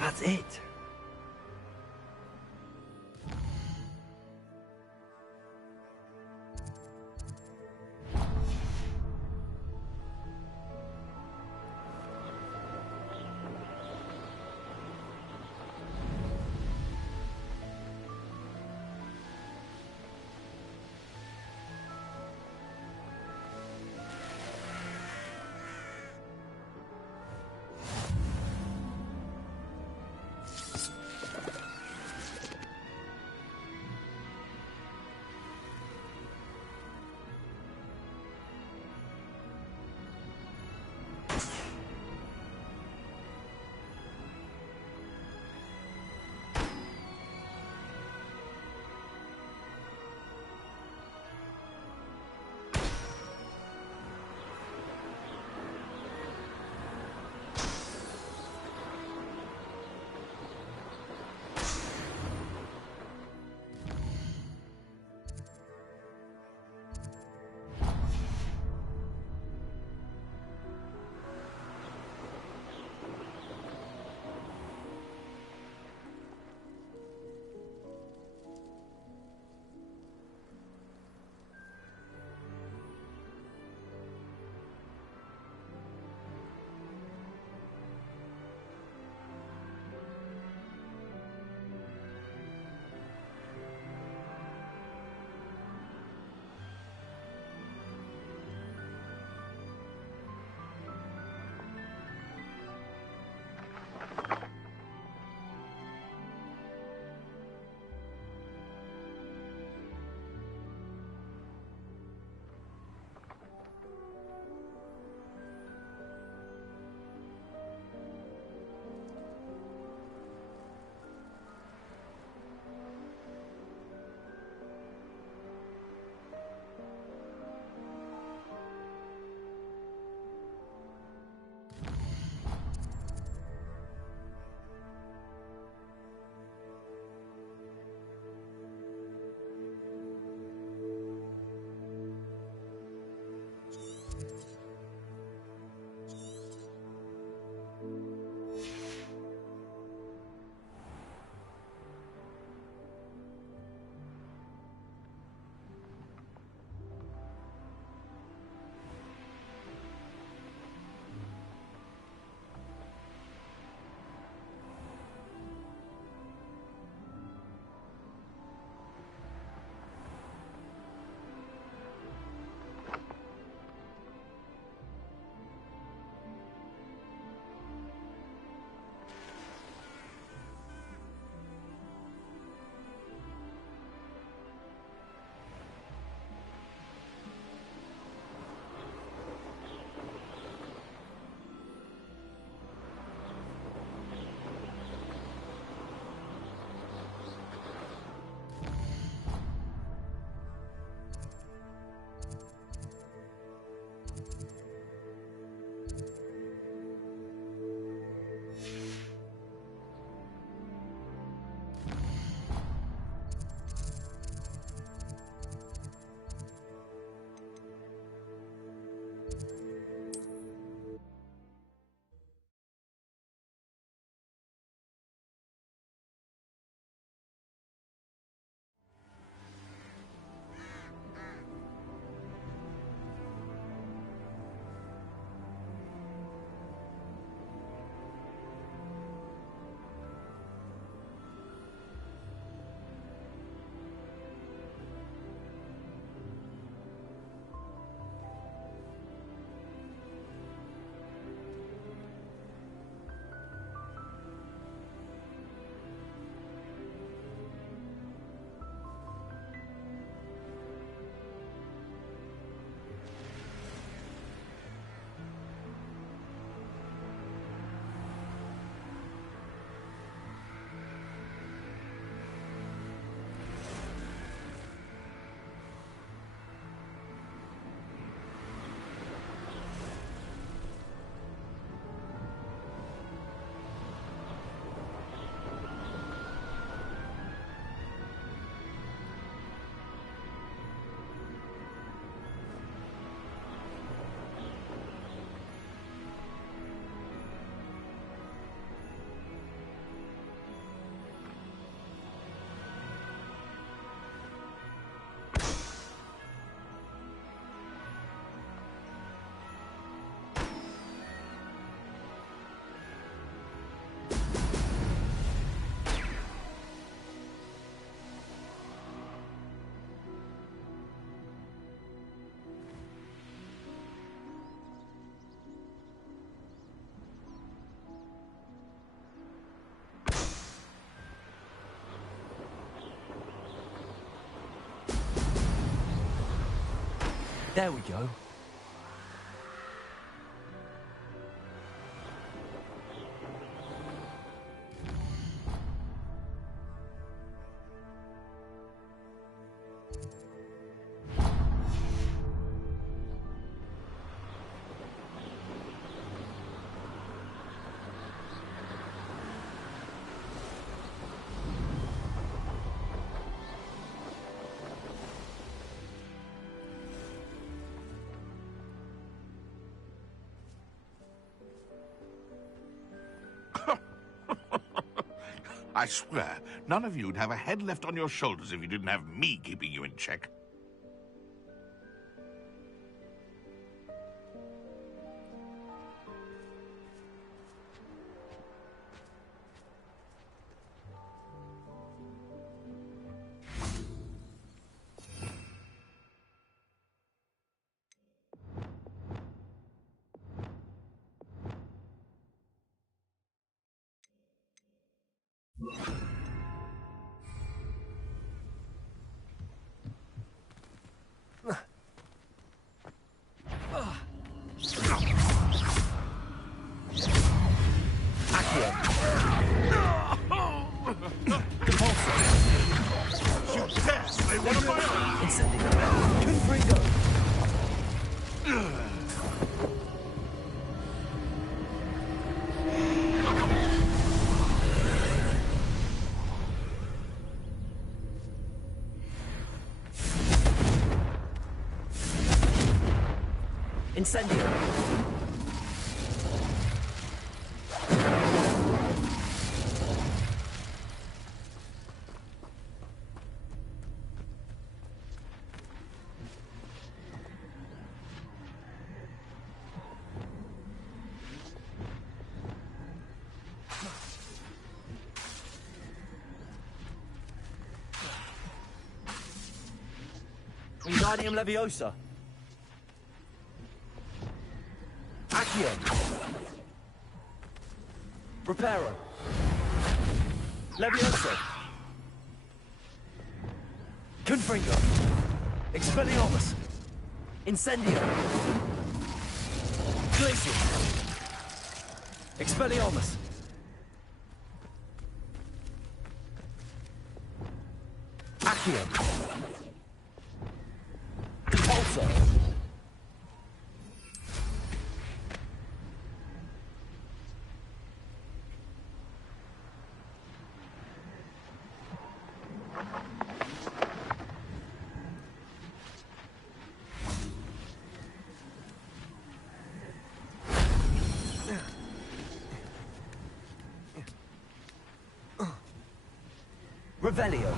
That's it. There we go. I swear, none of you'd have a head left on your shoulders if you didn't have me keeping you in check. Incendio. Wingardium Leviosa. Accio. Reparo. Levioso. Confringo. Expelliarmus. Incendio. Glacial. Expelliarmus. Accio. Repulsor. Revelio.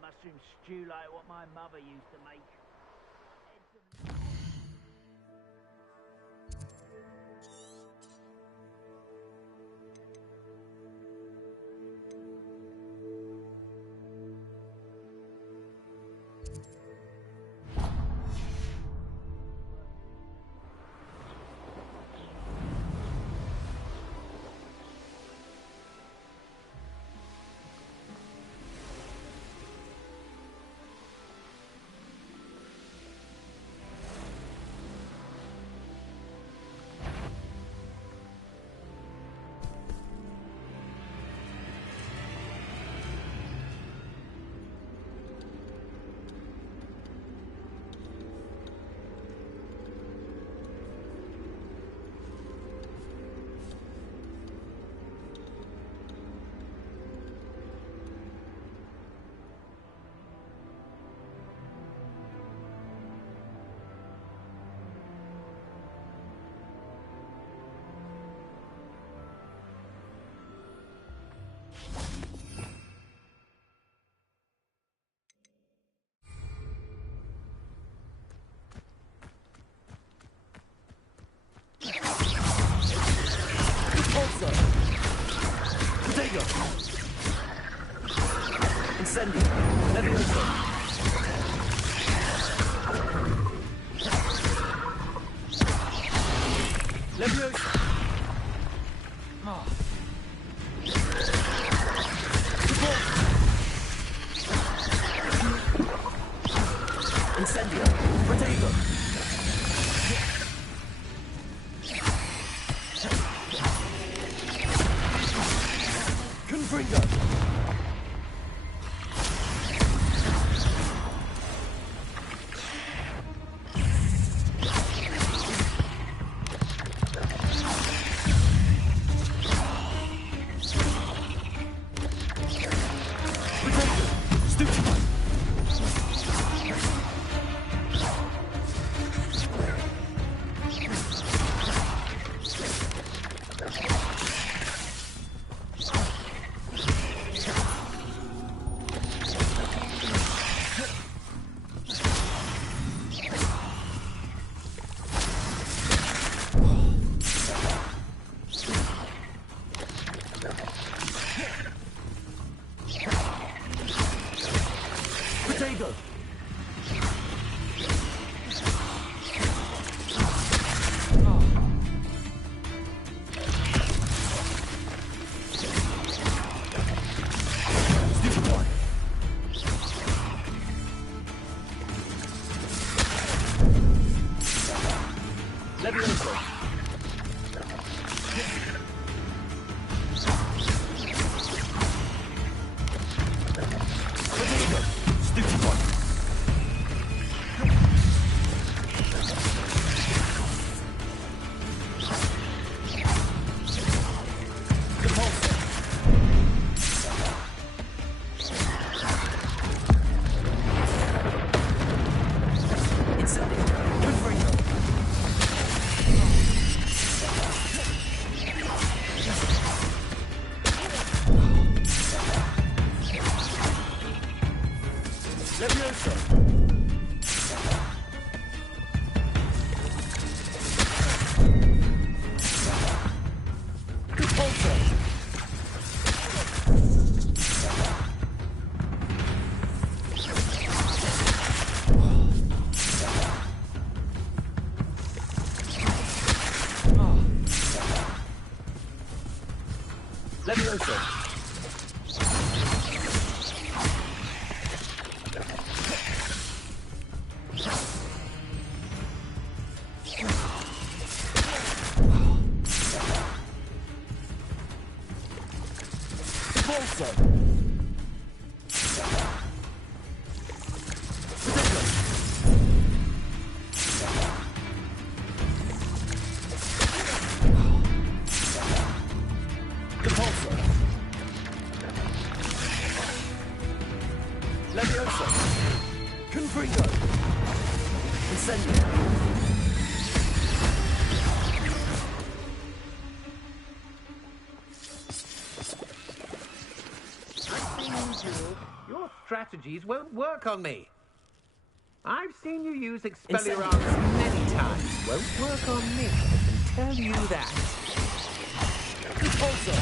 Mushroom stew like what my mother used to make. Protego! Incendio! Levioso! Levioso! Oh. Incendio! Protego! Confringo! Protego! Levioso! Protego! Stupid one! Compulsion! Incendio! Confringo! Levioso! Compulso! Levioso! Compulso! Protego! Compulso! Levioso! Confringo! Incendio! Your strategies won't work on me. I've seen you use Expelliarmus many times. Won't work on me, I can tell you that. Compulso!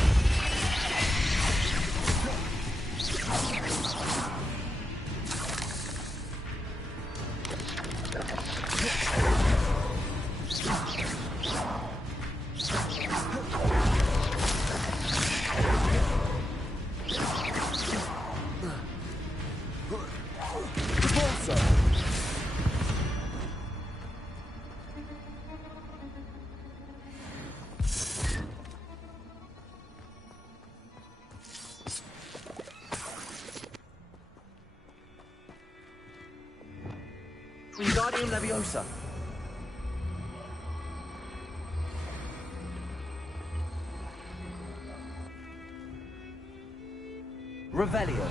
Compulso! Wingardium Leviosa! Revelio!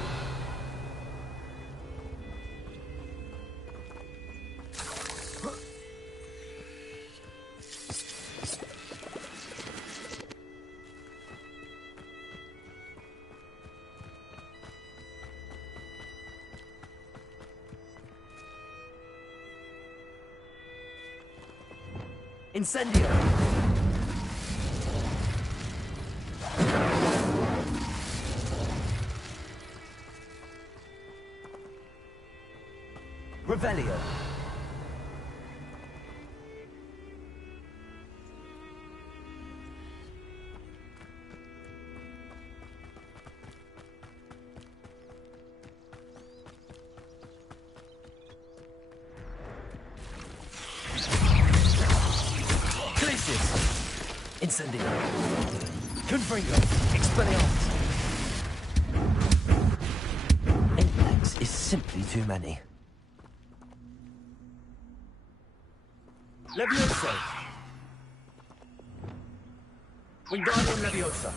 Incendio! Revelio. Incendio. Confringo. Expelliarmus. Apex is simply too many. Levioso. Wingardium Leviosa.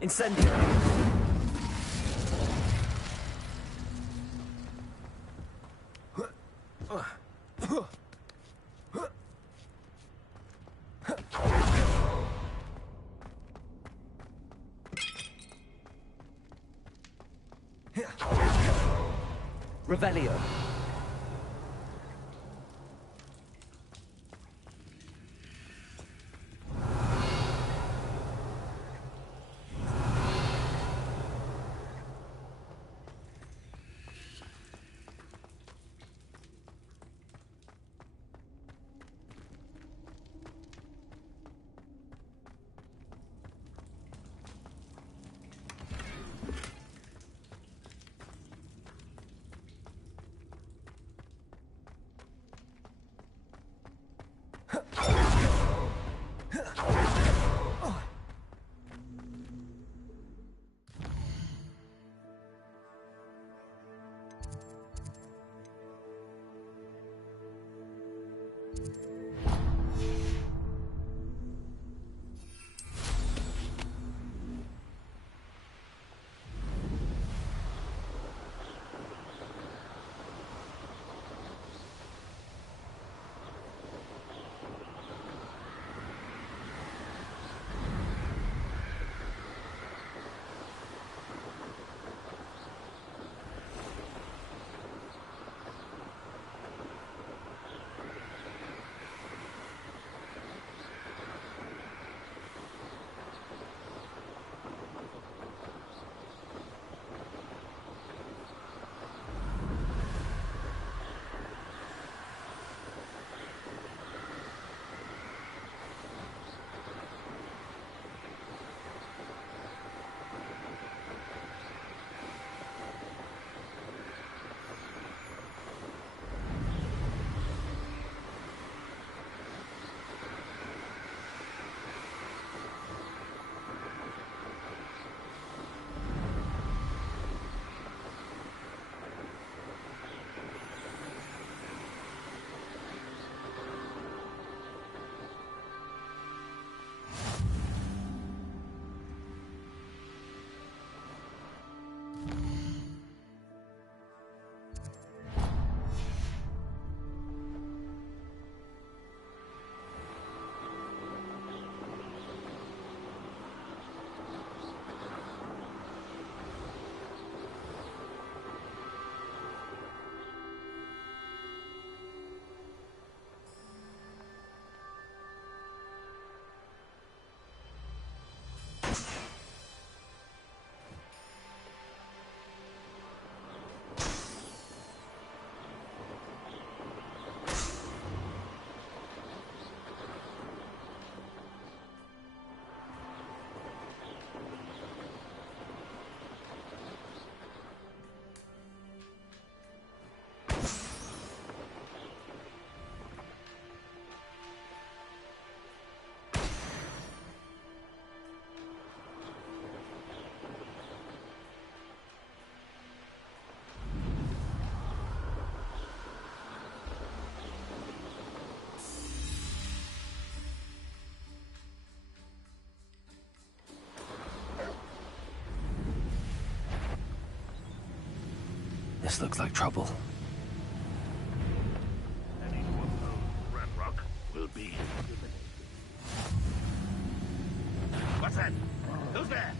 Incendio. Revelio. This looks like trouble. Anyone knows Ranrock will be eliminated. What's that? Who's there?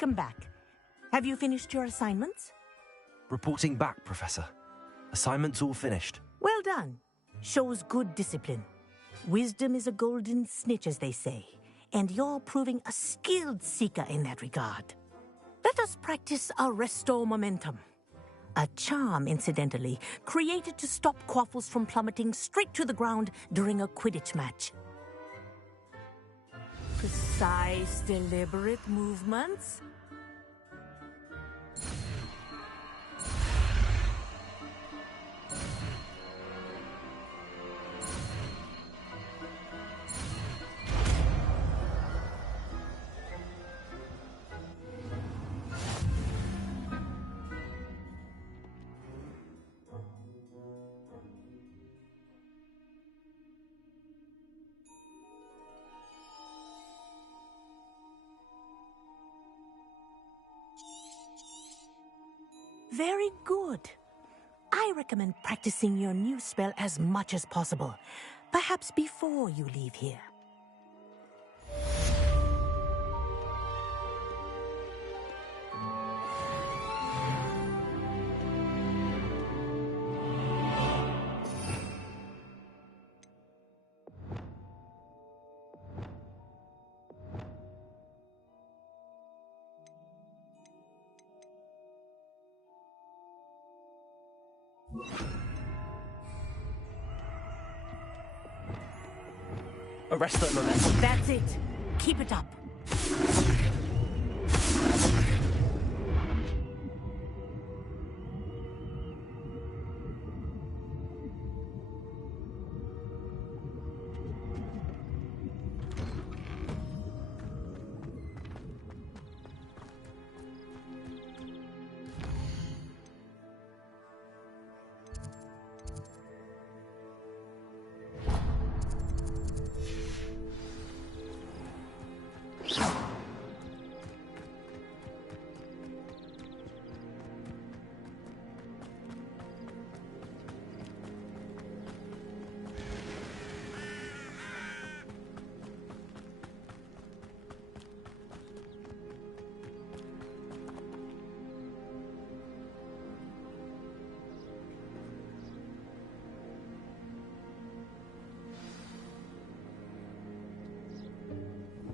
Welcome back. Have you finished your assignments? Reporting back, Professor. Assignments all finished. Well done. Shows good discipline. Wisdom is a golden snitch, as they say, and you're proving a skilled seeker in that regard. Let us practice our restore momentum. A charm, incidentally, created to stop quaffles from plummeting straight to the ground during a Quidditch match. Precise, deliberate movements. Very good. I recommend practicing your new spell as much as possible, perhaps before you leave here. Arrest that momentum. That's it. Keep it up.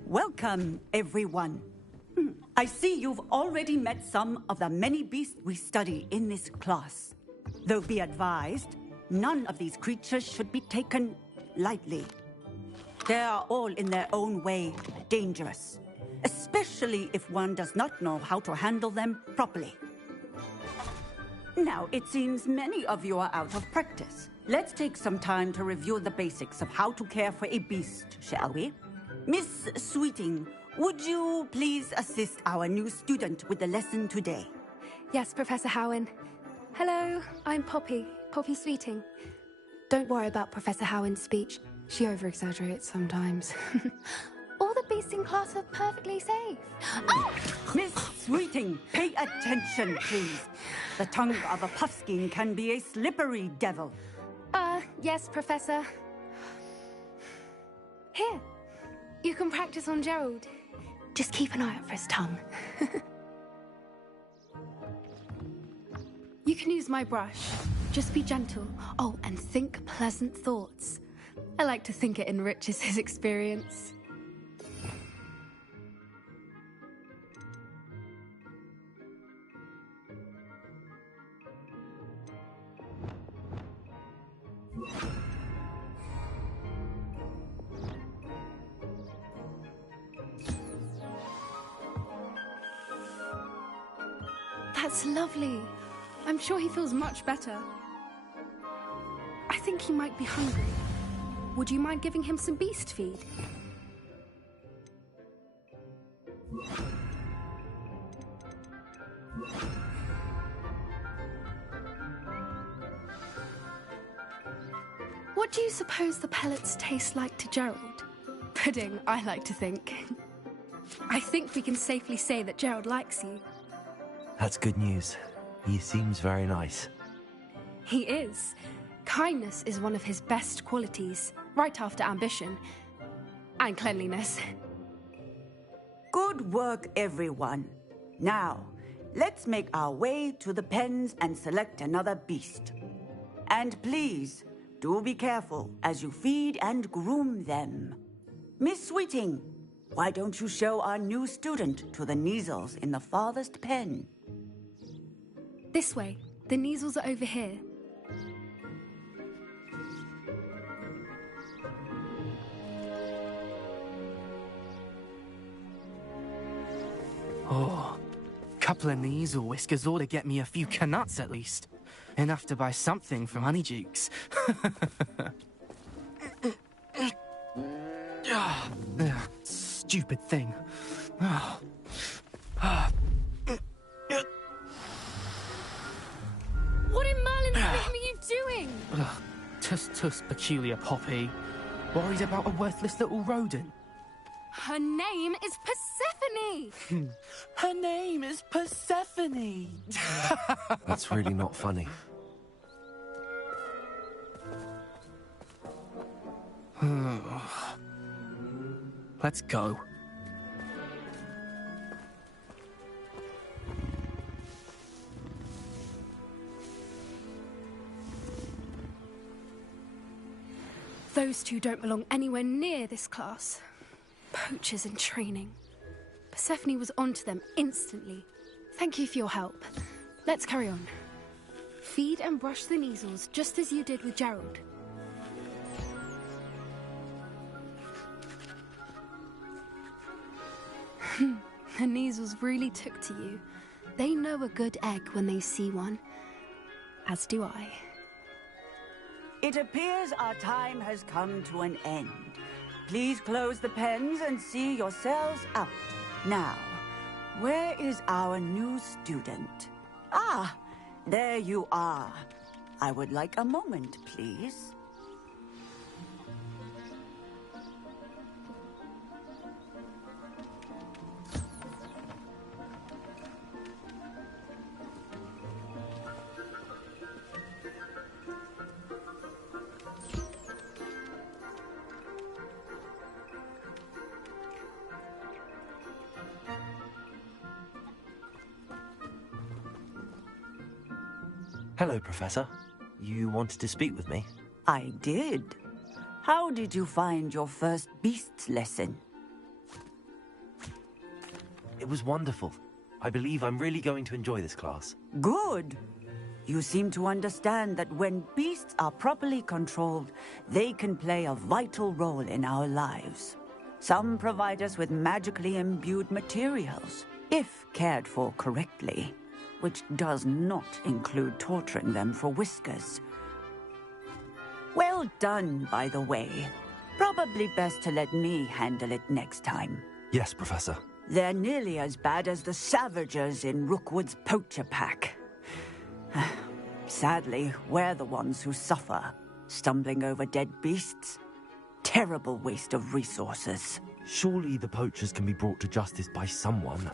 Welcome, everyone. I see you've already met some of the many beasts we study in this class. Though be advised, none of these creatures should be taken lightly. They are all in their own way dangerous, especially if one does not know how to handle them properly. Now, it seems many of you are out of practice. Let's take some time to review the basics of how to care for a beast, shall we? Miss Sweeting, would you please assist our new student with the lesson today? Yes, Professor Howen. Hello, I'm Poppy Sweeting. Don't worry about Professor Howen's speech. She over-exaggerates sometimes. All the beasts in class are perfectly safe. Oh! Miss Sweeting, pay attention, please. The tongue of a puffskein can be a slippery devil. Yes, Professor. Here. You can practice on Gerald. Just keep an eye out for his tongue. You can use my brush. Just be gentle. Oh, and think pleasant thoughts. I like to think it enriches his experience. That's lovely. I'm sure he feels much better. I think he might be hungry. Would you mind giving him some beast feed? What do you suppose the pellets taste like to Gerald? Pudding, I like to think. I think we can safely say that Gerald likes you. That's good news. He seems very nice. He is. Kindness is one of his best qualities, right after ambition. And cleanliness. Good work, everyone. Now, let's make our way to the pens and select another beast. And please, do be careful as you feed and groom them. Miss Sweeting, why don't you show our new student to the Kneazles in the farthest pen? This way. The Kneazles are over here. Oh, couple of Kneazle whiskers ought to get me a few canuts at least. Enough to buy something from Honeydukes. Stupid thing. What in Merlin's name are you doing? Tuss, peculiar Poppy. Worried about a worthless little rodent. Her name is Persephone! Her name is Persephone! That's really not funny. Let's go. Those two don't belong anywhere near this class. Poachers in training. Persephone was onto them instantly. Thank you for your help. Let's carry on. Feed and brush the Kneazles just as you did with Gerald. The Kneazles really took to you. They know a good egg when they see one. As do I. It appears our time has come to an end. Please close the pens and see yourselves out. Now, where is our new student? Ah, there you are. I would like a moment, please. Hello, Professor. You wanted to speak with me? I did. How did you find your first beasts lesson? It was wonderful. I believe I'm really going to enjoy this class. Good. You seem to understand that when beasts are properly controlled, they can play a vital role in our lives. Some provide us with magically imbued materials, if cared for correctly, which does not include torturing them for whiskers. Well done, by the way. Probably best to let me handle it next time. Yes, Professor. They're nearly as bad as the Savagers in Rookwood's poacher pack. Sadly, we're the ones who suffer, stumbling over dead beasts. Terrible waste of resources. Surely the poachers can be brought to justice by someone.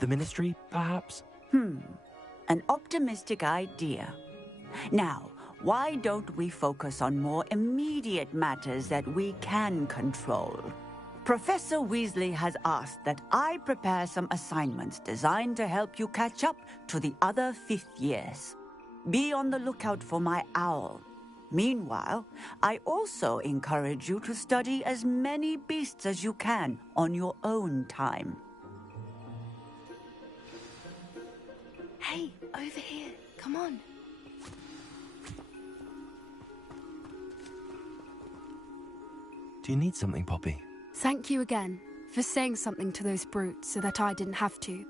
The Ministry, perhaps? An optimistic idea. Now, why don't we focus on more immediate matters that we can control? Professor Weasley has asked that I prepare some assignments designed to help you catch up to the other fifth years. Be on the lookout for my owl. Meanwhile, I also encourage you to study as many beasts as you can on your own time. Hey, over here. Come on. Do you need something, Poppy? Thank you again for saying something to those brutes so that I didn't have to.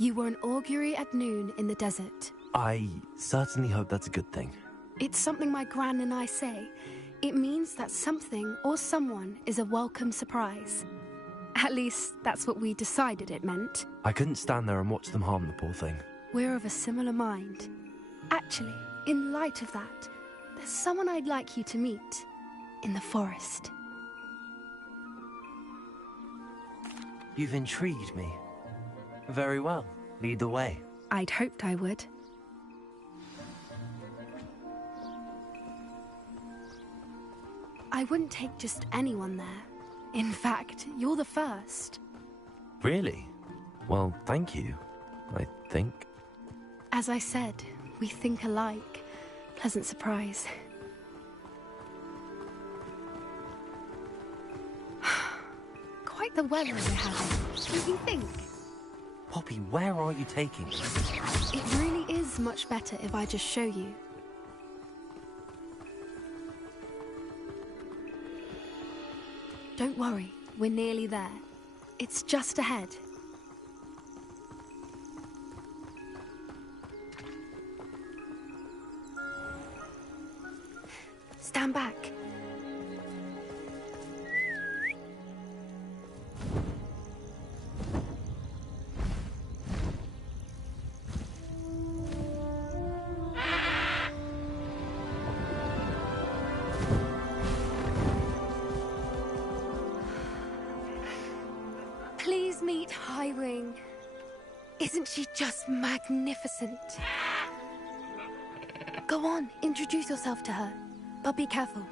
You were an augury at noon in the desert. I certainly hope that's a good thing. It's something my gran and I say. It means that something or someone is a welcome surprise. At least, that's what we decided it meant. I couldn't stand there and watch them harm the poor thing. We're of a similar mind. Actually, in light of that, there's someone I'd like you to meet in the forest. You've intrigued me. Very well. Lead the way. I'd hoped I would. I wouldn't take just anyone there. In fact, you're the first. Really? Well, thank you. think. As I said, we think alike. Pleasant surprise. Quite the weather we're having. Don't you think? Poppy, where are you taking me? It really is much better if I just show you. Don't worry, we're nearly there. It's just ahead. Stand back. Please meet Highwing. Isn't she just magnificent? Go on, introduce yourself to her. But be careful.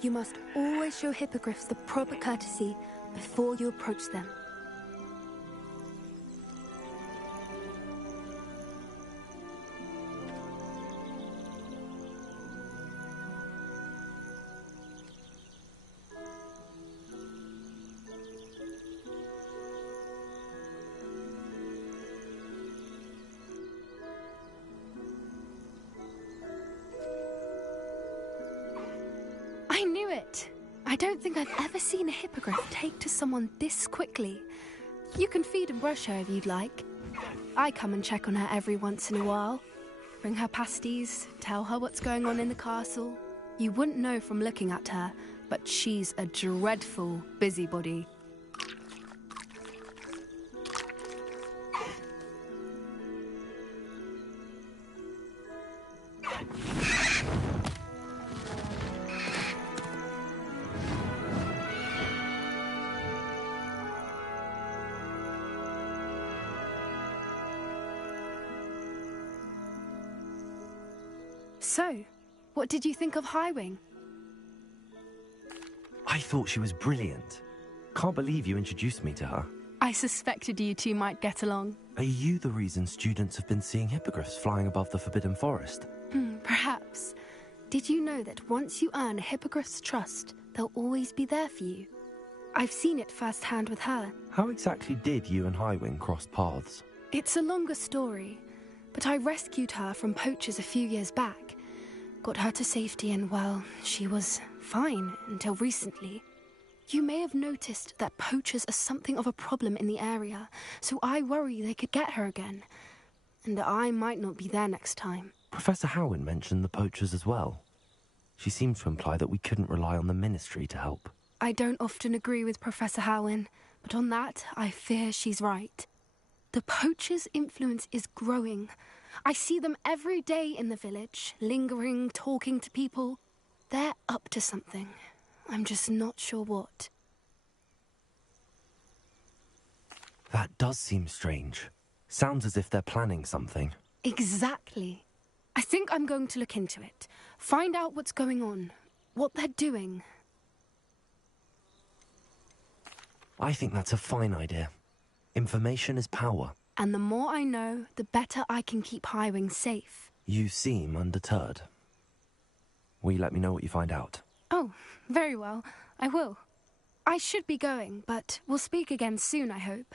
You must always show hippogriffs the proper courtesy before you approach them. I knew it! I don't think I've ever seen a hippogriff take to someone this quickly. You can feed and brush her if you'd like. I come and check on her every once in a while. Bring her pasties, tell her what's going on in the castle. You wouldn't know from looking at her, but she's a dreadful busybody. So, what did you think of Highwing? I thought she was brilliant. Can't believe you introduced me to her. I suspected you two might get along. Are you the reason students have been seeing hippogriffs flying above the Forbidden Forest? Perhaps. Did you know that once you earn a hippogriff's trust, they'll always be there for you? I've seen it firsthand with her. How exactly did you and Highwing cross paths? It's a longer story, but I rescued her from poachers a few years back. Got her to safety and, well, she was fine until recently. You may have noticed that poachers are something of a problem in the area, so I worry they could get her again. And I might not be there next time. Professor Howin mentioned the poachers as well. She seemed to imply that we couldn't rely on the Ministry to help. I don't often agree with Professor Howin, but on that, I fear she's right. The poachers' influence is growing. I see them every day in the village, lingering, talking to people. They're up to something. I'm just not sure what. That does seem strange. Sounds as if they're planning something. Exactly. I think I'm going to look into it. Find out what's going on, what they're doing. I think that's a fine idea. Information is power. And the more I know, the better I can keep Highwing safe. You seem undeterred. Will you let me know what you find out? Oh, very well. I will. I should be going, but we'll speak again soon, I hope.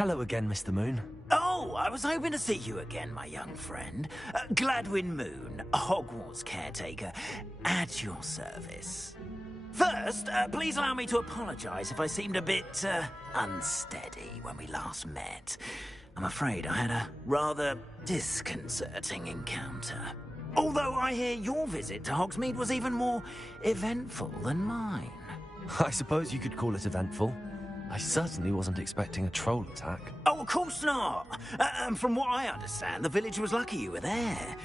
Hello again, Mr. Moon. Oh, I was hoping to see you again, my young friend. Gladwin Moon, Hogwarts caretaker, at your service. First, please allow me to apologise if I seemed a bit, unsteady when we last met. I'm afraid I had a rather disconcerting encounter. Although I hear your visit to Hogsmeade was even more eventful than mine. I suppose you could call it eventful. I certainly wasn't expecting a troll attack. Oh, of course not. From what I understand, the village was lucky you were there.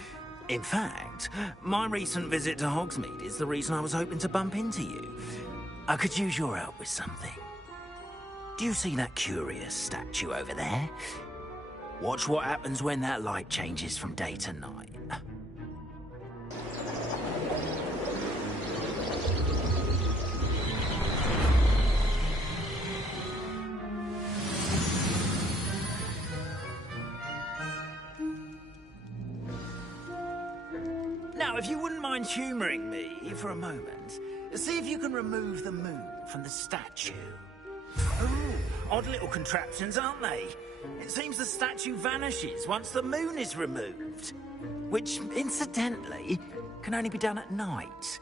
In fact, my recent visit to Hogsmeade is the reason I was hoping to bump into you. I could use your help with something. Do you see that curious statue over there? Watch what happens when that light changes from day to night. Now, if you wouldn't mind humouring me for a moment, see if you can remove the moon from the statue. Ooh, odd little contraptions, aren't they? It seems the statue vanishes once the moon is removed. Which, incidentally, can only be done at night.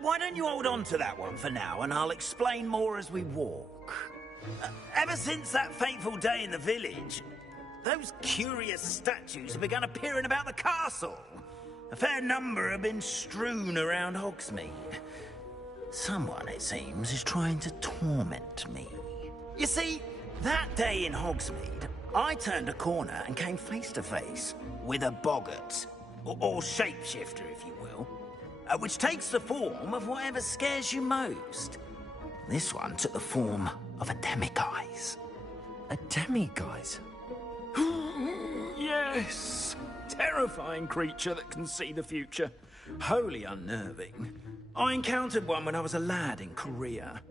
Why don't you hold on to that one for now, and I'll explain more as we walk. Ever since that fateful day in the village, those curious statues have begun appearing about the castle. A fair number have been strewn around Hogsmeade. Someone, it seems, is trying to torment me. You see, that day in Hogsmeade, I turned a corner and came face to face with a boggart, or shapeshifter, if you will, which takes the form of whatever scares you most. This one took the form of a demiguise. A demiguise? Yes. Terrifying creature that can see the future. Wholly unnerving. I encountered one when I was a lad in Korea.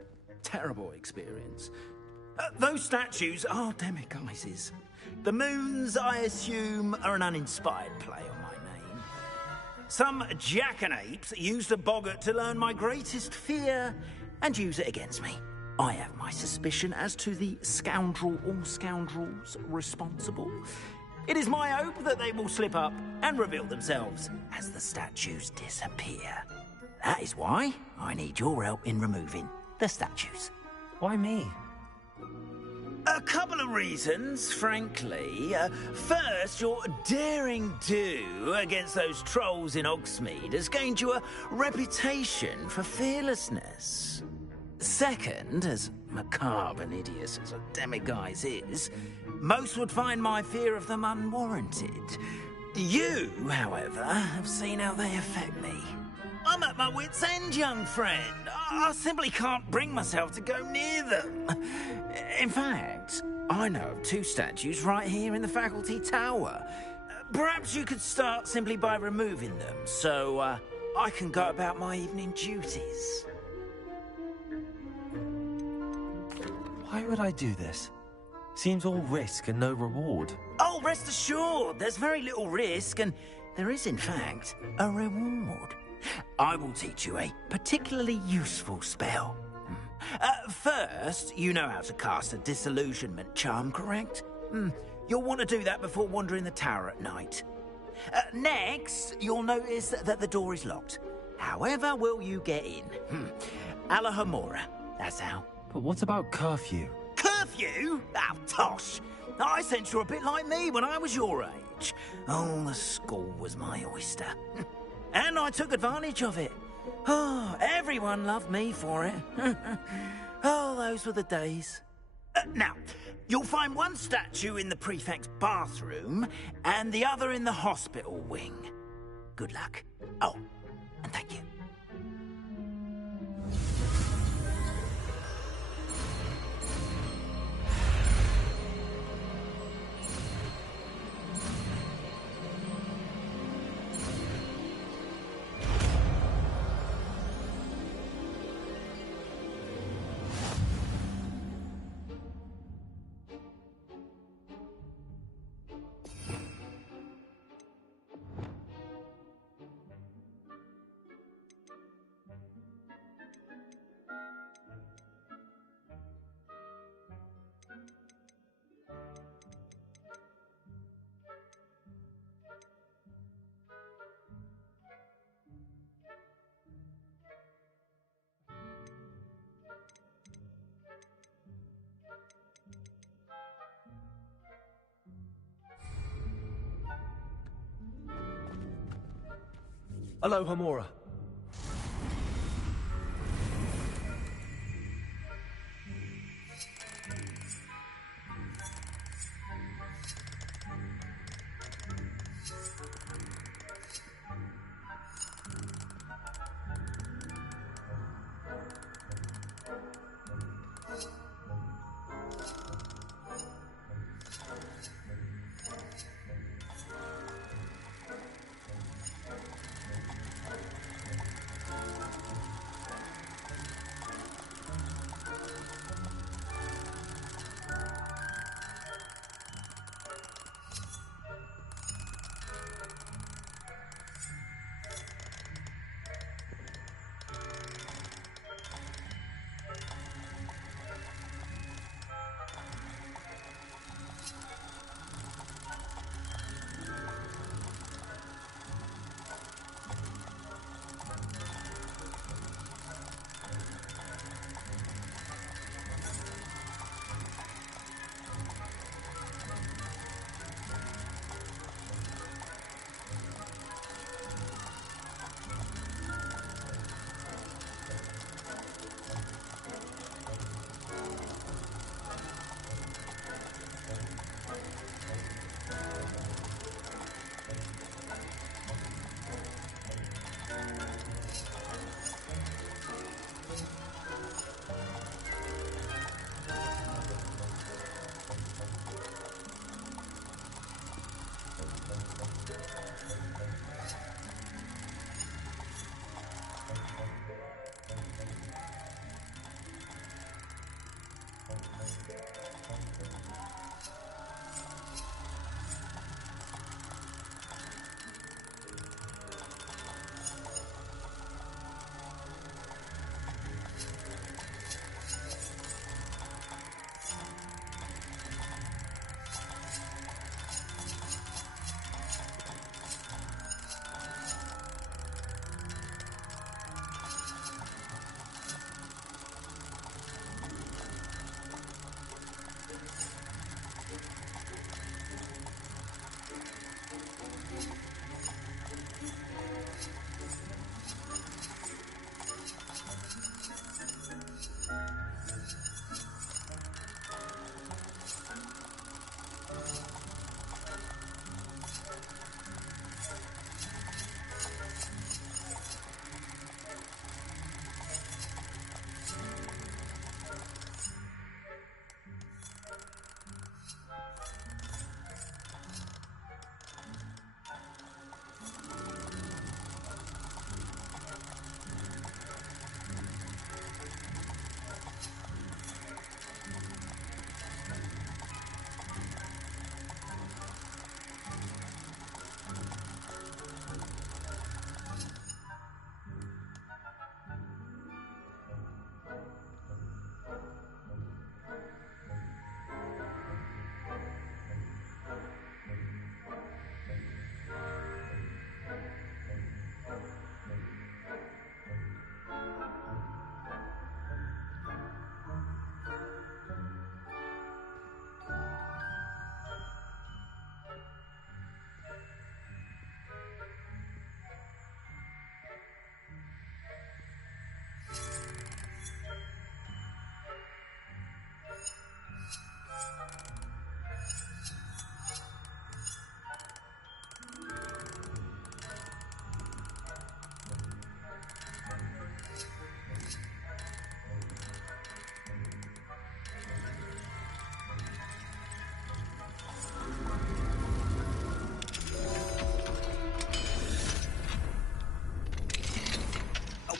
Terrible experience. Those statues are demiguises. The moons, I assume, are an uninspired play on my name. Some jackanapes used a boggart to learn my greatest fear and use it against me. I have my suspicion as to the scoundrel or scoundrels responsible. It is my hope that they will slip up and reveal themselves as the statues disappear. That is why I need your help in removing the statues. Why me? A couple of reasons, frankly. First, your daring do against those trolls in Hogsmeade has gained you a reputation for fearlessness. Second, as macabre and hideous as a demiguise is, most would find my fear of them unwarranted. You, however, have seen how they affect me. I'm at my wit's end, young friend. I simply can't bring myself to go near them. In fact, I know of two statues right here in the faculty tower. Perhaps you could start simply by removing them, so I can go about my evening duties. Why would I do this? Seems all risk and no reward. Oh, rest assured, there's very little risk, and there is, in fact, a reward. I will teach you a particularly useful spell. First, you know how to cast a disillusionment charm, correct? You'll want to do that before wandering the tower at night. Next, you'll notice that the door is locked. However will you get in? Alahomora, that's how. But what about curfew? Curfew? Oh, tosh. I sense you're a bit like me when I was your age. Oh, the school was my oyster. And I took advantage of it. Oh, everyone loved me for it. Oh, those were the days. Now, you'll find one statue in the prefect's bathroom and the other in the hospital wing. Good luck. Oh, and thank you. Aloha Mora.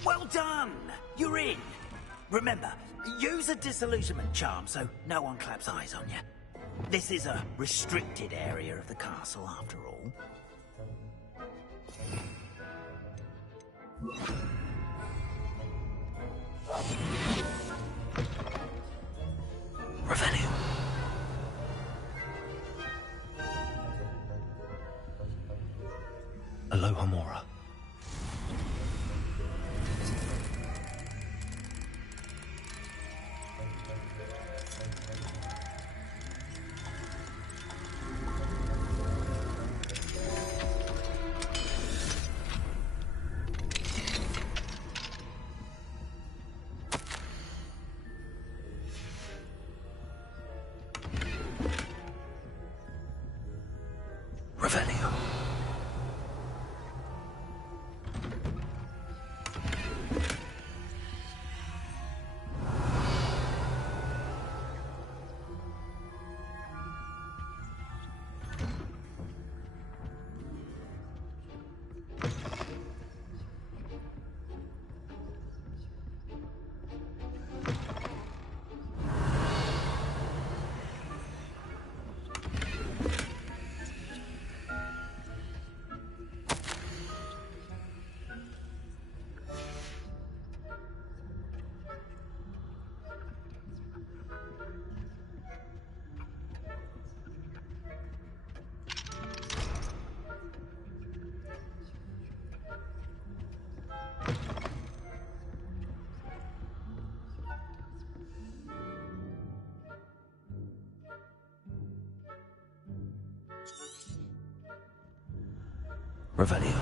Well done! You're in. Remember, use a disillusionment charm so no one claps eyes on you. This is a restricted area of the castle, after all. Revelio. Aloha Mora. Revelio.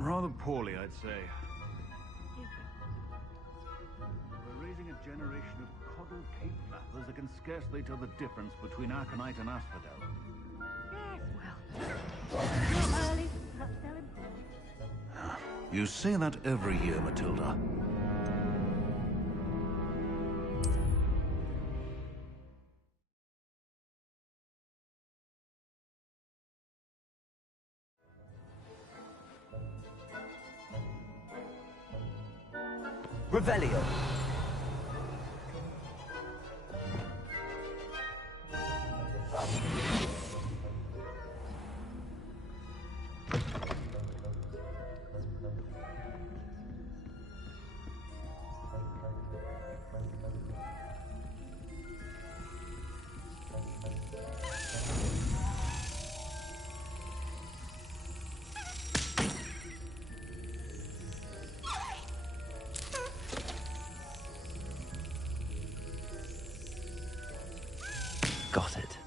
Rather poorly, I'd say. We're raising a generation of coddled cape flappers that can scarcely tell the difference between Aconite and Asphodel. Yes, well, not early, but still important. You say that every year, Matilda. Revelio. Got it.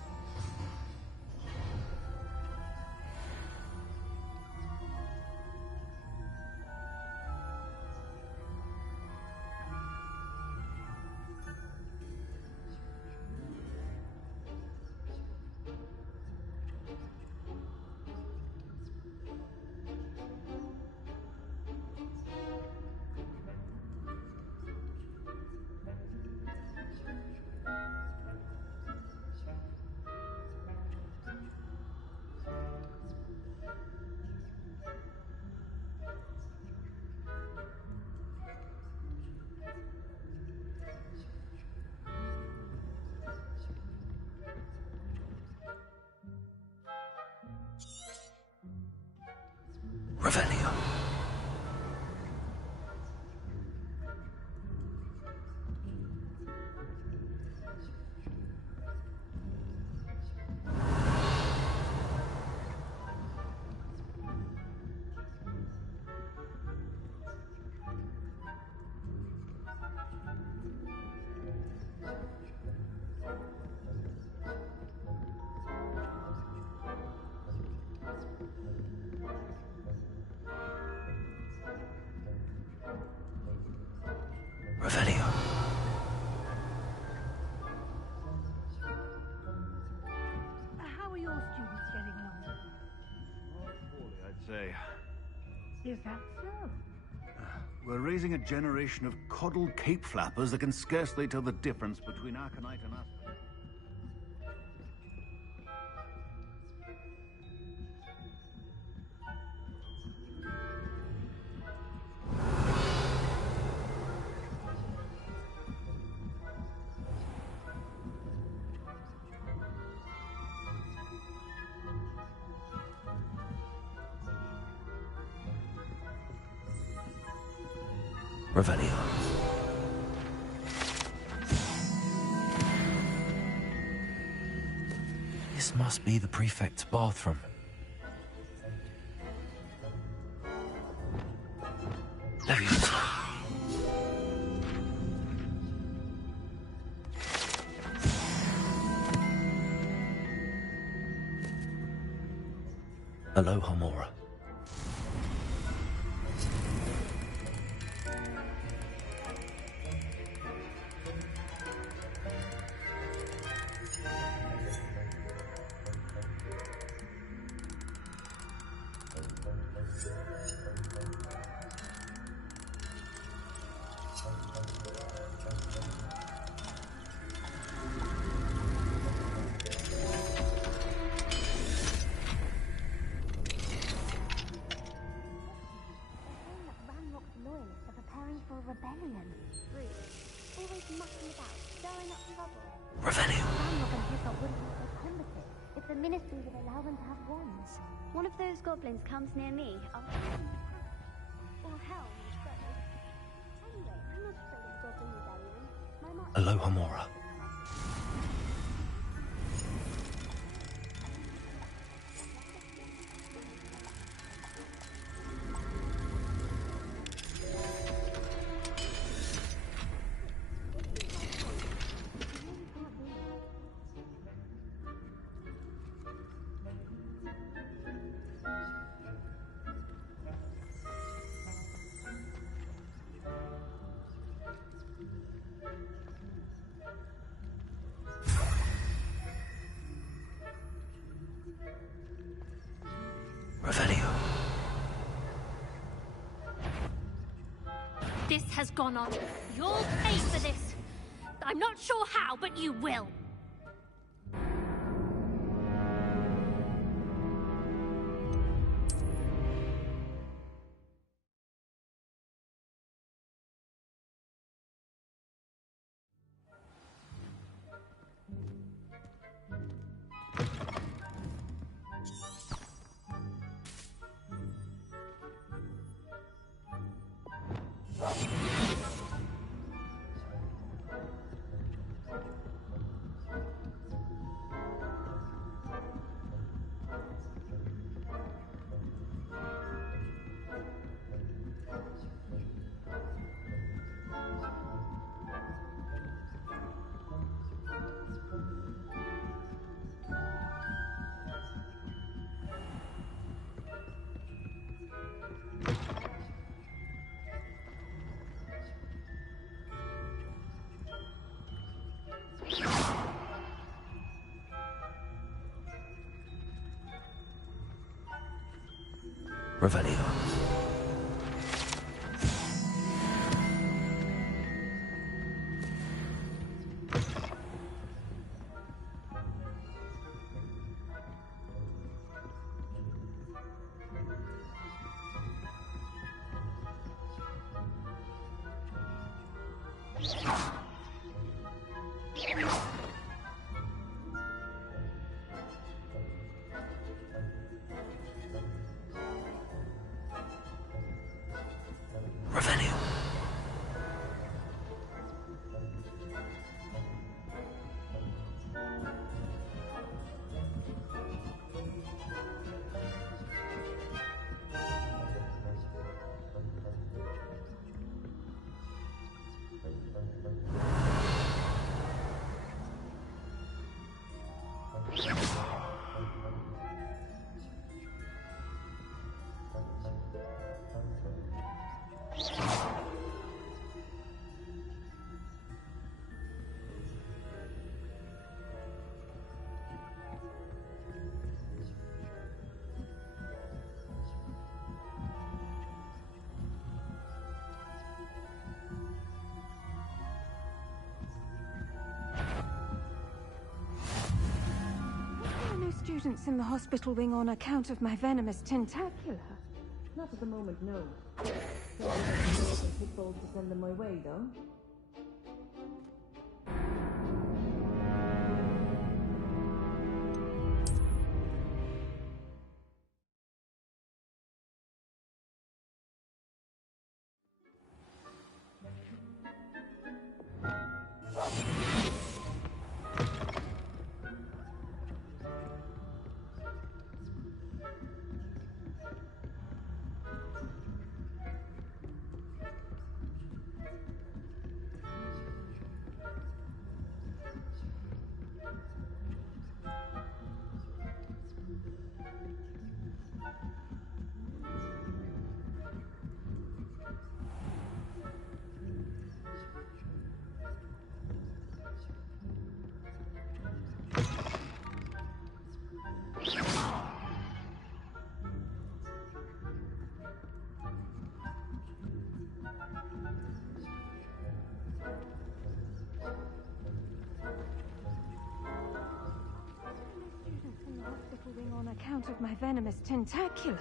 Revelio. Revelio. How are your students getting along? Rather poorly, I'd say. Is that so? We're raising a generation of coddled cape flappers that can scarcely tell the difference between Aconite and Asphodel. Revelio. This must be the prefect's bathroom. Leviosa. Aloha Mora. Rude. Always mucking about, stirring up trouble. Revelio. Grandmother and Hiccup wouldn't let us combat it if the ministry would allow them to have wands. One of those goblins comes near me, I'll shoot him in the back. Or hell, instead. Anyway, I'm not afraid of Goblin Rebellion. My mom... Aloha Mora. Revelio. This has gone on. You'll pay for this. I'm not sure how, but you will. Revelio. Revelio. Students in the hospital wing on account of my venomous tentacula. Not at the moment, no. Some pitfalls to send them my way, though. On account of my venomous tentacula.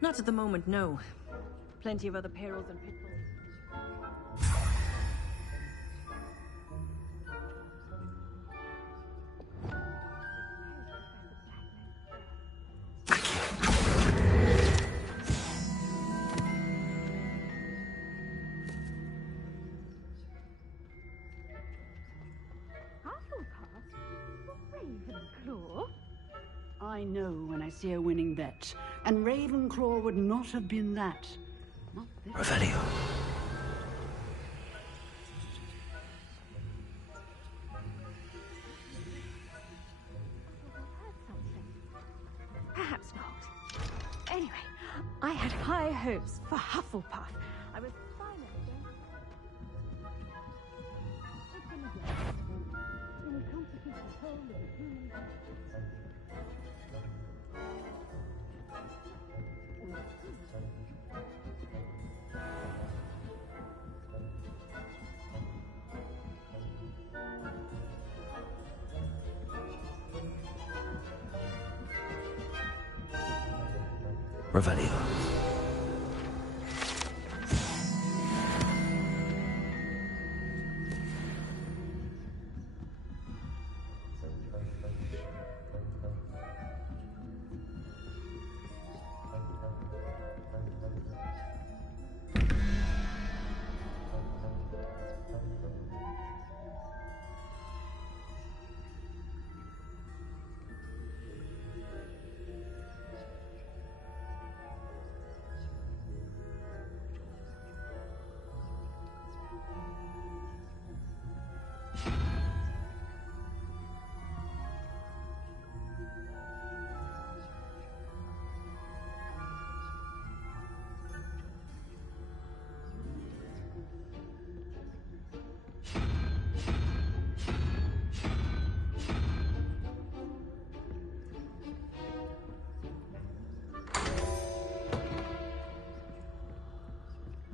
Not at the moment, no. Plenty of other perils and pitfalls. Ravenclaw? I know when I see a winning bet, and Ravenclaw would not have been that. Not this. Revelio. Perhaps not. Anyway, I had high hopes for Hufflepuff. I was finally going in a complicated hole of a human. Revelio.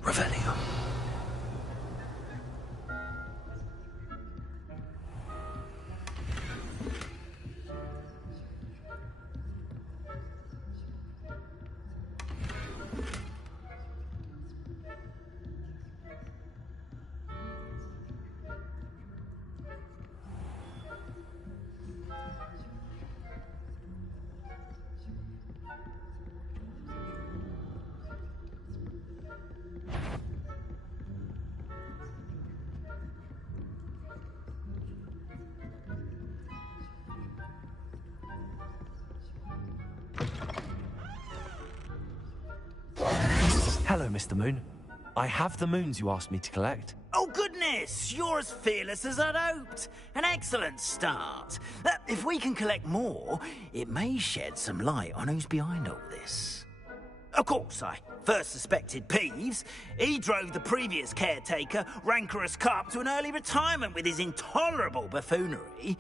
Revelio. Hello, Mr. Moon. I have the moons you asked me to collect. Oh, goodness! You're as fearless as I'd hoped. An excellent start. If we can collect more, it may shed some light on who's behind all this. Of course, I first suspected Peeves. He drove the previous caretaker, Rancorous Carp, to an early retirement with his intolerable buffoonery.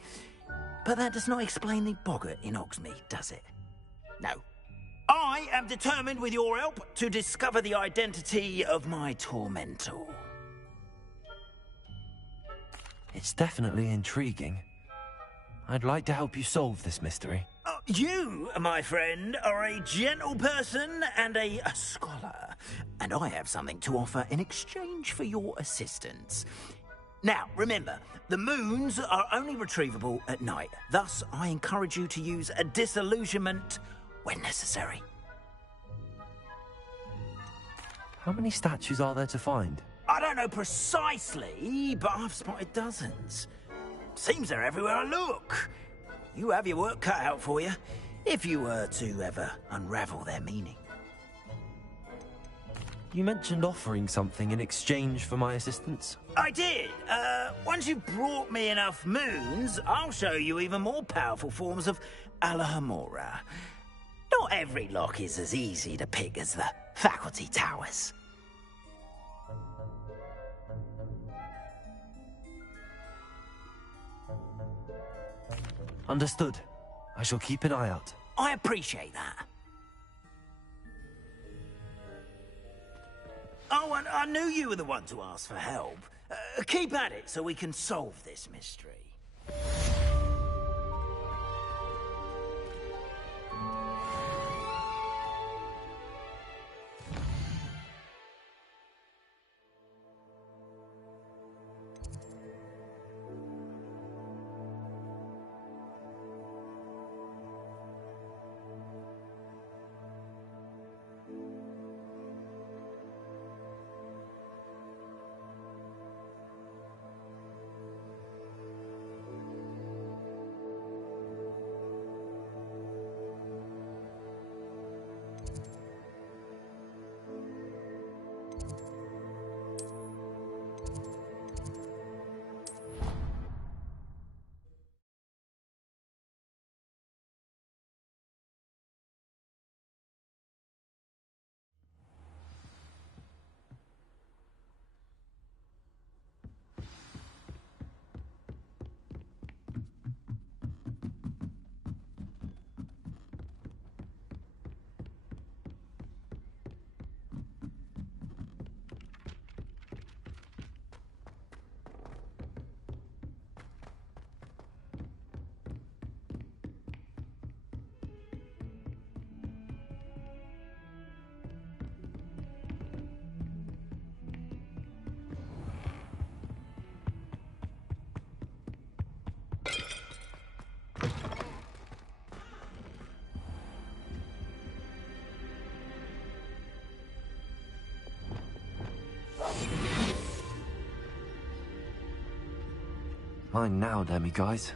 But that does not explain the boggart in Hogsmeade, does it? No. I am determined, with your help, to discover the identity of my tormentor. It's definitely intriguing. I'd like to help you solve this mystery. You, my friend, are a gentle person and a scholar, and I have something to offer in exchange for your assistance. Now, remember, the moons are only retrievable at night. Thus, I encourage you to use a disillusionment when necessary. How many statues are there to find? I don't know precisely, but I've spotted dozens. Seems they're everywhere I look. You have your work cut out for you, if you were to ever unravel their meaning. You mentioned offering something in exchange for my assistance? I did. Once you've brought me enough moons, I'll show you even more powerful forms of Alohomora. Not every lock is as easy to pick as the faculty towers. Understood. I shall keep an eye out. I appreciate that. Oh, and I knew you were the one to ask for help. Keep at it so we can solve this mystery. Mine now, Demi guys.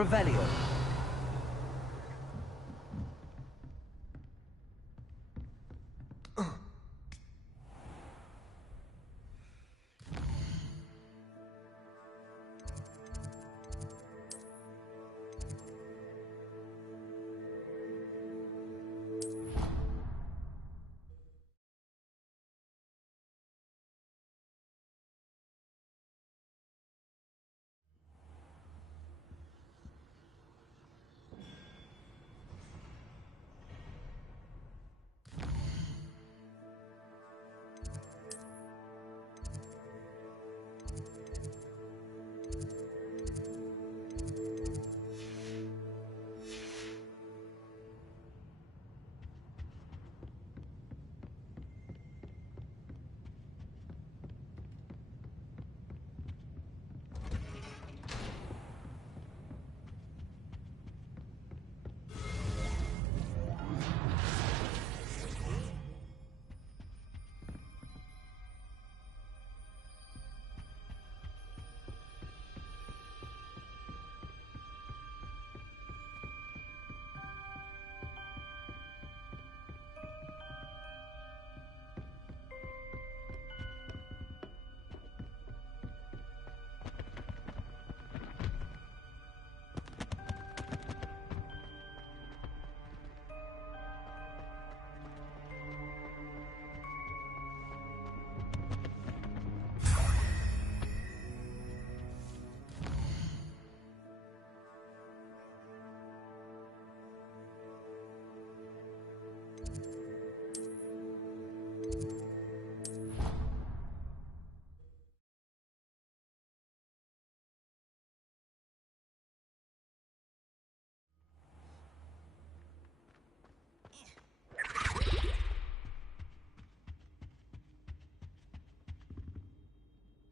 Revelio.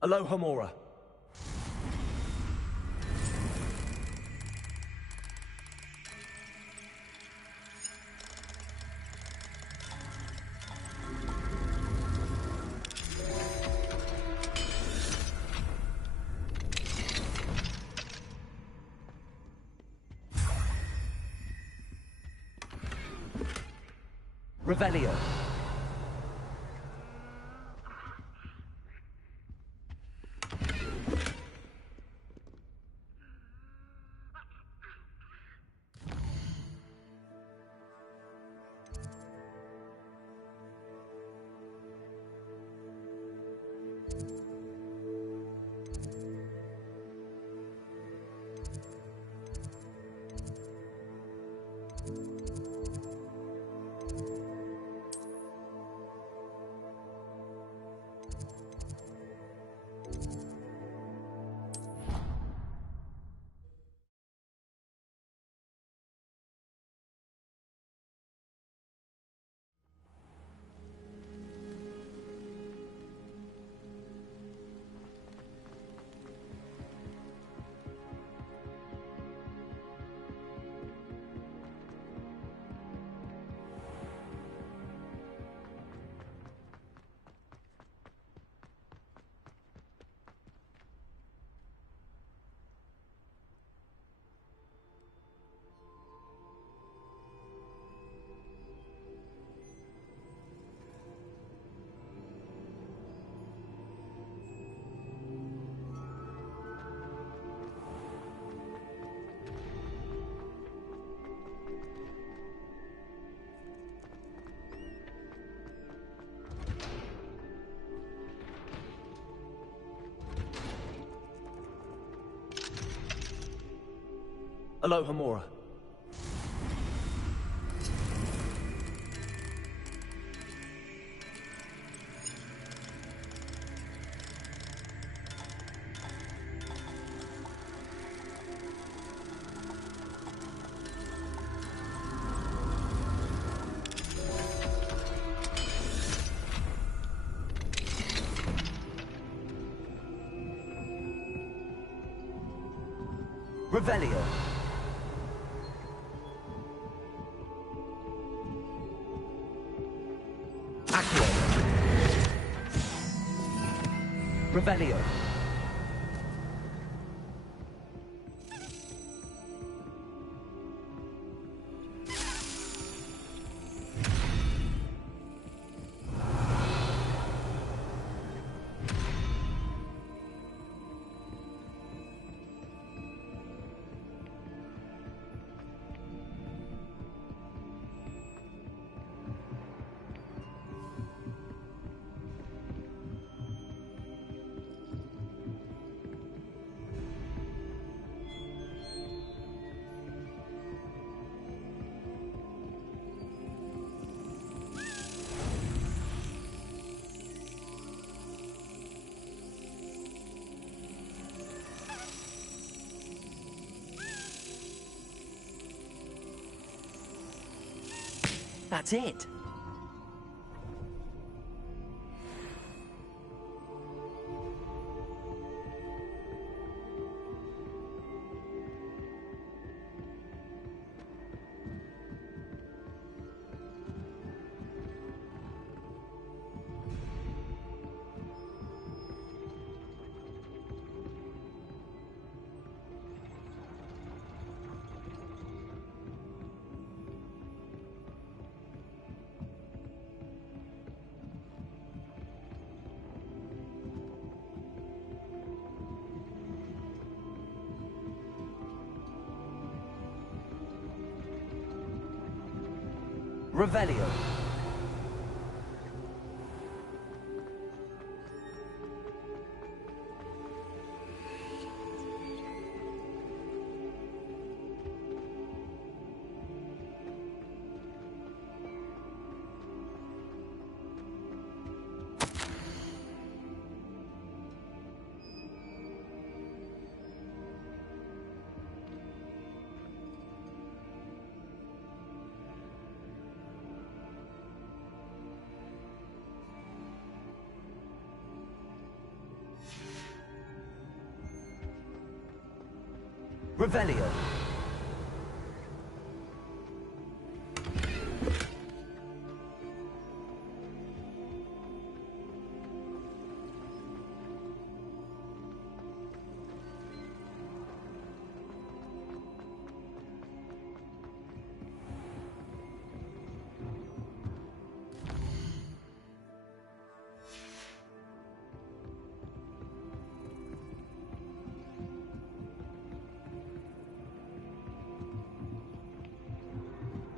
Aloha Mora. Revelio. Aloha Mora. Revelio. Accio. Revelio. That's it. Revelio. Revelio.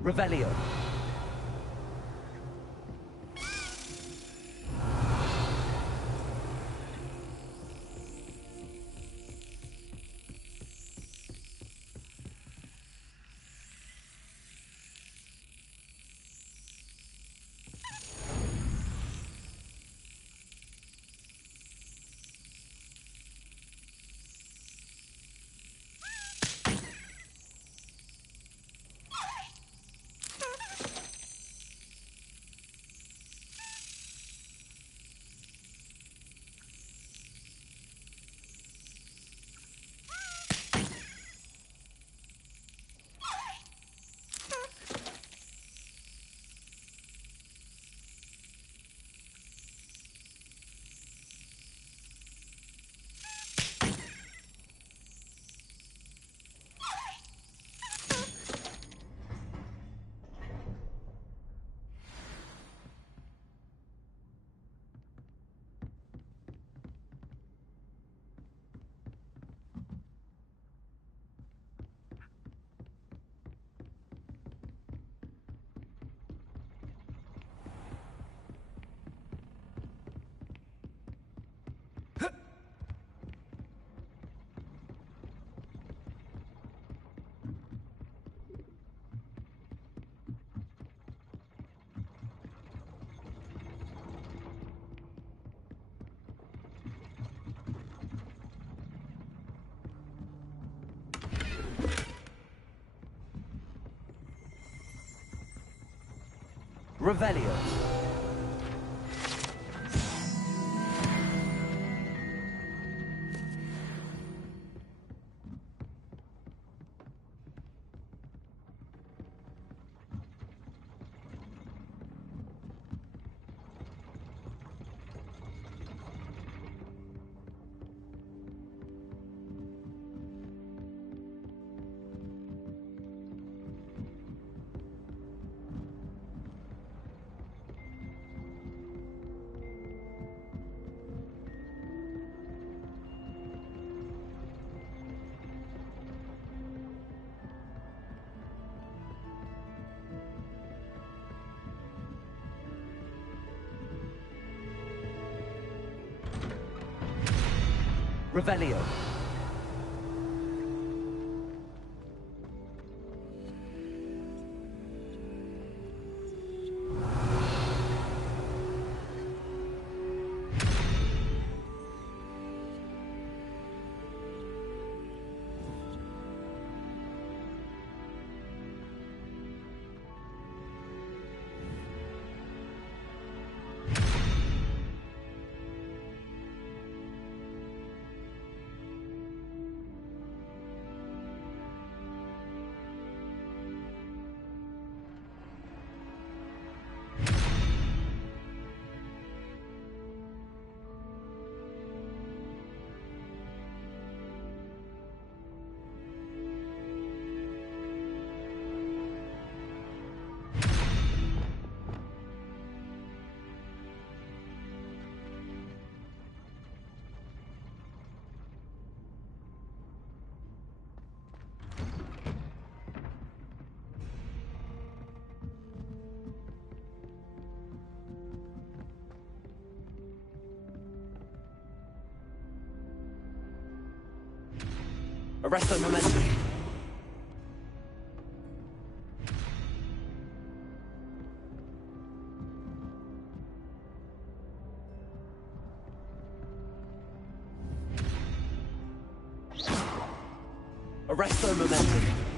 Revelio. Revelio. Revelio. Arresto momentum. Arresto momentum.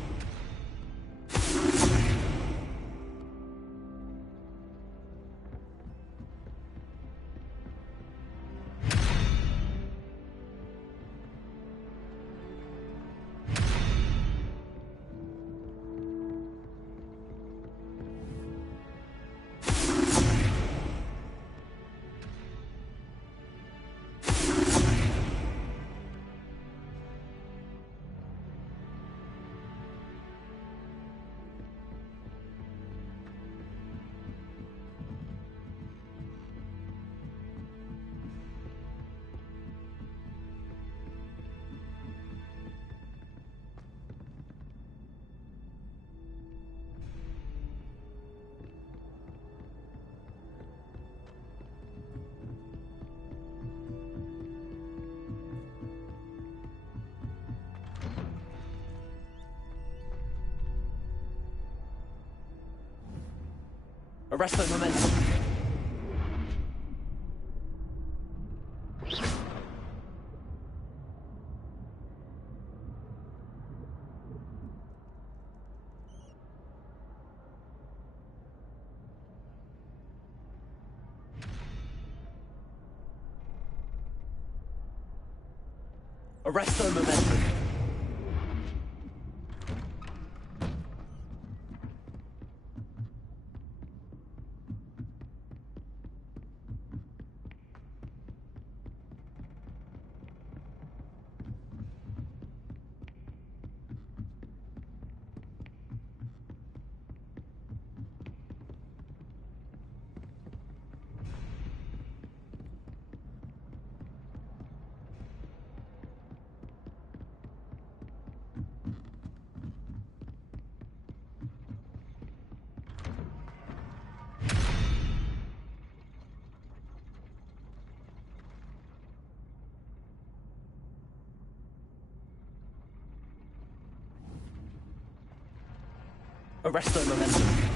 Arresto momentum. Arresto momentum. Arresto momentum.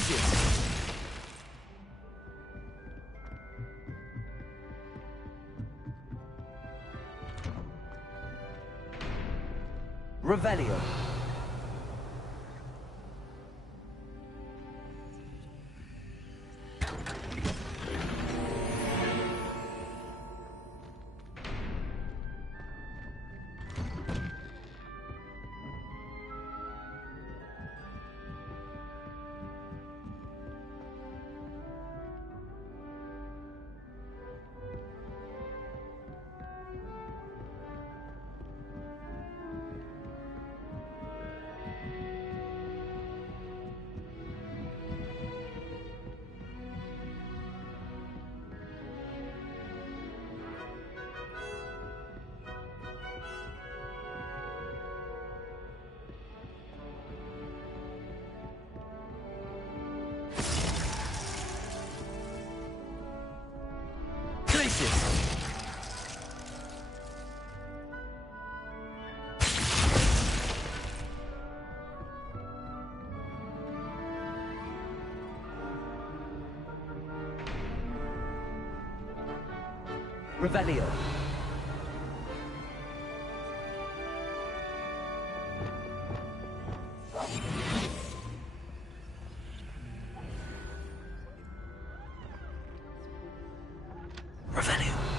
Places! Revelio. Revelio. Revelio.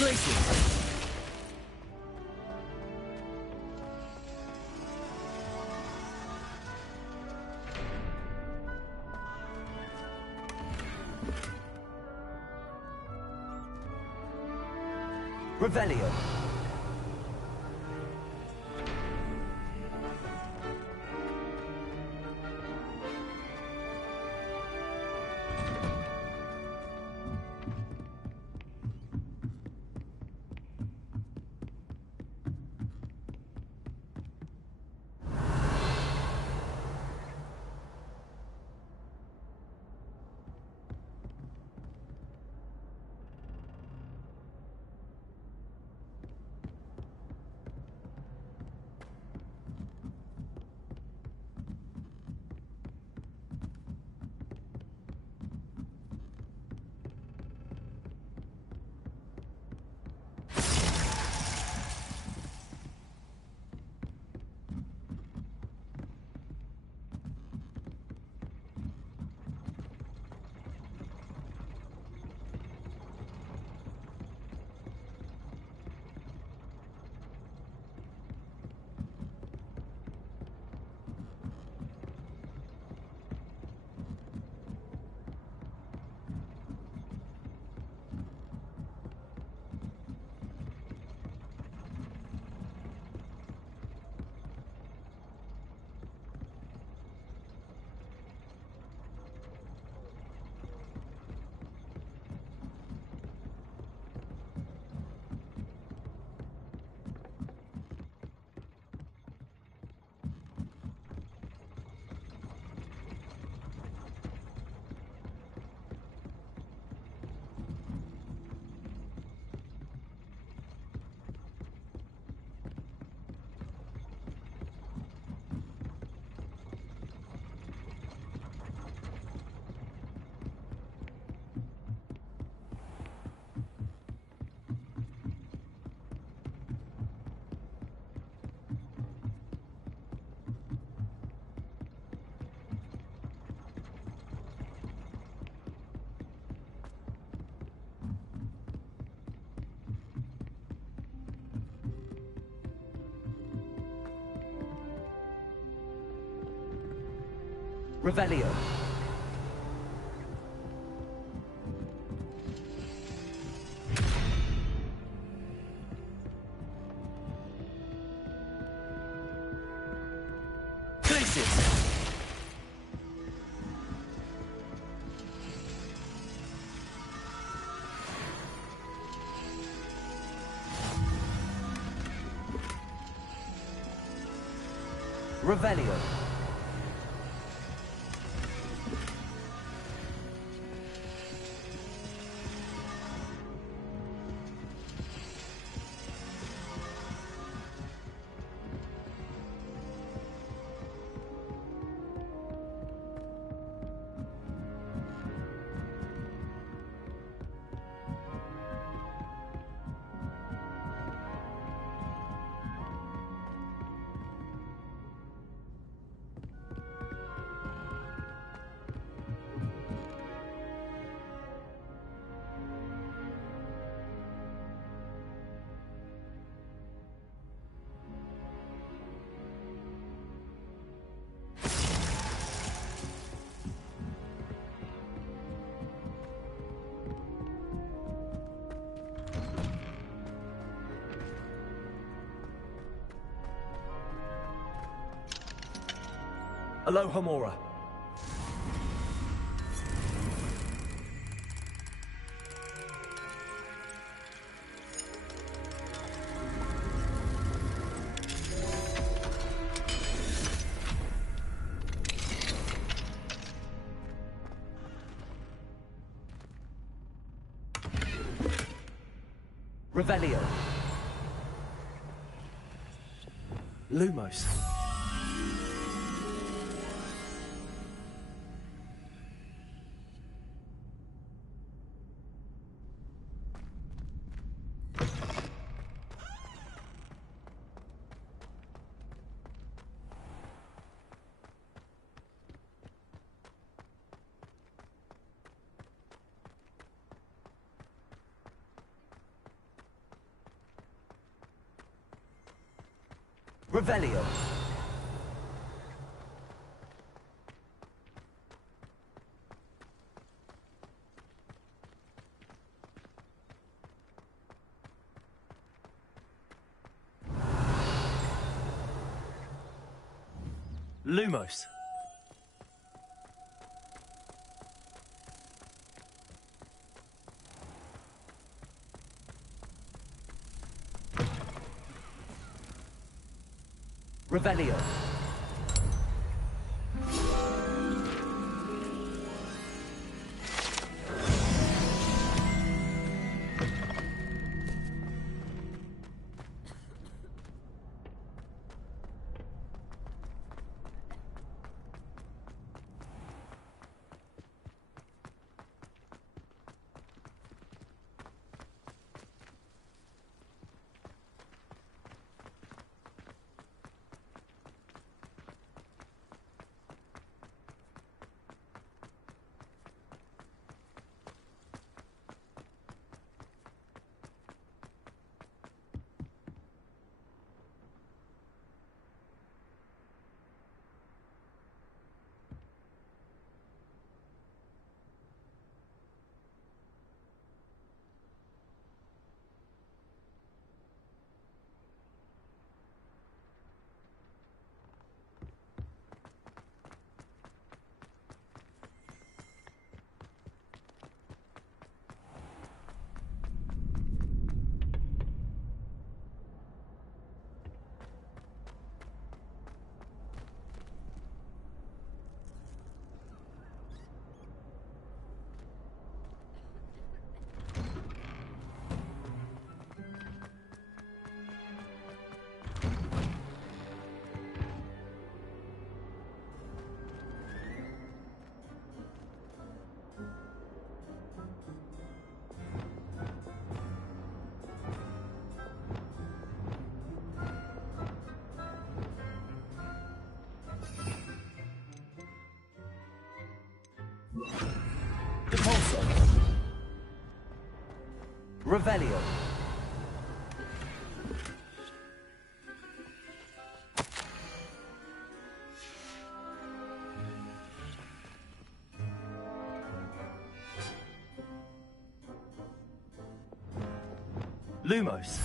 Places! Revelio. Revelio. Revelio. Aloha Mora. Revelio. Lumos. Revelio. Lumos. Revelio. Depulso. Revelio. Lumos.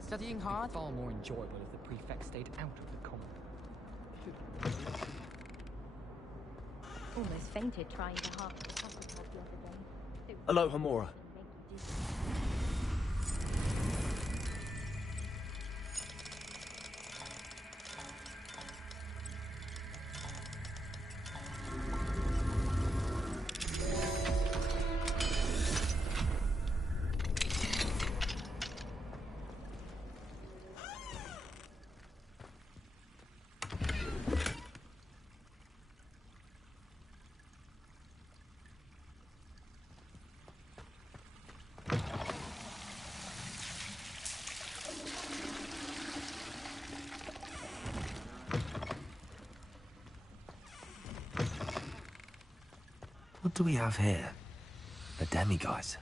Studying hard, far more enjoyable if the prefect stayed out of the common. Almost fainted trying to half the Hufflepuff the other day. Aloha, Mora. What do we have here? A demiguise.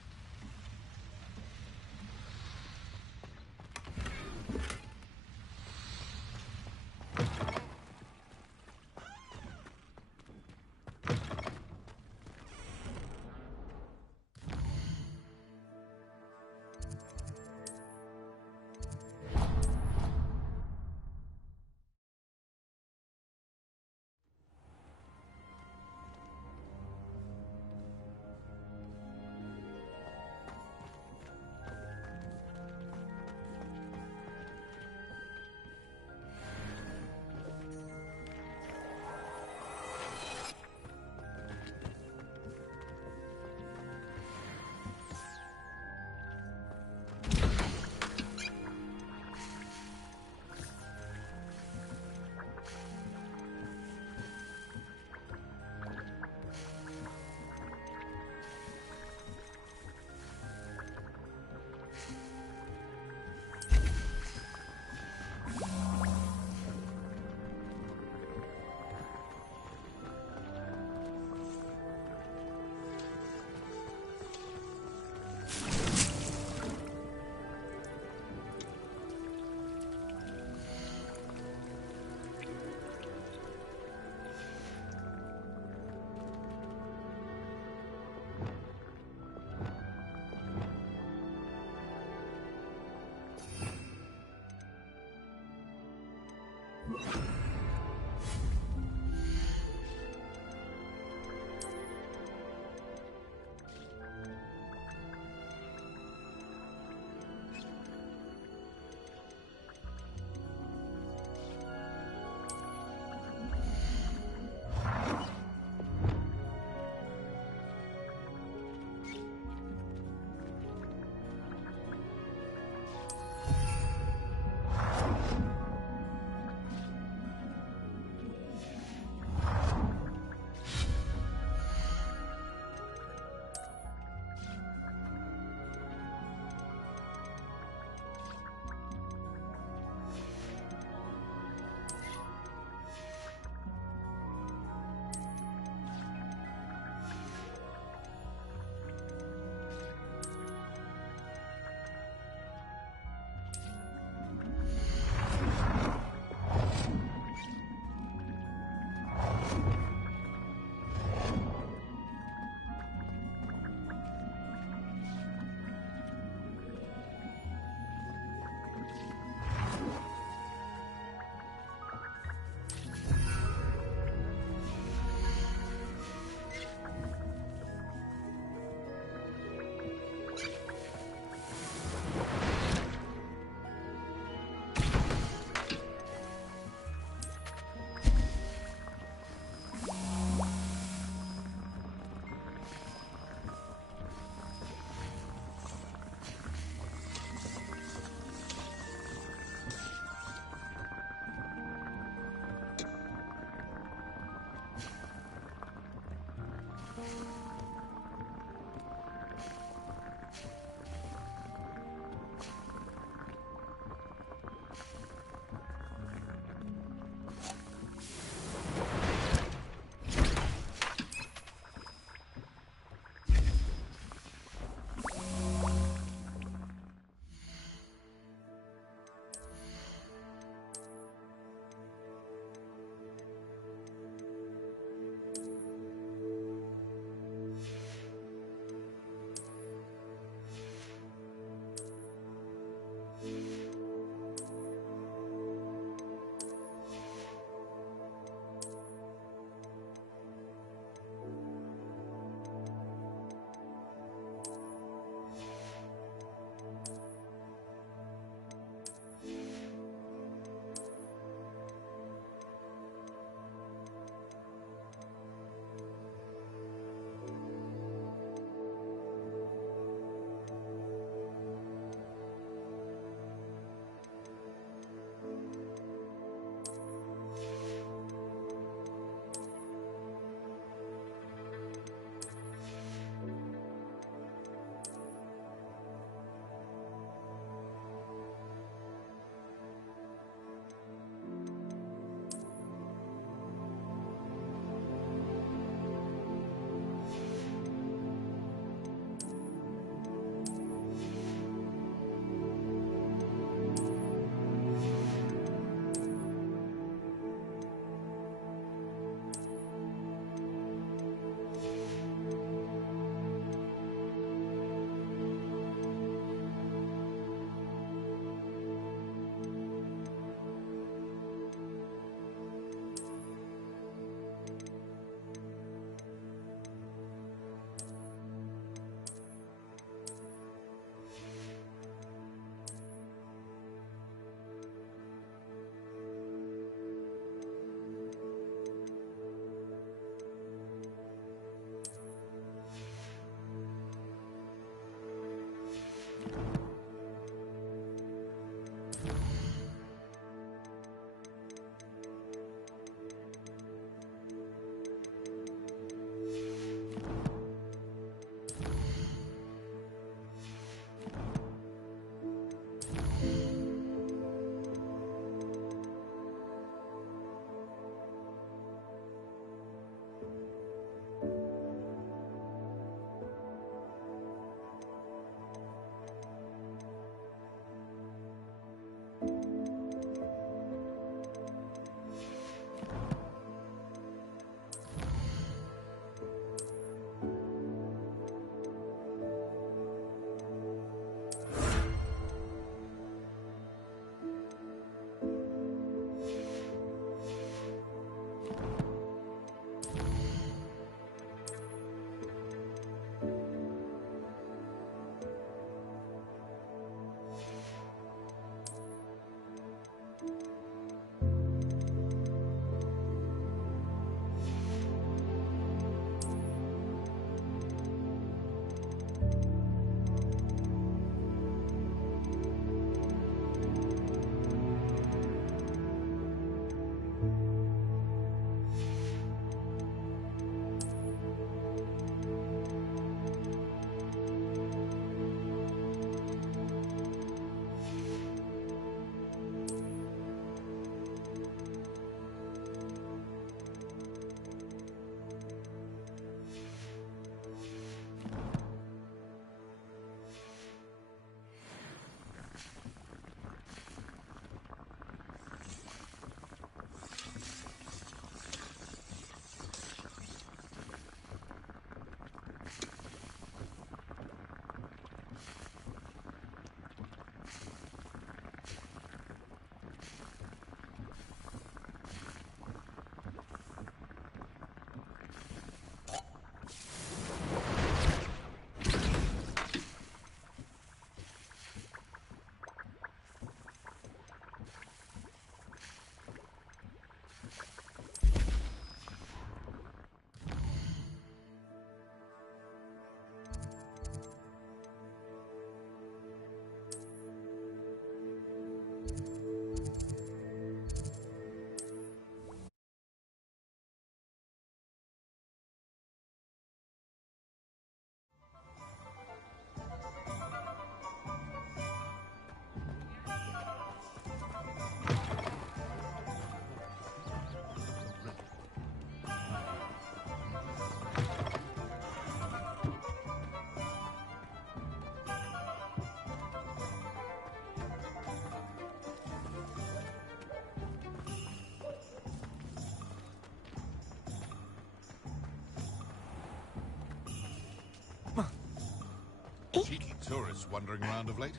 Cheeky tourists wandering around of late.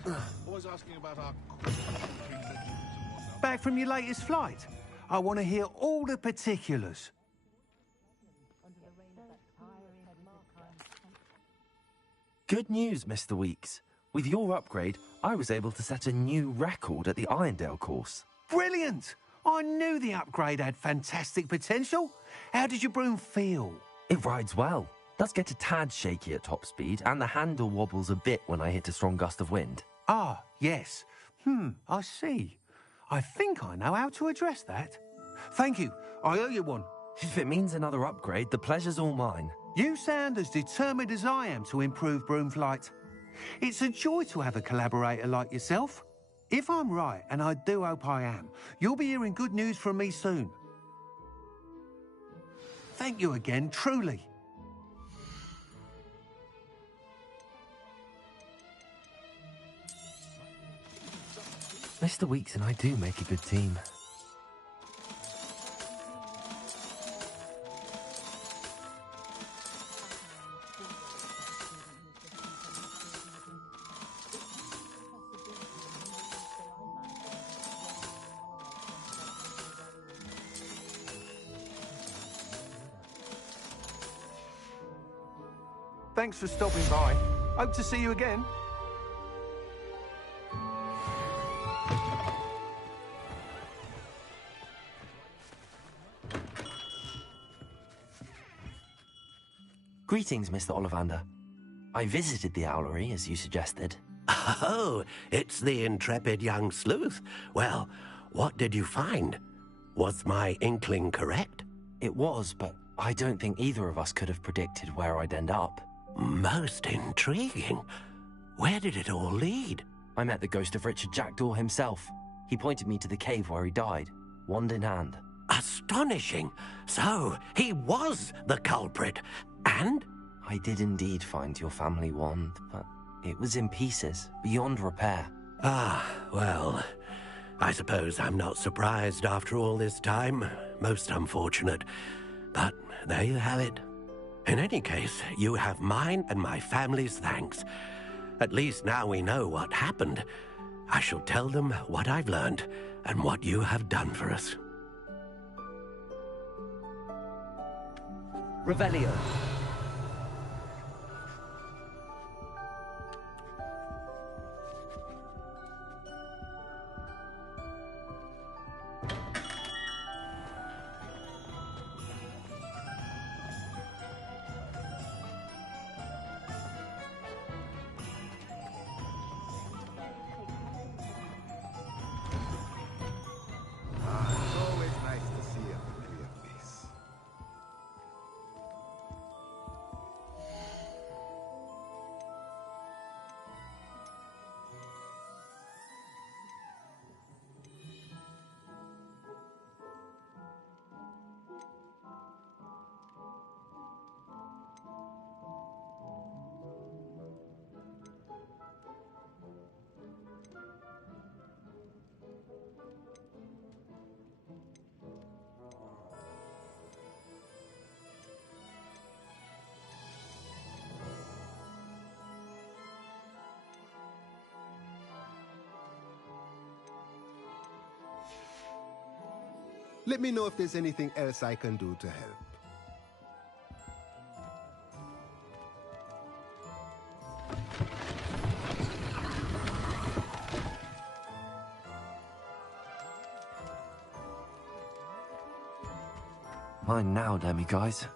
Always asking about our... Back from your latest flight? I want to hear all the particulars. Good news, Mr. Weeks. With your upgrade, I was able to set a new record at the Irondale course. Brilliant! I knew the upgrade had fantastic potential. How did your broom feel? It rides well. Does get a tad shaky at top speed, and the handle wobbles a bit when I hit a strong gust of wind. Ah, yes. I see. I think I know how to address that. Thank you. I owe you one. If it means another upgrade, the pleasure's all mine. You sound as determined as I am to improve broom flight. It's a joy to have a collaborator like yourself. If I'm right, and I do hope I am, you'll be hearing good news from me soon. Thank you again, truly. Mr. Weeks and I do make a good team. Thanks for stopping by. Hope to see you again. Greetings, Mr. Ollivander. I visited the owlery, as you suggested. Oh, it's the intrepid young sleuth. Well, what did you find? Was my inkling correct? It was, but I don't think either of us could have predicted where I'd end up. Most intriguing. Where did it all lead? I met the ghost of Richard Jackdaw himself. He pointed me to the cave where he died, wand in hand. Astonishing. So, he was the culprit. And? I did indeed find your family wand, but it was in pieces, beyond repair. Ah, well, I suppose I'm not surprised after all this time. Most unfortunate. But there you have it. In any case, you have mine and my family's thanks. At least now we know what happened. I shall tell them what I've learned and what you have done for us. Revelio. It's always nice to see a familiar face. Let me know if there's anything else I can do to help. Mine now, guys.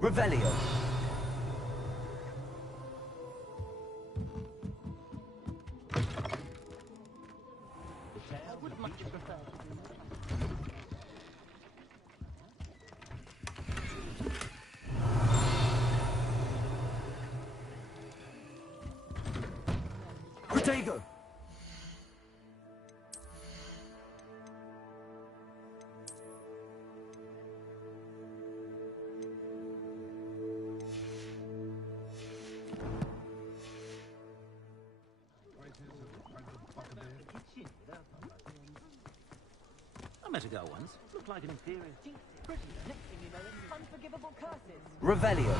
Revelio. Protego. met a girl once. Looked like an inferior teacher. Pretty. Next thing you know, it's unforgivable curses. Revelio.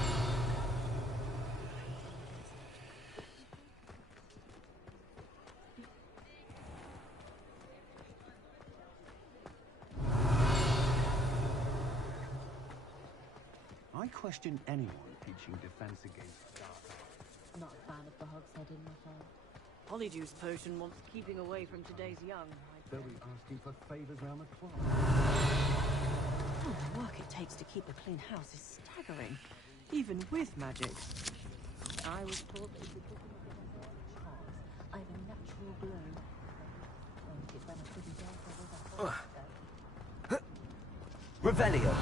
I question anyone teaching defense against dark. Not a fan of the hogshead in my phone. Honeydews potion wants keeping away from today's young. They'll be asking for favors round the clock. Oh, the work it takes to keep a clean house is staggering, even with magic. I was told that if you took a charms, I have a natural glow. And if it ran a pretty dark, Revelio.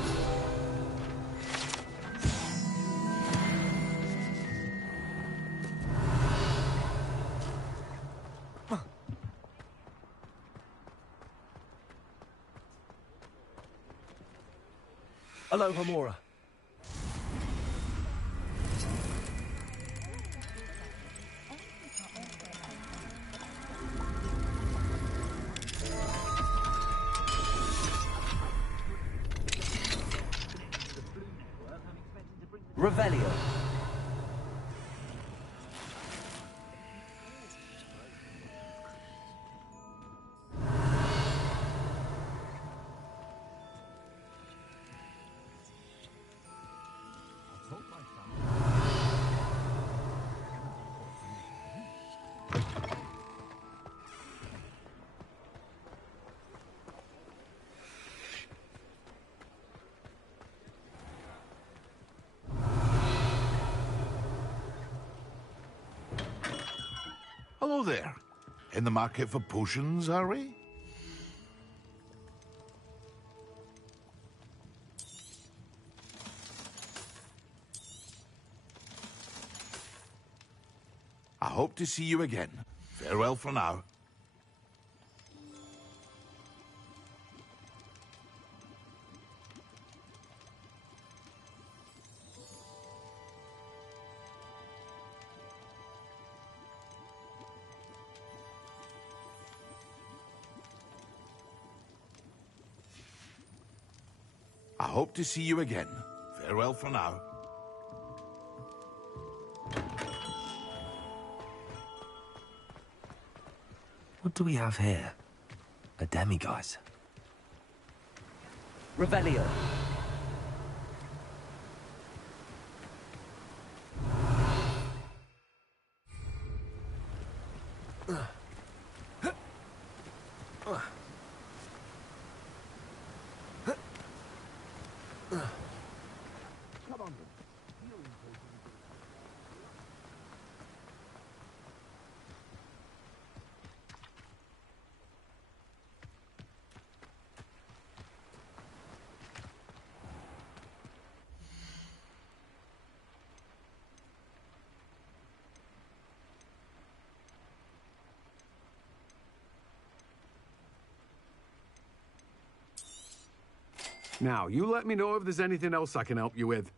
Aloha Mora. Revelio. Hello there. In the market for potions, are we? I hope to see you again. Farewell for now. I hope to see you again. Farewell for now. What do we have here? A demiguise. Revelio. Come on, then. Now, you let me know if there's anything else I can help you with.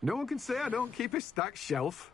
No one can say I don't keep a stacked shelf.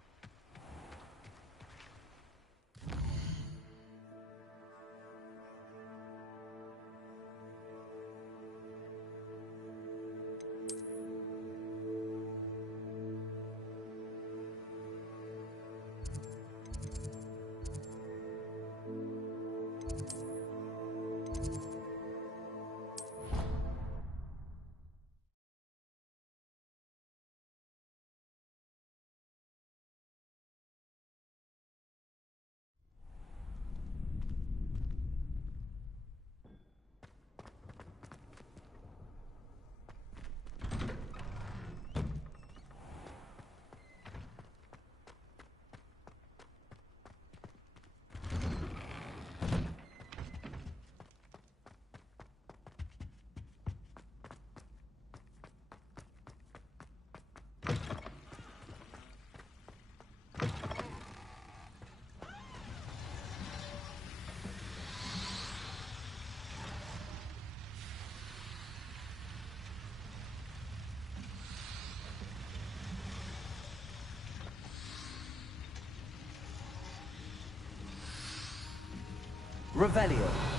Revelio.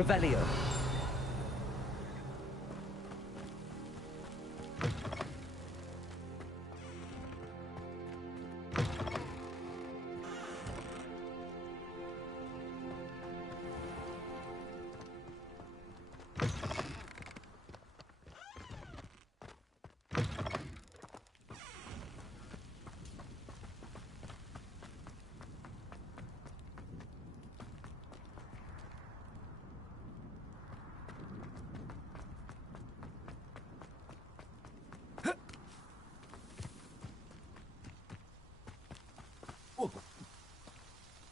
Revelio.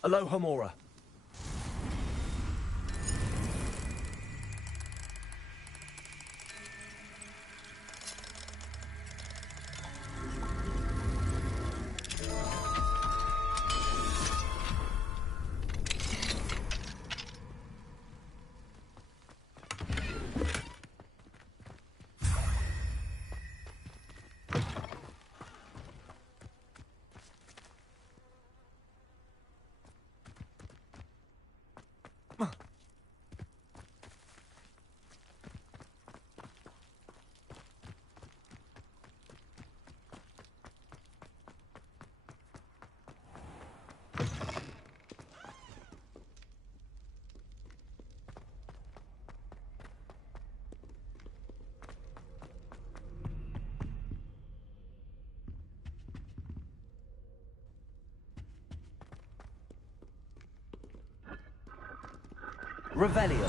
Alohomora. Revelio.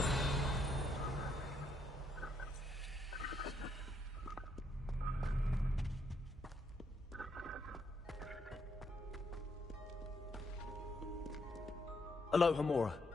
Alohomora.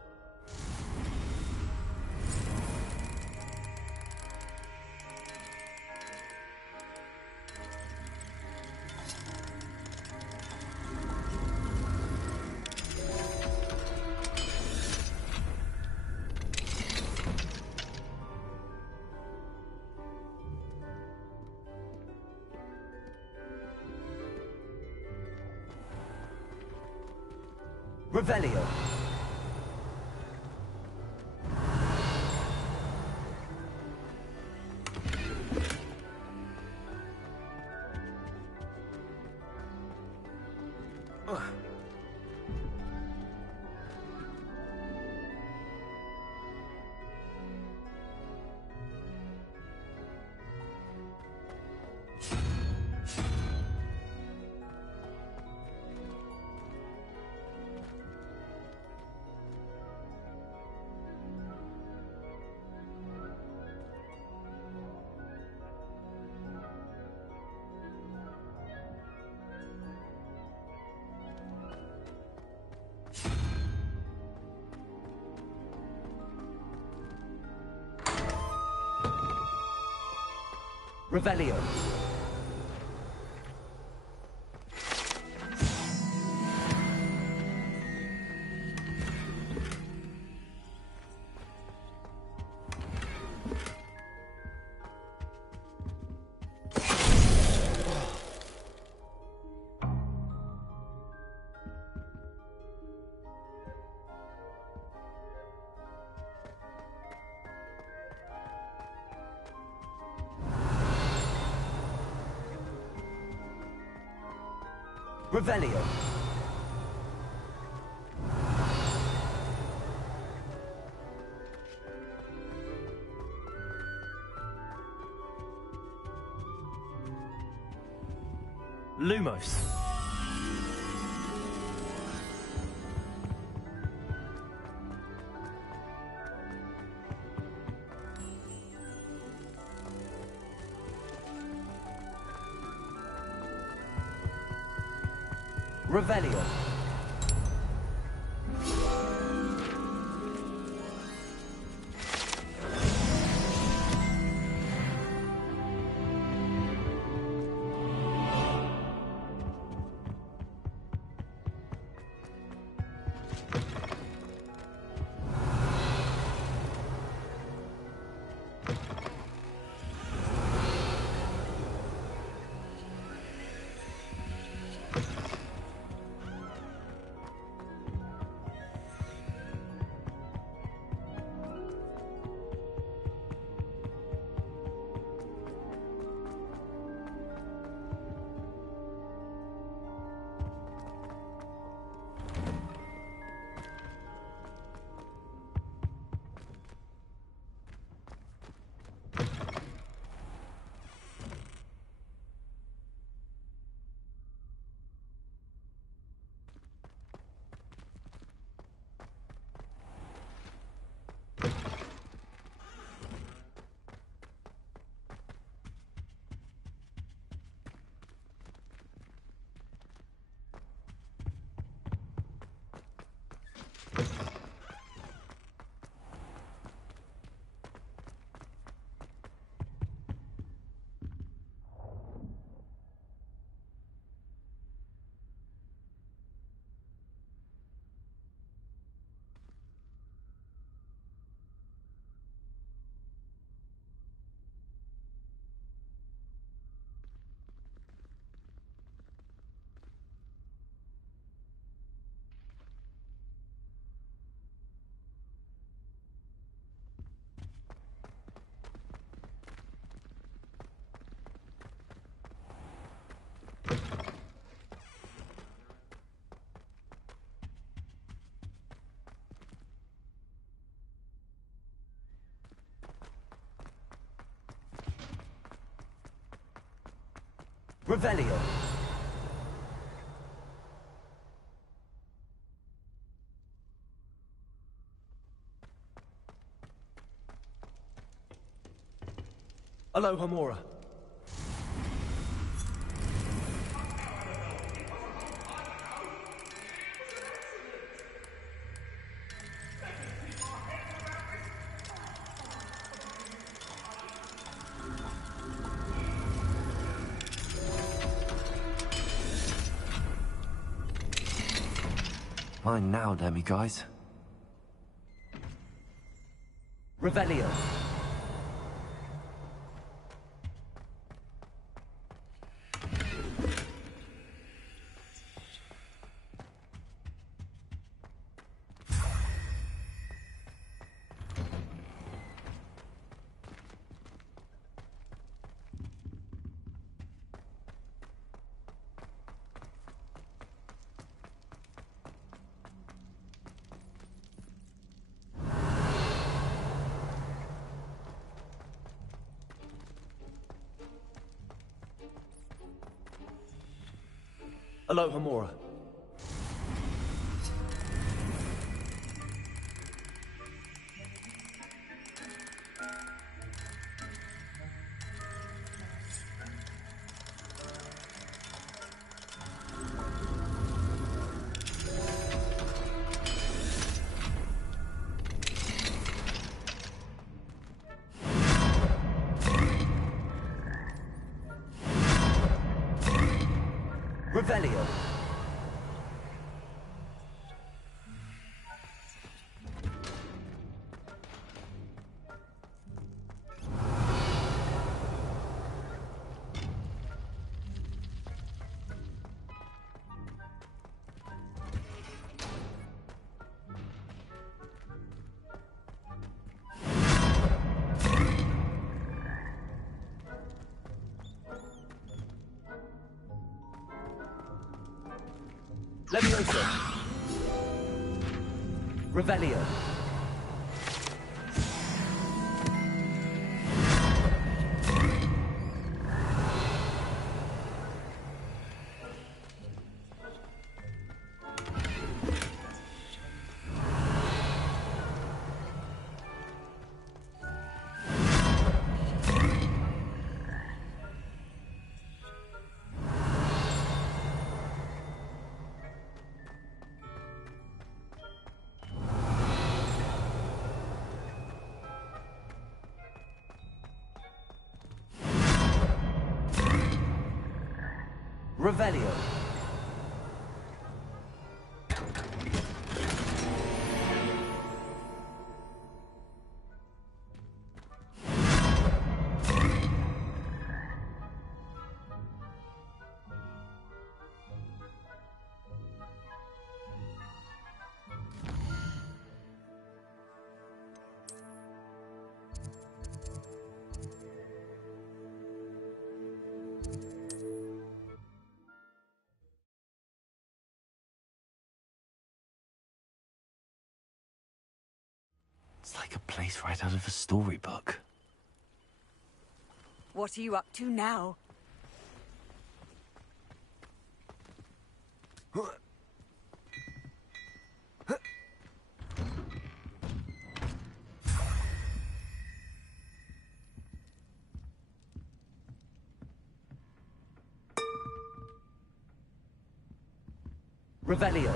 Revelio. Revelio. Revelio. Lumos. Revelio. Revelio. Aloha Mora. Mine now, Demi guys. Revelio. Aloha Mora. Revelio. Levioso. Revelio. Revelio. It's like a place right out of a storybook. What are you up to now? Revelio.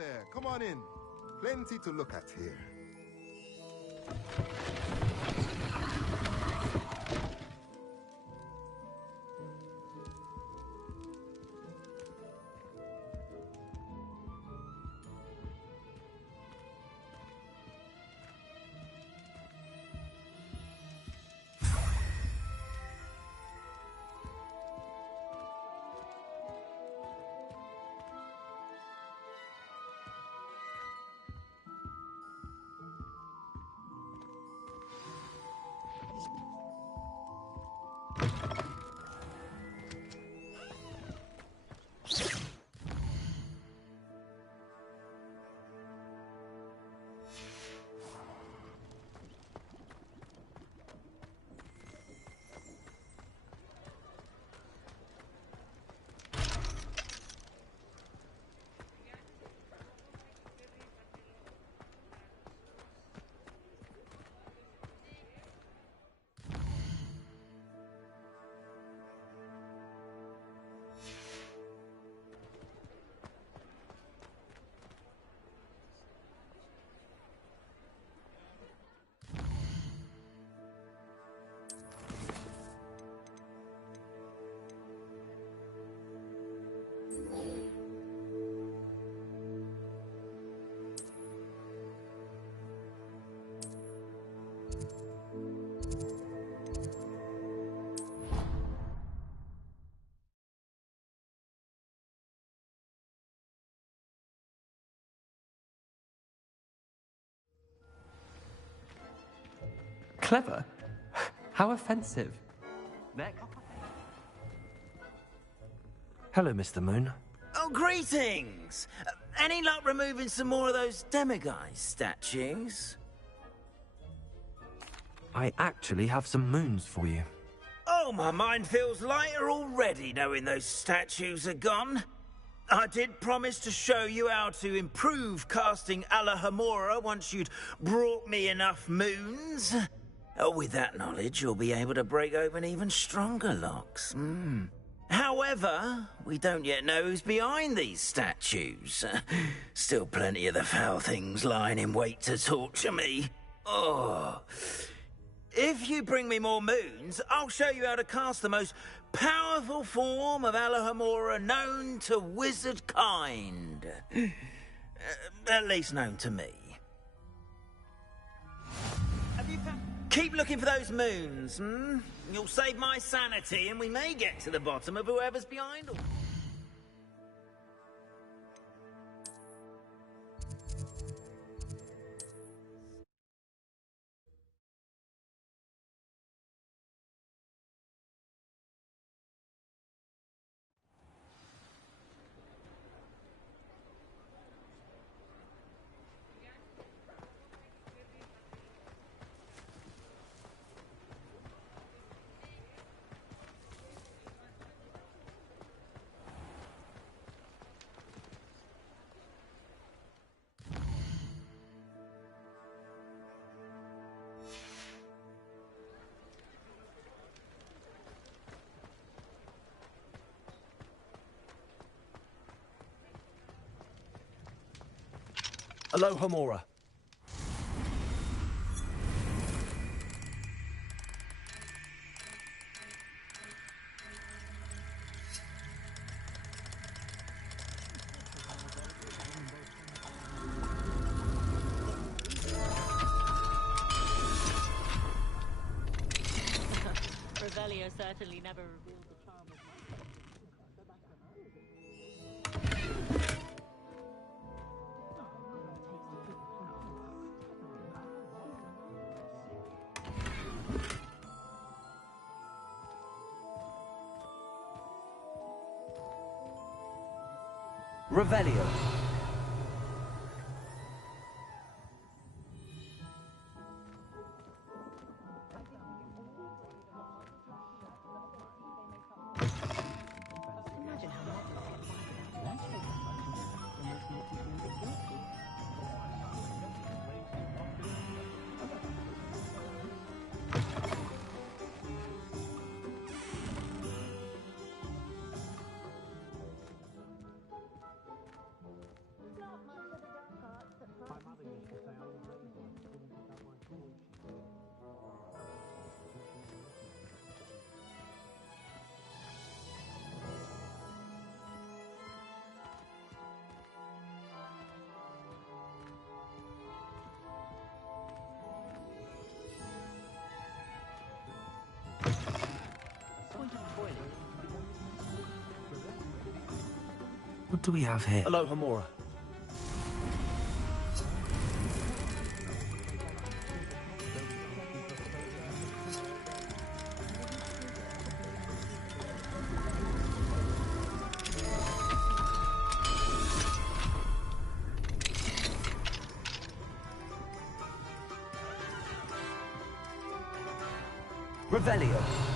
there. Come on in. Plenty to look at here. Clever? How offensive. Next. Hello, Mr. Moon. Oh, greetings! Any luck removing some more of those demiguise statues? I actually have some moons for you. Oh, my mind feels lighter already knowing those statues are gone. I did promise to show you how to improve casting Alohomora once you'd brought me enough moons. With that knowledge, you'll be able to break open even stronger locks. However, we don't yet know who's behind these statues. Still plenty of the foul things lying in wait to torture me. Oh. If you bring me more moons, I'll show you how to cast the most powerful form of Alohomora known to wizard kind. At least known to me. Keep looking for those moons, You'll save my sanity and we may get to the bottom of whoever's behind all. Alohomora. Revelio certainly never revealed the charm of Revelio. What do we have here? Hello, Hamura. Revelio.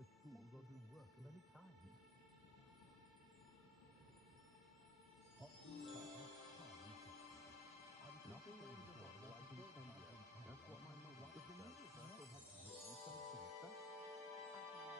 the tools or do work of any kind. Nothing more desirable I can send you. That's what my mother said. If the new reversal had really some sense, sometimes I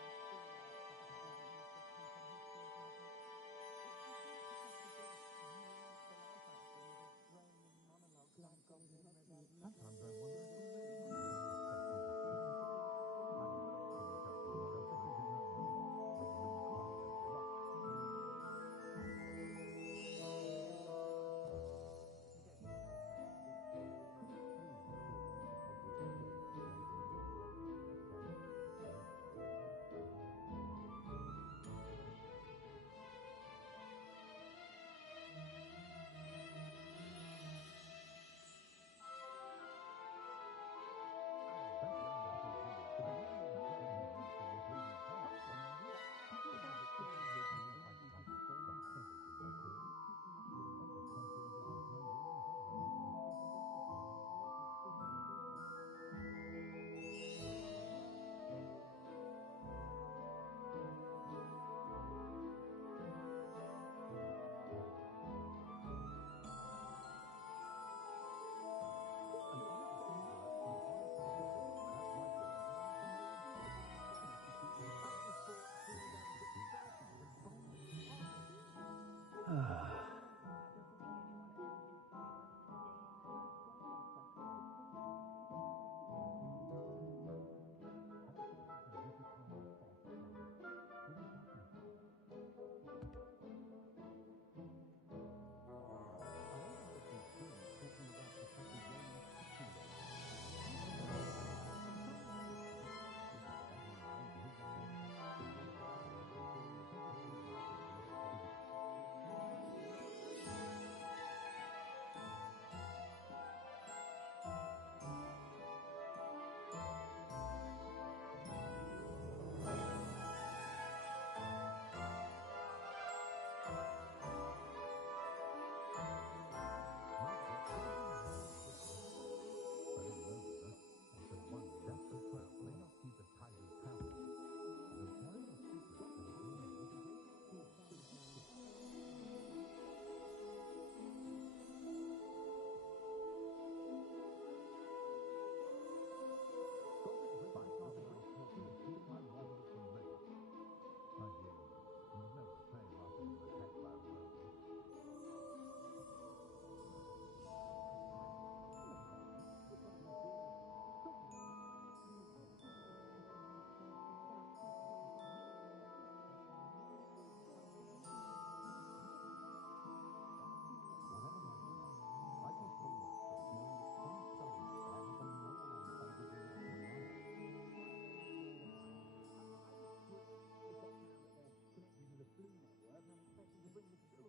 wonder if we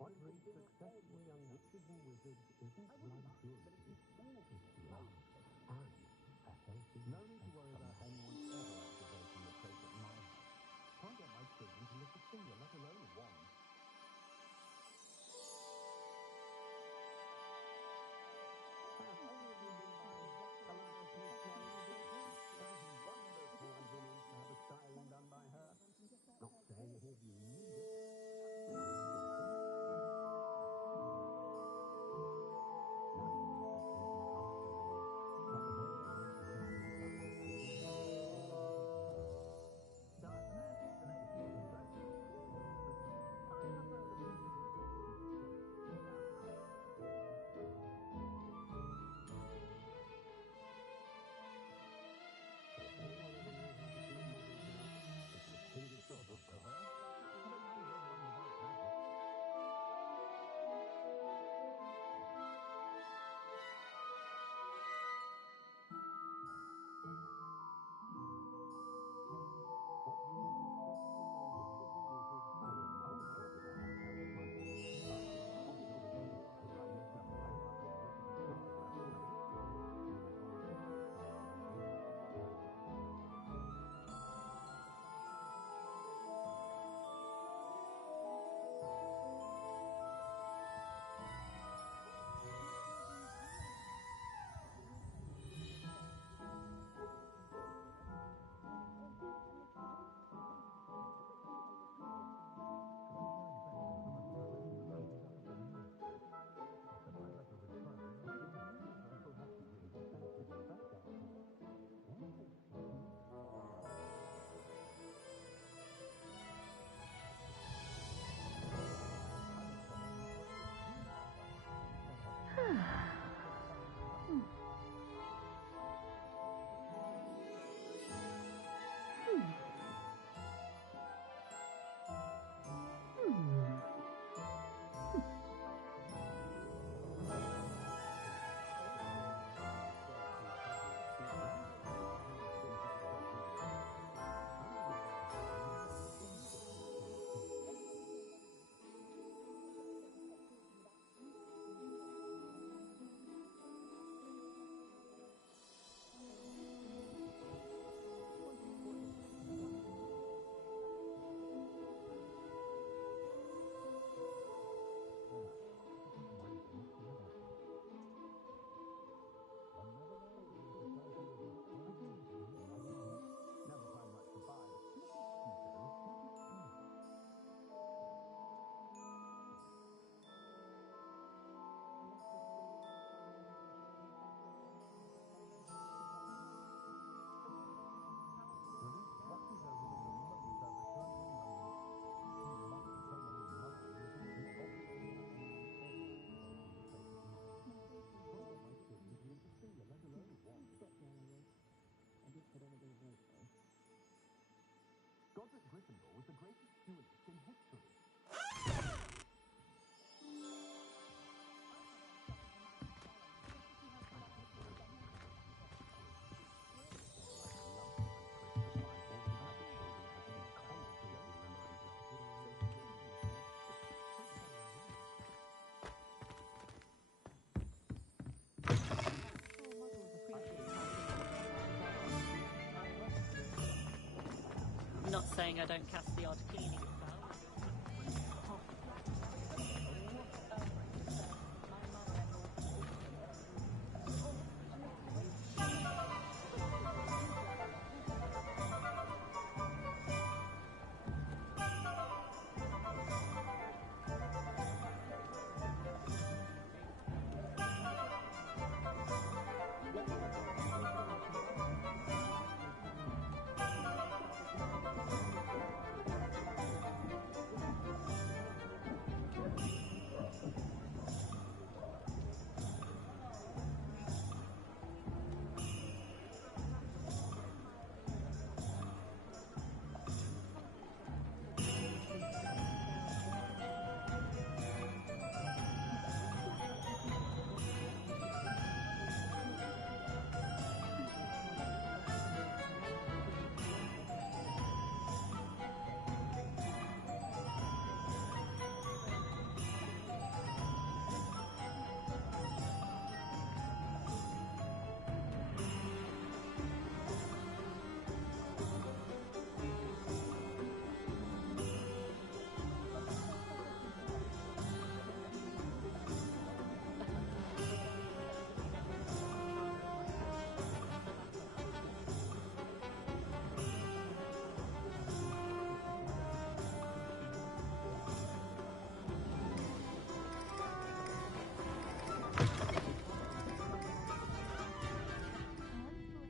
what brings successful young witches and wizards isn't blood purity, it's love and a healthy. No need to worry about anyone ever activating the trait at my house. Can't get my children to lift a finger, let alone a wand. Wonderful convenience to have a styling done by her. Not saying any of you need it. Gryffindor was the greatest duelist in history. Not saying I don't cast the odd cleaning spell.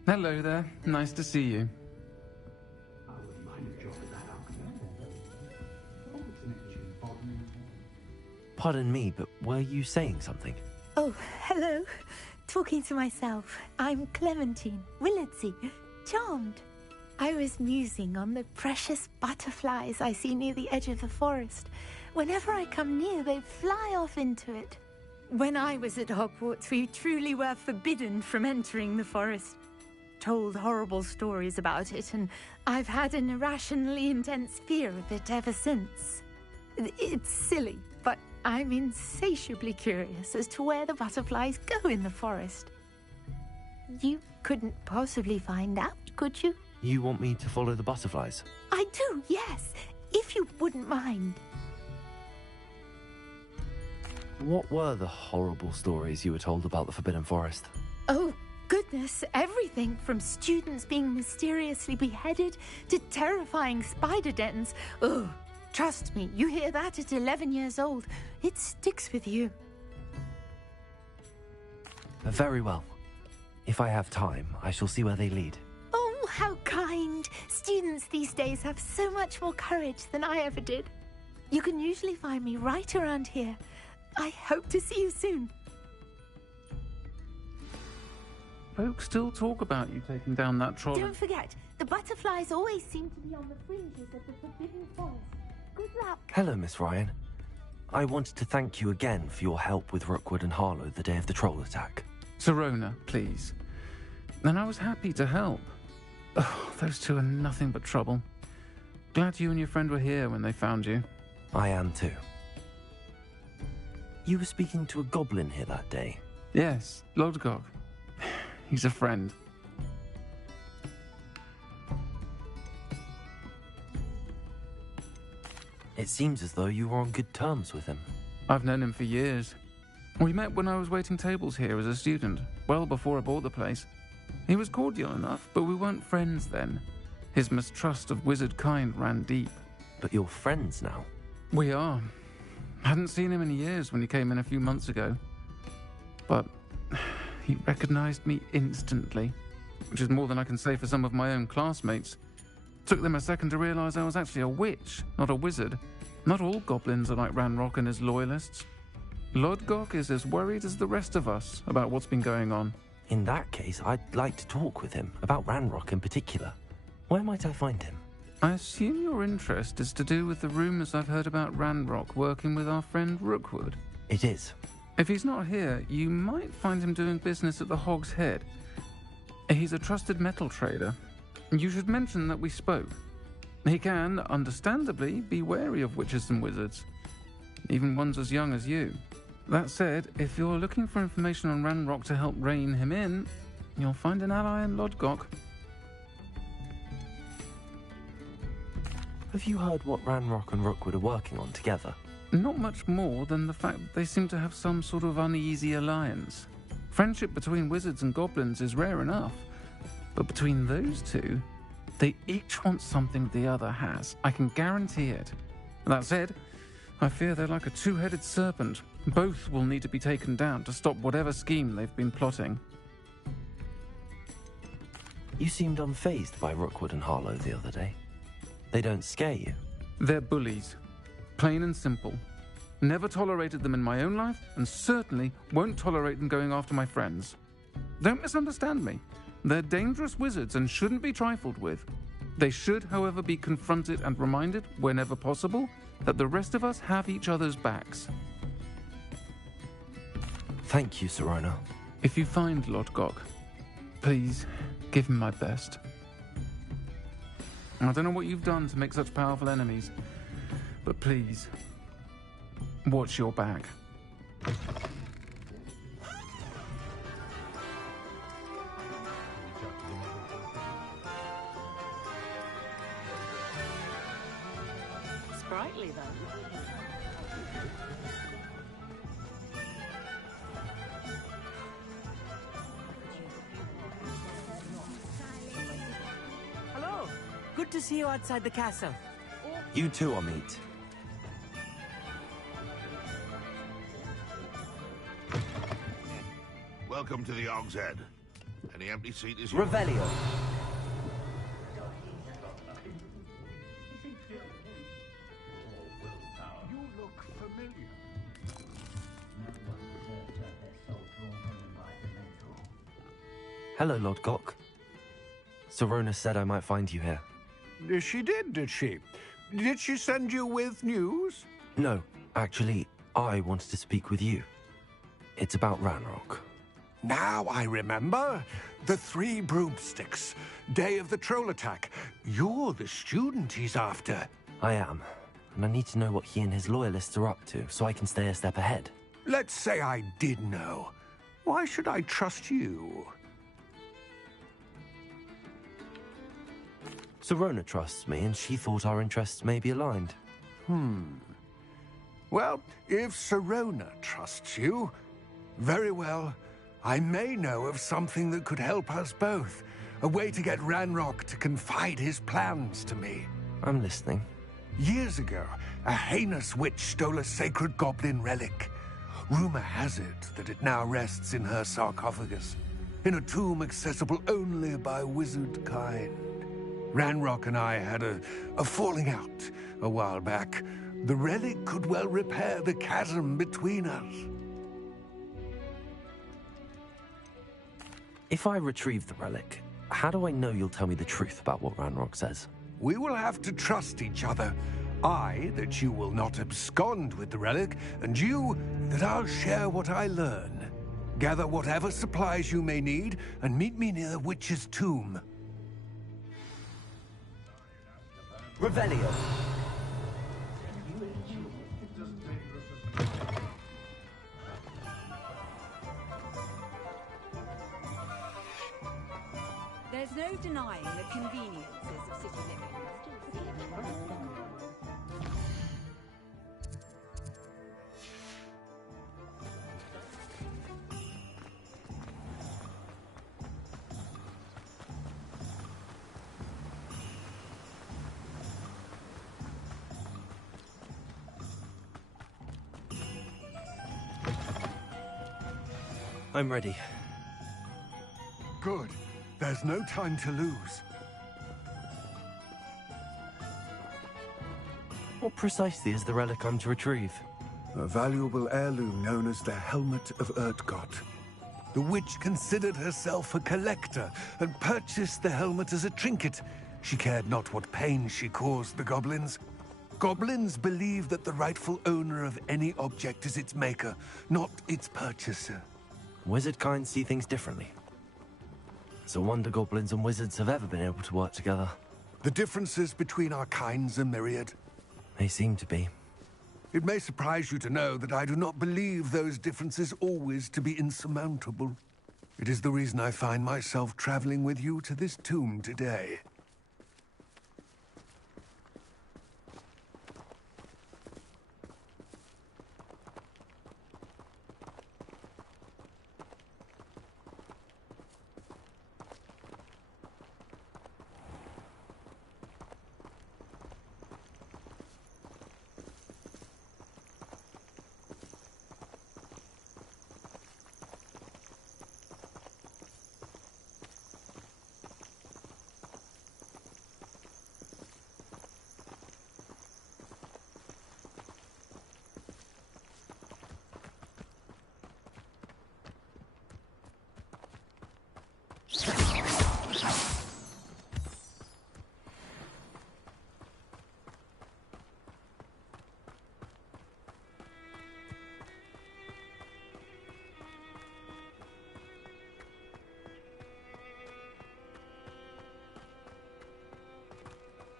Hello there. Nice to see you. Pardon me, but were you saying something? Oh, hello. Talking to myself. I'm Clementine Willardsey. Charmed. I was musing on the precious butterflies I see near the edge of the forest. Whenever I come near, they fly off into it. When I was at Hogwarts, we truly were forbidden from entering the forest. Told horrible stories about it, and I've had an irrationally intense fear of it ever since. It's silly, but I'm insatiably curious as to where the butterflies go in the forest. You couldn't possibly find out, could you? You want me to follow the butterflies? I do, yes, if you wouldn't mind. What were the horrible stories you were told about the Forbidden Forest? Oh, goodness, everything from students being mysteriously beheaded to terrifying spider dens. Oh, trust me, you hear that at 11 years old, it sticks with you. Very well. If I have time, I shall see where they lead. Oh, how kind. Students these days have so much more courage than I ever did. You can usually find me right around here. I hope to see you soon. Folks still talk about you taking down that trolley. Don't forget, the butterflies always seem to be on the fringes of the Forbidden Forest. Good luck. Hello, Miss Ryan. I wanted to thank you again for your help with Rookwood and Harlow the day of the troll attack. Serona, please. And I was happy to help. Oh, those two are nothing but trouble. Glad you and your friend were here when they found you. I am too. You were speaking to a goblin here that day? Yes, Lodgok. He's a friend. It seems as though you were on good terms with him. I've known him for years. We met when I was waiting tables here as a student, well before I bought the place. He was cordial enough, but we weren't friends then. His mistrust of wizard kind ran deep. But you're friends now? We are. Hadn't seen him in years when he came in a few months ago. But he recognized me instantly, which is more than I can say for some of my own classmates. Took them a second to realize I was actually a witch, not a wizard. Not all goblins are like Ranrock and his loyalists. Lodgok is as worried as the rest of us about what's been going on. In that case, I'd like to talk with him, about Ranrock in particular. Where might I find him? I assume your interest is to do with the rumours I've heard about Ranrock working with our friend Rookwood. It is. If he's not here, you might find him doing business at the Hog's Head. He's a trusted metal trader. You should mention that we spoke. He can, understandably, be wary of witches and wizards, even ones as young as you. That said, if you're looking for information on Ranrock to help rein him in, you'll find an ally in Lodgok. Have you heard what Ranrock and Rookwood are working on together? Not much more than the fact that they seem to have some sort of uneasy alliance. Friendship between wizards and goblins is rare enough, but between those two, they each want something the other has. I can guarantee it. That said, I fear they're like a two-headed serpent. Both will need to be taken down to stop whatever scheme they've been plotting. You seemed unfazed by Rookwood and Harlow the other day. They don't scare you. They're bullies. Plain and simple. Never tolerated them in my own life, and certainly won't tolerate them going after my friends. Don't misunderstand me. They're dangerous wizards and shouldn't be trifled with. They should, however, be confronted and reminded, whenever possible, that the rest of us have each other's backs. Thank you, Serona. If you find Lodgok, please give him my best. I don't know what you've done to make such powerful enemies, but please, watch your back. Sprightly, though. Hello. Good to see you outside the castle. You too, Amit. Welcome to the Hog's Head. Any empty seat is Revelio. You look familiar. Hello, Lodgok. Serona said I might find you here. She did she? Did she send you with news? No, actually, I wanted to speak with you. It's about Ranrock. Now I remember. The 3 broomsticks. Day of the troll attack. You're the student he's after. I am, and I need to know what he and his loyalists are up to so I can stay a step ahead. Let's say I did know. Why should I trust you? Serona trusts me, and she thought our interests may be aligned. Well, if Serona trusts you, very well. I may know of something that could help us both. A way to get Ranrock to confide his plans to me. I'm listening. Years ago, a heinous witch stole a sacred goblin relic. Rumor has it that it now rests in her sarcophagus, in a tomb accessible only by wizard kind. Ranrock and I had a falling out a while back. The relic could well repair the chasm between us. If I retrieve the relic, how do I know you'll tell me the truth about what Ranrock says? We will have to trust each other. I, that you will not abscond with the relic, and you, that I'll share what I learn. Gather whatever supplies you may need, and meet me near the witch's tomb. Revelio. There's no denying the conveniences of city living. I'm ready. Good. There's no time to lose. What precisely is the relic I'm to retrieve? A valuable heirloom known as the Helmet of Urtgott. The witch considered herself a collector and purchased the helmet as a trinket. She cared not what pain she caused the goblins. Goblins believe that the rightful owner of any object is its maker, not its purchaser. Wizard kind see things differently. It's a wonder goblins and wizards have ever been able to work together. The differences between our kinds are myriad. They seem to be. It may surprise you to know that I do not believe those differences always to be insurmountable. It is the reason I find myself traveling with you to this tomb today.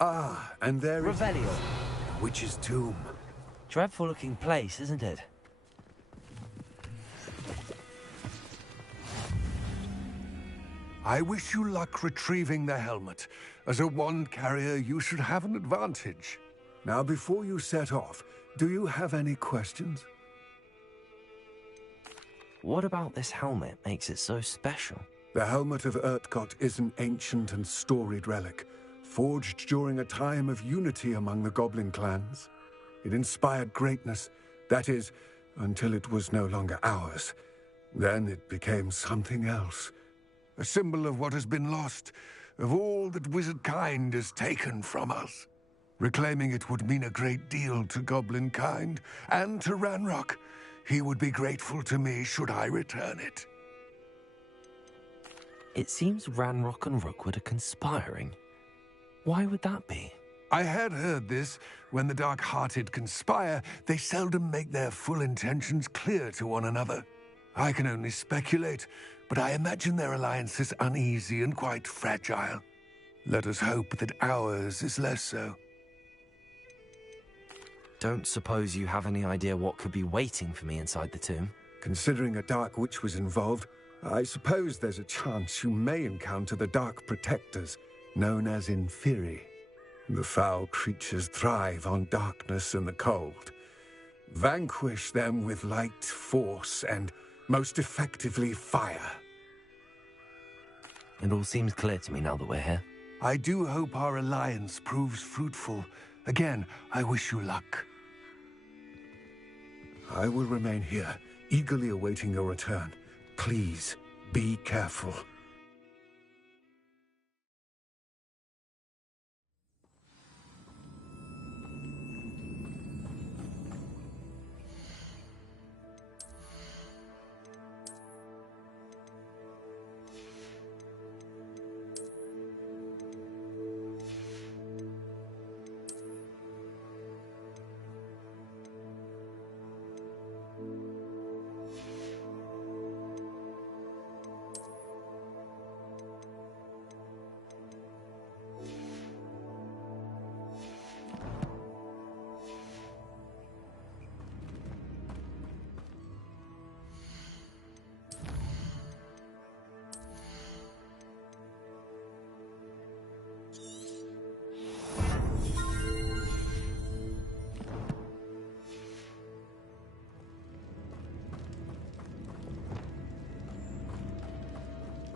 Ah, and there is Revelio. Witch's tomb. Dreadful looking place, isn't it? I wish you luck retrieving the helmet. As a wand carrier, you should have an advantage. Now, before you set off, do you have any questions? What about this helmet makes it so special? The helmet of Urtkot is an ancient and storied relic, forged during a time of unity among the goblin clans. It inspired greatness, that is, until it was no longer ours. Then it became something else. A symbol of what has been lost, of all that wizard kind has taken from us. Reclaiming it would mean a great deal to goblin kind, and to Ranrock. He would be grateful to me should I return it. It seems Ranrock and Rookwood are conspiring. Why would that be? I had heard this. When the dark-hearted conspire, they seldom make their full intentions clear to one another. I can only speculate, but I imagine their alliance is uneasy and quite fragile. Let us hope that ours is less so. Don't suppose you have any idea what could be waiting for me inside the tomb? Considering a dark witch was involved, I suppose there's a chance you may encounter the Dark Protectors, known as Inferi. The foul creatures thrive on darkness and the cold. Vanquish them with light, force, and most effectively fire. It all seems clear to me now that we're here. I do hope our alliance proves fruitful. Again, I wish you luck. I will remain here, eagerly awaiting your return. Please, be careful.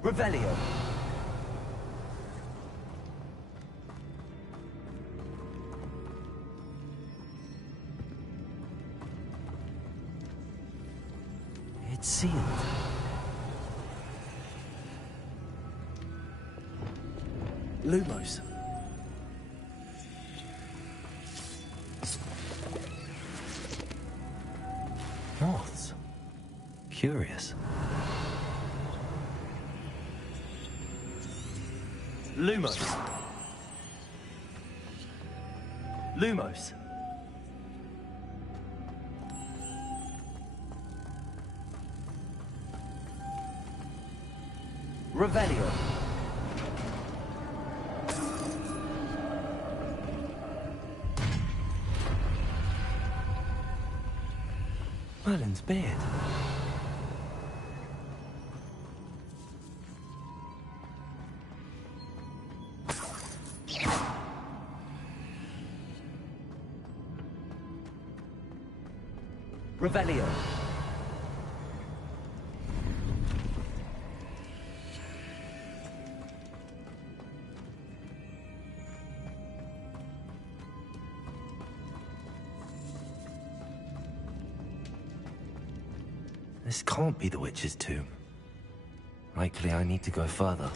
Revelio. It's sealed. Lumos. Moths. Curious. Lumos. Lumos. Revelio. Merlin's beard. Revelio. This can't be the witch's tomb. Likely I need to go further.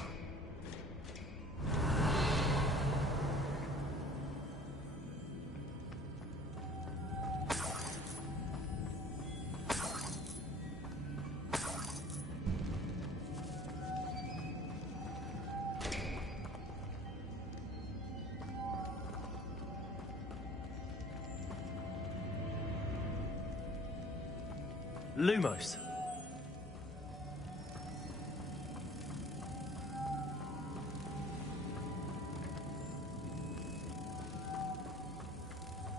Lumos.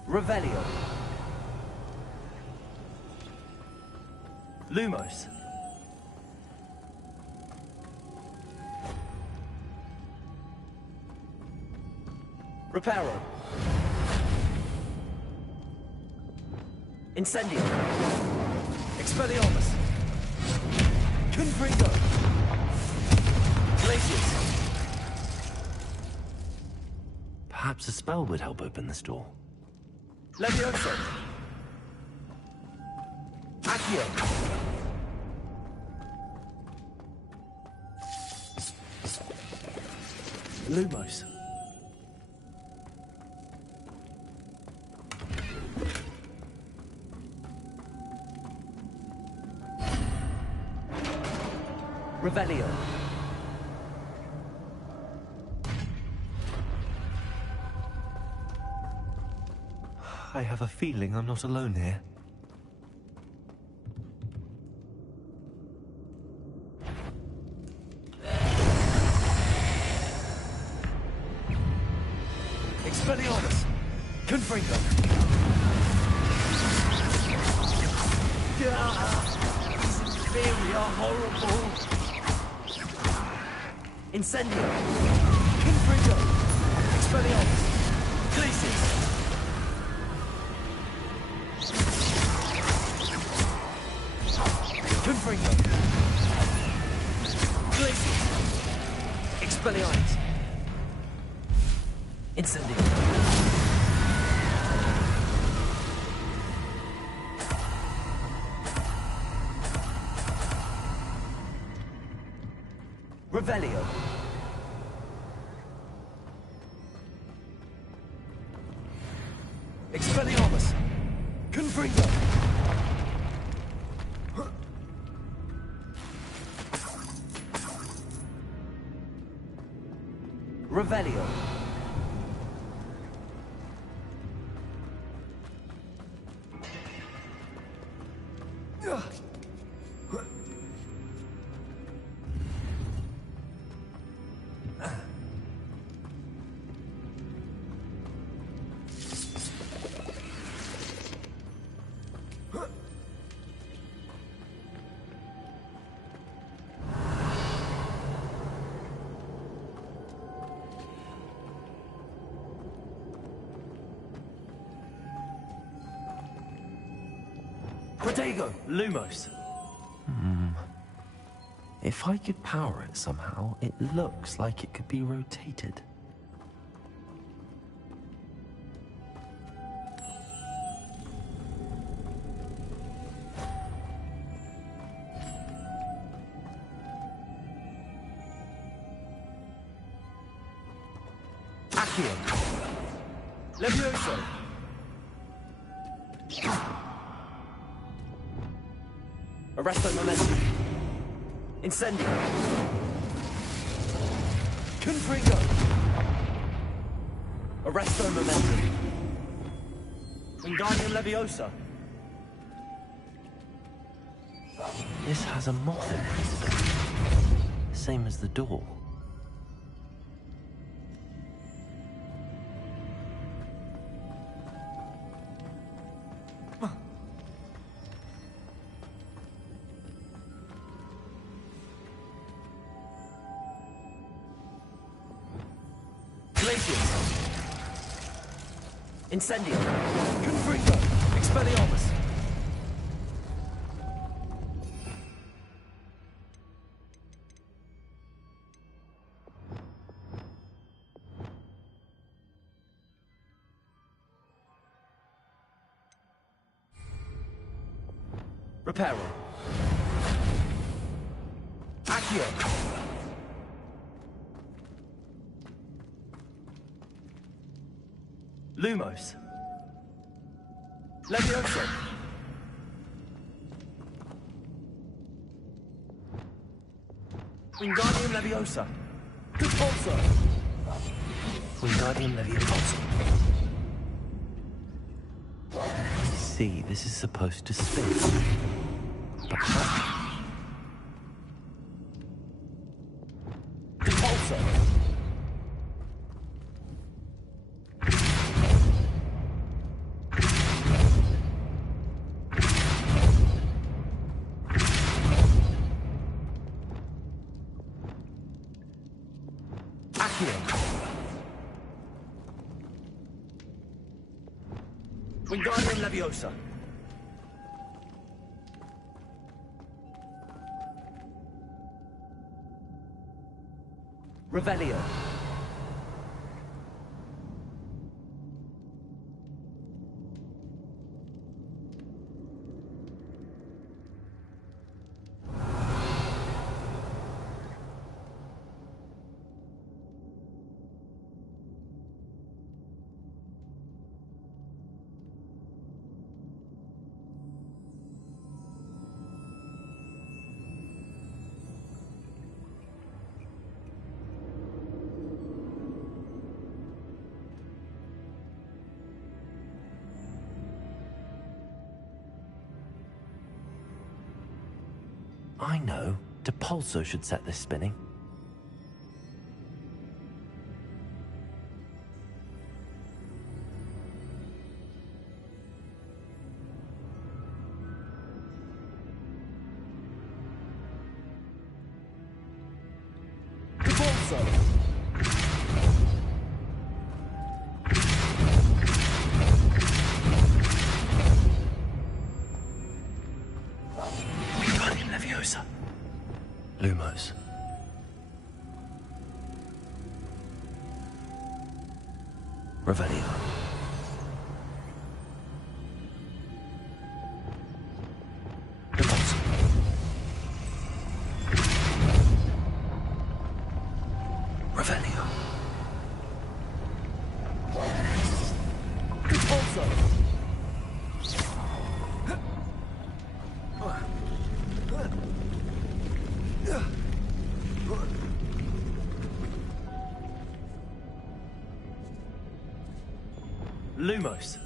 Revelio. Lumos. Reparo. Incendio. Expelliarmus. Confringo. Glacius. Perhaps a spell would help open this door. Levioso. Accio. Lumos. Revelio. I have a feeling I'm not alone here. Expelliarmus. Confringo. These inferior, horrible. Incendio. Confringo. Expelliarmus. Glacius. Confringo. Glacius. Expelliarmus. Incendio. Revelio. Expelliarmus. Confringo. Revelio. Protego. Lumos. If I could power it somehow, it looks like it could be rotated. Accio. Levioso. Arresto momentum. Incendio. Confringo. Arresto momentum. Wingardium Leviosa. This has a moth in it. Same as the door. Incendio. Confringo. Expelliarmus. Reparo. Accio. Lumos. Leviosa. Wingardium Leviosa. Repulsor. Wingardium Leviosa. I see, this is supposed to spin. But how? Repulsor. Wingardium Leviosa. Revelio. I know. Depulso should set this spinning. Depulso! Lumos. Revelio. Depulso. Revelio. Depulso. Lumos.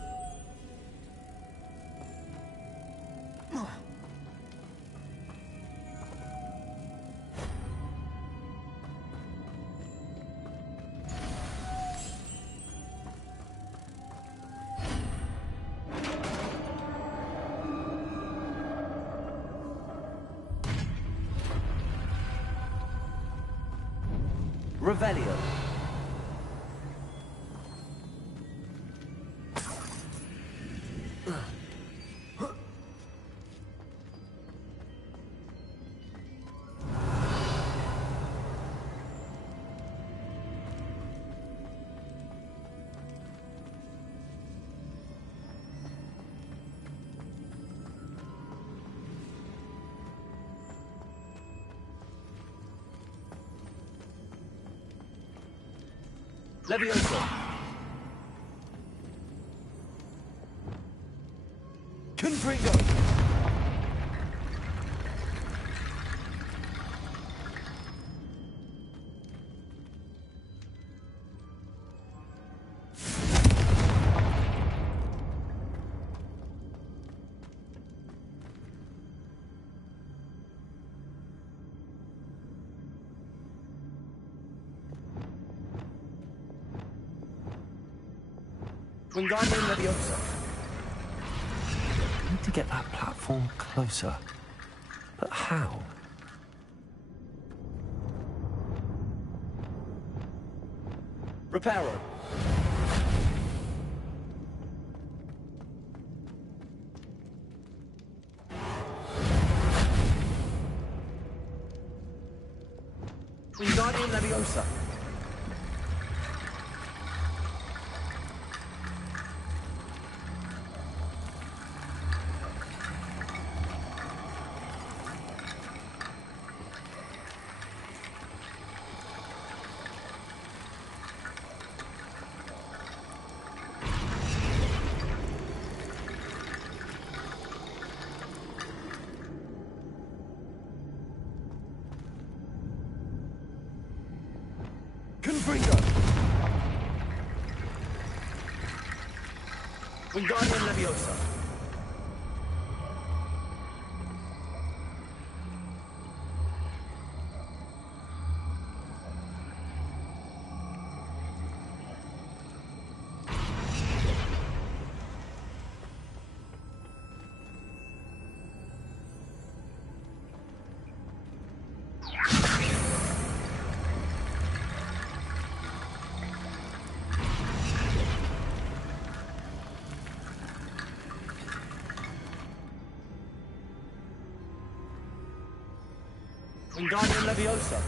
Revelio. Leviosa. Confringo. Wingardium Leviosa. I need to get that platform closer. But how? Reparo. Wingardium Leviosa. Confringo. Wingardium Leviosa. Wingardium Leviosa.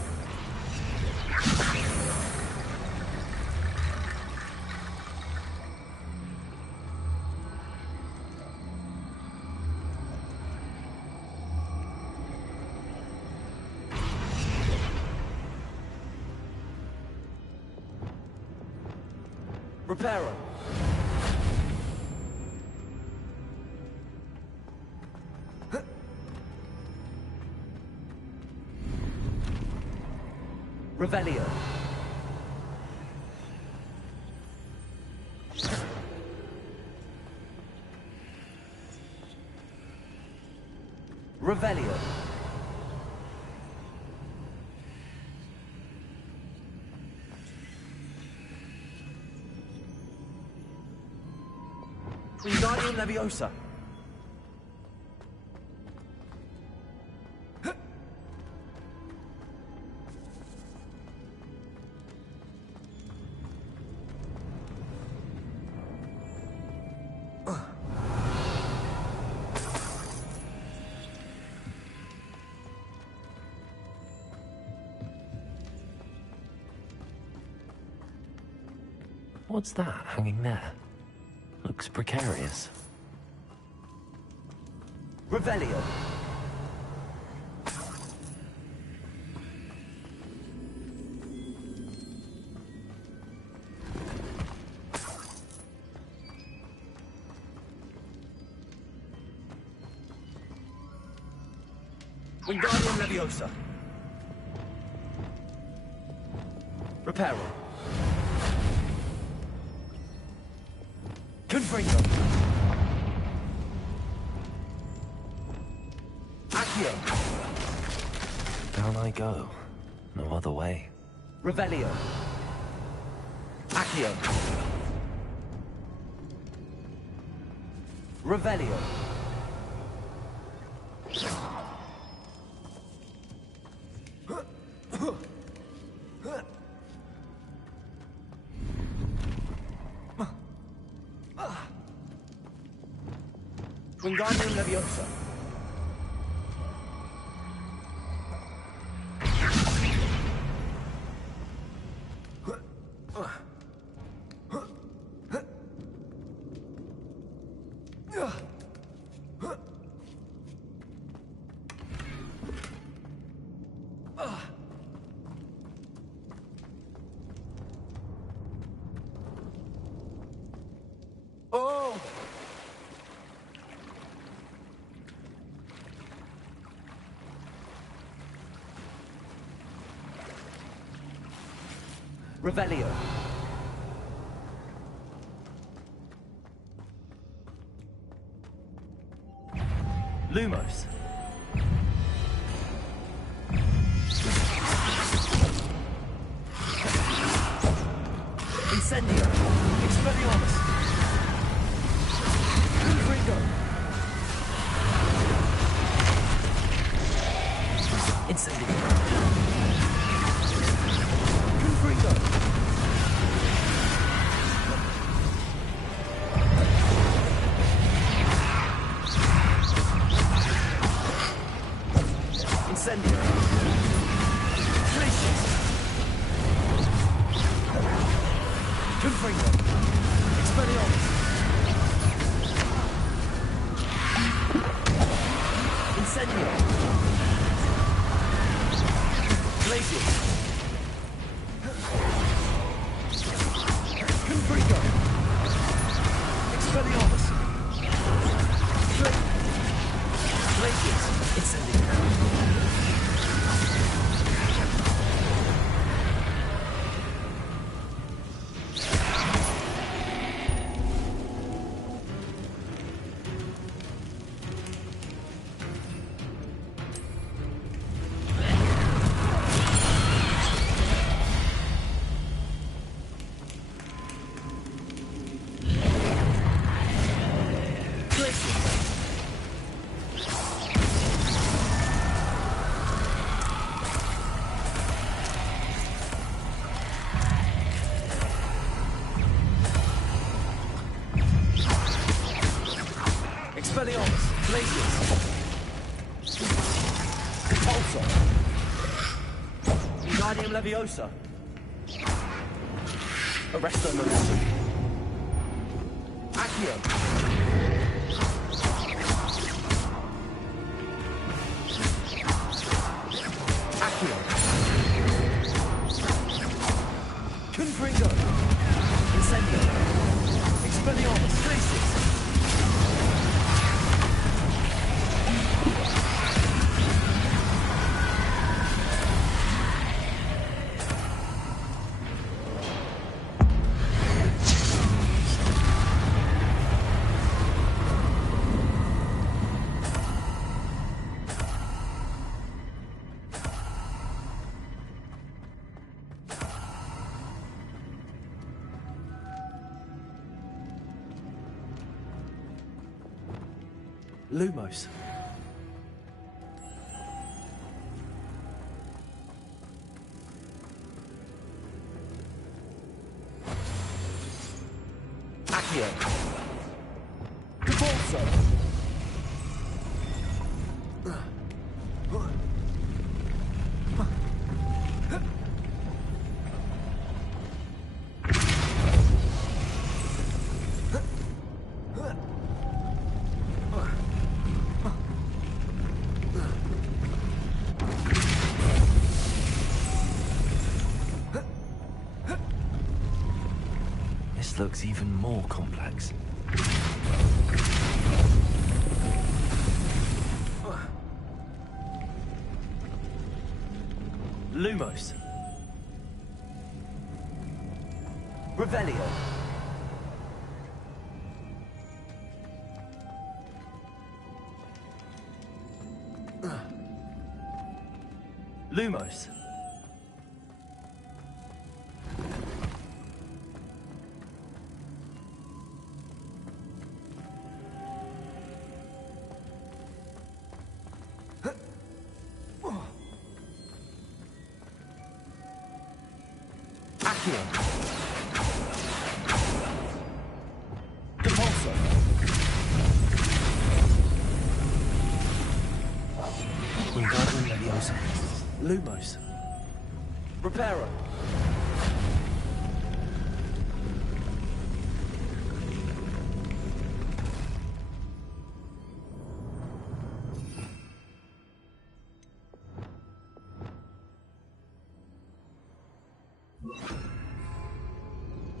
Reparo. Revelio. Revelio. Wingardium Leviosa. What's that hanging there? Looks precarious. Revelio. Wingardium Leviosa. Reparo. Confringo. Accio. Down I go. No other way. Revelio. Accio. Revelio. Wingardium Leviosa. Oh! Revelio. Lumos. Incendio. Expelliarmus. Confringo! Incendio! Confringo! Incendio! Glacius! Confringo! Expelliarmus! Incendio! Glacius! Confringo! Expelliarmus! Glacius! Incendio! Expelliarmus! Glacius! Pulsar! Wingardium Leviosa! Arresto Momentum! Accio! Accio! Confringo! Incendio! Expelliarmus! Glacius! Lumos. Accio. Cabalso. This looks even more complex. Lumos. Revelio. Lumos. Accio. Depulso. Wingardium Leviosa. Lumos. Reparo.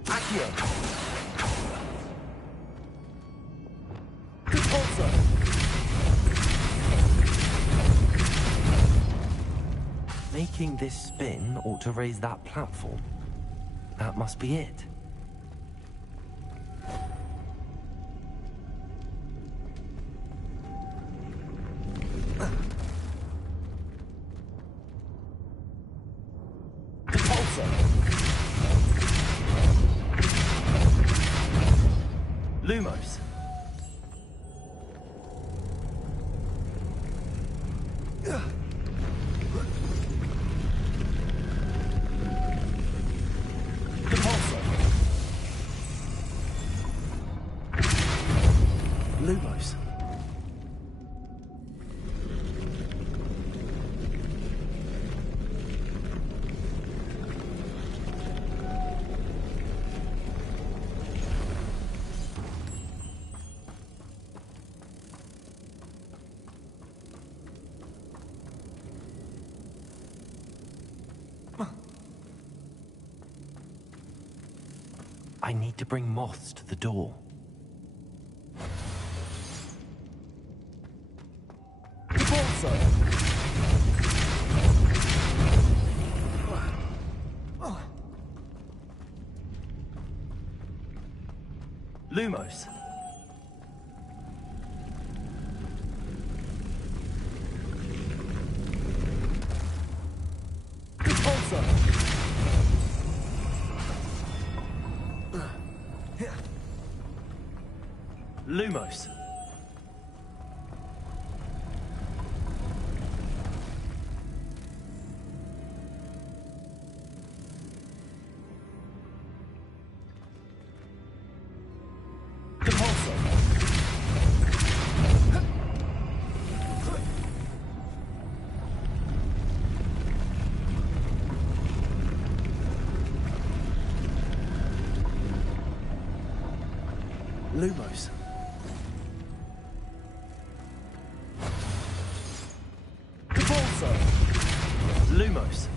Accio. Depulso. Making this spin ought to raise that platform. That must be it. Depulso. Lumos. Lumos. I need to bring moths to the door. Lumos. Lumos. Lumos. Lumos.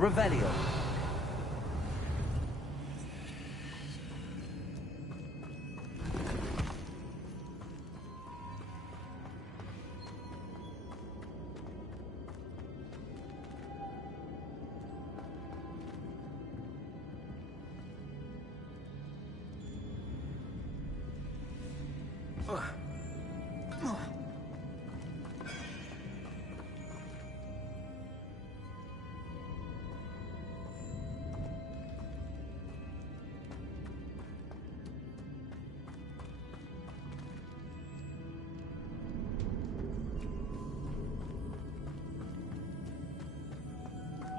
Revelio.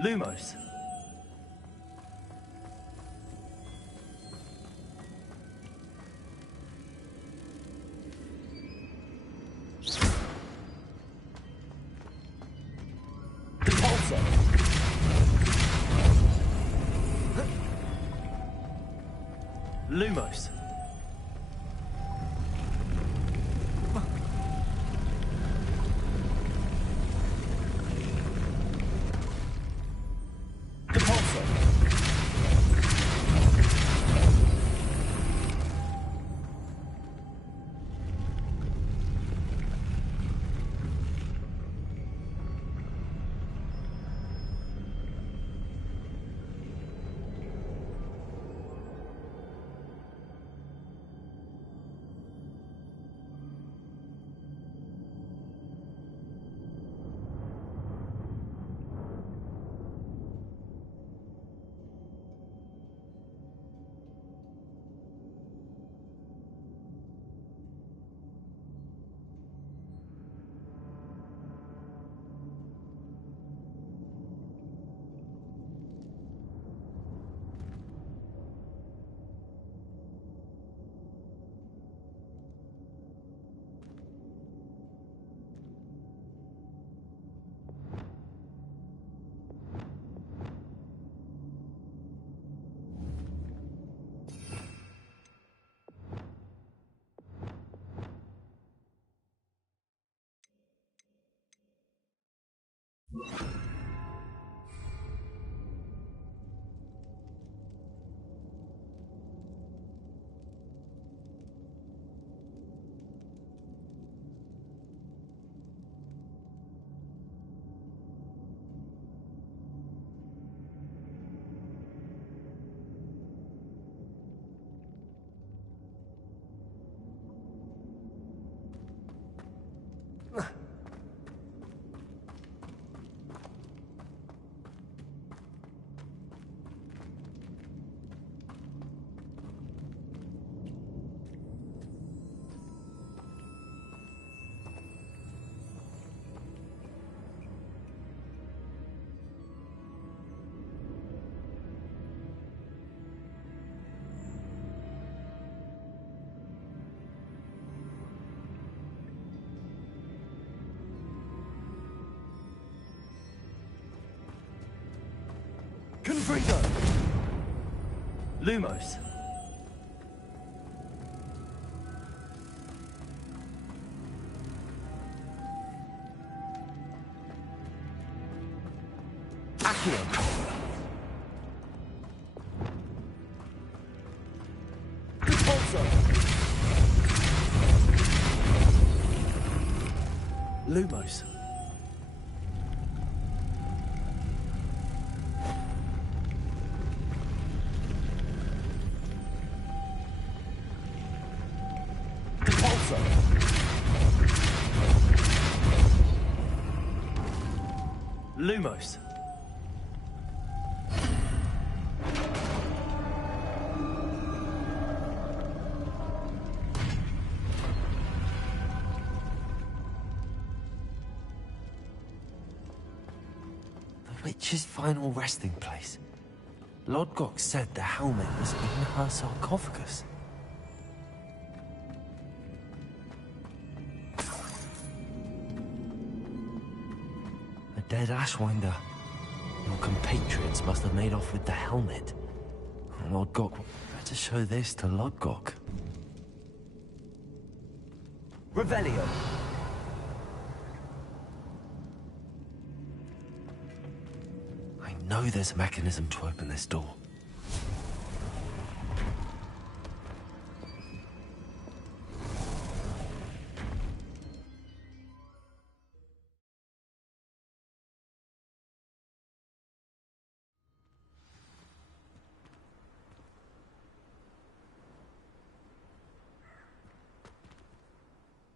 Lumos. Lumos. Confringo! Lumos. Accio. Repulsor. Lumos. Lumos. The witch's final resting place. Lodgok said the helmet was in her sarcophagus. Dead Ashwinder. Your compatriots must have made off with the helmet. Lodgok, better show this to Lodgok. Revelio. I know there's a mechanism to open this door.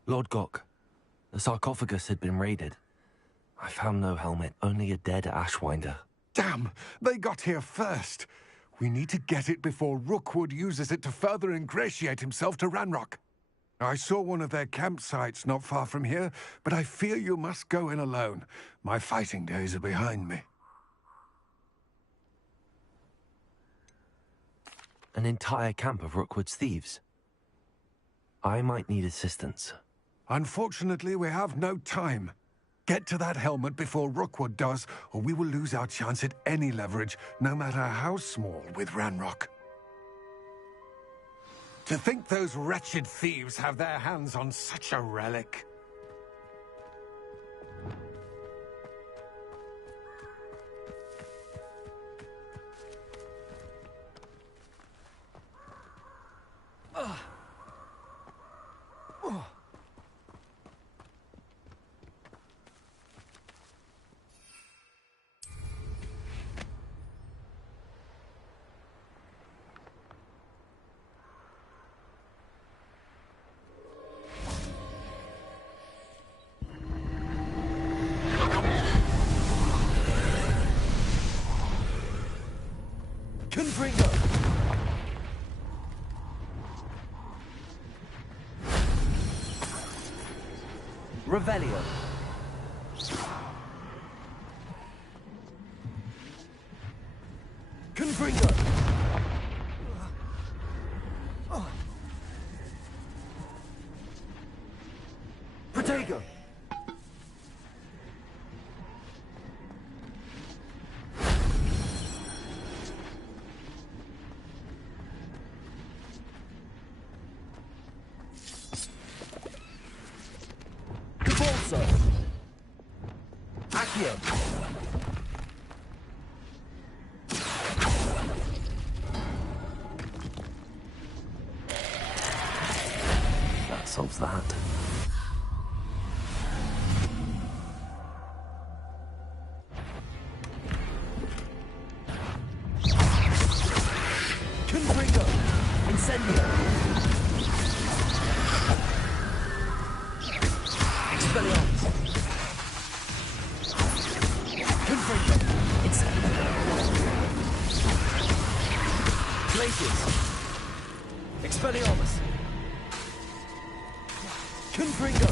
Lodgok, the sarcophagus had been raided. I found no helmet, only a dead Ashwinder. Damn! They got here first. We need to get it before Rookwood uses it to further ingratiate himself to Ranrock. I saw one of their campsites not far from here, but I fear you must go in alone. My fighting days are behind me. An entire camp of Rookwood's thieves. I might need assistance. Unfortunately, we have no time. Get to that helmet before Rookwood does, or we will lose our chance at any leverage, no matter how small, with Ranrock. To think those wretched thieves have their hands on such a relic. Confringo! Revelio. Confringo! Protego! Accio. That solves that. Confringo. Incendio. Expelliarmus. Glaciers. Expelliarmus. Confringo.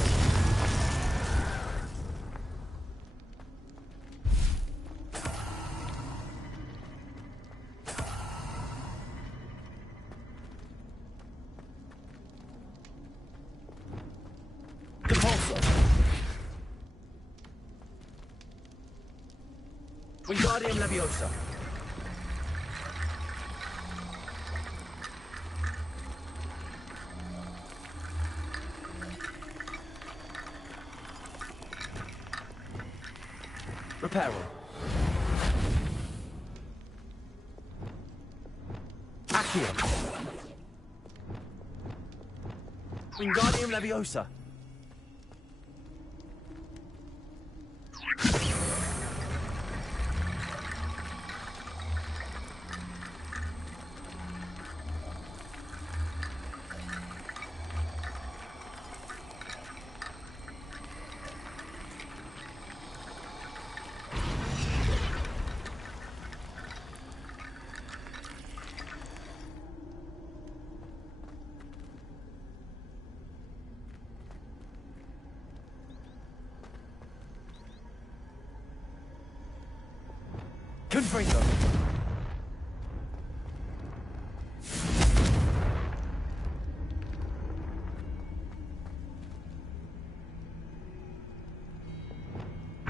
Compulsor. Wingardium Leviosa. Repair all. Accio. Wingardium Leviosa. Confringo.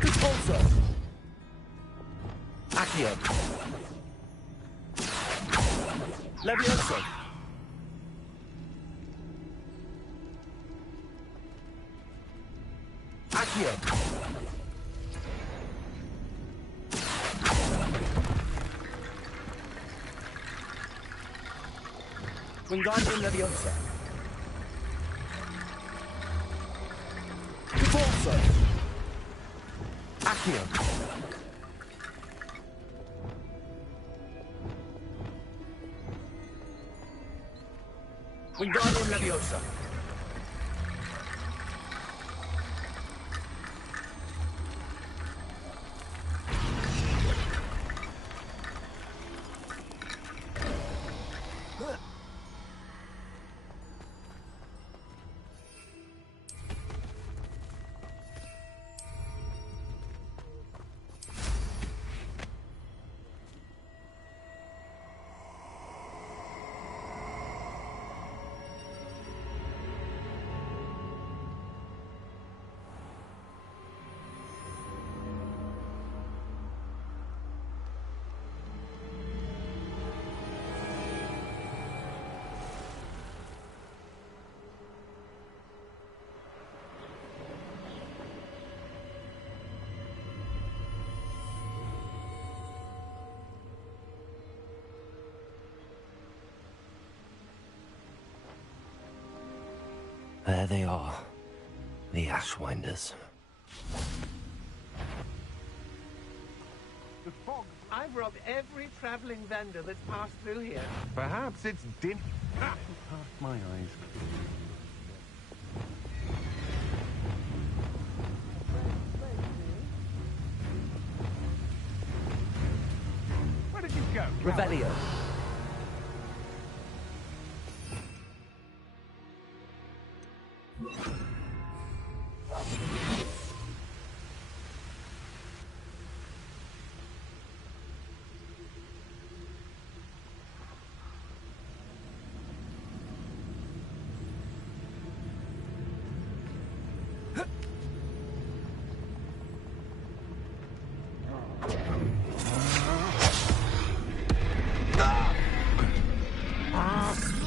Expulso. Accio. Levioso. Accio. Wingardium Leviosa. Expulso. Accio. Wingardium Leviosa. There they are, the Ashwinders. The fog. I've robbed every traveling vendor that's passed through here. Perhaps it's dim. Past my eyes. Where did you go? Revelio.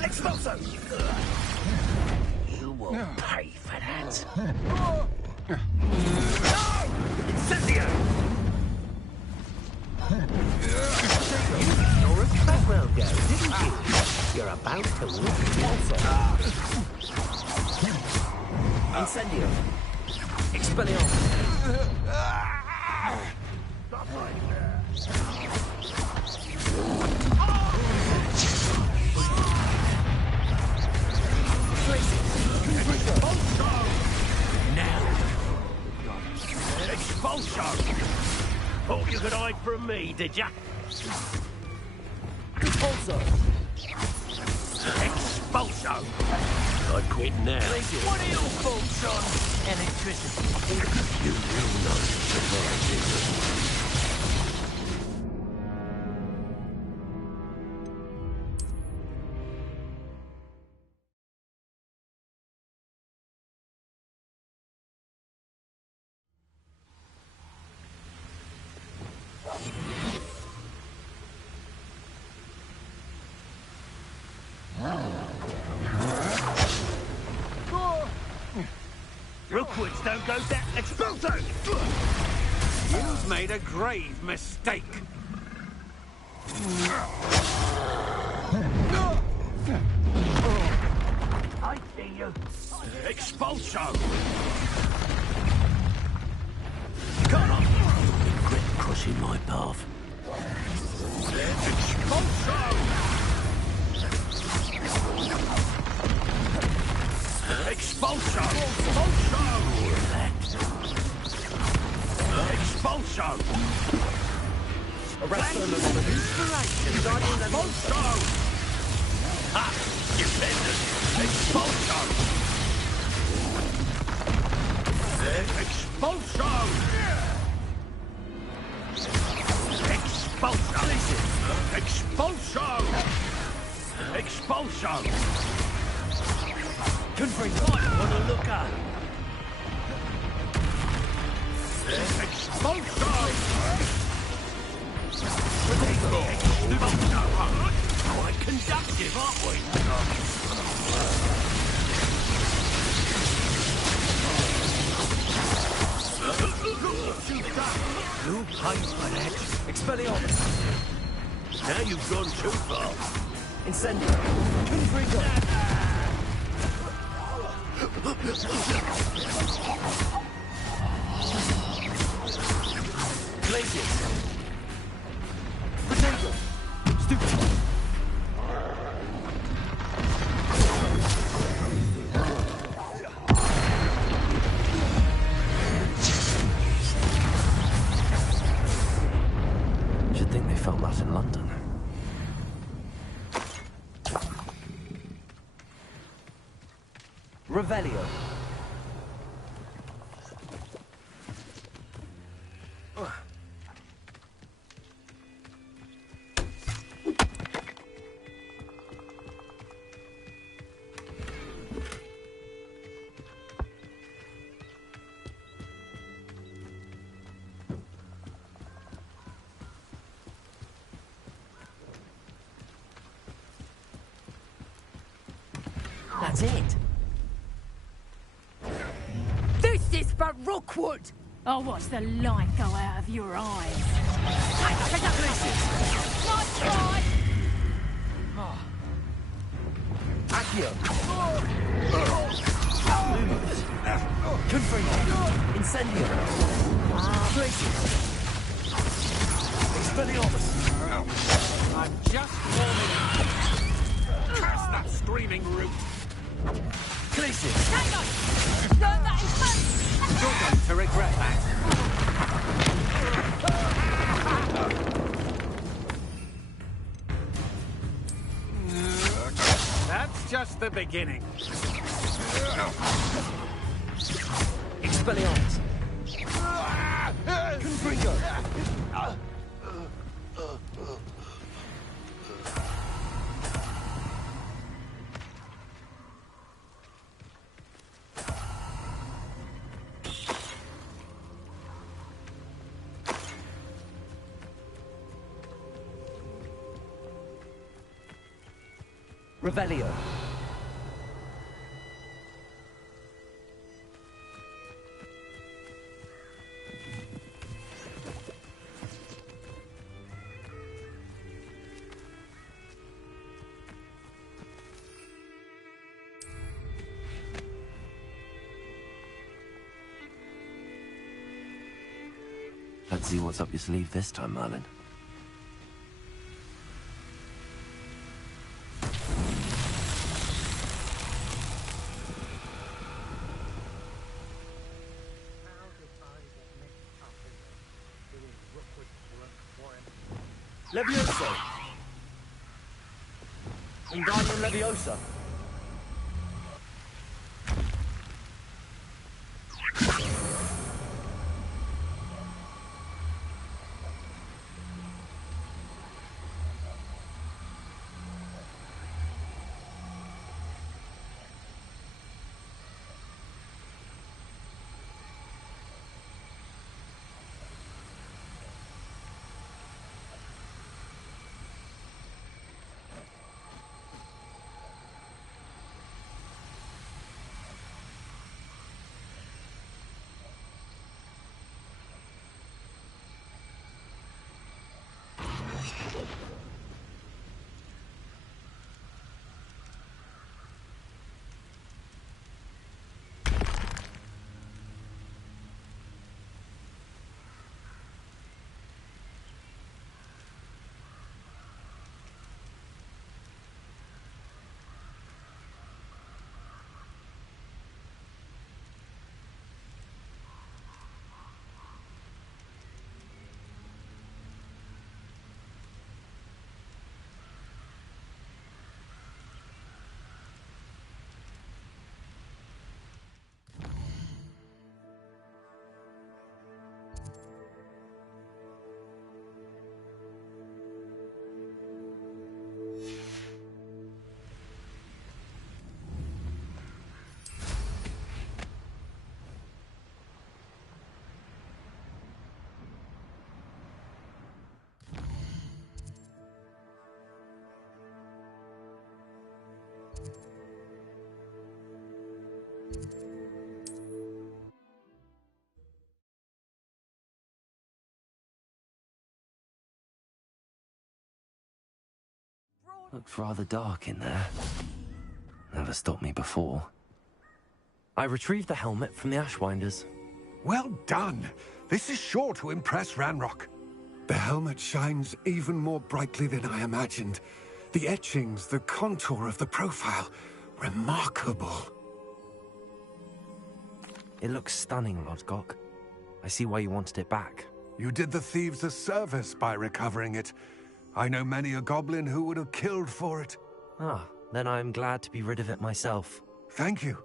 Expulso! You will pay for that. Incendio! You're a Creswell go, didn't you? You're about to look also. Incendio. Expelliarmus. Stop right there. Now. Expulso! Thought you could hide from me, did ya? Expulso. Expulso! I quit now. What are your thoughts on electricity? You will not survive this. Rookwoods don't go down. Expulso! Use You've made a grave mistake. I see you. Expulso! Come on! Quit crossing my path. Expulso! Expulso! Expulso! Arrest them of inspiration. Expulso! Ha! Defenders! Expulso! Expulso! Expulso! Expulso! Expulso! Confront light on the lookout. Expulso! Quite conductive, aren't we? You pay for that. Expelliarmus. Now you've gone too far. Incendio. Confringo. Glacius. Potato. Stupid. Should think they felt that in London. Revelio. That's it. This is for Rookwood! I'll watch the light go out of your eyes. Nice try! Accio. Lumos. Confringo. Incendio. Glacius. Expelliarmus. I'm just warming up. Curse that screaming root. Glacius. Hang on! Learn that in front! You're going to regret that. That's just the beginning. Expelliarmus. Confringo. Revelio. Let's see what's up your sleeve this time, Merlin. Leviosa. Wingardium Leviosa. Looks rather dark in there. Never stopped me before. I retrieved the helmet from the Ashwinders. Well done. This is sure to impress Ranrock. The helmet shines even more brightly than I imagined. The etchings, the contour of the profile, remarkable. It looks stunning, Lodgok. I see why you wanted it back. You did the thieves a service by recovering it. I know many a goblin who would have killed for it. Ah, then I'm glad to be rid of it myself. Thank you.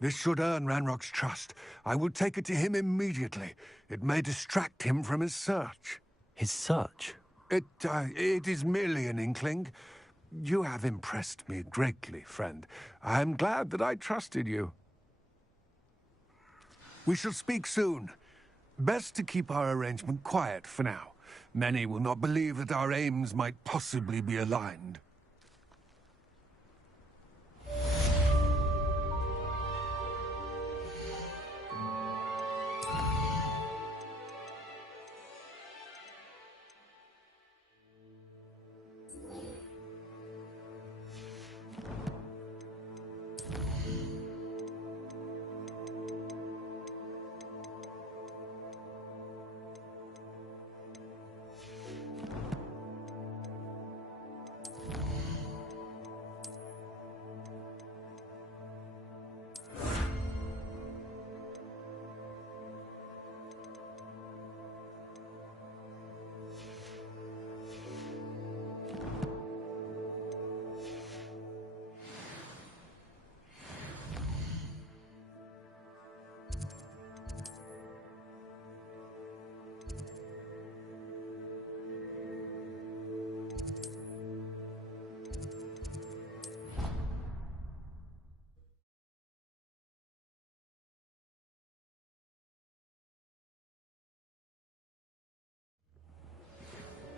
This should earn Ranrock's trust. I will take it to him immediately. It may distract him from his search. His search? It is merely an inkling. You have impressed me greatly, friend. I am glad that I trusted you. We shall speak soon. Best to keep our arrangement quiet for now. Many will not believe that our aims might possibly be aligned.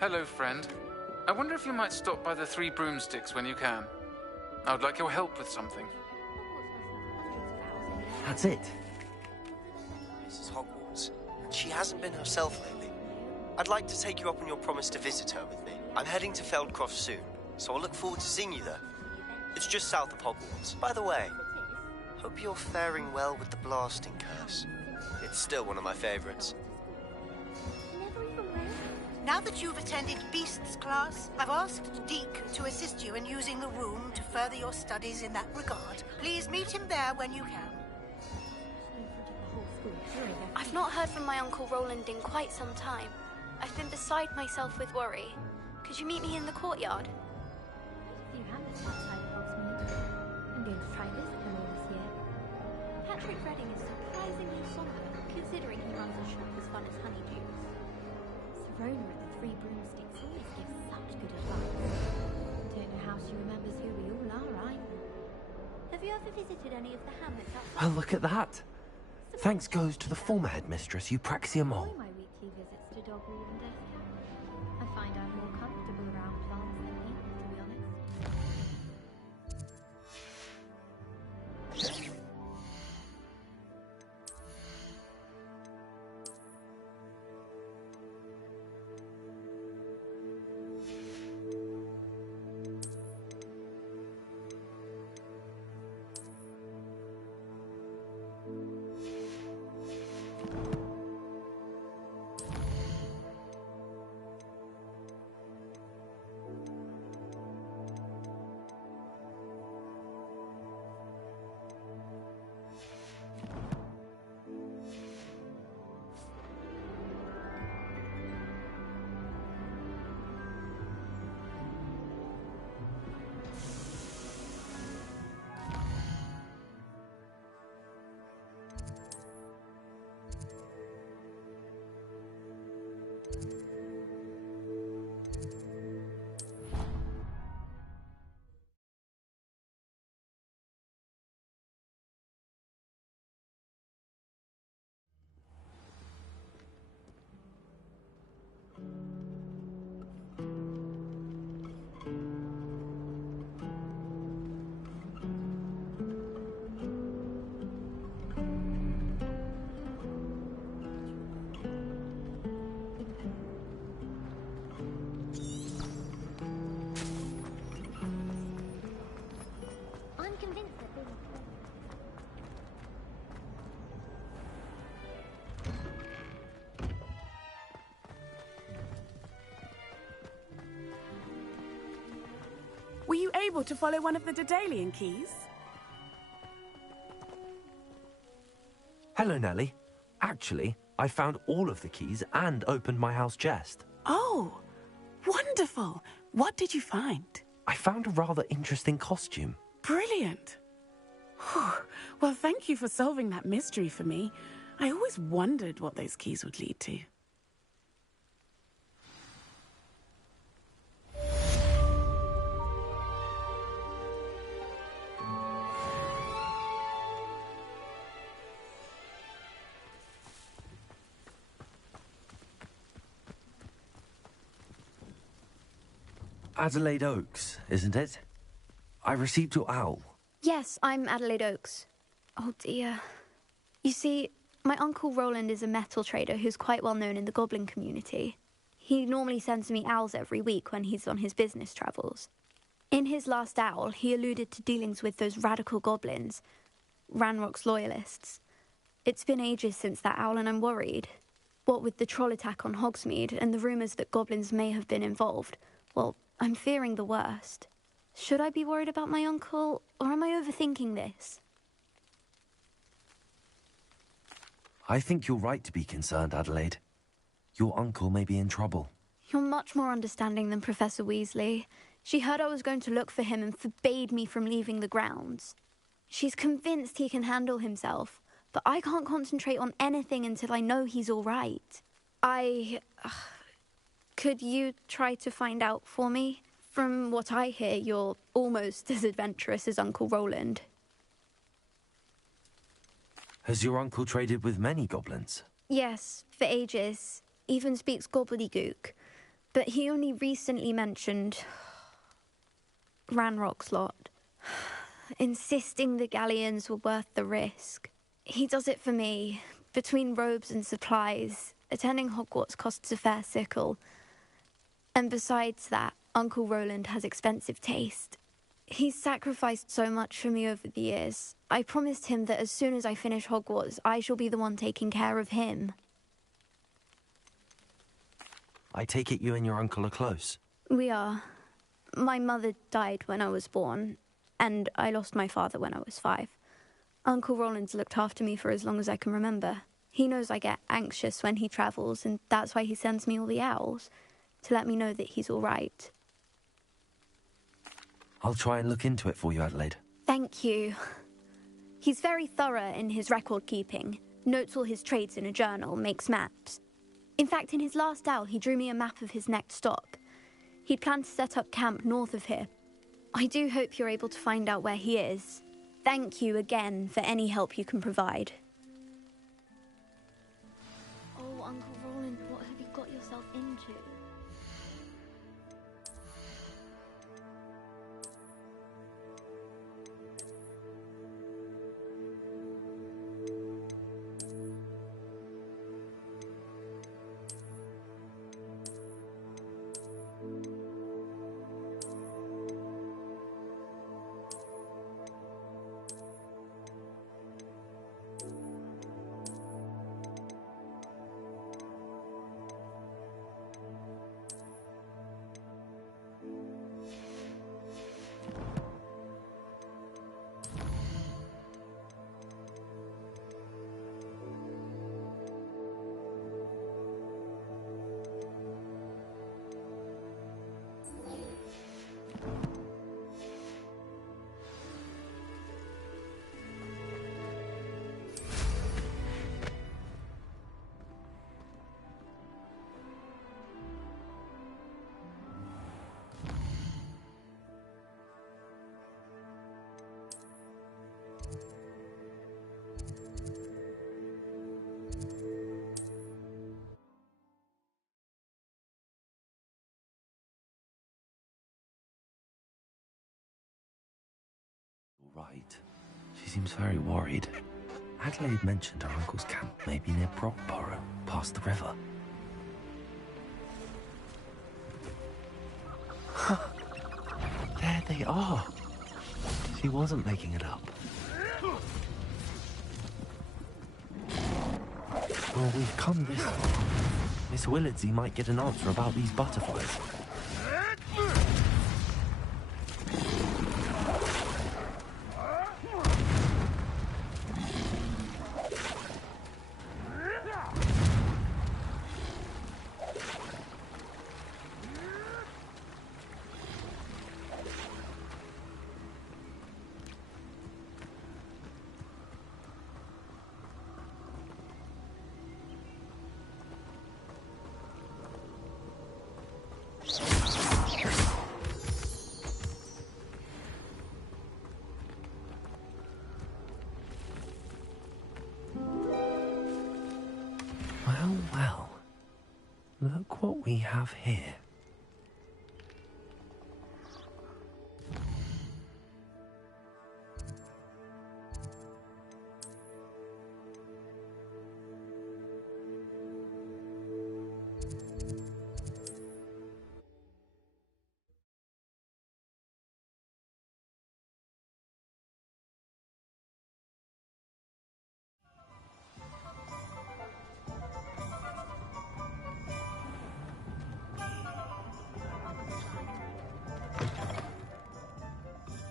Hello, friend. I wonder if you might stop by the Three Broomsticks when you can. I would like your help with something. That's it. This is Hogwarts, and she hasn't been herself lately. I'd like to take you up on your promise to visit her with me. I'm heading to Feldcroft soon, so I'll look forward to seeing you there. It's just south of Hogwarts. By the way, hope you're faring well with the blasting curse. It's still one of my favorites. Now that you've attended Beasts class, I've asked Deke to assist you in using the room to further your studies in that regard. Please meet him there when you can. I've not heard from my Uncle Roland in quite some time. I've been beside myself with worry. Could you meet me in the courtyard? I'm going to try this more this year. Patrick Redding is surprisingly somber, considering he runs a shop as fun as Honeydews. Serona at the Three Broomsticks always gives such good advice. Don't know how she remembers who we all are either. Have you ever visited any of the hamlets outside? Oh, look at that. Thanks goes to the former headmistress, Eupraxia Mole. My weekly visits to Dogwood and Deathcap. I find I'm more comfortable around plants than people, to be honest. Were you able to follow one of the Daedalian keys? Hello, Nellie. Actually, I found all of the keys and opened my house chest. Oh, wonderful. What did you find? I found a rather interesting costume. Brilliant. Whew. Well, thank you for solving that mystery for me. I always wondered what those keys would lead to. Adelaide Oaks, isn't it? I received your owl. Yes, I'm Adelaide Oaks. Oh dear. You see, my Uncle Roland is a metal trader who's quite well known in the goblin community. He normally sends me owls every week when he's on his business travels. In his last owl, he alluded to dealings with those radical goblins, Ranrock's loyalists. It's been ages since that owl and I'm worried. What with the troll attack on Hogsmeade and the rumours that goblins may have been involved, well, I'm fearing the worst. Should I be worried about my uncle, or am I overthinking this? I think you're right to be concerned, Adelaide. Your uncle may be in trouble. You're much more understanding than Professor Weasley. She heard I was going to look for him and forbade me from leaving the grounds. She's convinced he can handle himself, but I can't concentrate on anything until I know he's all right. Could you try to find out for me? From what I hear, you're almost as adventurous as Uncle Roland. Has your uncle traded with many goblins? Yes, for ages. Even speaks gobbledygook. But he only recently mentioned Ranrock's lot, insisting the galleons were worth the risk. He does it for me. Between robes and supplies, attending Hogwarts costs a fair sickle. And besides that, Uncle Roland has expensive taste. He's sacrificed so much for me over the years. I promised him that as soon as I finish Hogwarts, I shall be the one taking care of him. I take it you and your uncle are close. We are. My mother died when I was born, and I lost my father when I was 5. Uncle Roland's looked after me for as long as I can remember. He knows I get anxious when he travels, and that's why he sends me all the owls, to let me know that he's all right. I'll try and look into it for you, Adelaide. Thank you. He's very thorough in his record keeping, notes all his trades in a journal, makes maps. In fact, in his last owl, he drew me a map of his next stop. He'd planned to set up camp north of here. I do hope you're able to find out where he is. Thank you again for any help you can provide. Oh, Uncle Roland, what have you got yourself into? Right. She seems very worried. Adelaide mentioned her uncle's camp may be near Brockborough, past the river. There they are. She wasn't making it up. Well, we've come this far. Miss Willardsey might get an answer about these butterflies. look what we have here.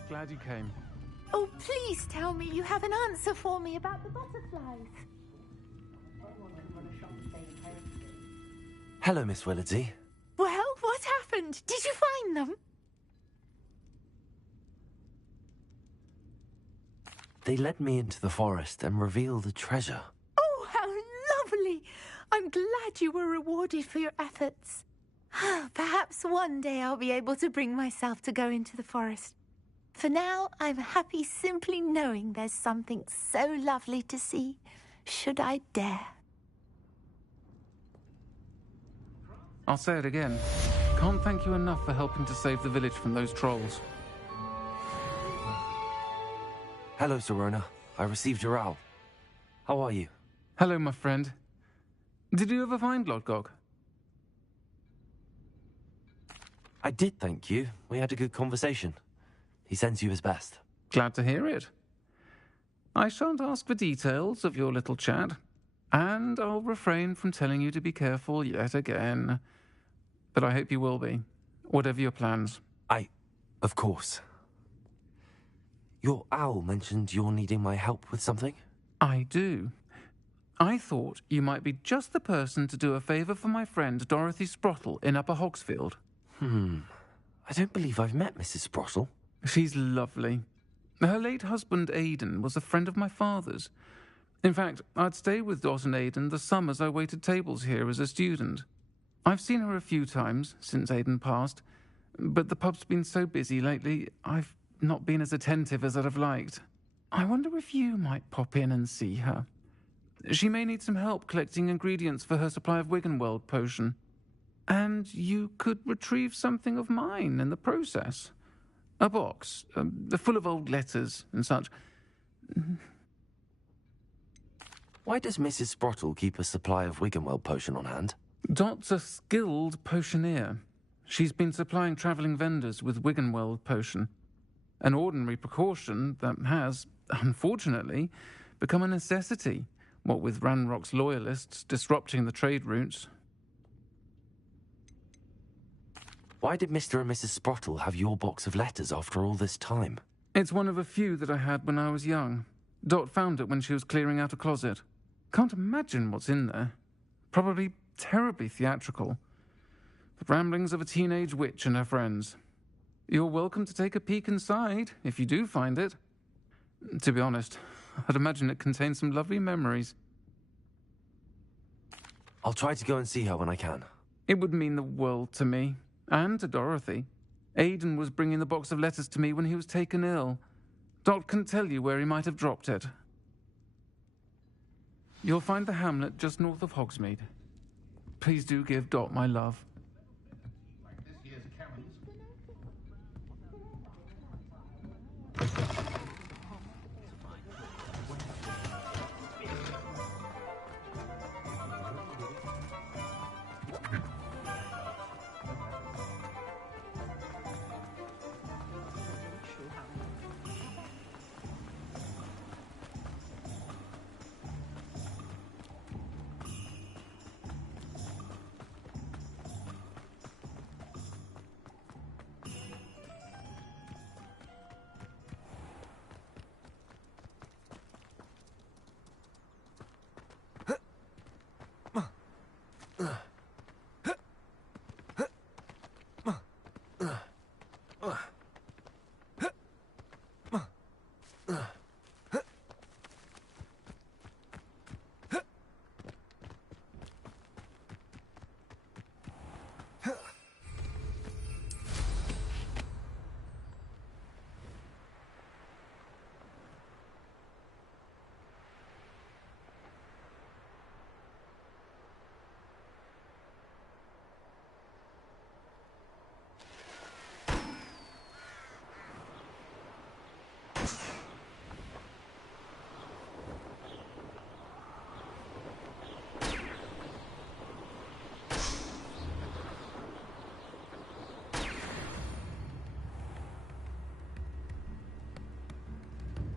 Glad you came. Oh, please tell me you have an answer for me about the butterflies. Hello, Miss Willardsey. Well, what happened? Did you find them? They led me into the forest and revealed a treasure. Oh, how lovely! I'm glad you were rewarded for your efforts. Perhaps one day I'll be able to bring myself to go into the forest. For now, I'm happy simply knowing there's something so lovely to see, should I dare. I'll say it again. Can't thank you enough for helping to save the village from those trolls. Hello, Serona. I received your owl. How are you? Hello, my friend. Did you ever find Lodgok? I did, thank you. We had a good conversation. He sends you his best. Glad to hear it. I shan't ask for details of your little chat, and I'll refrain from telling you to be careful yet again. But I hope you will be, whatever your plans. Of course. Your owl mentioned you're needing my help with something? I do. I thought you might be just the person to do a favour for my friend Dorothy Sprottle in Upper Hogsfield. I don't believe I've met Mrs. Sprottle. She's lovely. Her late husband, Aidan, was a friend of my father's. In fact, I'd stayed with Dot and Aidan the summers I waited tables here as a student. I've seen her a few times since Aidan passed, but the pub's been so busy lately, I've not been as attentive as I'd have liked. I wonder if you might pop in and see her. She may need some help collecting ingredients for her supply of Wiggenweld potion. And you could retrieve something of mine in the process. A box, full of old letters and such. Why does Mrs. Sprottle keep a supply of Wiggenweld potion on hand? Dot's a skilled potioneer. She's been supplying travelling vendors with Wiggenweld potion. An ordinary precaution that has, unfortunately, become a necessity, what with Ranrock's loyalists disrupting the trade routes. Why did Mr. and Mrs. Sprottle have your box of letters after all this time? It's one of a few that I had when I was young. Dot found it when she was clearing out a closet. Can't imagine what's in there. Probably terribly theatrical. The ramblings of a teenage witch and her friends. You're welcome to take a peek inside, if you do find it. To be honest, I'd imagine it contains some lovely memories. I'll try to go and see her when I can. It would mean the world to me. And to Dorothy. Aidan was bringing the box of letters to me when he was taken ill. Dot can tell you where he might have dropped it. You'll find the hamlet just north of Hogsmeade. Please do give Dot my love.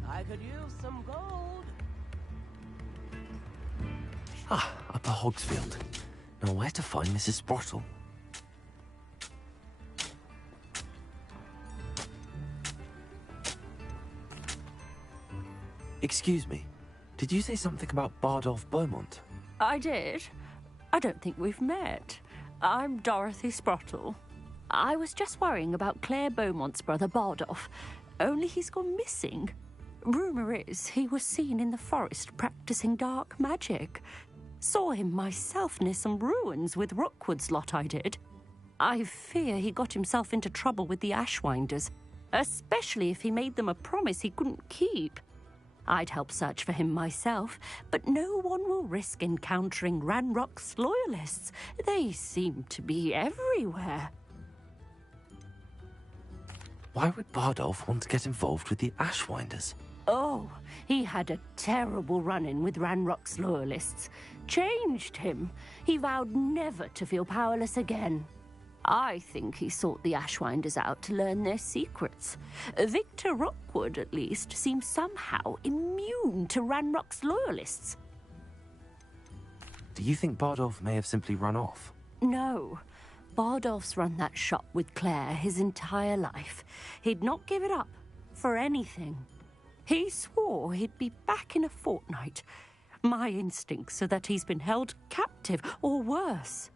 I could use some gold. Ah, Upper Hogsfield. Now where to find Mrs. Sprottle? Excuse me, did you say something about Bardolph Beaumont? I did. I don't think we've met. I'm Dorothy Sprottle. I was just worrying about Claire Beaumont's brother Bardolph, only he's gone missing. Rumour is he was seen in the forest practicing dark magic. Saw him myself near some ruins with Rookwood's lot I did. I fear he got himself into trouble with the Ashwinders, especially if he made them a promise he couldn't keep. I'd help search for him myself, but no one will risk encountering Ranrock's loyalists. They seem to be everywhere. Why would Bardolph want to get involved with the Ashwinders? Oh, he had a terrible run-in with Ranrock's loyalists. Changed him. He vowed never to feel powerless again. I think he sought the Ashwinders out to learn their secrets. Victor Rookwood, at least, seems somehow immune to Ranrock's loyalists. Do you think Bardolph may have simply run off? No. Bardolph's run that shop with Claire his entire life. He'd not give it up for anything. He swore he'd be back in a fortnight. My instincts are that he's been held captive, or worse.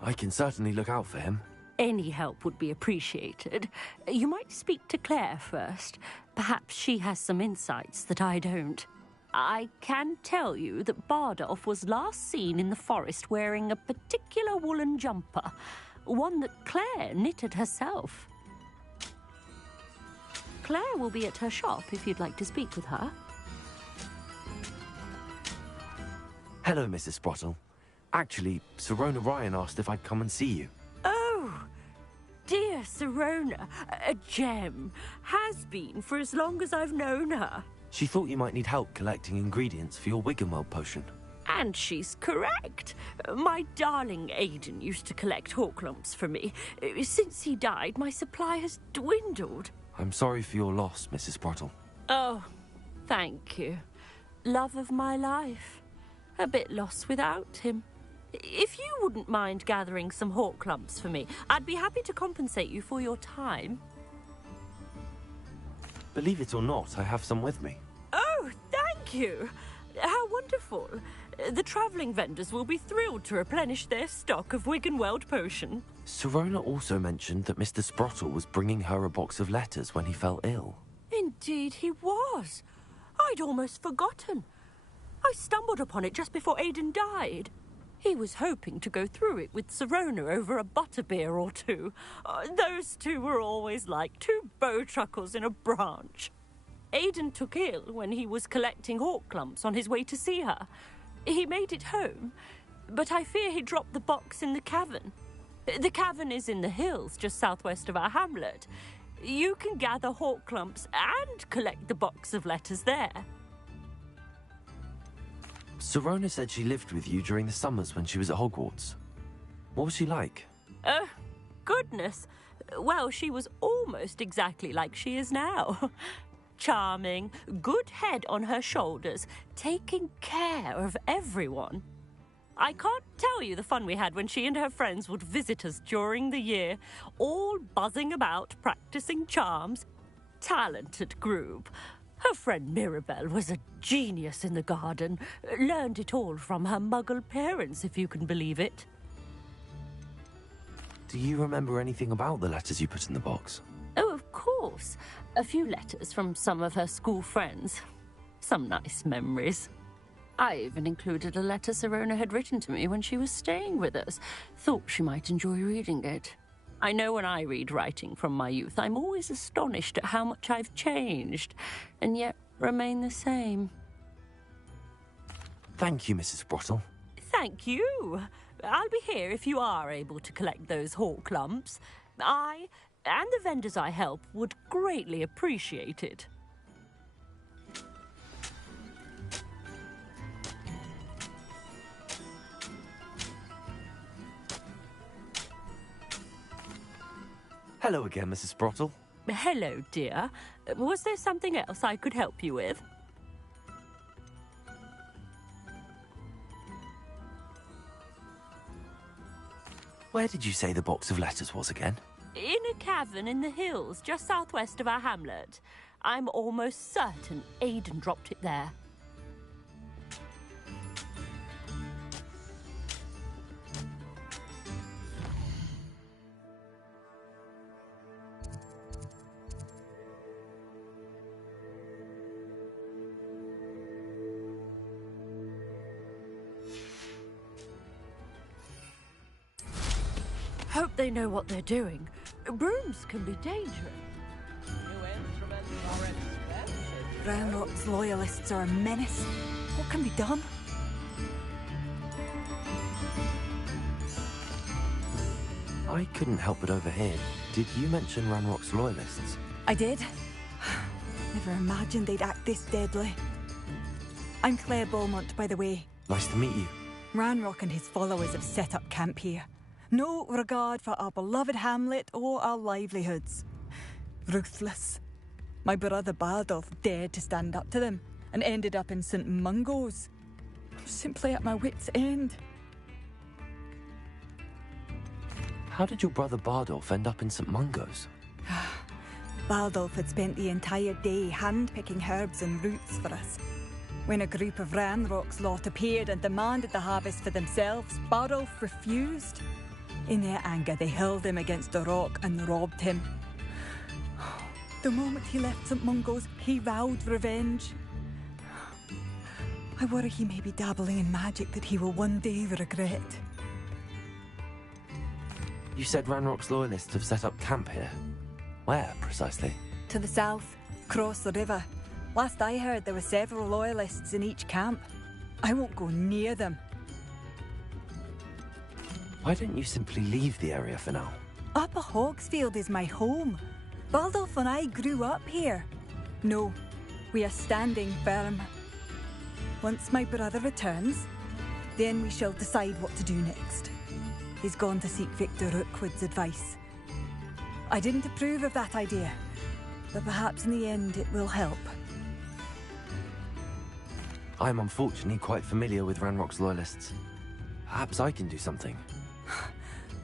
I can certainly look out for him. Any help would be appreciated. You might speak to Claire first. Perhaps she has some insights that I don't. I can tell you that Bardolph was last seen in the forest wearing a particular woolen jumper, one that Claire knitted herself. Claire will be at her shop if you'd like to speak with her. Hello, Mrs. Sprottle. Actually, Sirona Ryan asked if I'd come and see you. Oh, dear Sirona, a gem. Has been for as long as I've known her. She thought you might need help collecting ingredients for your Wiggenweld potion. And she's correct. My darling Aidan used to collect hawk lumps for me. Since he died, my supply has dwindled. I'm sorry for your loss, Mrs. Sprottle. Oh, thank you. Love of my life. A bit lost without him. If you wouldn't mind gathering some hawk lumps for me, I'd be happy to compensate you for your time. Believe it or not, I have some with me. Oh, thank you. How wonderful. The travelling vendors will be thrilled to replenish their stock of Wiggenweld potion. Sirona also mentioned that Mr. Sprottle was bringing her a box of letters when he fell ill. Indeed he was. I'd almost forgotten. I stumbled upon it just before Aidan died. He was hoping to go through it with Sirona over a butterbeer or two. Those two were always like two bowtruckles in a branch. Aidan took ill when he was collecting hawk clumps on his way to see her. He made it home, but I fear he dropped the box in the cavern. The cavern is in the hills just southwest of our hamlet. You can gather hawk clumps and collect the box of letters there. Sirona said she lived with you during the summers when she was at Hogwarts. What was she like? Goodness. Well, she was almost exactly like she is now. Charming, good head on her shoulders, taking care of everyone. I can't tell you the fun we had when she and her friends would visit us during the year, all buzzing about, practicing charms. Talented group. Her friend Mirabelle was a genius in the garden. Learned it all from her muggle parents, if you can believe it. Do you remember anything about the letters you put in the box? Oh, of course. A few letters from some of her school friends. Some nice memories. I even included a letter Sirona had written to me when she was staying with us. Thought she might enjoy reading it. I know when I read writing from my youth, I'm always astonished at how much I've changed, and yet remain the same. Thank you, Mrs. Sprottle. Thank you. I'll be here if you are able to collect those hawk lumps. I, And the vendors I help would greatly appreciate it. Hello again, Mrs. Sprottle. Hello, dear. Was there something else I could help you with? Where did you say the box of letters was again? In a cavern in the hills, just southwest of our hamlet. I'm almost certain Aidan dropped it there. Hope they know what they're doing. Brooms can be dangerous. New instruments are expensive. Ranrock's loyalists are a menace. What can be done? I couldn't help but overhear. Did you mention Ranrock's loyalists? I did. Never imagined they'd act this deadly. I'm Claire Beaumont, by the way. Nice to meet you. Ranrock and his followers have set up camp here. No regard for our beloved hamlet or our livelihoods. Ruthless. My brother Bardolph dared to stand up to them and ended up in St. Mungo's. I'm simply at my wit's end. How did your brother Bardolph end up in St. Mungo's? Bardolph had spent the entire day hand-picking herbs and roots for us. When a group of Ranrock's lot appeared and demanded the harvest for themselves, Bardolph refused. In their anger, they hurled him against a rock and robbed him. The moment he left St. Mungo's, he vowed revenge. I worry he may be dabbling in magic that he will one day regret. You said Ranrock's loyalists have set up camp here. Where, precisely? To the south, across the river. Last I heard, there were several loyalists in each camp. I won't go near them. Why don't you simply leave the area for now? Upper Hogsfield is my home. Baldolph and I grew up here. No, we are standing firm. Once my brother returns, then we shall decide what to do next. He's gone to seek Victor Rookwood's advice. I didn't approve of that idea, but perhaps in the end it will help. I'm unfortunately quite familiar with Ranrock's loyalists. Perhaps I can do something.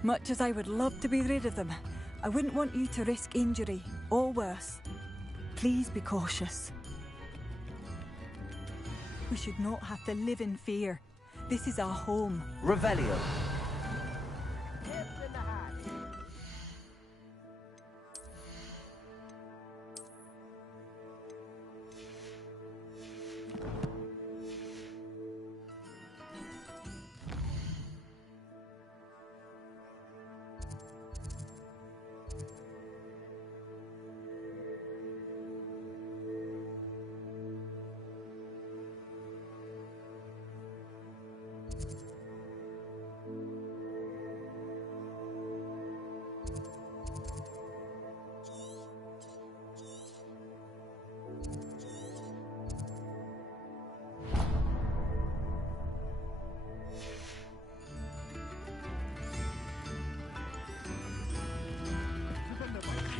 Much as I would love to be rid of them, I wouldn't want you to risk injury, or worse. Please be cautious. We should not have to live in fear. This is our home. Revelio.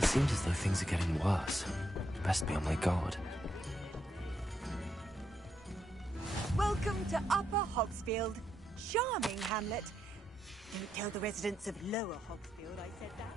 It seems as though things are getting worse. Best be on my guard. Welcome to Upper Hogsfield. Charming hamlet. Don't tell the residents of Lower Hogsfield I said that.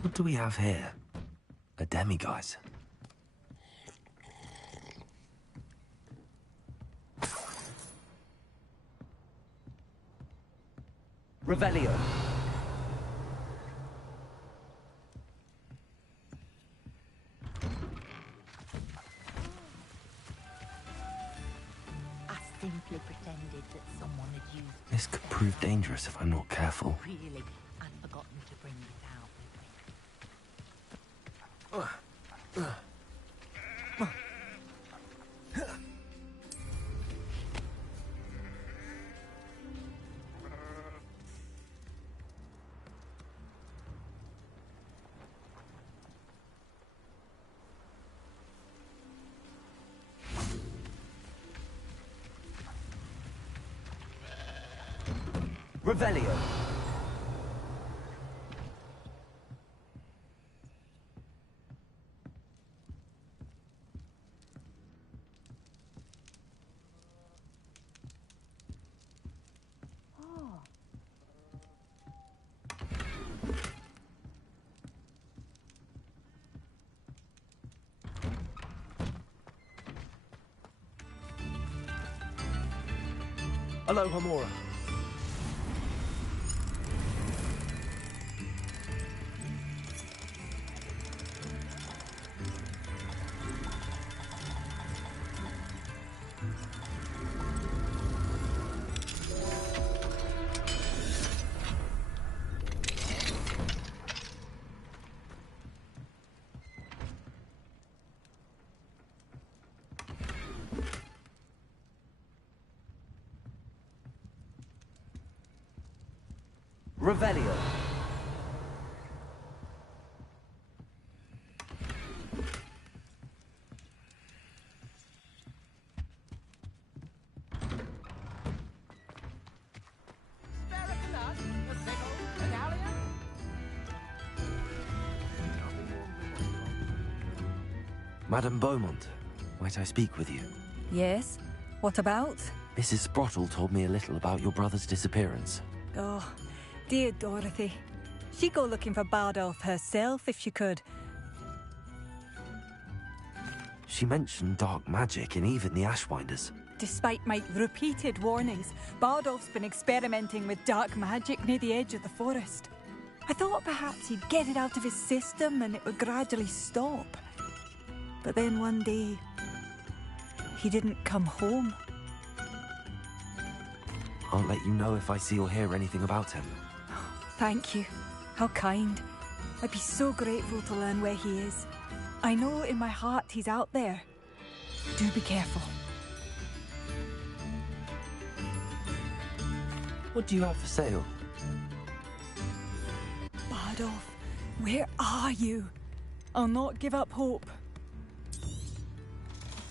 What do we have here? A demiguise. Revelio. that someone had used This could prove dangerous if I'm not careful. really and forgotten to bring it out with me. Revelio. Hello, Homora. Revelio. Madame Beaumont, might I speak with you? Yes? What about? Mrs. Sprottle told me a little about your brother's disappearance. Oh, dear Dorothy. She'd go looking for Bardolph herself if she could. She mentioned dark magic and even the Ashwinders. Despite my repeated warnings, Bardolph's been experimenting with dark magic near the edge of the forest. I thought perhaps he'd get it out of his system and it would gradually stop. But then one day, he didn't come home. I'll let you know if I see or hear anything about him. Thank you. How kind. I'd be so grateful to learn where he is. I know in my heart he's out there. Do be careful. What do you have for sale? Bardolph, where are you? I'll not give up hope.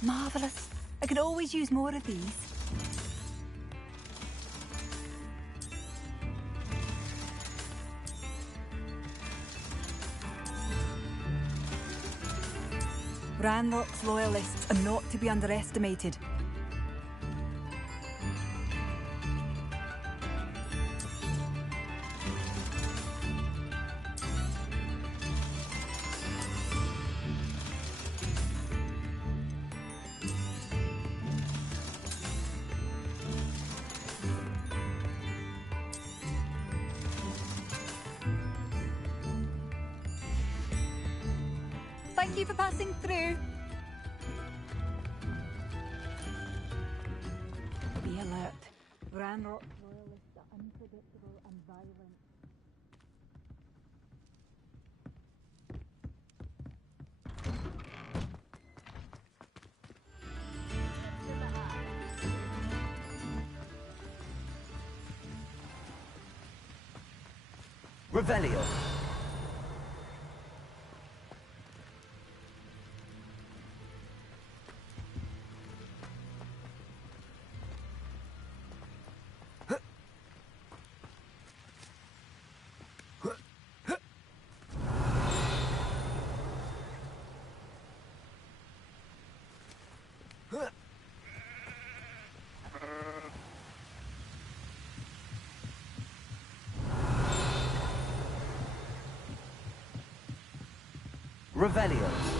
Marvellous. I could always use more of these. Ranrock's loyalists are not to be underestimated. Thank you for passing through. Be alert. Ranrock's loyalists are unpredictable and violent. Revelio. Revelio.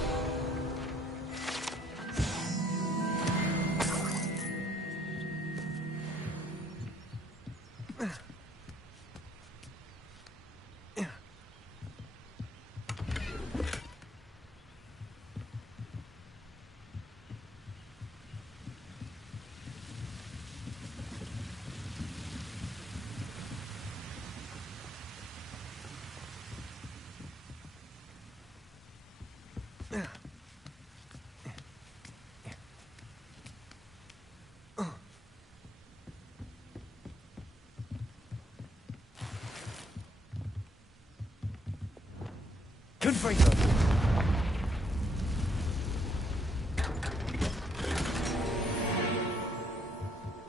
Confringo.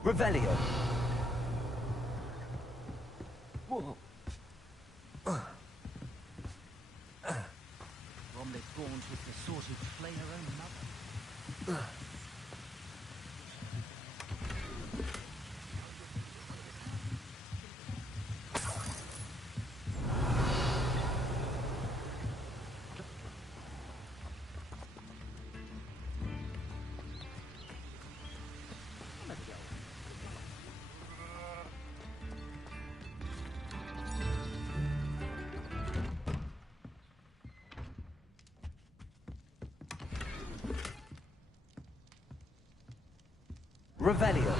Revelio. Whoa. Bromley Gaunt was the sort who'd flay her own mother. Revelio.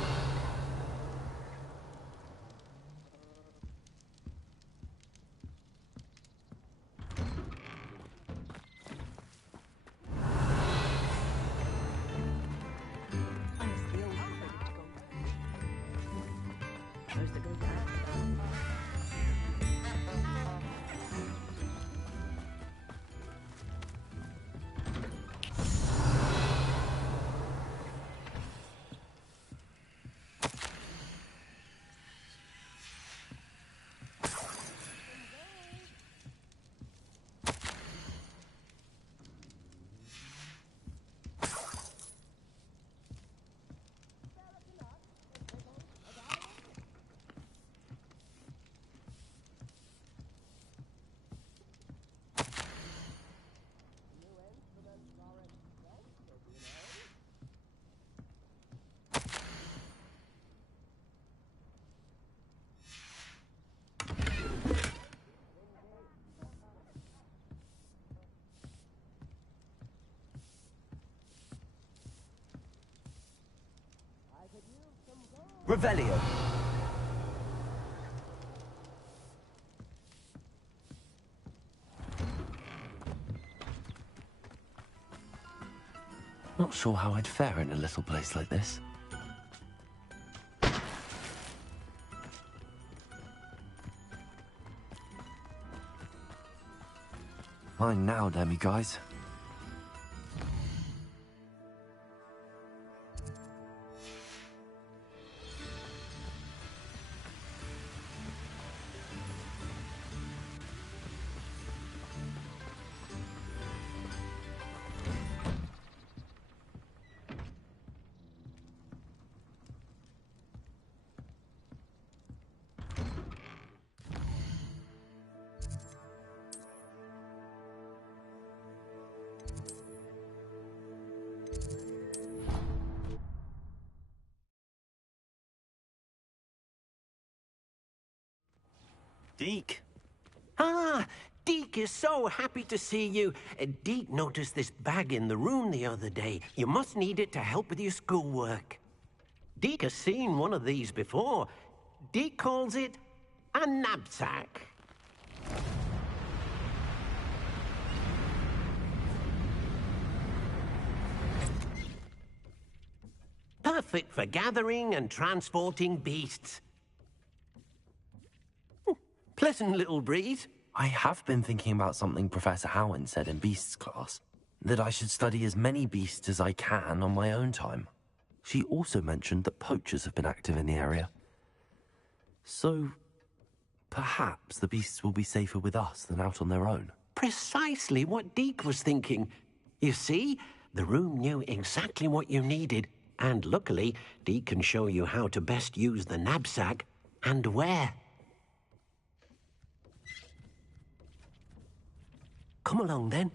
Revelio. Not sure how I'd fare in a little place like this. Mine now, Demi guys. Deke. Ah, Deke is so happy to see you. Deke noticed this bag in the room the other day. You must need it to help with your schoolwork. Deke has seen one of these before. Deke calls it a knapsack. Perfect for gathering and transporting beasts. Pleasant little breeze. I have been thinking about something Professor Howen said in Beasts class. That I should study as many beasts as I can on my own time. She also mentioned that poachers have been active in the area. So, perhaps the beasts will be safer with us than out on their own. Precisely what Deke was thinking. You see, the room knew exactly what you needed, and luckily, Deke can show you how to best use the knapsack and where. Come along, then.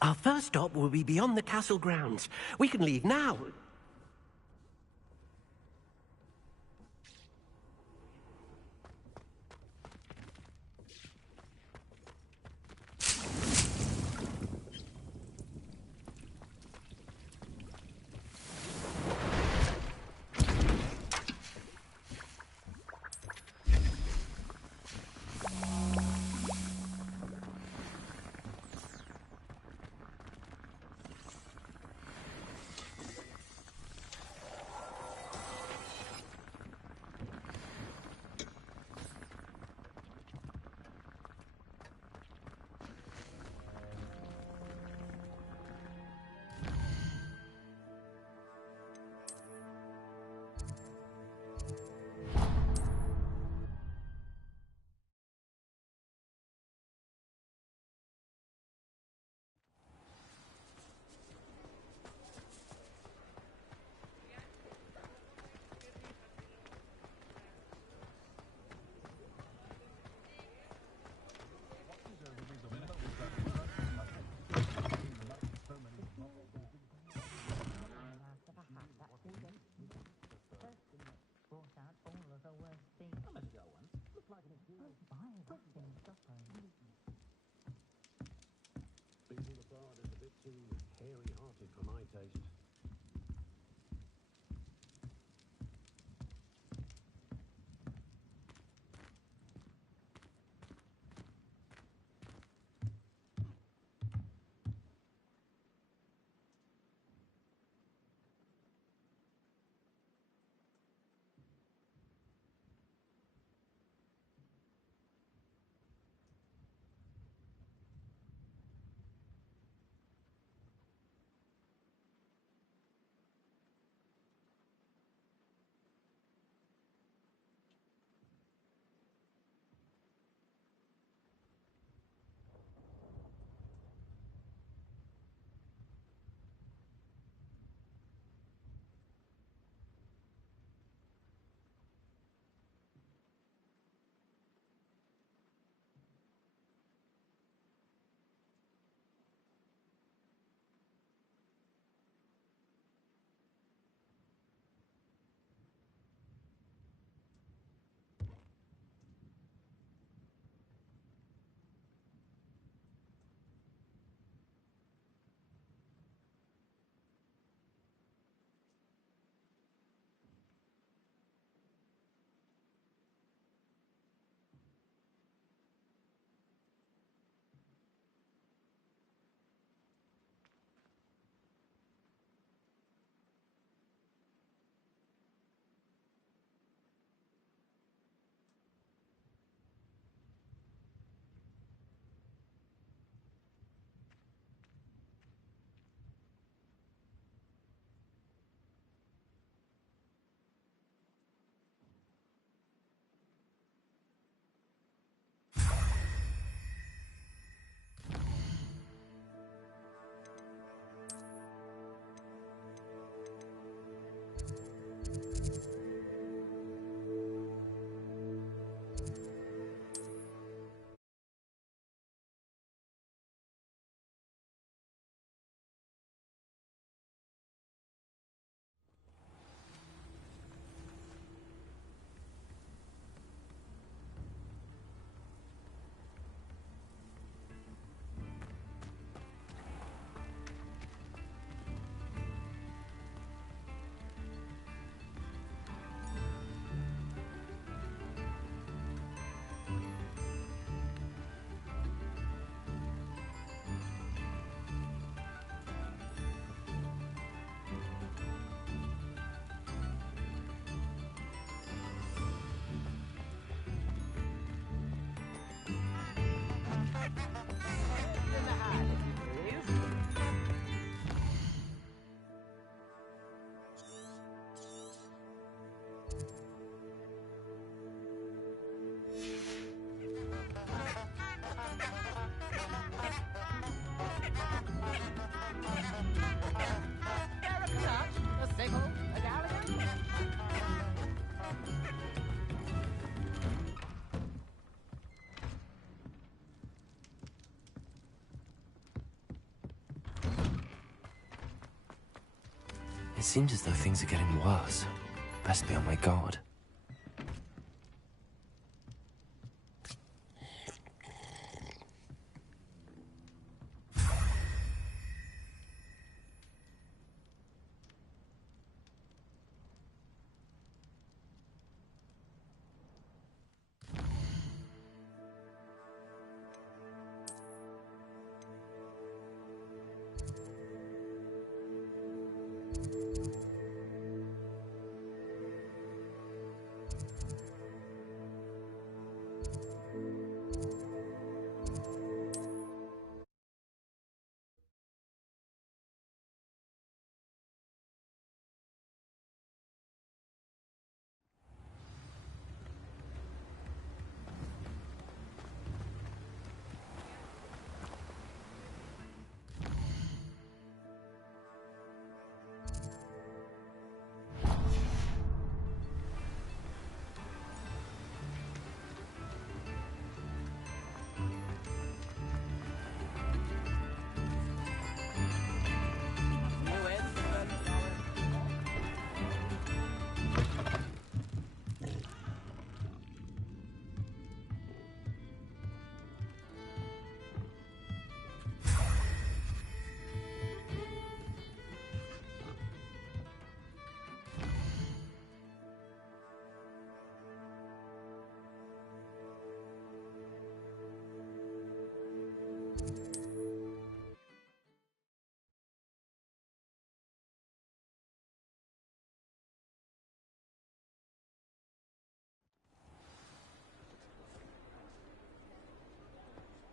Our first stop will be beyond the castle grounds. We can leave now. my taste. It seems as though things are getting worse. Best be on my guard.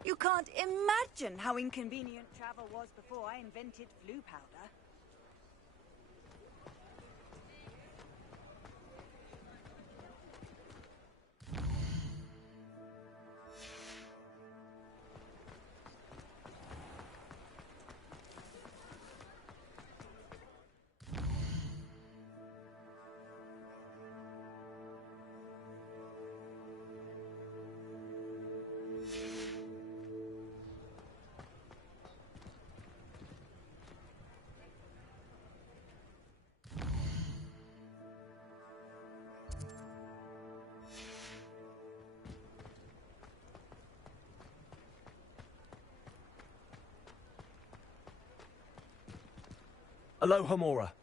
You can't imagine how inconvenient travel was before I invented flu powder. Aloha, Mora.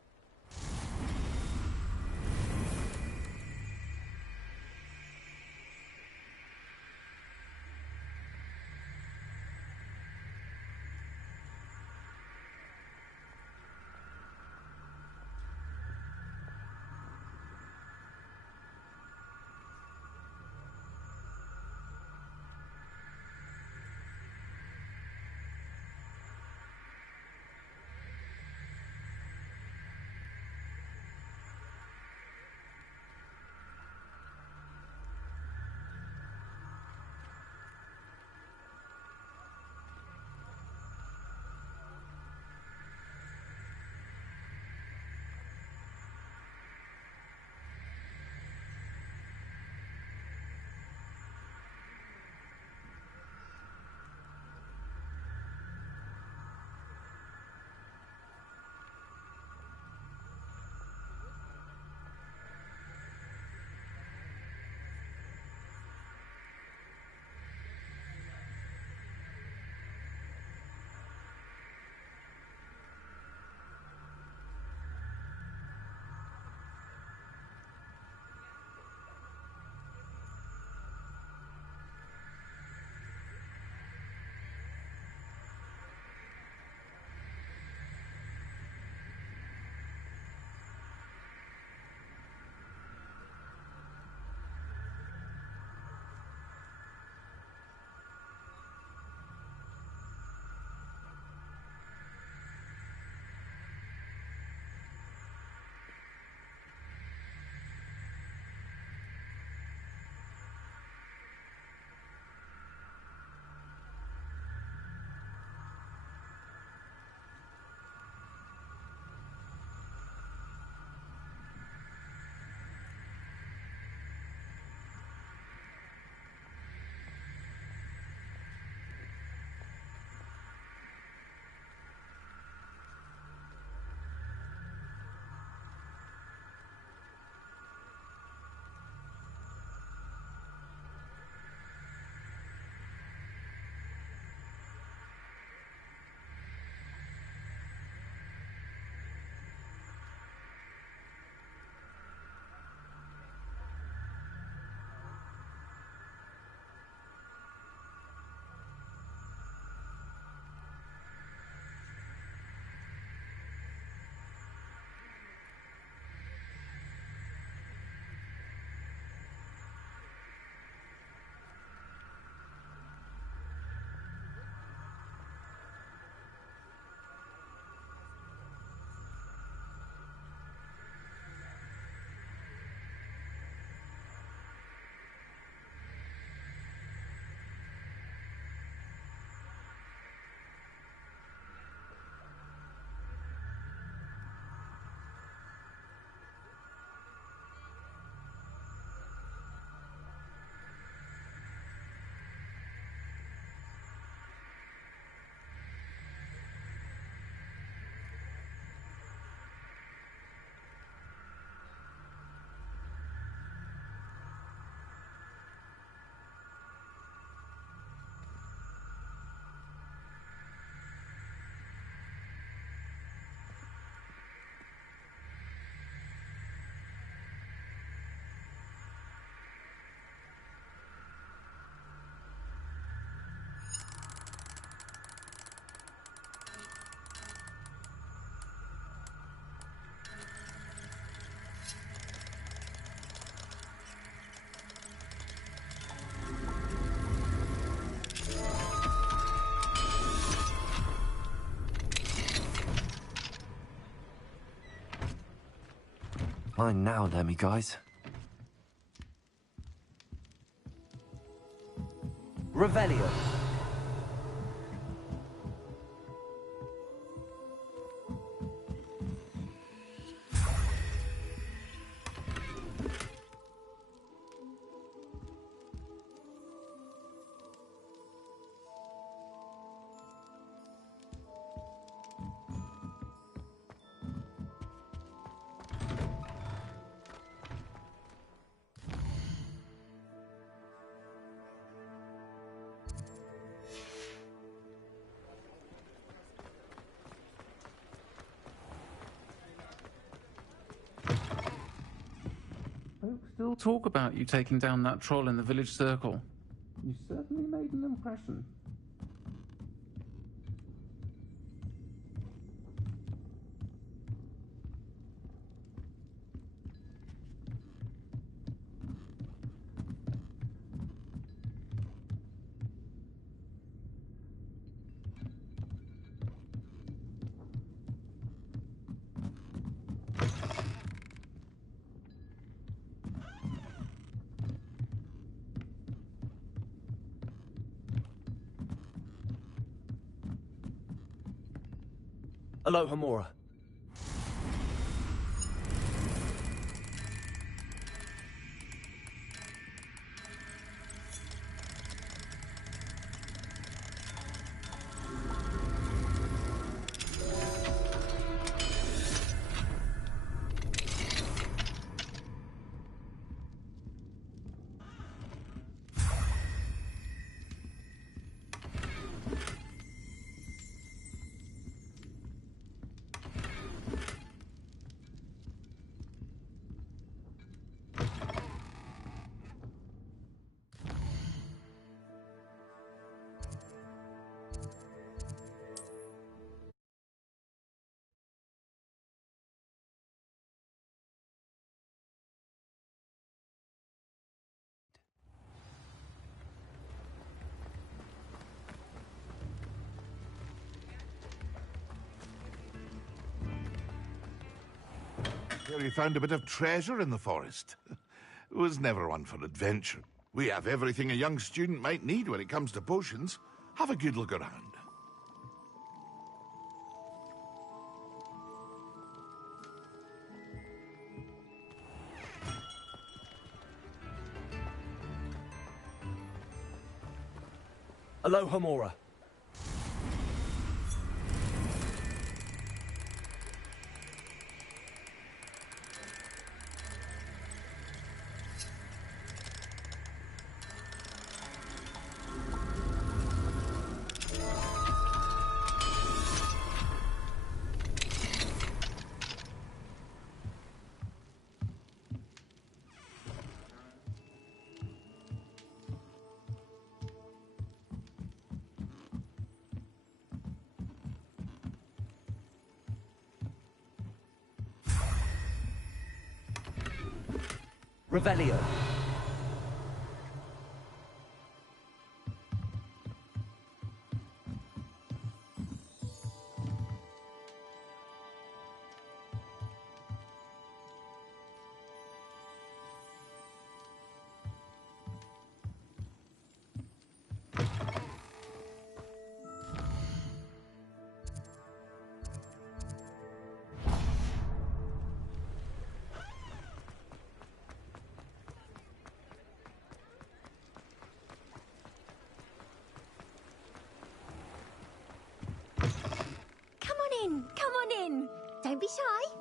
Mine now, Lemmy guys. Revelio. Folks still talk about you taking down that troll in the village circle. You certainly made an impression. Aloha Mora. Here he found a bit of treasure in the forest. Was never one for adventure. We have everything a young student might need when it comes to potions. Have a good look around. Aloha Mora. Revelio. Come on in. Don't be shy.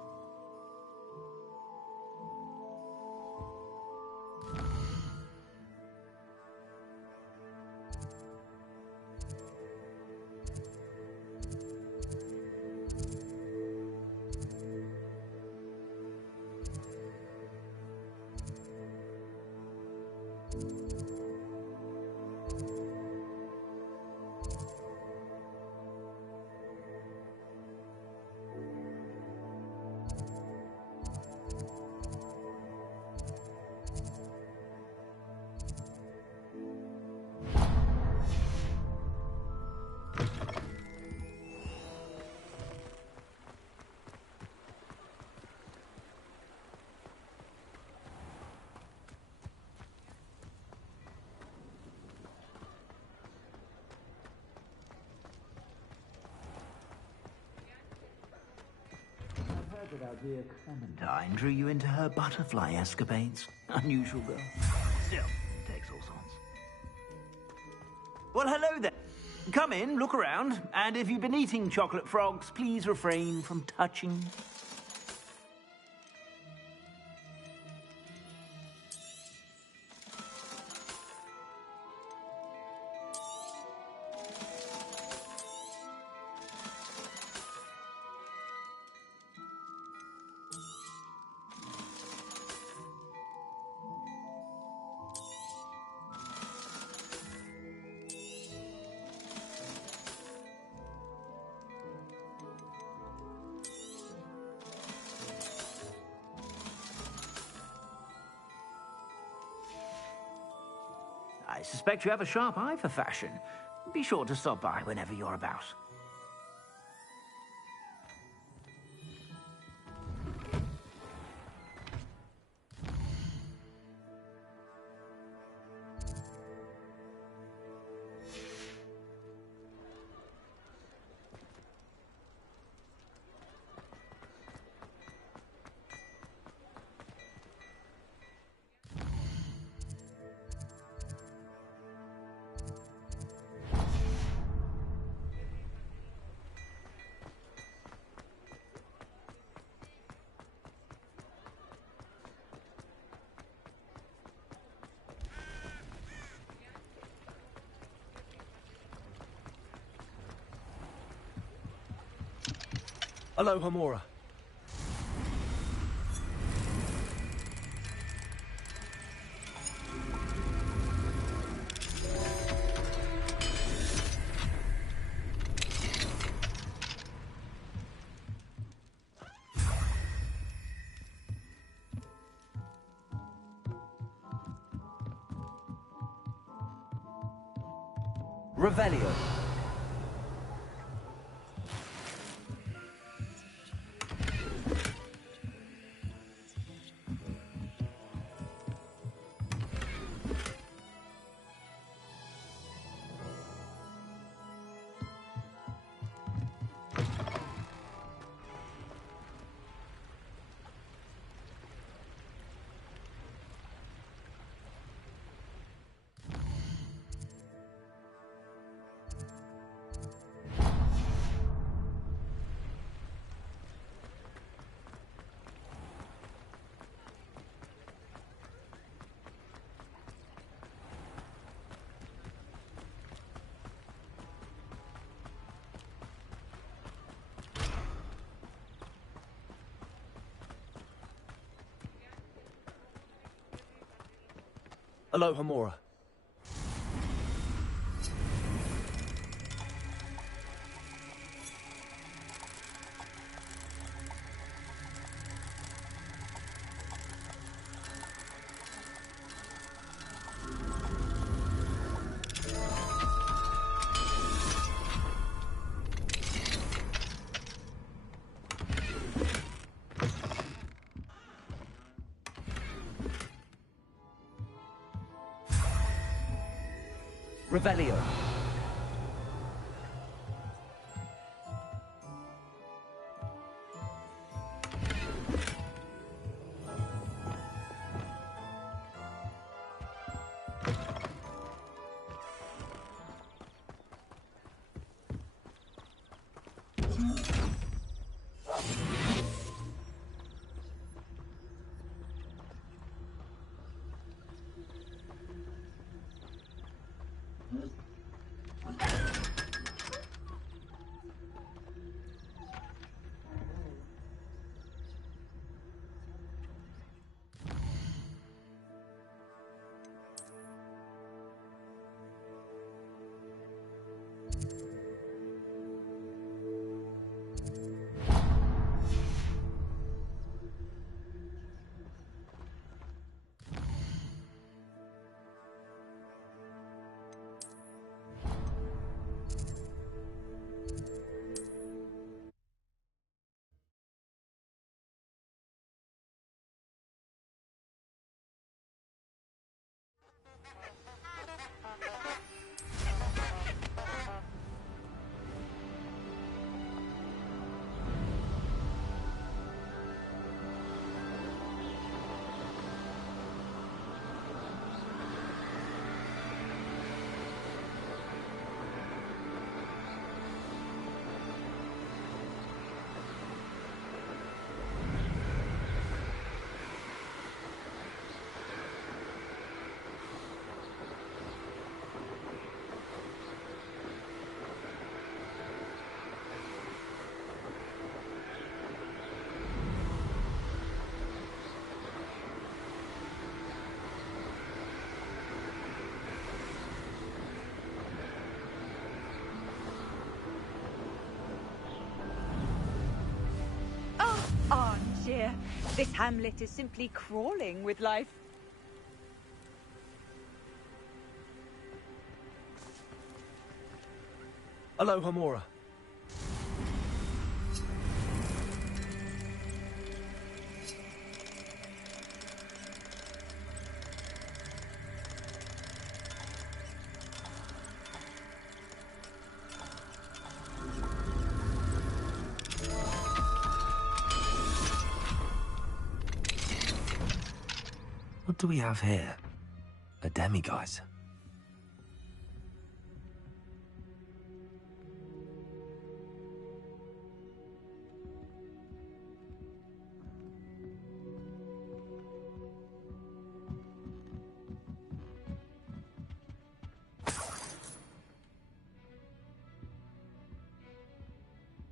dear Clementine drew you into her butterfly escapades. Unusual girl. Still, it takes all sorts. Well, hello there. Come in, look around, and if you've been eating chocolate frogs, please refrain from touching. I suspect you have a sharp eye for fashion. Be sure to stop by whenever you're about. Hello, Homura. Revelio. Hello, Homura. Revelio. here. This hamlet is simply crawling with life. Hello, Hamora. What do we have here? A demiguise.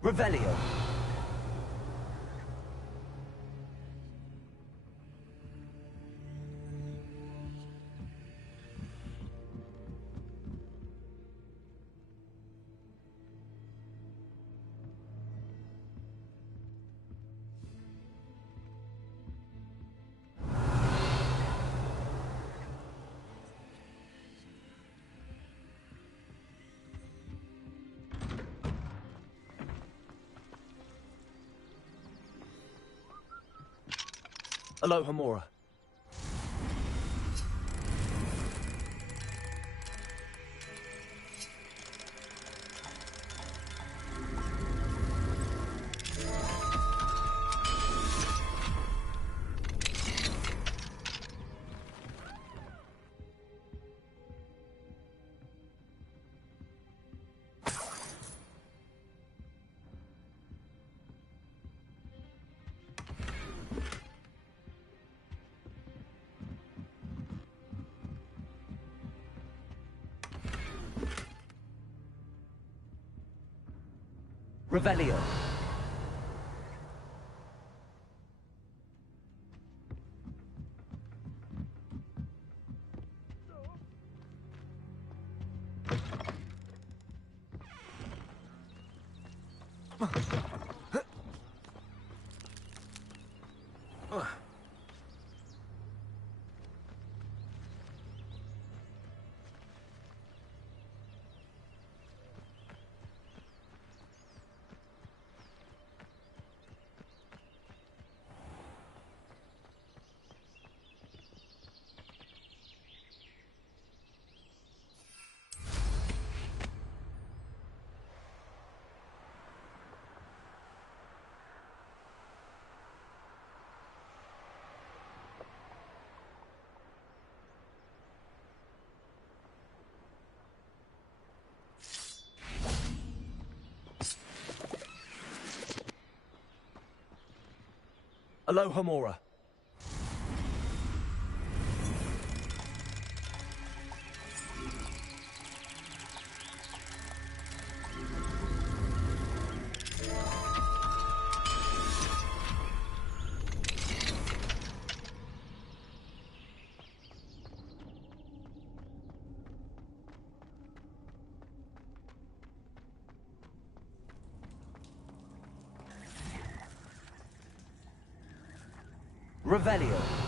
Revelio. Hello, Hamora. Revelio. Hello, Hamora. Revelio.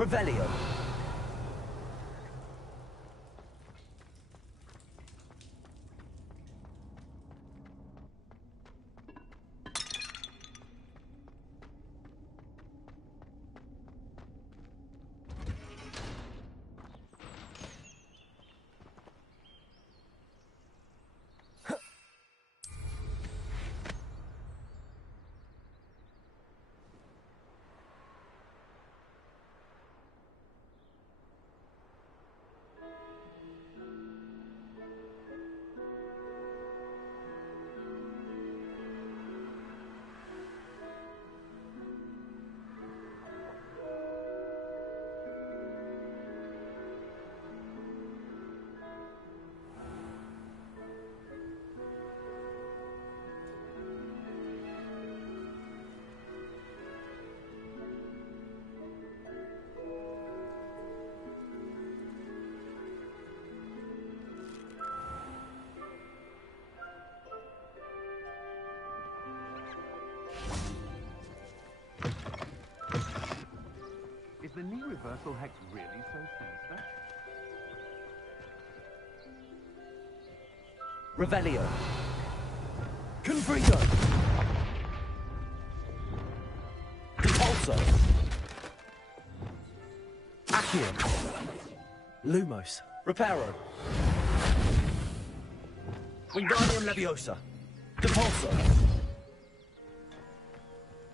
Revelio. the knee reversal hex really so sinister? Revelio. Confringo. Compulso. Accio. Lumos. Reparo. Wingardium Leviosa. Compulso.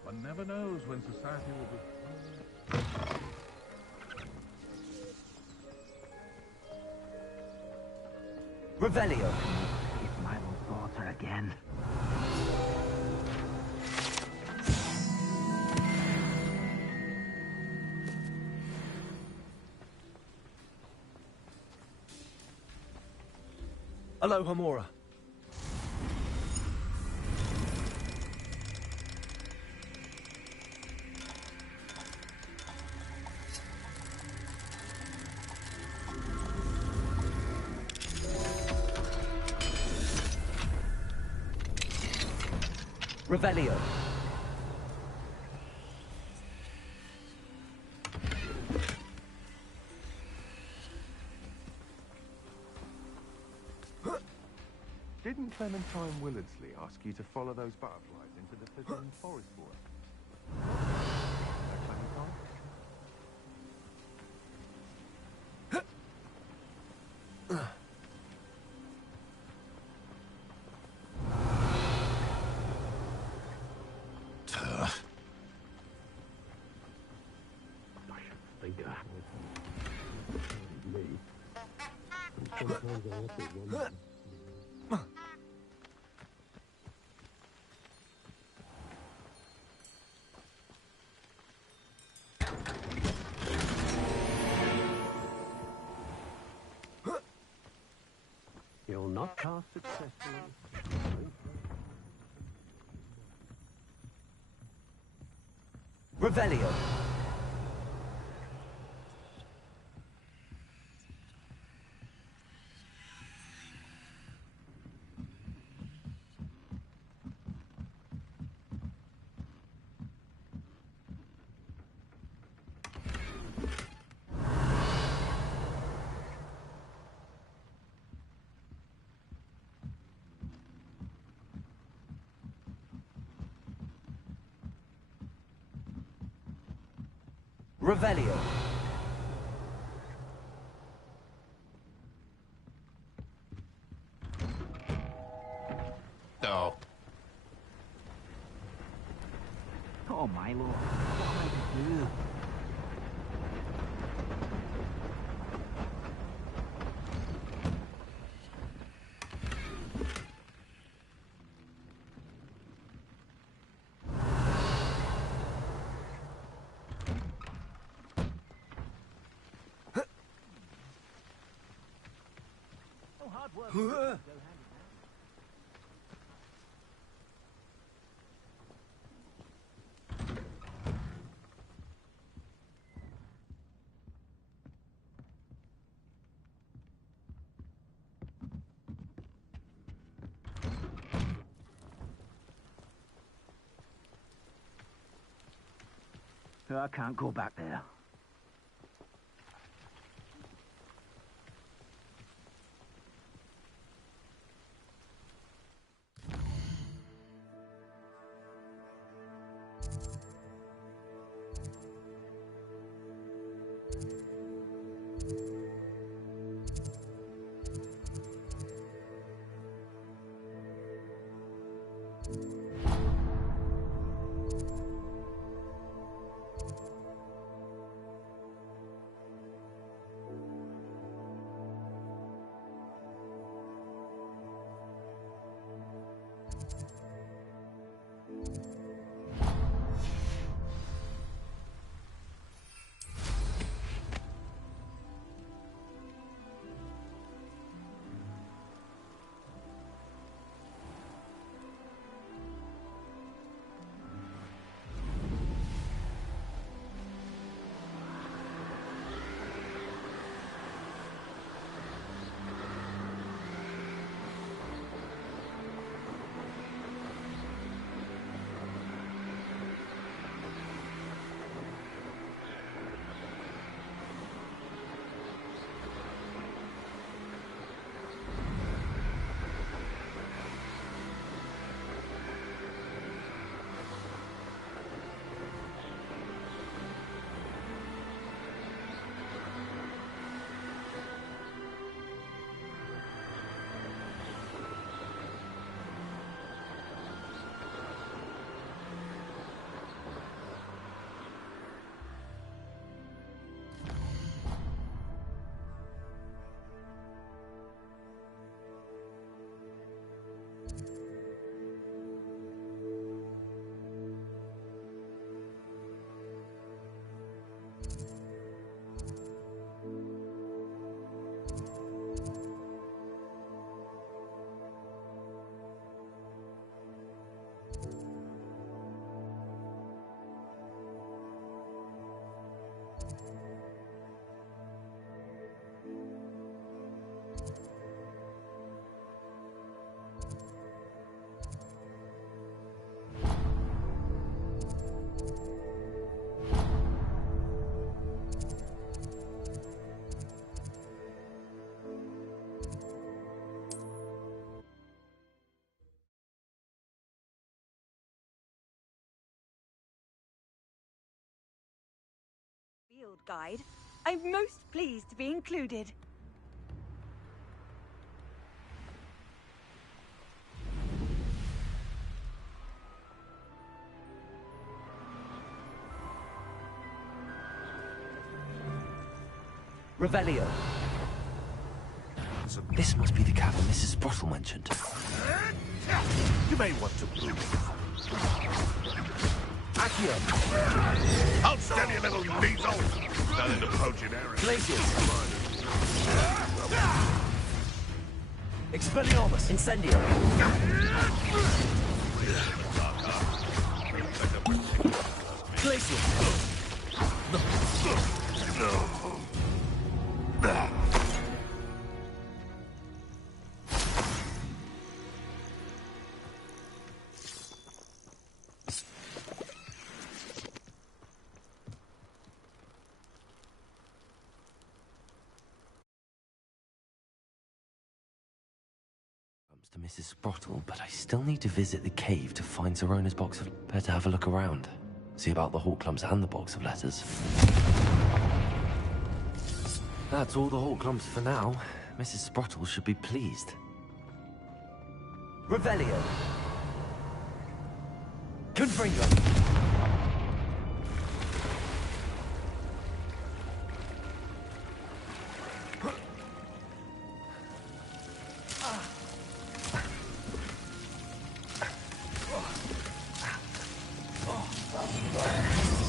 One never knows when society will be... Revelio. It's my old daughter again. Alohomora. Revelio. Didn't Clementine Willardsley ask you to follow those butterflies into the Forbidden Forest for her? Clementine? Tough. I should think I me. Sometimes I also wonder. You'll not pass successfully. Revelio. Revelio. Oh. Oh, my lord. What am I to do? I can't go back there. Field guide. I'm most pleased to be included. Revelio. This must be the cavern Mrs. Sprottle mentioned. You may want to move. Accio. Hold steady, little measle. Not an approaching area. Glacius. Expelliarmus. Incendio. Glacius. To Mrs. Sprottle, but I still need to visit the cave to find Zerona's box of... Better have a look around. See about the Hawk Clumps and the box of letters. That's all the Hawk Clumps for now. Mrs. Sprottle should be pleased. Revelio. Confringo.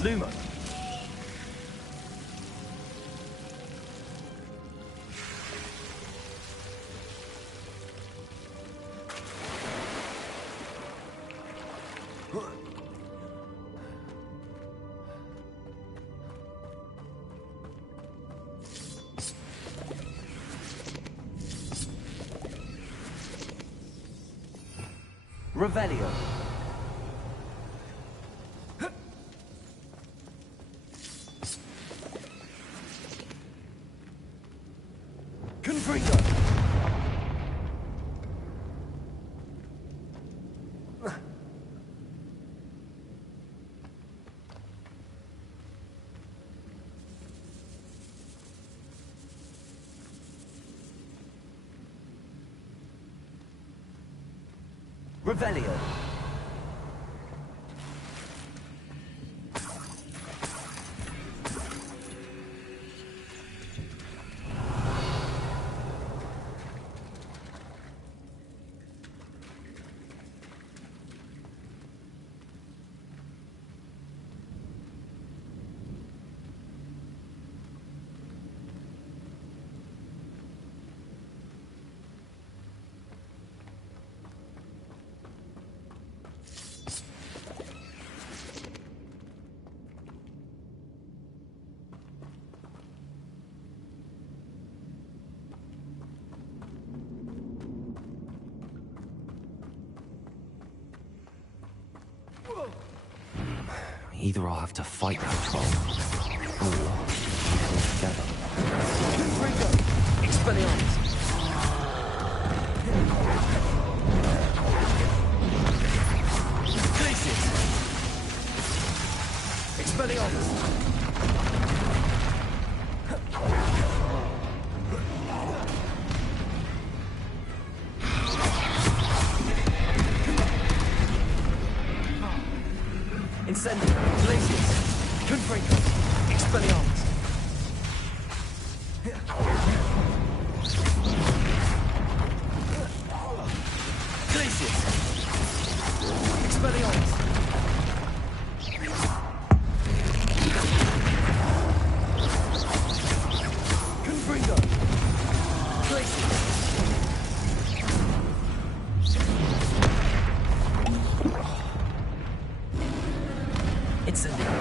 Luma. Revelio. Confringo. Revelio. Either I'll have to fight that troll, or come together. Expelliarmus. Glacius. Expelliarmus. Incendio. Glacius. Confringo. Expelliarmus. Glacius. Expelliarmus. Confringo. Glacius. Incendio.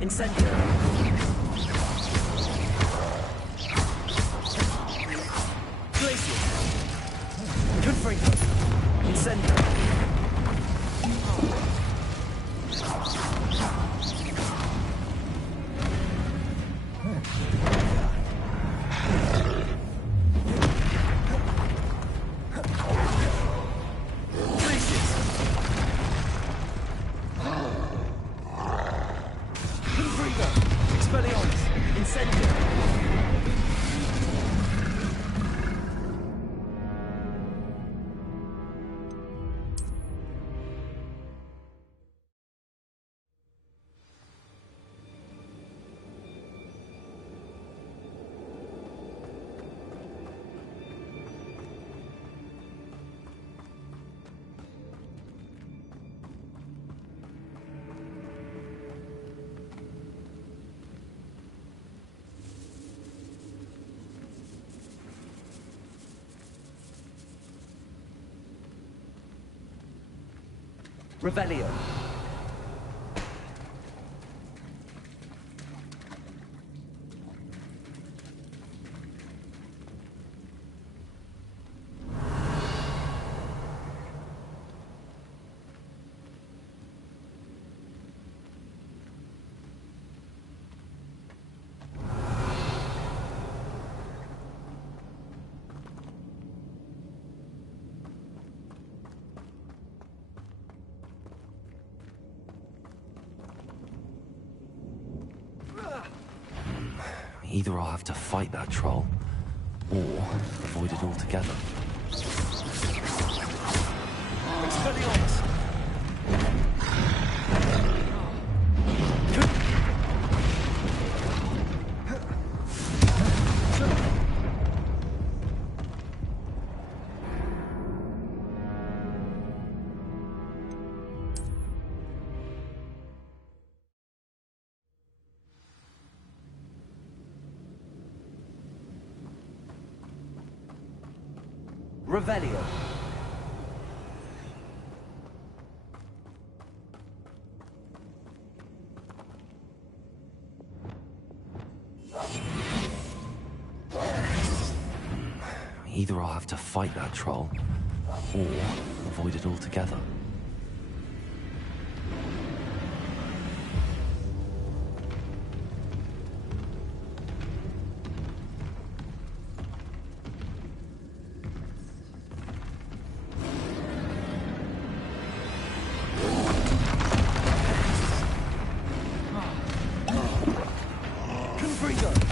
Incendio. Glacius. Confringo. Incendio. Revelio. Either I'll have to fight that troll, or avoid it altogether. Expelliarmus! Revelio. Either I'll have to fight that troll, or avoid it altogether.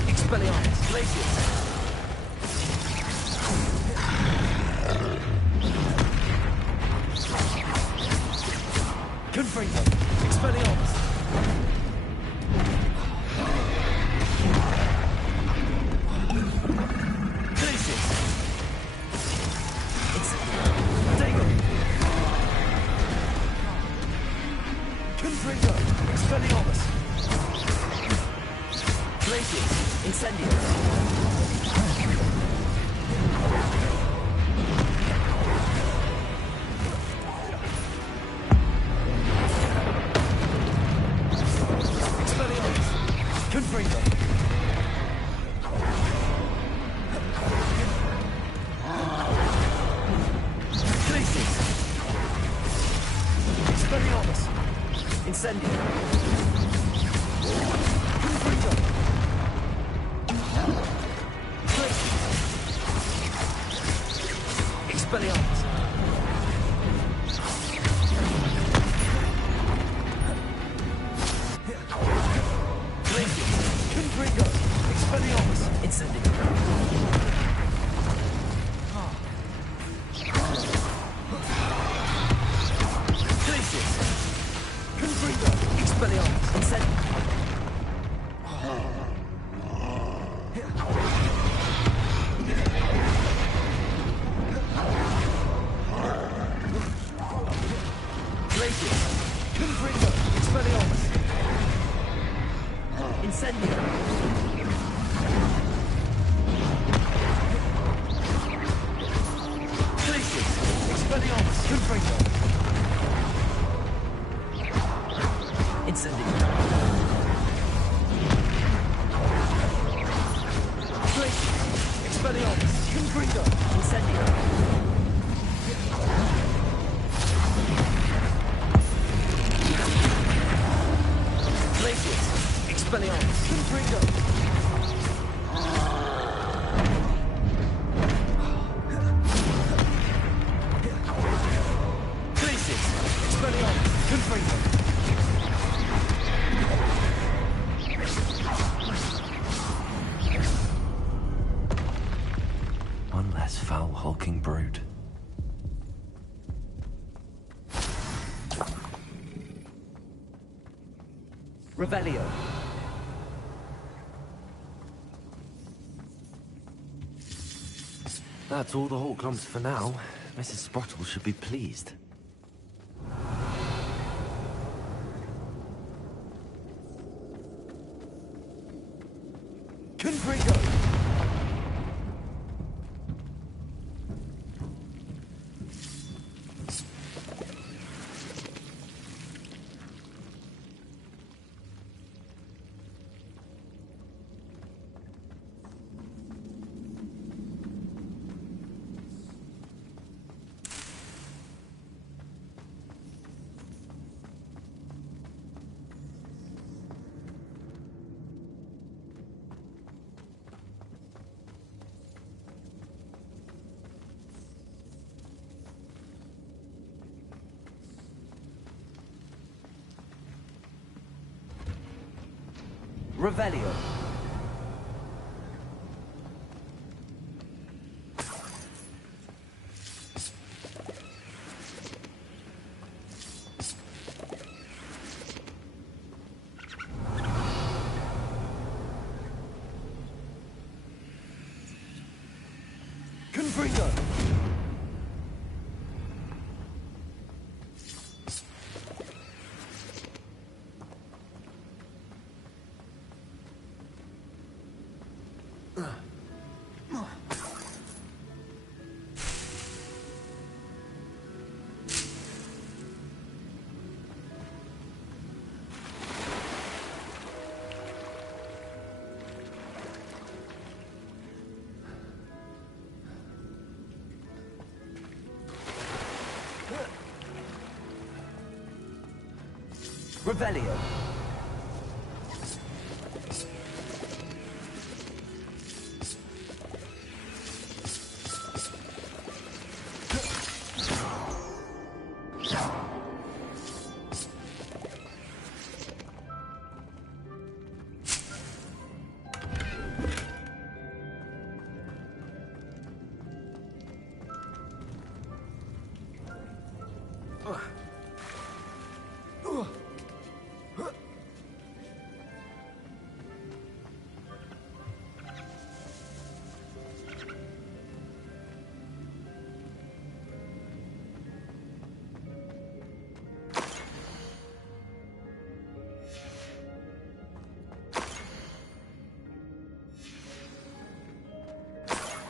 Expelliarmus. Glacius. Confringo. Expelliarmus. Glacius. Dago. Confringo. Expelliarmus. Glacius. Incendio. Confringo. Glacius. Expelliarmus. Incendio. Confringo. Expelliarmus. Glacius. Confringo. Expelliarmus. Incendio. Glacius. Confringo. Expelliarmus. Incendio. Glacius. Confringo. Expelliarmus. Incendio. Glacius. Expelliarmus. Confringo. Incendio. Expelliarmus! Confringo! Glacius! Expelliarmus! Confringo! One less foul, hulking brood. Revelio. That's all the Hawk clumps for now. Mrs. Sprottle should be pleased. Confringo! Revelio. Confringo. Revelio.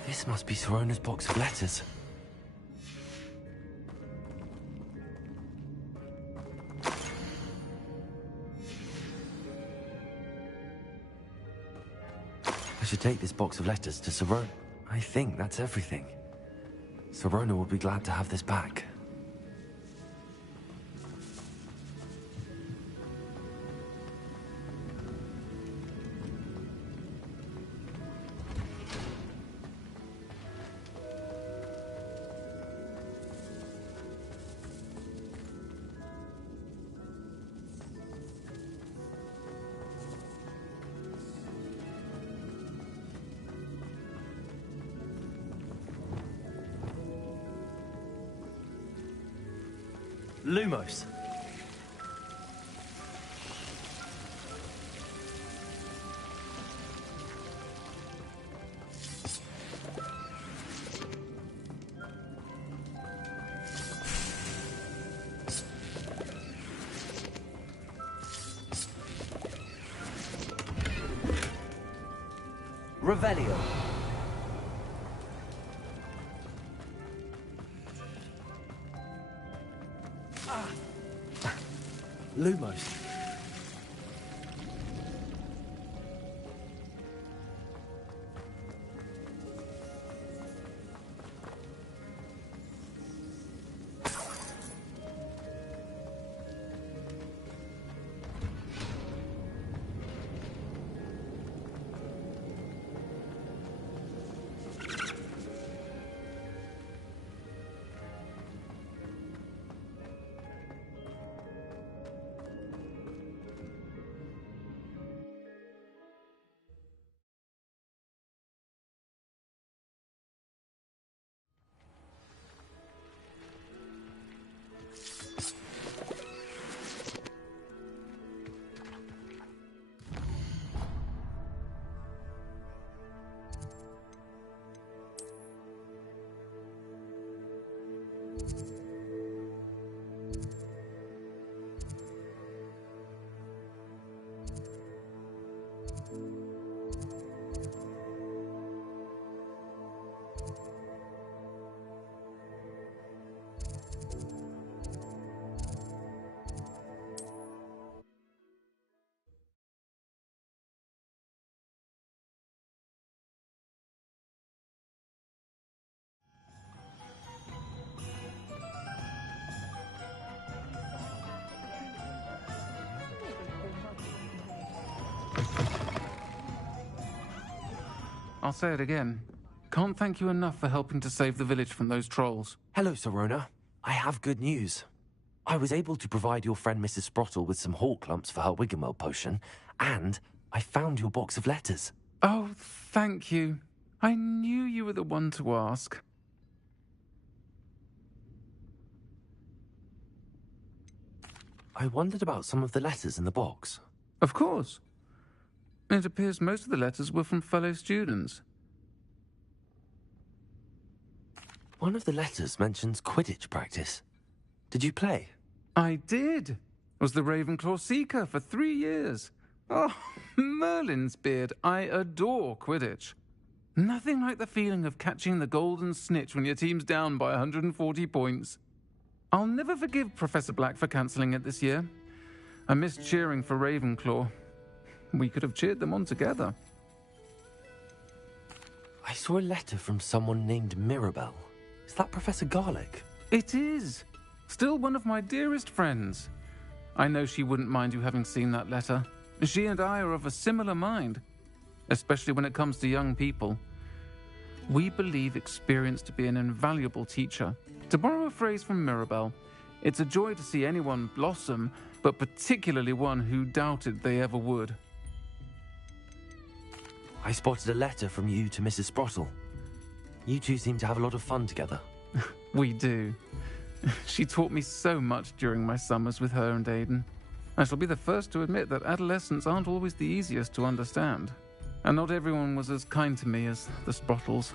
This must be Sorona's box of letters. I should take this box of letters to Sorona. I think that's everything. Sorona will be glad to have this back. Lumos. Revelio. Lumos. I'll say it again. Can't thank you enough for helping to save the village from those trolls. Hello, Sirona. I have good news. I was able to provide your friend Mrs. Sprottle with some hawk lumps for her Wiggenweld potion, and I found your box of letters. Oh, thank you. I knew you were the one to ask. I wondered about some of the letters in the box. Of course. It appears most of the letters were from fellow students. One of the letters mentions Quidditch practice. Did you play? I did. Was the Ravenclaw Seeker for 3 years. Oh, Merlin's beard. I adore Quidditch. Nothing like the feeling of catching the golden snitch when your team's down by 140 points. I'll never forgive Professor Black for cancelling it this year. I missed cheering for Ravenclaw. We could have cheered them on together. I saw a letter from someone named Mirabelle. Is that Professor Garlick? It is. Still one of my dearest friends. I know she wouldn't mind you having seen that letter. She and I are of a similar mind, especially when it comes to young people. We believe experience to be an invaluable teacher. To borrow a phrase from Mirabelle, it's a joy to see anyone blossom, but particularly one who doubted they ever would. I spotted a letter from you to Mrs. Sprottle. You two seem to have a lot of fun together. We do. She taught me so much during my summers with her and Aidan. I shall be the first to admit that adolescents aren't always the easiest to understand. And not everyone was as kind to me as the Sprottles.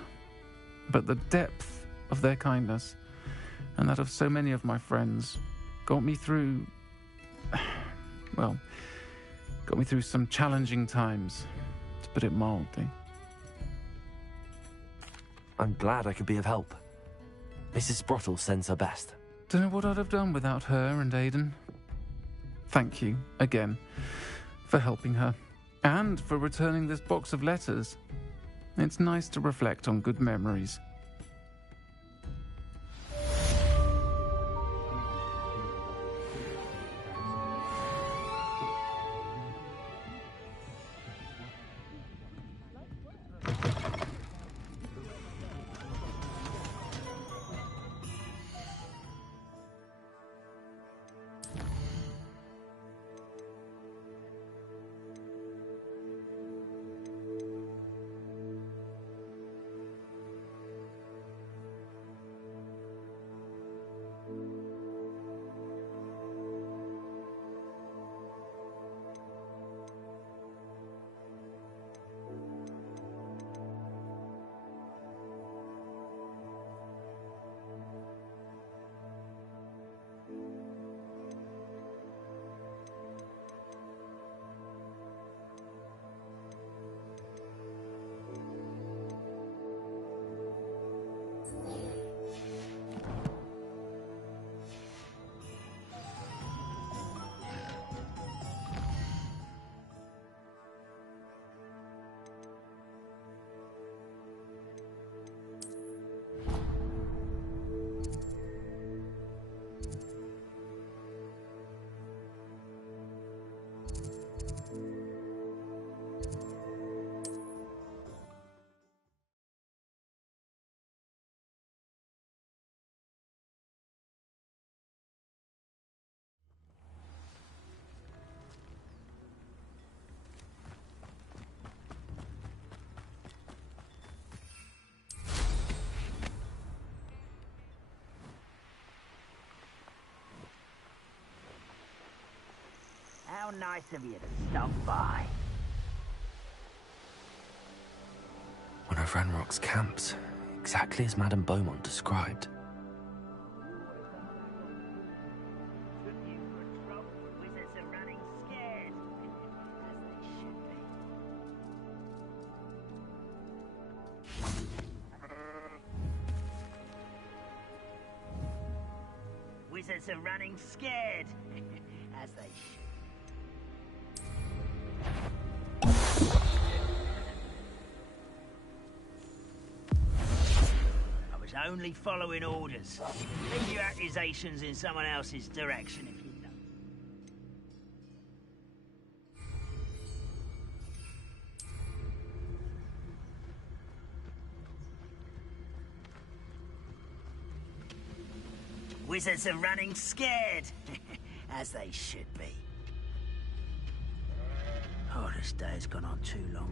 But the depth of their kindness, and that of so many of my friends, got me through... well, got me through some challenging times, to put it mildly. I'm glad I could be of help. Mrs. Sprottle sends her best. Don't know what I'd have done without her and Aidan. Thank you, again, for helping her, and for returning this box of letters. It's nice to reflect on good memories. How nice of you to stop by. One of Ranrock's camps, exactly as Madame Beaumont described. Wizards are running scared, as they should. I was only following orders. Leave your accusations in someone else's direction if you know. Wizards are running scared, as they should be. Oh, this day has gone on too long.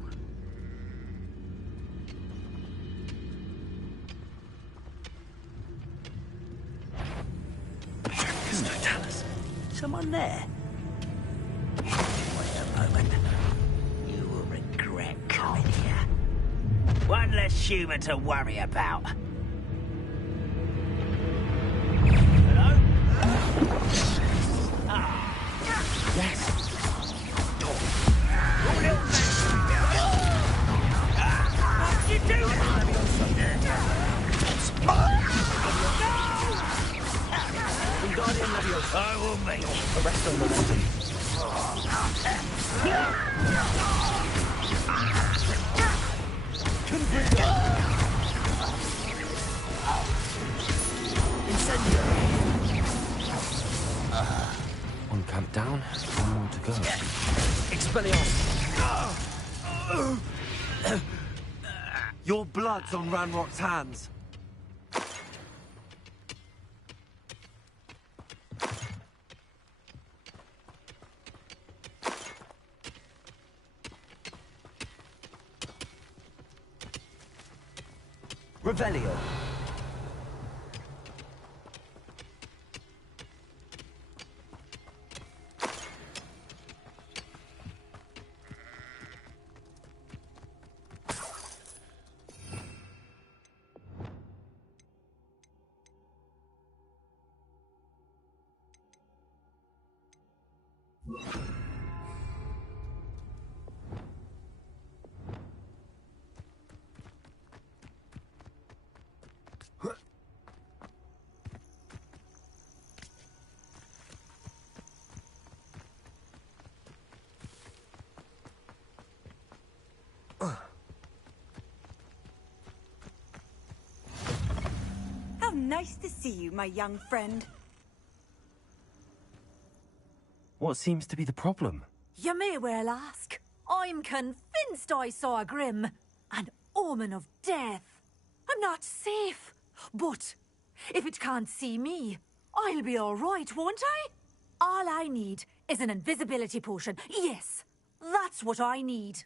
Someone there? Wait a moment. You will regret coming here. One less human to worry about. Hello? Yes. What you doing? I will make Arrest on momentum. One camp down, one more to go. Expelliarmus! Your blood's on Ranrock's hands. Revelio. How nice to see you, my young friend. What seems to be the problem? You may well ask. I'm convinced I saw a Grim, an omen of death. I'm not safe, but if it can't see me, I'll be all right, won't I? All I need is an invisibility potion. Yes, that's what I need.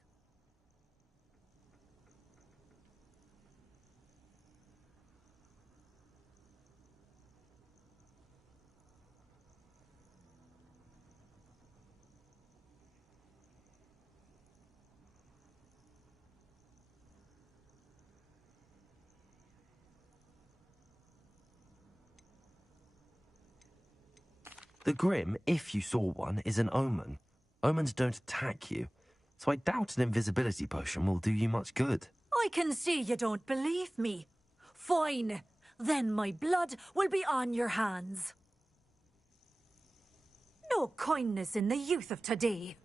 The Grim, if you saw one, is an omen. Omens don't attack you, so I doubt an invisibility potion will do you much good. I can see you don't believe me. Fine. Then my blood will be on your hands. No kindness in the youth of today.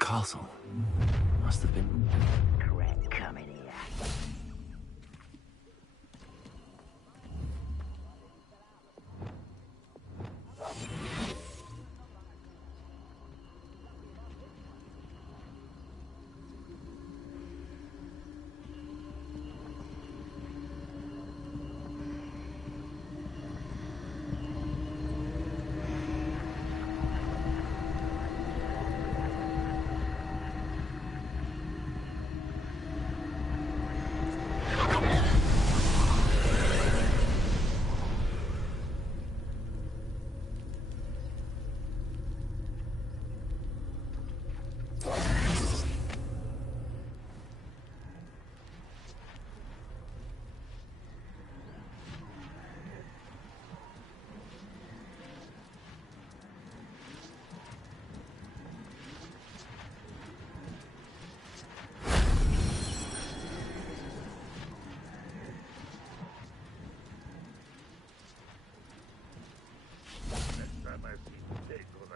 Castle. Must have been... Correct, coming here.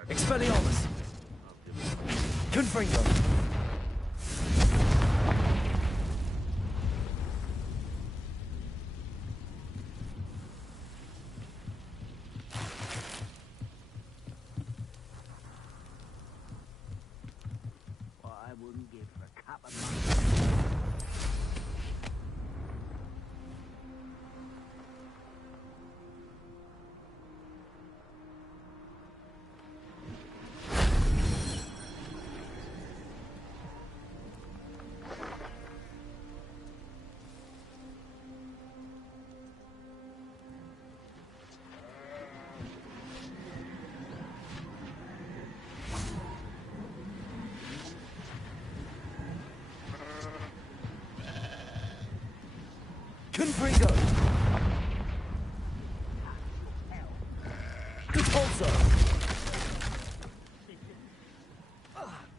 Expelliarmus! Confringo! What I wouldn't give for a cup of Confringo! Repulsor!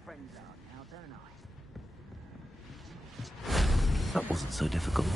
friends out now, don't I? That wasn't so difficult.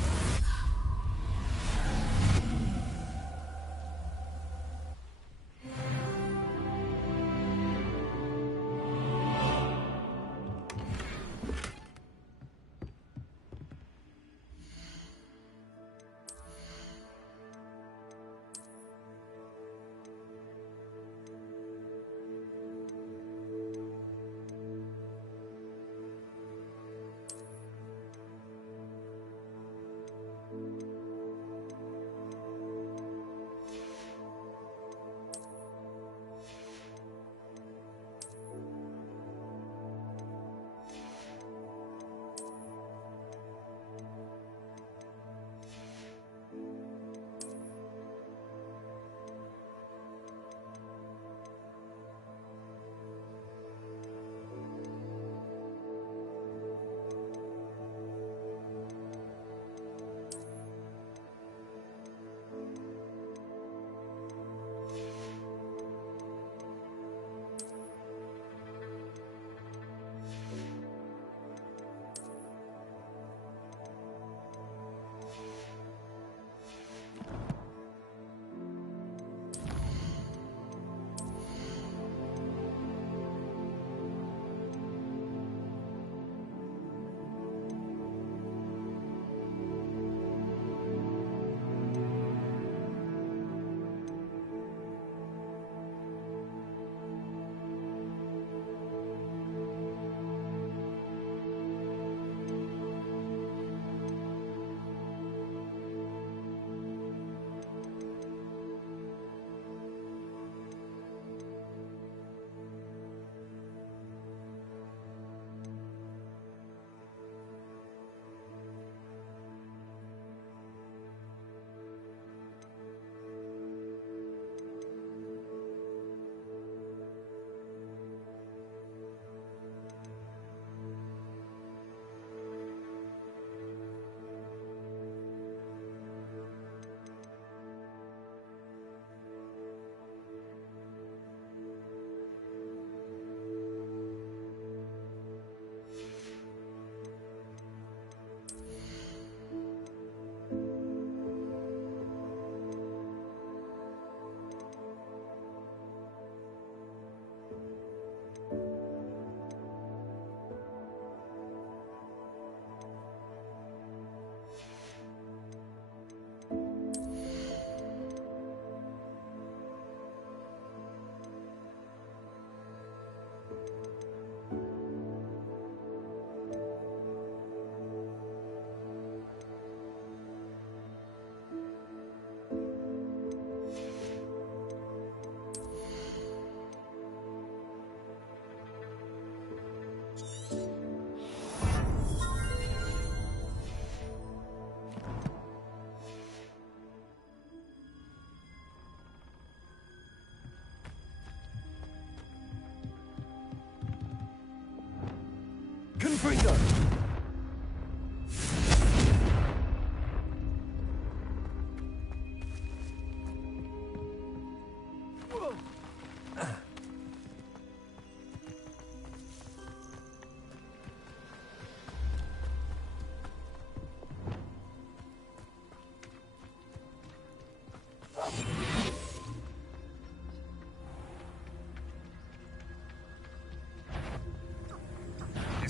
Confringo!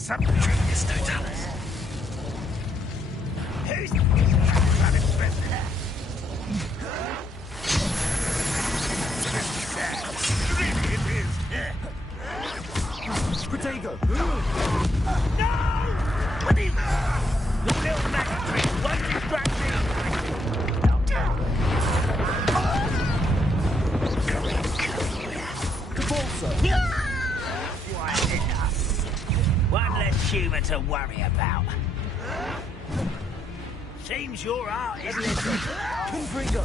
some genius totalis. Who's running business? Really it is. Protego! No! What is that? The little magic trick won't distract me. Quite enough. One less human to worry about. Seems your art is Confringo!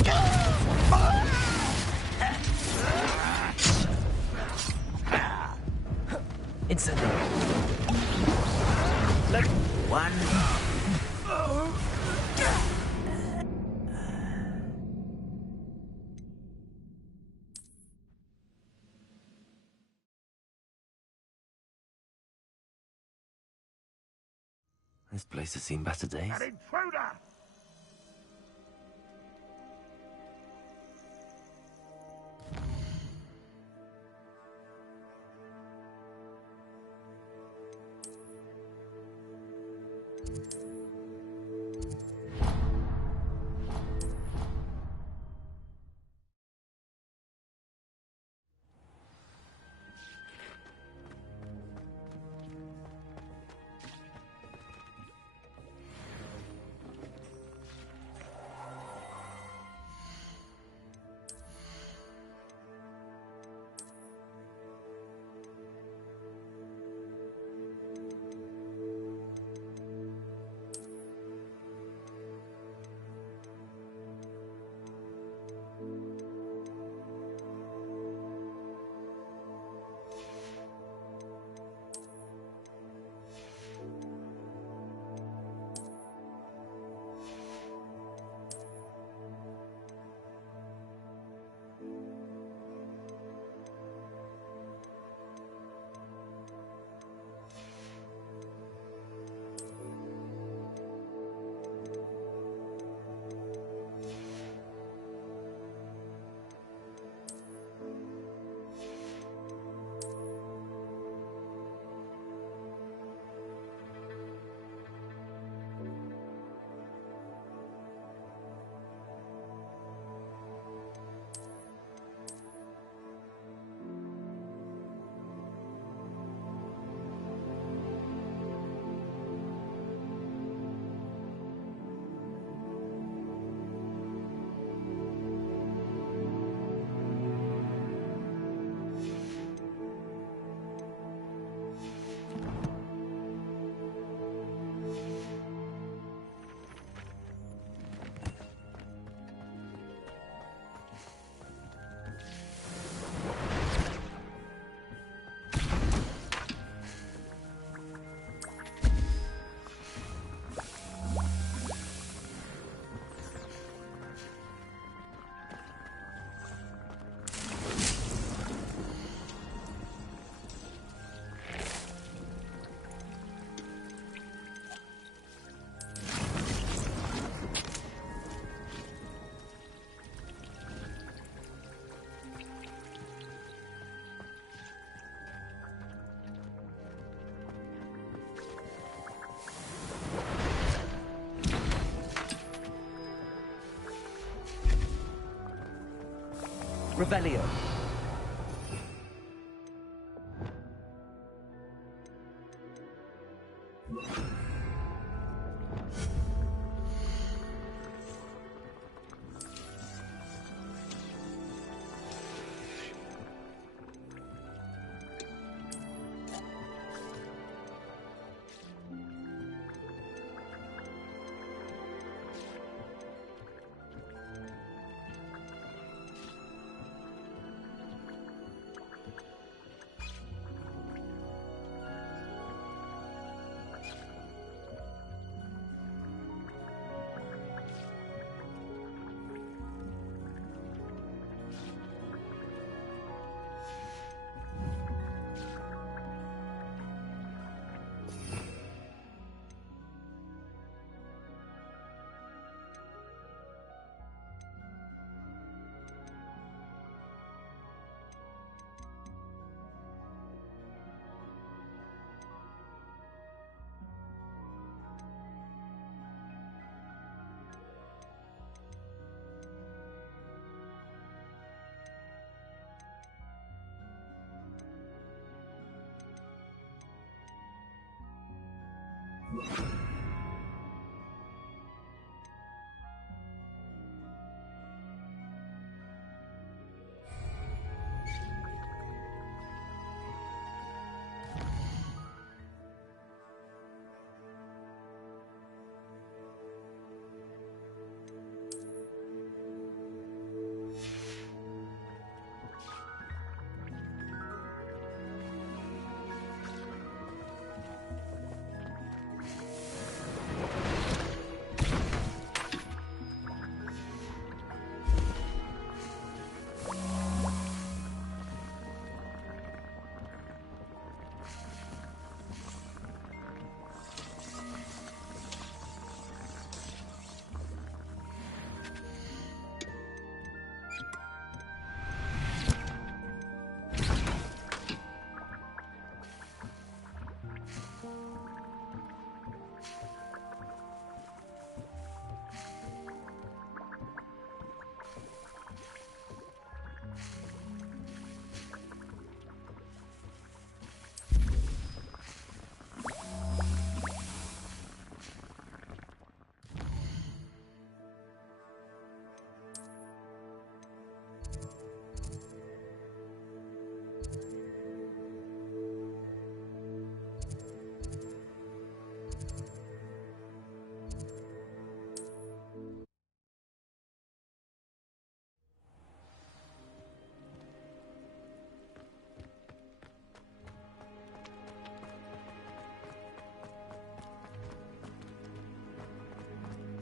Incendio. One. This place has seen better days. An intruder! Revelio.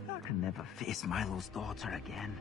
I can never face Milo's daughter again.